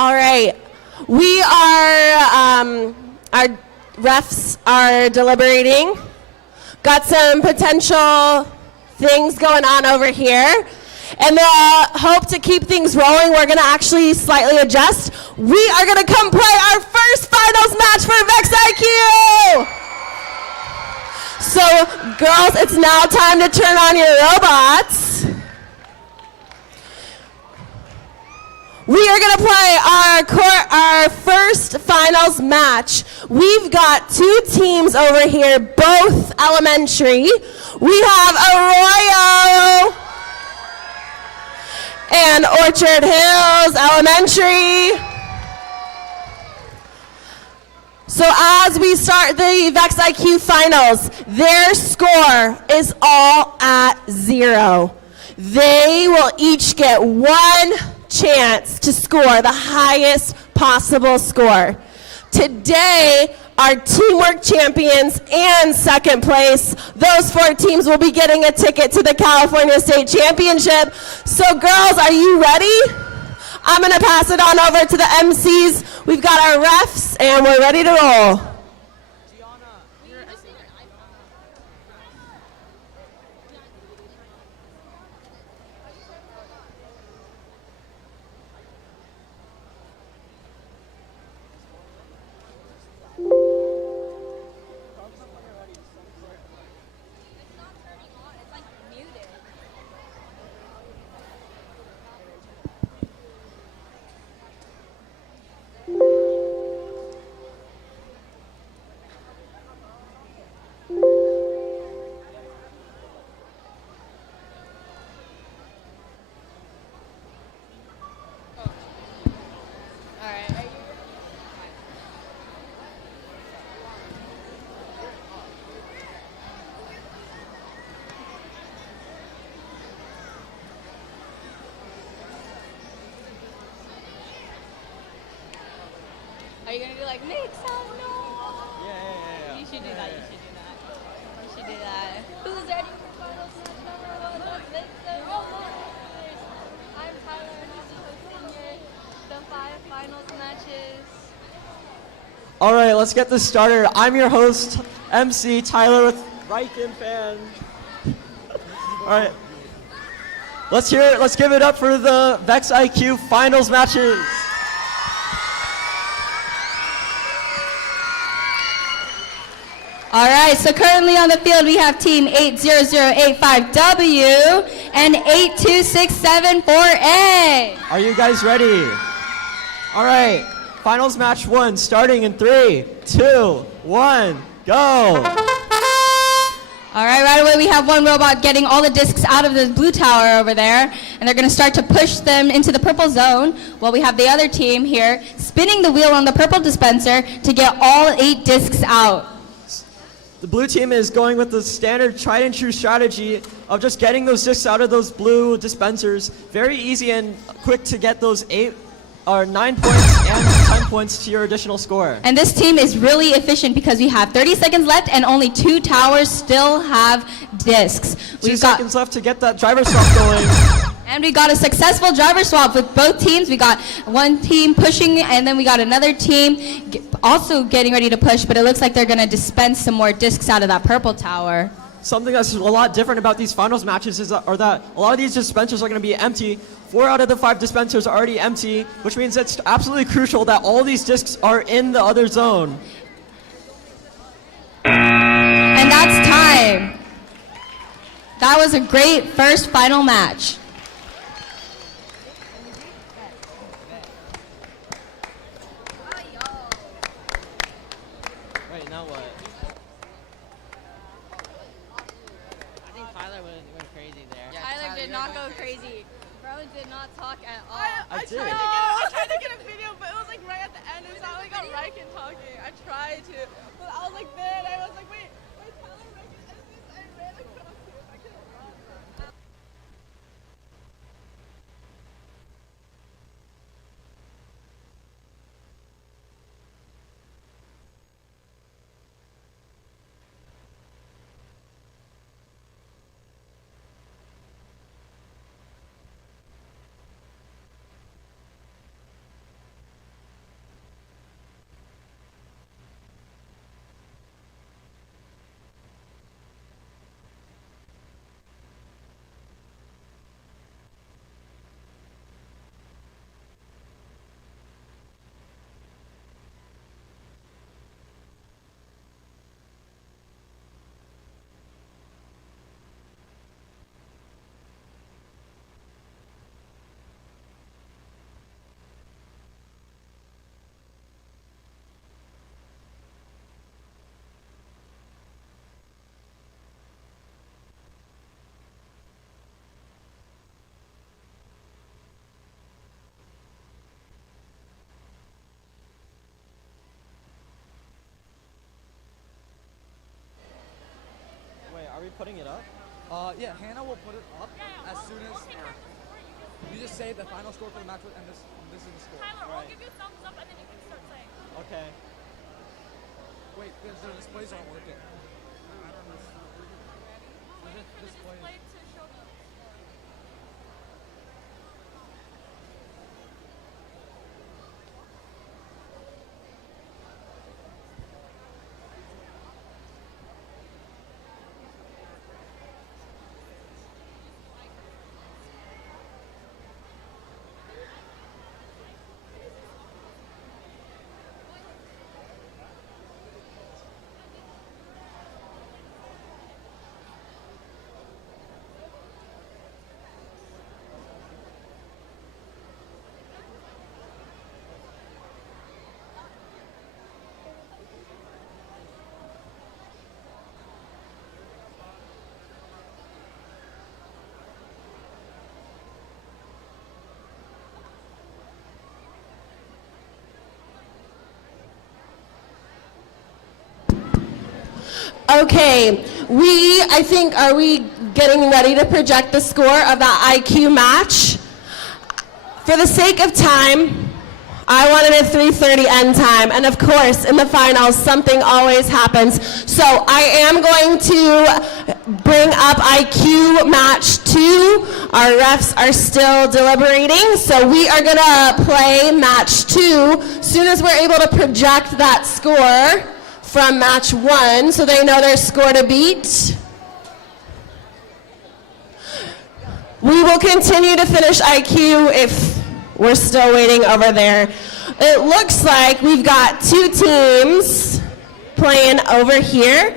All right. Our refs are deliberating. Got some potential things going on over here. And hope to keep things rolling. We're going to actually slightly adjust. We are going to come play our first finals match for VEX IQ. So, girls, it's now time to turn on your robots. We are going to play our first finals match. We've got two teams over here, both elementary. We have Arroyo and Orchard Hills Elementary. So as we start the VEX IQ finals, their score is all at 0. They will each get one chance to score the highest possible score. Today, our teamwork champions and second place, those 4 teams will be getting a ticket to the California State Championship. So girls, are you ready? I'm gonna pass it on over to the MCs. We've got our refs and we're ready to roll. Are you gonna do like make some noise? Yeah. You should do that. You should do that. Who's ready for finals match number 1? Let's make some noise. I'm Tyler, and I'll be hosting the 5 finals matches. All right, let's get this started. I'm your host, MC Tyler with Riken Fan. All right. Let's give it up for the VEX IQ finals matches. All right, so currently on the field we have team 80085W and 82674A. Are you guys ready? All right, finals match 1 starting in 3, 2, 1, go. All right, right away we have one robot getting all the discs out of the blue tower over there, and they're going to start to push them into the purple zone, while we have the other team here spinning the wheel on the purple dispenser to get all 8 discs out. The blue team is going with the standard tried and true strategy of just getting those discs out of those blue dispensers. Very easy and quick to get those 8 or 9 points and 10 points to your additional score. And this team is really efficient because we have 30 seconds left and only 2 towers still have discs. 2 seconds left to get that driver swap going. And we got a successful driver swap with both teams. We got one team pushing, and then we got another team also getting ready to push, but it looks like they're going to dispense some more discs out of that purple tower. Something that's a lot different about these finals matches is that a lot of these dispensers are going to be empty. 4 out of the 5 dispensers are already empty, which means it's absolutely crucial that all these discs are in the other zone. And that's time. That was a great first final match. Right, now what? I think Tyler went crazy there. Yeah, Tyler did not go crazy. Bro did not talk at all. I tried to get a video, but it was like right at the end. It was not like got Riken talking. I tried to, but I was like there, and I was like, wait, Tyler, Riken, and I ran across him. I couldn't run. putting it up? Yeah, Hannah will put it up as soon as you just say the final score for the match, and this is the score. Tyler, I'll give you a thumbs up and then you can start saying. Okay. Wait, the displays aren't working. Display to show the. Okay, I think, are we getting ready to project the score of that IQ match? For the sake of time, I wanted a 3:30 end time, and of course, in the finals, something always happens. So I am going to bring up IQ match 2. Our refs are still deliberating, so we are gonna play match 2 as soon as we're able to project that score from match 1, so they know their score to beat. We will continue to finish IQ if we're still waiting over there. It looks like we've got 2 teams playing over here.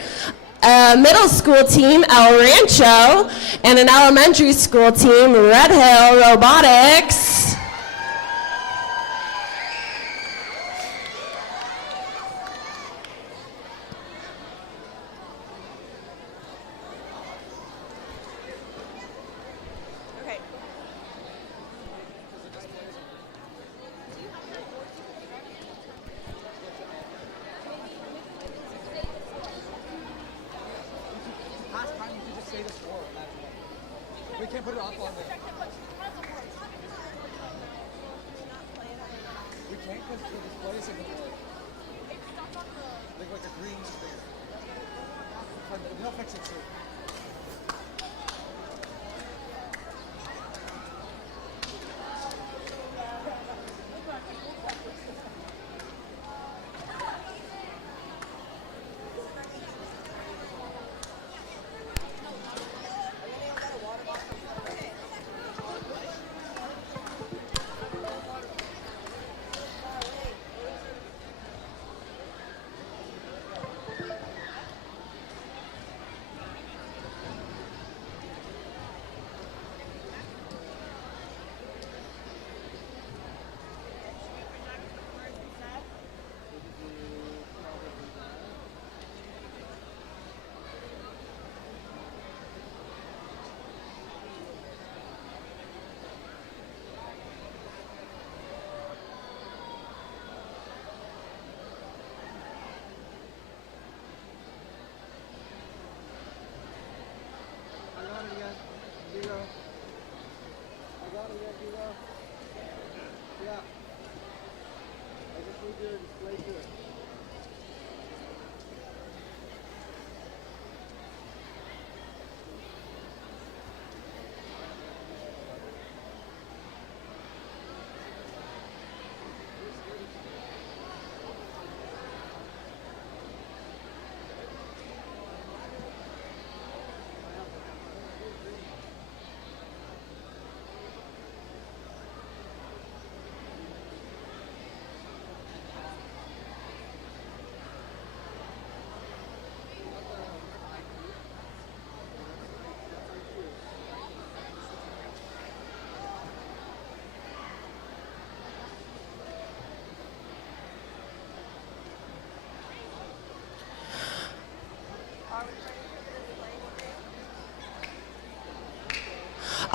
A middle school team, El Rancho, and an elementary school team, Red Hill Robotics. We can't put it up on there. We can't because the display is like a green screen. They'll fix it soon.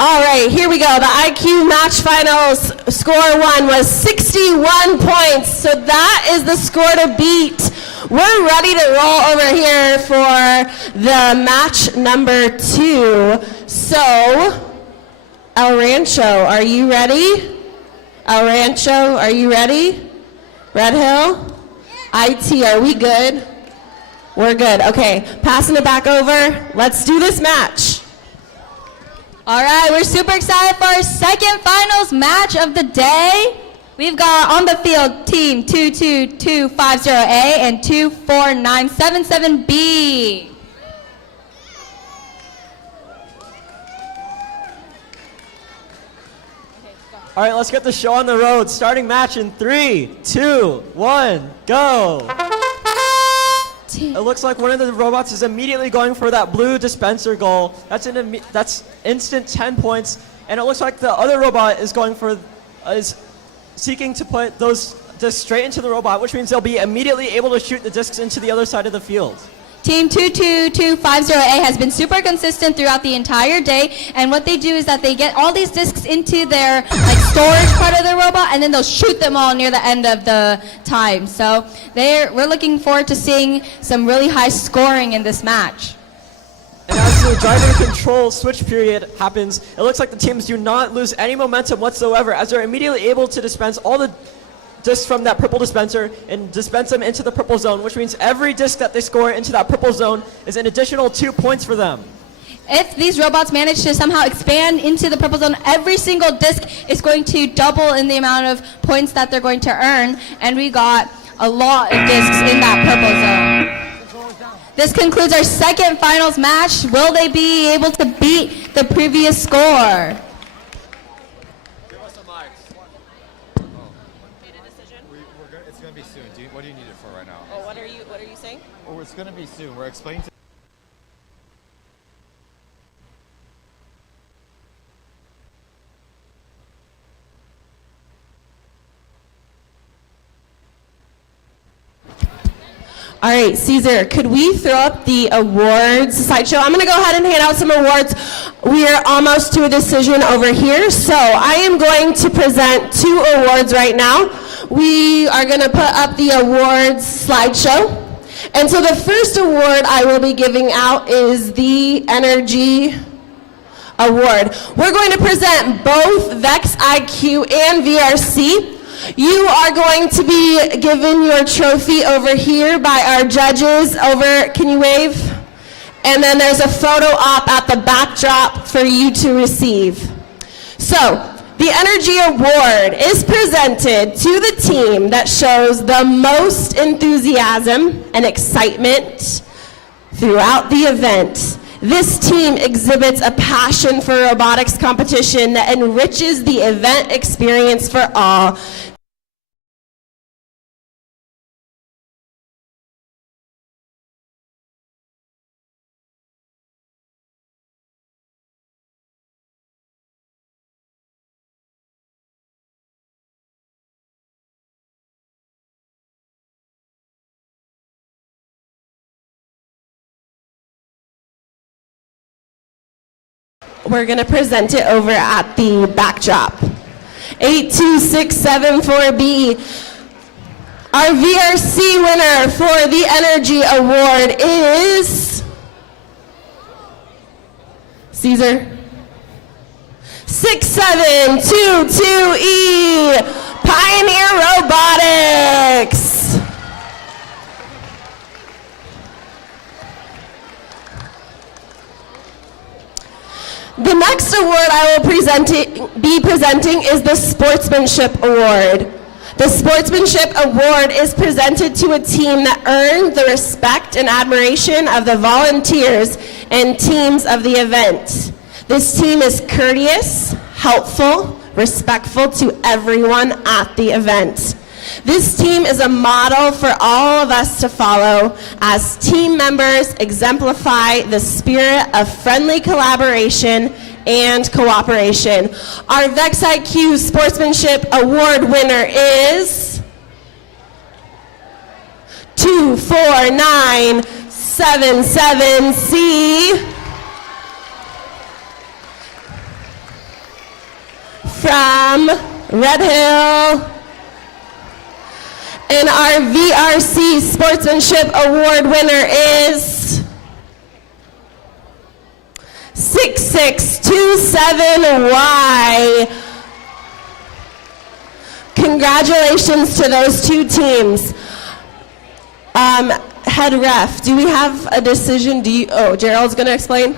All right, here we go. The IQ match finals score 1 was 61 points. So that is the score to beat. We're ready to roll over here for the match number 2. So, El Rancho, are you ready? El Rancho, are you ready? Red Hill? IT, are we good? We're good. Okay, passing it back over. Let's do this match. All right, we're super excited for our second finals match of the day. We've got on the field team 22250A and 24977B. All right, let's get the show on the road. Starting match in 3, 2, 1, go. It looks like one of the robots is immediately going for that blue dispenser goal. That's instant 10 points. And it looks like the other robot is seeking to put those discs straight into the robot, which means they'll be immediately able to shoot the discs into the other side of the field. Team 22250A has been super consistent throughout the entire day, and what they do is that they get all these discs into their storage part of the robot, and then they'll shoot them all near the end of the time. So we're looking forward to seeing some really high scoring in this match. And as the driver control switch period happens, it looks like the teams do not lose any momentum whatsoever, as they're immediately able to dispense all the discs from that purple dispenser and dispense them into the purple zone, which means every disc that they score into that purple zone is an additional 2 points for them. If these robots manage to somehow expand into the purple zone, every single disc is going to double in the amount of points that they're going to earn, and we got a lot of discs in that purple zone. This concludes our second finals match. Will they be able to beat the previous score? It's going to be soon. What do you need it for right now? Oh, what are you saying? Oh, it's going to be soon. We're explaining to All right, Caesar, could we throw up the awards slideshow? I'm going to go ahead and hand out some awards. We are almost to a decision over here, so I am going to present 2 awards right now. We are going to put up the awards slideshow. And so the first award I will be giving out is the Energy Award. We're going to present both VEX IQ and VRC. You are going to be given your trophy over here by our judges over, can you wave? And then there's a photo op at the backdrop for you to receive. So, the Energy Award is presented to the team that shows the most enthusiasm and excitement throughout the event. This team exhibits a passion for robotics competition that enriches the event experience for all. We're going to present it over at the backdrop. 82674B. Our VRC winner for the Energy Award is Caesar. 6722E, Pioneer Robotics. The next award I will be presenting is the Sportsmanship Award. The Sportsmanship Award is presented to a team that earned the respect and admiration of the volunteers and teams of the event. This team is courteous, helpful, respectful to everyone at the event. This team is a model for all of us to follow as team members exemplify the spirit of friendly collaboration and cooperation. Our VEX IQ Sportsmanship Award winner is 24977C from Red Hill. And our VRC Sportsmanship Award winner is 6627Y. Congratulations to those two teams. Head ref, do we have a decision? Gerald's going to explain?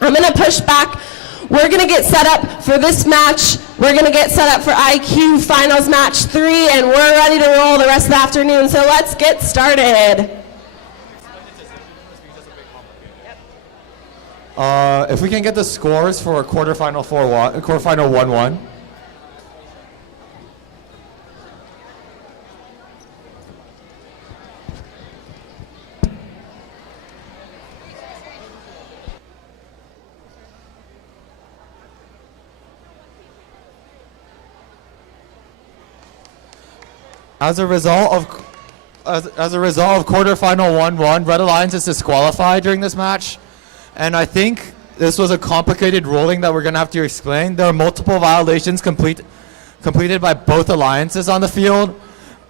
I'm going to push back. We're going to get set up for this match. We're going to get set up for IQ Finals Match 3, and we're ready to roll the rest of the afternoon. So let's get started. If we can get the scores for quarterfinal 1-1. As a result of quarterfinal 1-1, Red Alliance is disqualified during this match, and I think this was a complicated ruling that we're going to have to explain. There are multiple violations completed by both alliances on the field.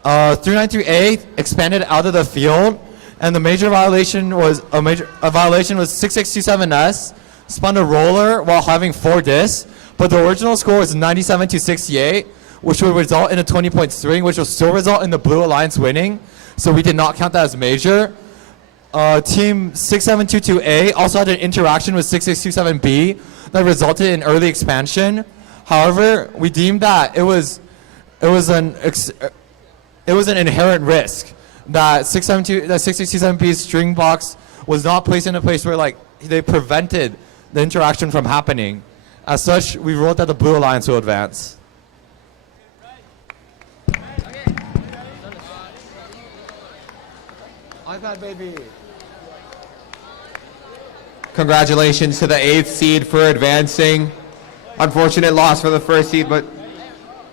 393A expanded out of the field, and the major violation was 6627S spun a roller while having 4 discs, but the original score was 97-68. Which would result in a 20-point string, which will still result in the Blue Alliance winning. So we did not count that as major. Team 6722A also had an interaction with 6627B that resulted in early expansion. However, we deemed that it was an inherent risk that 6627B's string box was not placed in a place where they prevented the interaction from happening. As such, we ruled that the Blue Alliance will advance. iPad baby. Congratulations to the 8th seed for advancing. Unfortunate loss for the 1st seed, but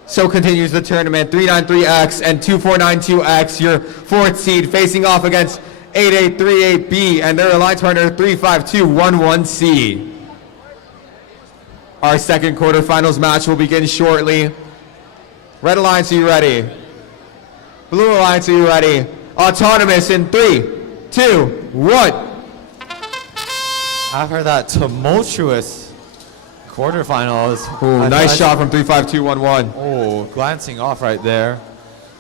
so continues the tournament. 393X and 2492X, your 4th seed, facing off against 8838B and their alliance partner 35211C. Our second quarterfinals match will begin shortly. Red Alliance, are you ready? Blue Alliance, are you ready? Autonomous in 3, 2, 1. After that tumultuous quarterfinals. Ooh, nice shot from 35211. Oh, glancing off right there.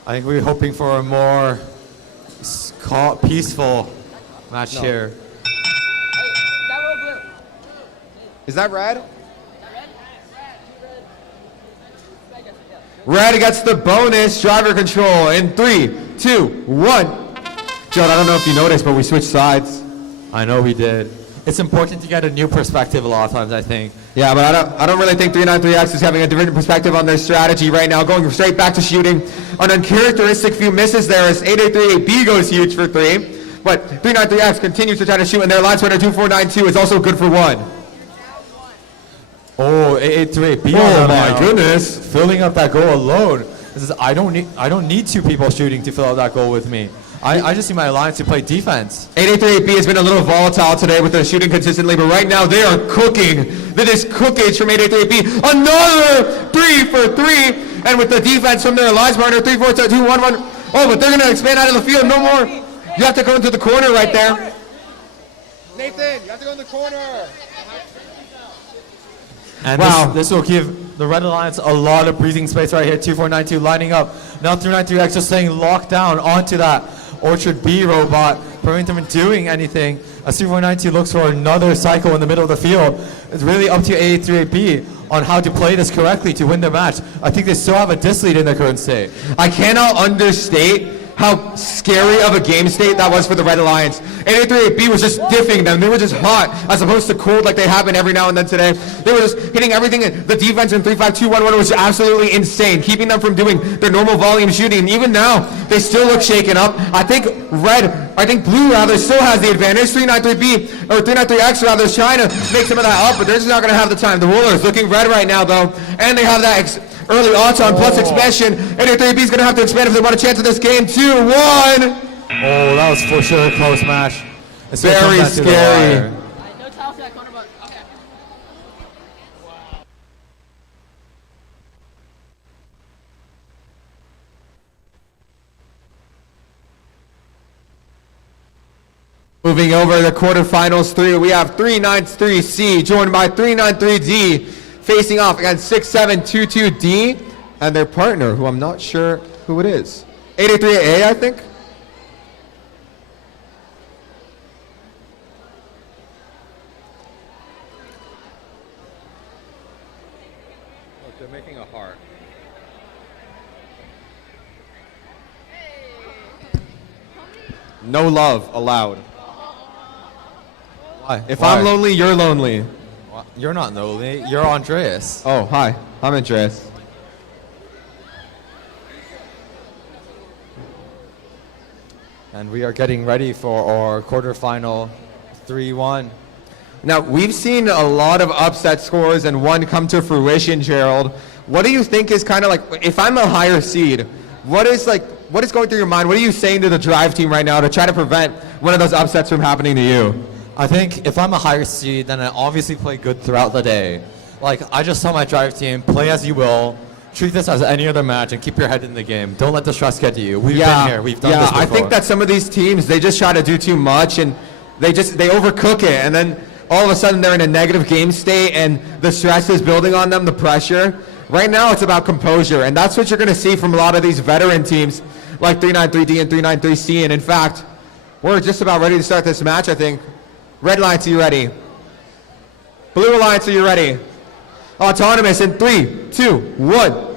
I think we're hoping for a more peaceful match here. Is that red? Red gets the bonus driver control in 3, 2, 1. Joe, I don't know if you noticed, but we switched sides. I know we did. It's important to get a new perspective a lot of times, I think. Yeah, but I don't really think 393X is having a different perspective on their strategy right now. Going straight back to shooting. An uncharacteristic few misses there as 8838B goes huge for 3. But 393X continues to try to shoot, and their line sweater 2492 is also good for 1. Oh, 8838B. Oh my goodness. Filling up that goal alone. This is, I don't need 2 people shooting to fill out that goal with me. I just need my alliance to play defense. 8838B has been a little volatile today with their shooting consistently, but right now they are cooking. That is cookage from 8838B. Another 3 for 3, and with the defense from their alliance partner 3, 4, 2, 1, 1. Oh, but they're gonna expand out of the field. No more. You have to go into the corner right there. Nathan, you have to go in the corner. And wow. This will give the Red Alliance a lot of breathing space right here. 2492 lining up. Now 393X just staying locked down onto that Orchard B robot, preventing them from doing anything. As 2492 looks for another cycle in the middle of the field. It's really up to 8838B on how to play this correctly to win the match. I think they still have a dis lead in their current state. I cannot understate how scary of a game state that was for the Red Alliance. 8838B was just diffing them. They were just hot as opposed to cold like they have been every now and then today. They were just hitting everything. The defense in 3-5-2-1-1 was absolutely insane, keeping them from doing their normal volume shooting. And even now, they still look shaken up. I think Blue rather still has the advantage. 393B or 393X rather is trying to make some of that up, but they're just not going to have the time. The Roller is looking red right now though, and they have that early auton plus expansion. 8838B is going to have to expand if they want a chance of this game. 2-1. Oh, that was for sure a close match. It's very scary. Moving over to the quarterfinals 3, we have 393C joined by 393D facing off against 6722D and their partner, who I'm not sure who it is. 883A, I think? Look, they're making a heart. No love allowed. Why? If Why? I'm lonely, you're lonely. You're not lonely. You're Andreas. Oh, hi. I'm Andreas. And we are getting ready for our quarterfinal 3-1. Now, we've seen a lot of upset scores and one come to fruition, Gerald. What do you think is kind of like, if I'm a higher seed, what is going through your mind? What are you saying to the drive team right now to try to prevent one of those upsets from happening to you? I think if I'm a higher seed, then I obviously play good throughout the day. Like, I just tell my drive team, play as you will, treat this as any other match, and keep your head in the game. Don't let the stress get to you. We've been here. We've done this before. I think that some of these teams, they just try to do too much, and they overcook it, and then all of a sudden they're in a negative game state, and the stress is building on them, the pressure. Right now, it's about composure, and that's what you're going to see from a lot of these veteran teams like 393D and 393C, and in fact, we're just about ready to start this match, I think. Red Alliance, are you ready? Blue Alliance, are you ready? Autonomous in 3, 2, 1.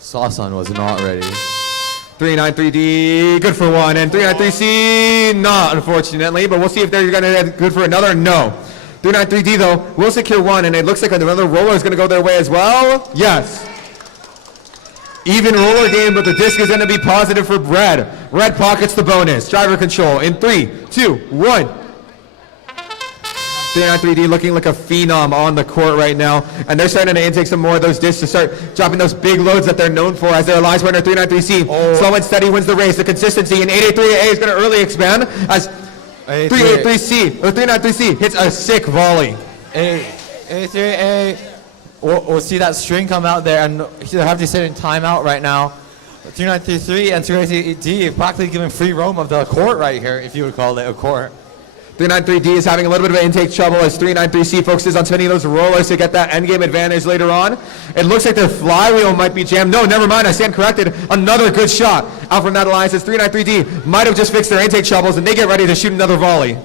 Sasan was not ready. 393D, good for one, and 393C, not, unfortunately, but we'll see if they're going to get good for another. No. 393D, though, will secure one, and it looks like another roller is going to go their way as well. Yes. Even roller game, but the disc is going to be positive for Red. Red pockets the bonus. Driver control in 3, 2, 1. 393D looking like a phenom on the court right now, and they're starting to intake some more of those discs to start dropping those big loads that they're known for as their alliance partner 393C. Slow and steady wins the race. The consistency in 883A is going to early expand as 393C hits a sick volley. 883A. We'll see that string come out there, and they'll have to sit in timeout right now. 3933 and 393D practically giving free roam of the court right here, if you would call it a court. 393D is having a little bit of intake trouble as 393C focuses on spinning those rollers to get that endgame advantage later on. It looks like their flywheel might be jammed. No, never mind, I stand corrected. Another good shot out from that alliance as 393D might have just fixed their intake troubles, and they get ready to shoot another volley.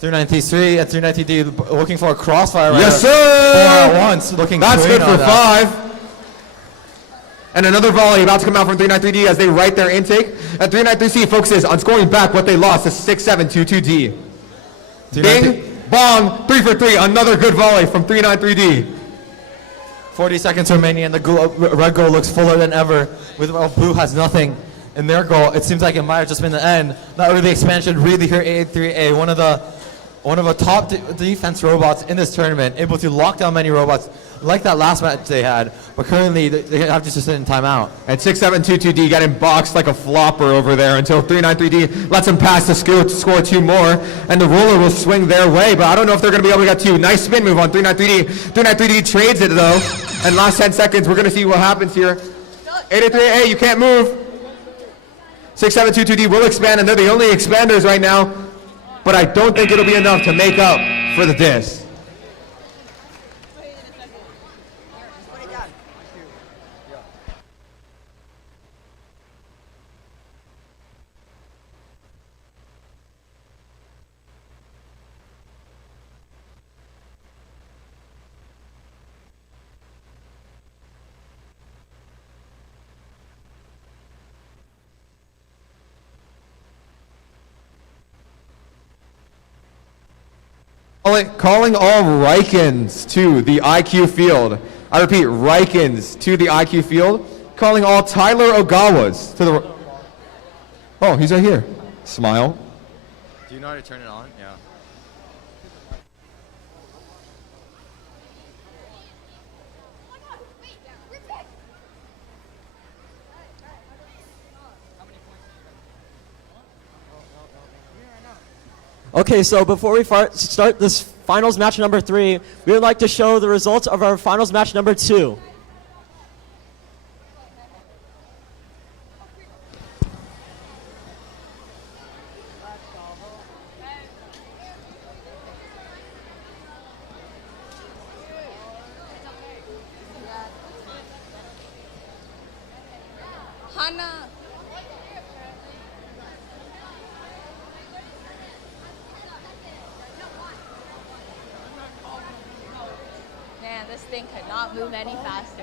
393 and 390D looking for a crossfire right Yes, now. sir! 4 at once, looking That's clean good for on that. 5. And another volley about to come out from 393D as they right their intake. And 393C focuses on scoring back what they lost to 6722D. Bing, bong, 3 for 3. Another good volley from 393D. 40 seconds remaining, and the red goal looks fuller than ever. With blue has nothing in their goal. It seems like it might have just been the end. That early expansion really hurt 883A, one of the top defense robots in this tournament, able to lock down many robots like that last match they had, but currently they have to just sit in timeout. And 6722D getting boxed like a flopper over there until 393D lets him pass to score 2 more, and the roller will swing their way, but I don't know if they're going to be able to get 2. Nice spin move on 393D. 393D trades it though, and last 10 seconds we're going to see what happens here. 883A, you can't move. 6722D will expand, and they're the only expanders right now, but I don't think it'll be enough to make up for the diss. Calling all Rikens to the IQ field. I repeat, Rikens to the IQ field. Calling all Tyler Ogawas to the... Oh, he's right here. Smile. Do you know how to turn it on? Yeah. Okay, so before we start this finals match number 3, we would like to show the results of our finals match number 2. this thing could not move any faster.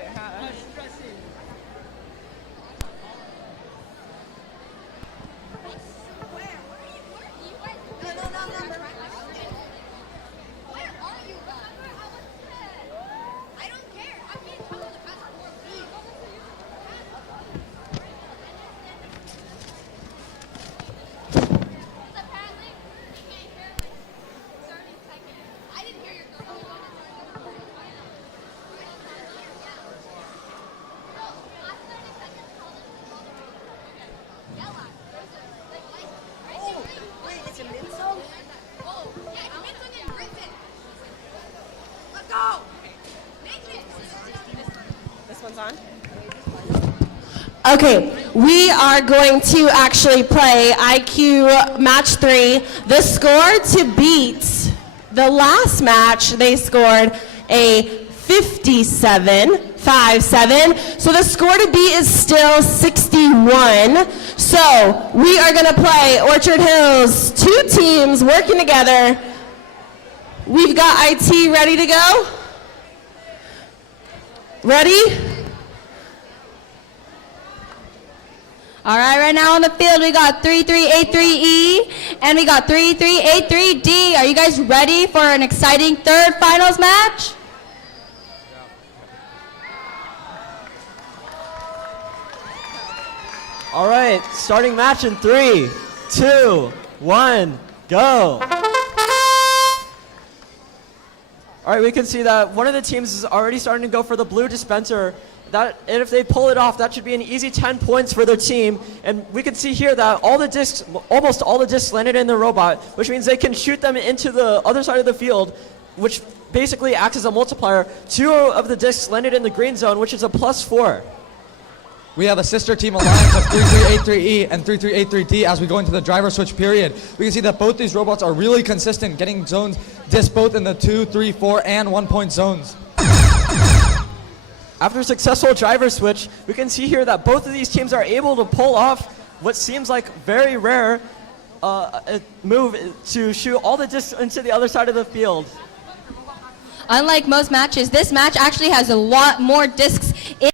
This one's on? Okay, we are going to actually play IQ match 3. The score to beat the last match, they scored a 57-5-7. So the score to beat is still 61. So we are going to play Orchard Hills, 2 teams working together. We've got IT ready to go. Ready? All right, right now on the field, we got 3383E and we got 3383D. Are you guys ready for an exciting third finals match? All right, starting match in 3, 2, 1, go. All right, we can see that one of the teams is already starting to go for the blue dispenser. And if they pull it off, that should be an easy 10 points for their team. And we can see here that almost all the discs landed in the robot, which means they can shoot them into the other side of the field, which basically acts as a multiplier. 2 of the discs landed in the green zone, which is a +4. We have a sister team alliance of 3383E and 3383D as we go into the driver switch period. We can see that both these robots are really consistent, getting zones disc both in the 2, 3, 4, and 1 point zones. After a successful driver switch, we can see here that both of these teams are able to pull off what seems like very rare a move to shoot all the discs into the other side of the field. Unlike most matches, this match actually has a lot more discs in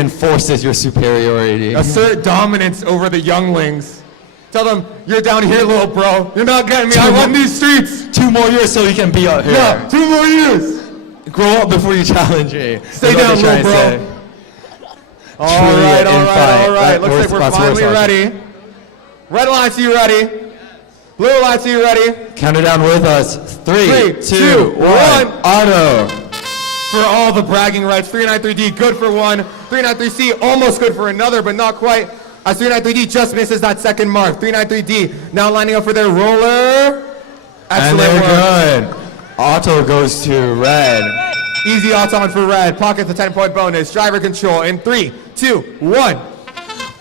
enforces your superiority. Assert dominance over the younglings. Tell them, you're down here, little bro. You're not getting me. I run these streets. 2 more years so you can be out here. Yeah, 2 more years. Grow up before you challenge me. Stay down, little bro. All right. Looks like we're finally ready. Red lights, are you ready? Blue lights, are you ready? Count it down with us. 3, 2, 1. Auto. For all the bragging rights, 393D good for one. 393C almost good for another, but not quite. As 393D just misses that second mark. 393D now lining up for their roller. And they're good. Auto goes to red. Easy auto on for red. Pocket the 10-point bonus. Driver control in 3, 2, 1.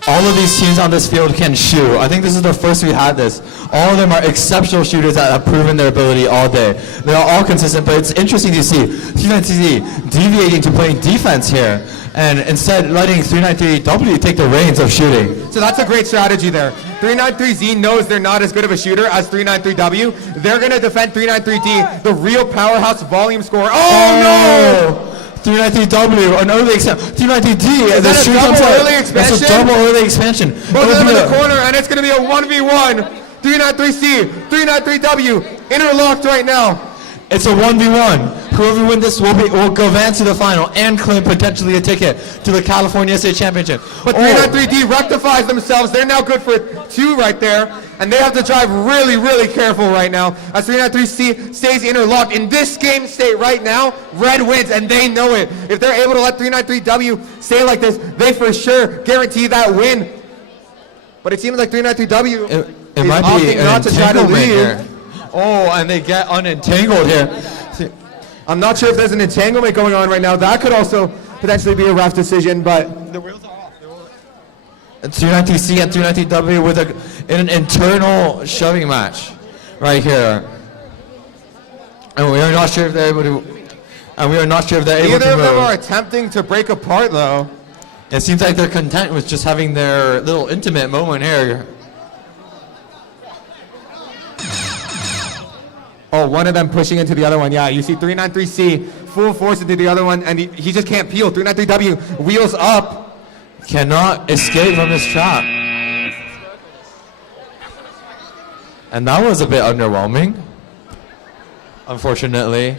All of these teams on this field can shoot. I think this is the first we had this. All of them are exceptional shooters that have proven their ability all day. They're all consistent, but it's interesting to see 393D deviating to playing defense here, and instead letting 393W take the reins of shooting. So that's a great strategy there. 393Z knows they're not as good of a shooter as 393W. They're going to defend 393D, the real powerhouse volume scorer. Oh no! 393W, an early expansion. 393D, Is that a double early expansion? That's a double early expansion. Both of them in the corner, and it's going to be a 1v1. 393C, 393W, interlocked right now. It's a 1v1. Whoever wins this will go advance to the final and claim potentially a ticket to the California State Championship. But 393D rectifies themselves. They're now good for 2 right there, and they have to drive really, really careful right now. As 393C stays interlocked in this game state right now, red wins, and they know it. If they're able to let 393W stay like this, they for sure guarantee that win. But it seems like 393W it is might be opting an not to try to entanglement leave. here. Oh, and they get unentangled here. I'm not sure if there's an entanglement going on right now. That could also potentially be a ref decision, but the wheels are off. 390C and 390W with in an internal shoving match right here. And we are not sure if they're able to. And we are not sure if they're able to Neither move. of them are attempting to break apart, though. It seems like they're content with just having their little intimate moment here. Oh, one of them pushing into the other one. Yeah, you see 393C full force into the other one, and he just can't peel. 393W wheels up. Cannot escape from this trap. And that was a bit underwhelming, unfortunately.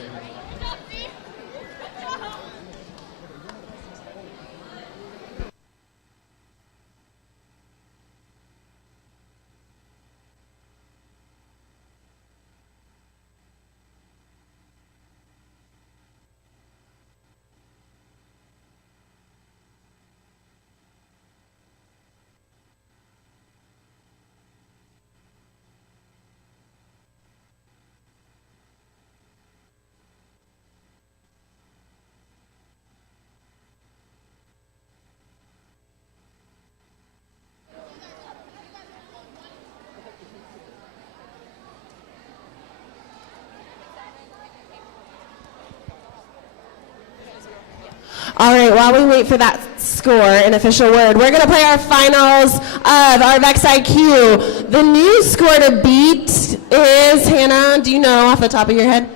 All right, while we wait for that score and official word, we're going to play our finals of our VEX IQ. The new score to beat is, Hannah, do you know off the top of your head?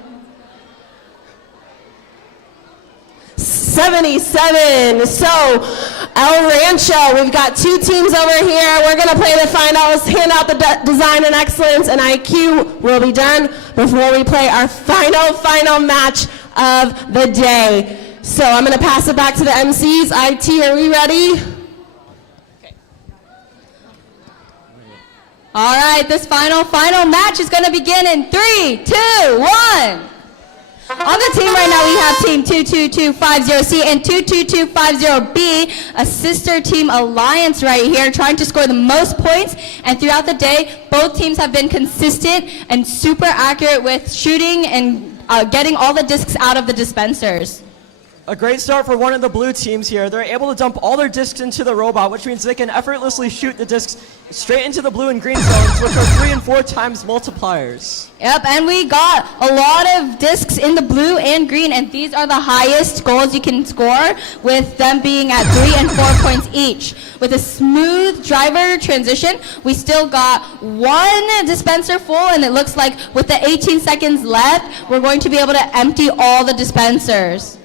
77. So, El Rancho, we've got 2 teams over here. We're going to play the finals, hand out the design and excellence, and IQ will be done before we play our final match of the day. So I'm going to pass it back to the MCs. IT, are we ready? All right, this final match is going to begin in 3, 2, 1. On the team right now, we have team 22250C and 22250B, a sister team alliance right here, trying to score the most points. And throughout the day, both teams have been consistent and super accurate with shooting and getting all the discs out of the dispensers. A great start for one of the blue teams here. They're able to dump all their discs into the robot, which means they can effortlessly shoot the discs straight into the blue and green zones, which are 3 and 4 times multipliers. Yep, and we got a lot of discs in the blue and green, and these are the highest goals you can score, with them being at 3 and 4 points each. With a smooth driver transition, we still got 1 dispenser full, and it looks like with the 18 seconds left, we're going to be able to empty all the dispensers.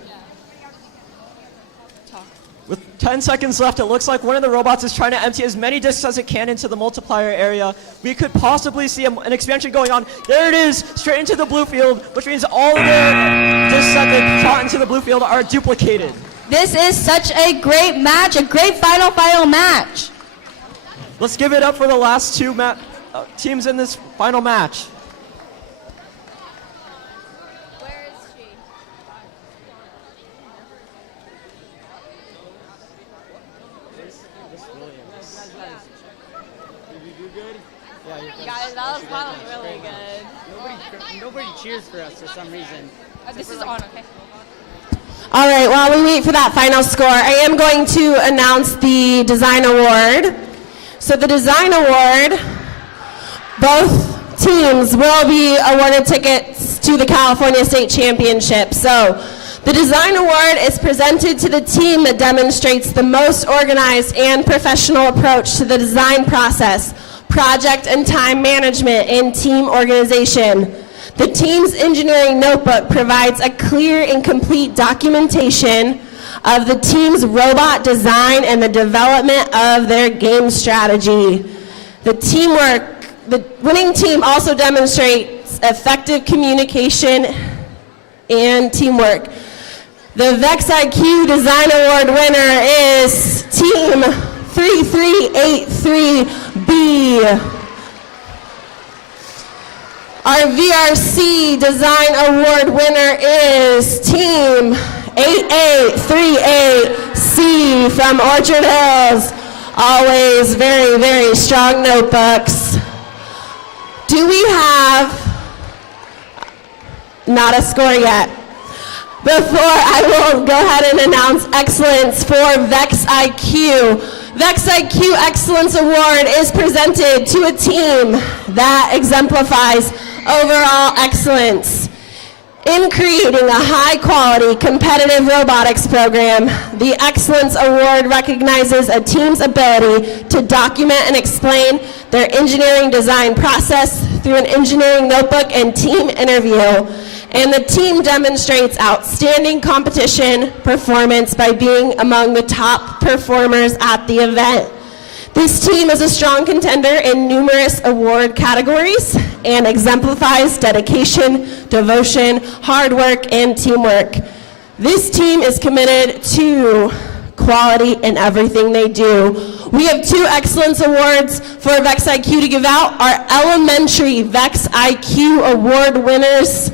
10 seconds left. It looks like one of the robots is trying to empty as many discs as it can into the multiplier area. We could possibly see an expansion going on. There it is, straight into the blue field, which means all of their discs that they shot into the blue field are duplicated. This is such a great match, a great final match. Let's give it up for the last two teams in this final match. Where is she? Guys, that was final really good. Nobody cheers for us for some reason. This is on, okay? All right, while we wait for that final score, I am going to announce the design award. So the design award, both teams will be awarded tickets to the California State Championship. So the design award is presented to the team that demonstrates the most organized and professional approach to the design process, project and time management, and team organization. The team's engineering notebook provides a clear and complete documentation of the team's robot design and the development of their game strategy. The winning team also demonstrates effective communication and teamwork. The VEX IQ Design Award winner is Team 3383B. Our VRC Design Award winner is Team 8838C from Orchard Hills. Always very, very strong notebooks. Do we have, not a score yet. Before I will go ahead and announce excellence for VEX IQ. VEX IQ Excellence Award is presented to a team that exemplifies overall excellence. In creating a high-quality competitive robotics program, the Excellence Award recognizes a team's ability to document and explain their engineering design process through an engineering notebook and team interview. And the team demonstrates outstanding competition performance by being among the top performers at the event. This team is a strong contender in numerous award categories and exemplifies dedication, devotion, hard work, and teamwork. This team is committed to quality in everything they do. We have 2 excellence awards for VEX IQ to give out. Our elementary VEX IQ award winners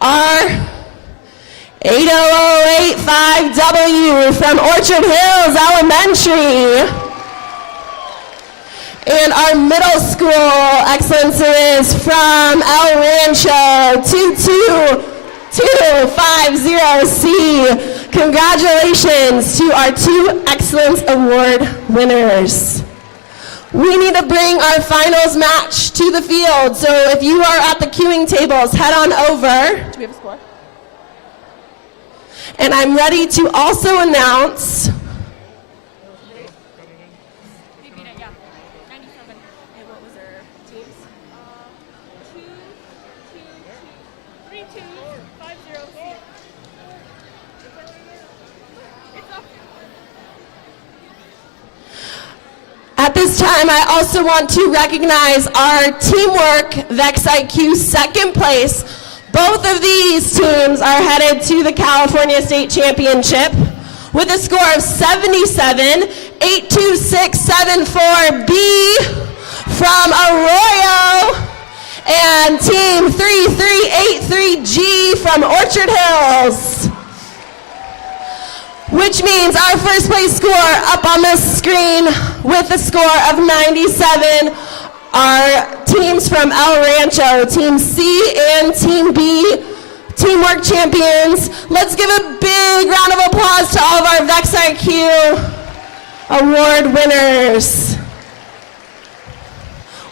are 80085W from Orchard Hills Elementary. And our middle school excellence is from El Rancho 22250C. Congratulations to our 2 excellence award winners. We need to bring our finals match to the field. So if you are at the queuing tables, head on over. Do we have a score? And I'm ready to also announce At this time, I also want to recognize our Teamwork VEX IQ second place. Both of these teams are headed to the California State Championship with a score of 77.82674B from Arroyo and Team 3383G from Orchard Hills. Which means our first place score up on the screen with a score of 97 are teams from El Rancho, Team C and Team B, Teamwork champions. Let's give a big round of applause to all of our VEX IQ award winners.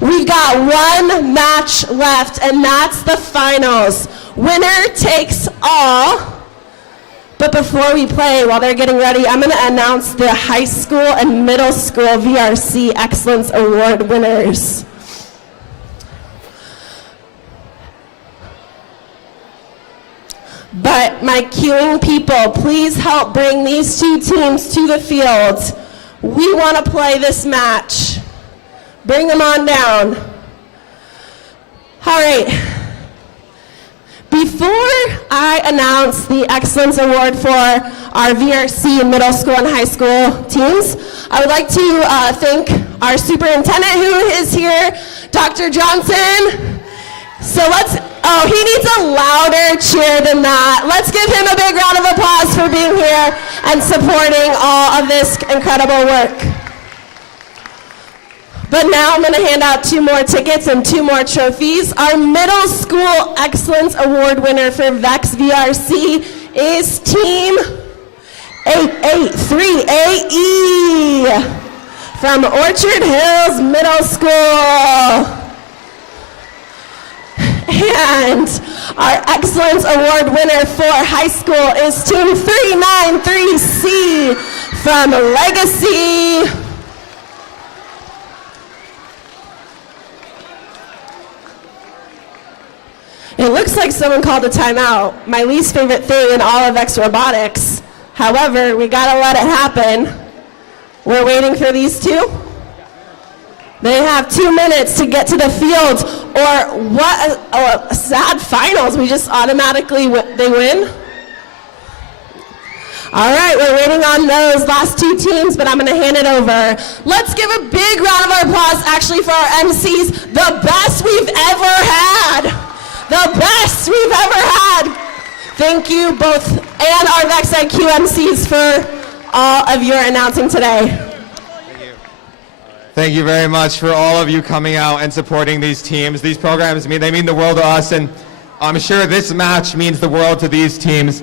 We've got 1 match left, and that's the finals. Winner takes all. But before we play, while they're getting ready, I'm going to announce the high school and middle school VRC Excellence Award winners. But my queuing people, please help bring these two teams to the field. We want to play this match. Bring them on down. All right. Before I announce the Excellence Award for our VRC middle school and high school teams, I would like to thank our superintendent who is here, Dr. Johnson. So he needs a louder cheer than that. Let's give him a big round of applause for being here and supporting all of this incredible work. But now I'm going to hand out 2 more tickets and 2 more trophies. Our Middle School Excellence Award winner for VEX VRC is Team 883AE from Orchard Hills Middle School. And our Excellence Award winner for high school is Team 393C from Legacy. It looks like someone called a timeout, my least favorite thing in all of VEX Robotics. However, we gotta let it happen. We're waiting for these two. They have 2 minutes to get to the field, or what a sad finals. We just automatically, they win. All right, we're waiting on those last 2 teams, but I'm gonna hand it over. Let's give a big round of applause actually for our MCs, the best we've ever had. The best we've ever had. Thank you both and our VEX IQ MCs for all of your announcing today. Thank you very much for all of you coming out and supporting these teams. These programs mean the world to us, and I'm sure this match means the world to these teams.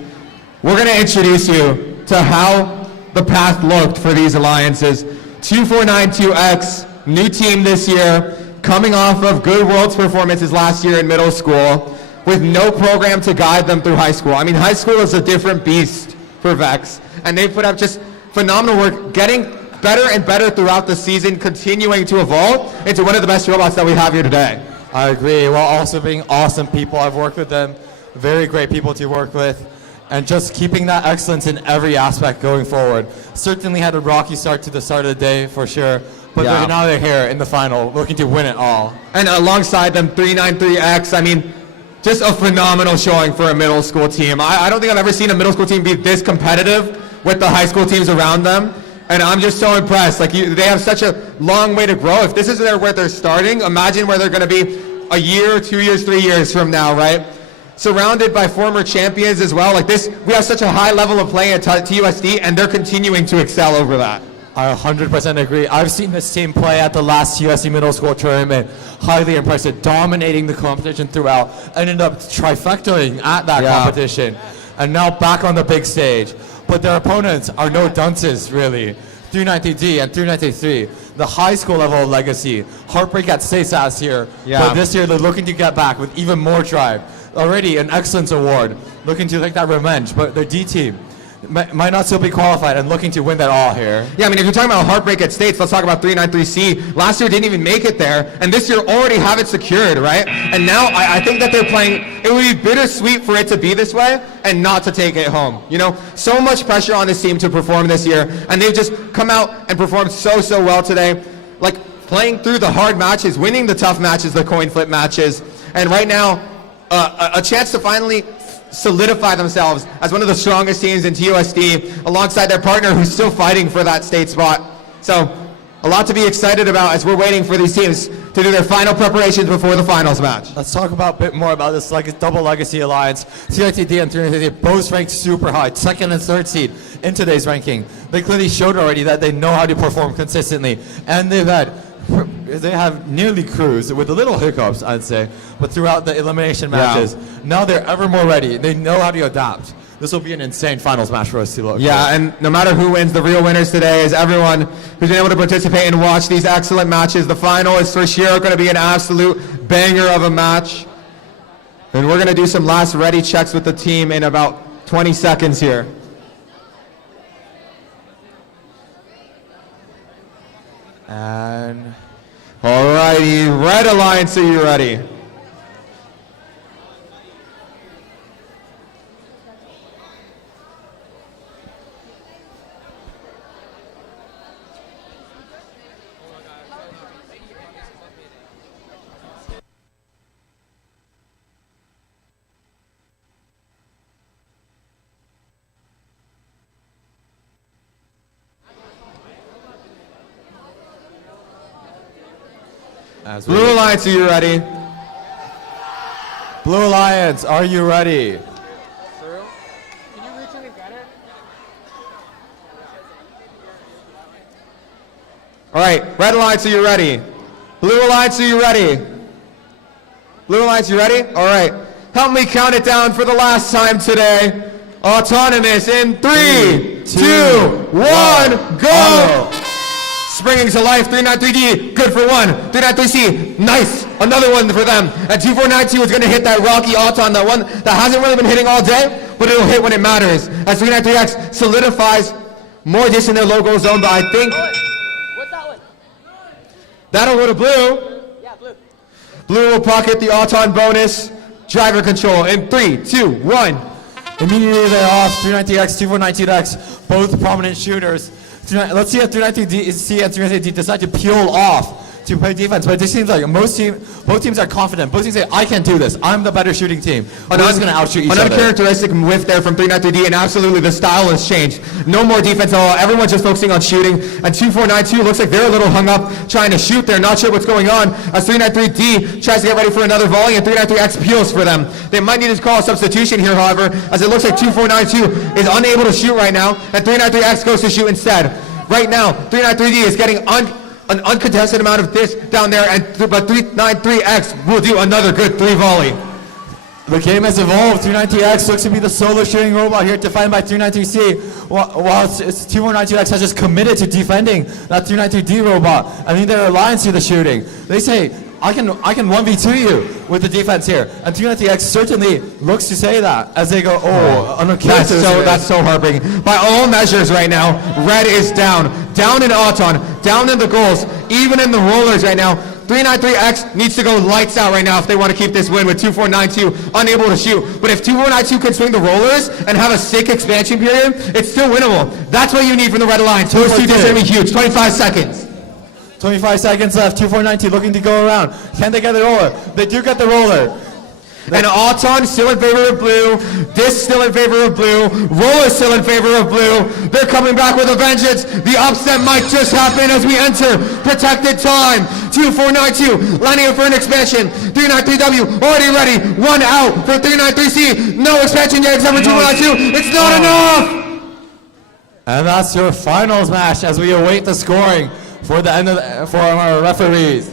We're going to introduce you to how the path looked for these alliances. 2492X, new team this year, coming off of good Worlds performances last year in middle school, with no program to guide them through high school. I mean, high school is a different beast for VEX, and they put up just phenomenal work, getting better and better throughout the season, continuing to evolve into one of the best robots that we have here today. I agree, while also being awesome people. I've worked with them, very great people to work with, and just keeping that excellence in every aspect going forward. Certainly had a rocky start to the start of the day, for sure, but now they're here in the final, looking to win it all. And alongside them, 393X, I mean, just a phenomenal showing for a middle school team. I don't think I've ever seen a middle school team be this competitive with the high school teams around them. And I'm just so impressed. Like, they have such a long way to grow. If this is where they're starting, imagine where they're going to be a year, 2 years, 3 years from now, right? Surrounded by former champions as well. Like this, we have such a high level of play at TUSD, and they're continuing to excel over that. I 100% agree. I've seen this team play at the last TUSD middle school tournament. Highly impressive, dominating the competition throughout. Ended up trifectaing at that competition. And now back on the big stage. But their opponents are no dunces, really. 390D and 393, the high school level of legacy. Heartbreak at states last year, but this year they're looking to get back with even more drive. Already an excellence award, looking to take that revenge, but their D team might not still be qualified and looking to win that all here. Yeah, I mean, if you're talking about heartbreak at states, let's talk about 393C. Last year didn't even make it there, and this year already have it secured, right? And now I think that they're playing, it would be bittersweet for it to be this way and not to take it home. You know, so much pressure on this team to perform this year, and they've just come out and performed so well today. Like, playing through the hard matches, winning the tough matches, the coin flip matches, and right now, a chance to finally solidify themselves as one of the strongest teams in TUSD alongside their partner who's still fighting for that state spot. So a lot to be excited about as we're waiting for these teams to do their final preparations before the finals match. Let's talk about a bit more about this double legacy alliance. CITD and 390 both ranked super high, second and third seed in today's ranking. They clearly showed already that they know how to perform consistently, and they have nearly cruised with a little hiccups, I'd say, but throughout the elimination matches, now they're ever more ready. They know how to adapt. This will be an insane finals match for us to look for. And no matter who wins, the real winners today is everyone who's been able to participate and watch these excellent matches. The final is for sure going to be an absolute banger of a match. And we're going to do some last ready checks with the team in about 20 seconds here. And alrighty, Red Alliance, are you ready? As Blue Alliance, are you ready? Blue Alliance, are you ready? Can you reach in and get it? All right, Red Alliance, are you ready? Blue Alliance, are you ready? Blue Alliance, you ready? All right. Help me count it down for the last time today. Autonomous in 3, 2, 1, go! Springing to life, 393D, good for 1. 393C, nice, another one for them. And 2492 is going to hit that rocky Auton, that one that hasn't really been hitting all day, but it'll hit when it matters. As 393X solidifies more dish in their logo zone, but I think What's that one? that'll go to blue. Yeah, blue. Blue will pocket the Auton bonus. Driver control in 3, 2, 1. Immediately they're off. 390X, 2492X, both prominent shooters. Let's see if 390C and 390D decide to peel off to play defense, but it just seems like both teams are confident. Both teams say, I can do this. I'm the better shooting team. We're just going to outshoot each other. Another characteristic whiff there from 393D, and absolutely the style has changed. No more defense at all. Everyone's just focusing on shooting. And 2492 looks like they're a little hung up trying to shoot there. Not sure what's going on as 393D tries to get ready for another volley, and 393X peels for them. They might need to call a substitution here, however, as it looks like 2492 is unable to shoot right now, and 393X goes to shoot instead. Right now, 393D is getting an uncontested amount of this down there, but 393X will do another good 3 volley. The game has evolved. 393X looks to be the solo shooting robot here, defined by 393C, while 2492X has just committed to defending that 393D robot. I mean, their alliance to the shooting. They say, I can 1v2 you with the defense here. And 393X certainly looks to say that as they go, That's so heartbreaking. By all measures right now, Red is down in Auton, down in the goals, even in the rollers right now. 393X needs to go lights out right now if they want to keep this win with 2492 unable to shoot. But if 2492 can swing the rollers and have a sick expansion period, it's still winnable. That's what you need from the Red Alliance. Those two are going to be huge. 25 seconds. 25 seconds left. 2492 looking to go around. Can they get the roller? They do get the roller. And Auton still in favor of blue. This still in favor of blue. Roller still in favor of blue. They're coming back with a vengeance. The upset might just happen as we enter protected time. 2492 lining up for an expansion. 393W already ready. 1 out for 393C. No expansion yet except for 2492. It's not enough. And that's your finals match as we await the scoring for the end of for our referees.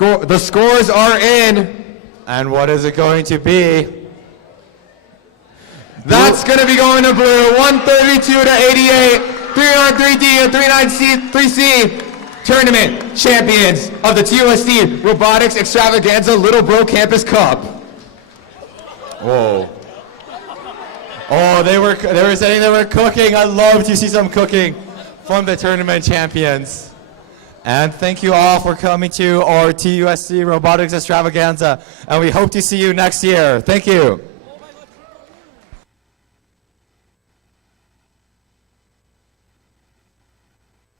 The scores are in. And what is it going to be? That's going to be going to blue. 132 to 88. 393D and 393C tournament champions of the TUSD Robotics Extravaganza Little Bro Campus Cup. Whoa. Oh, they were saying they were cooking. I love to see some cooking from the tournament champions. And thank you all for coming to our TUSD Robotics Extravaganza. And we hope to see you next year. Thank you.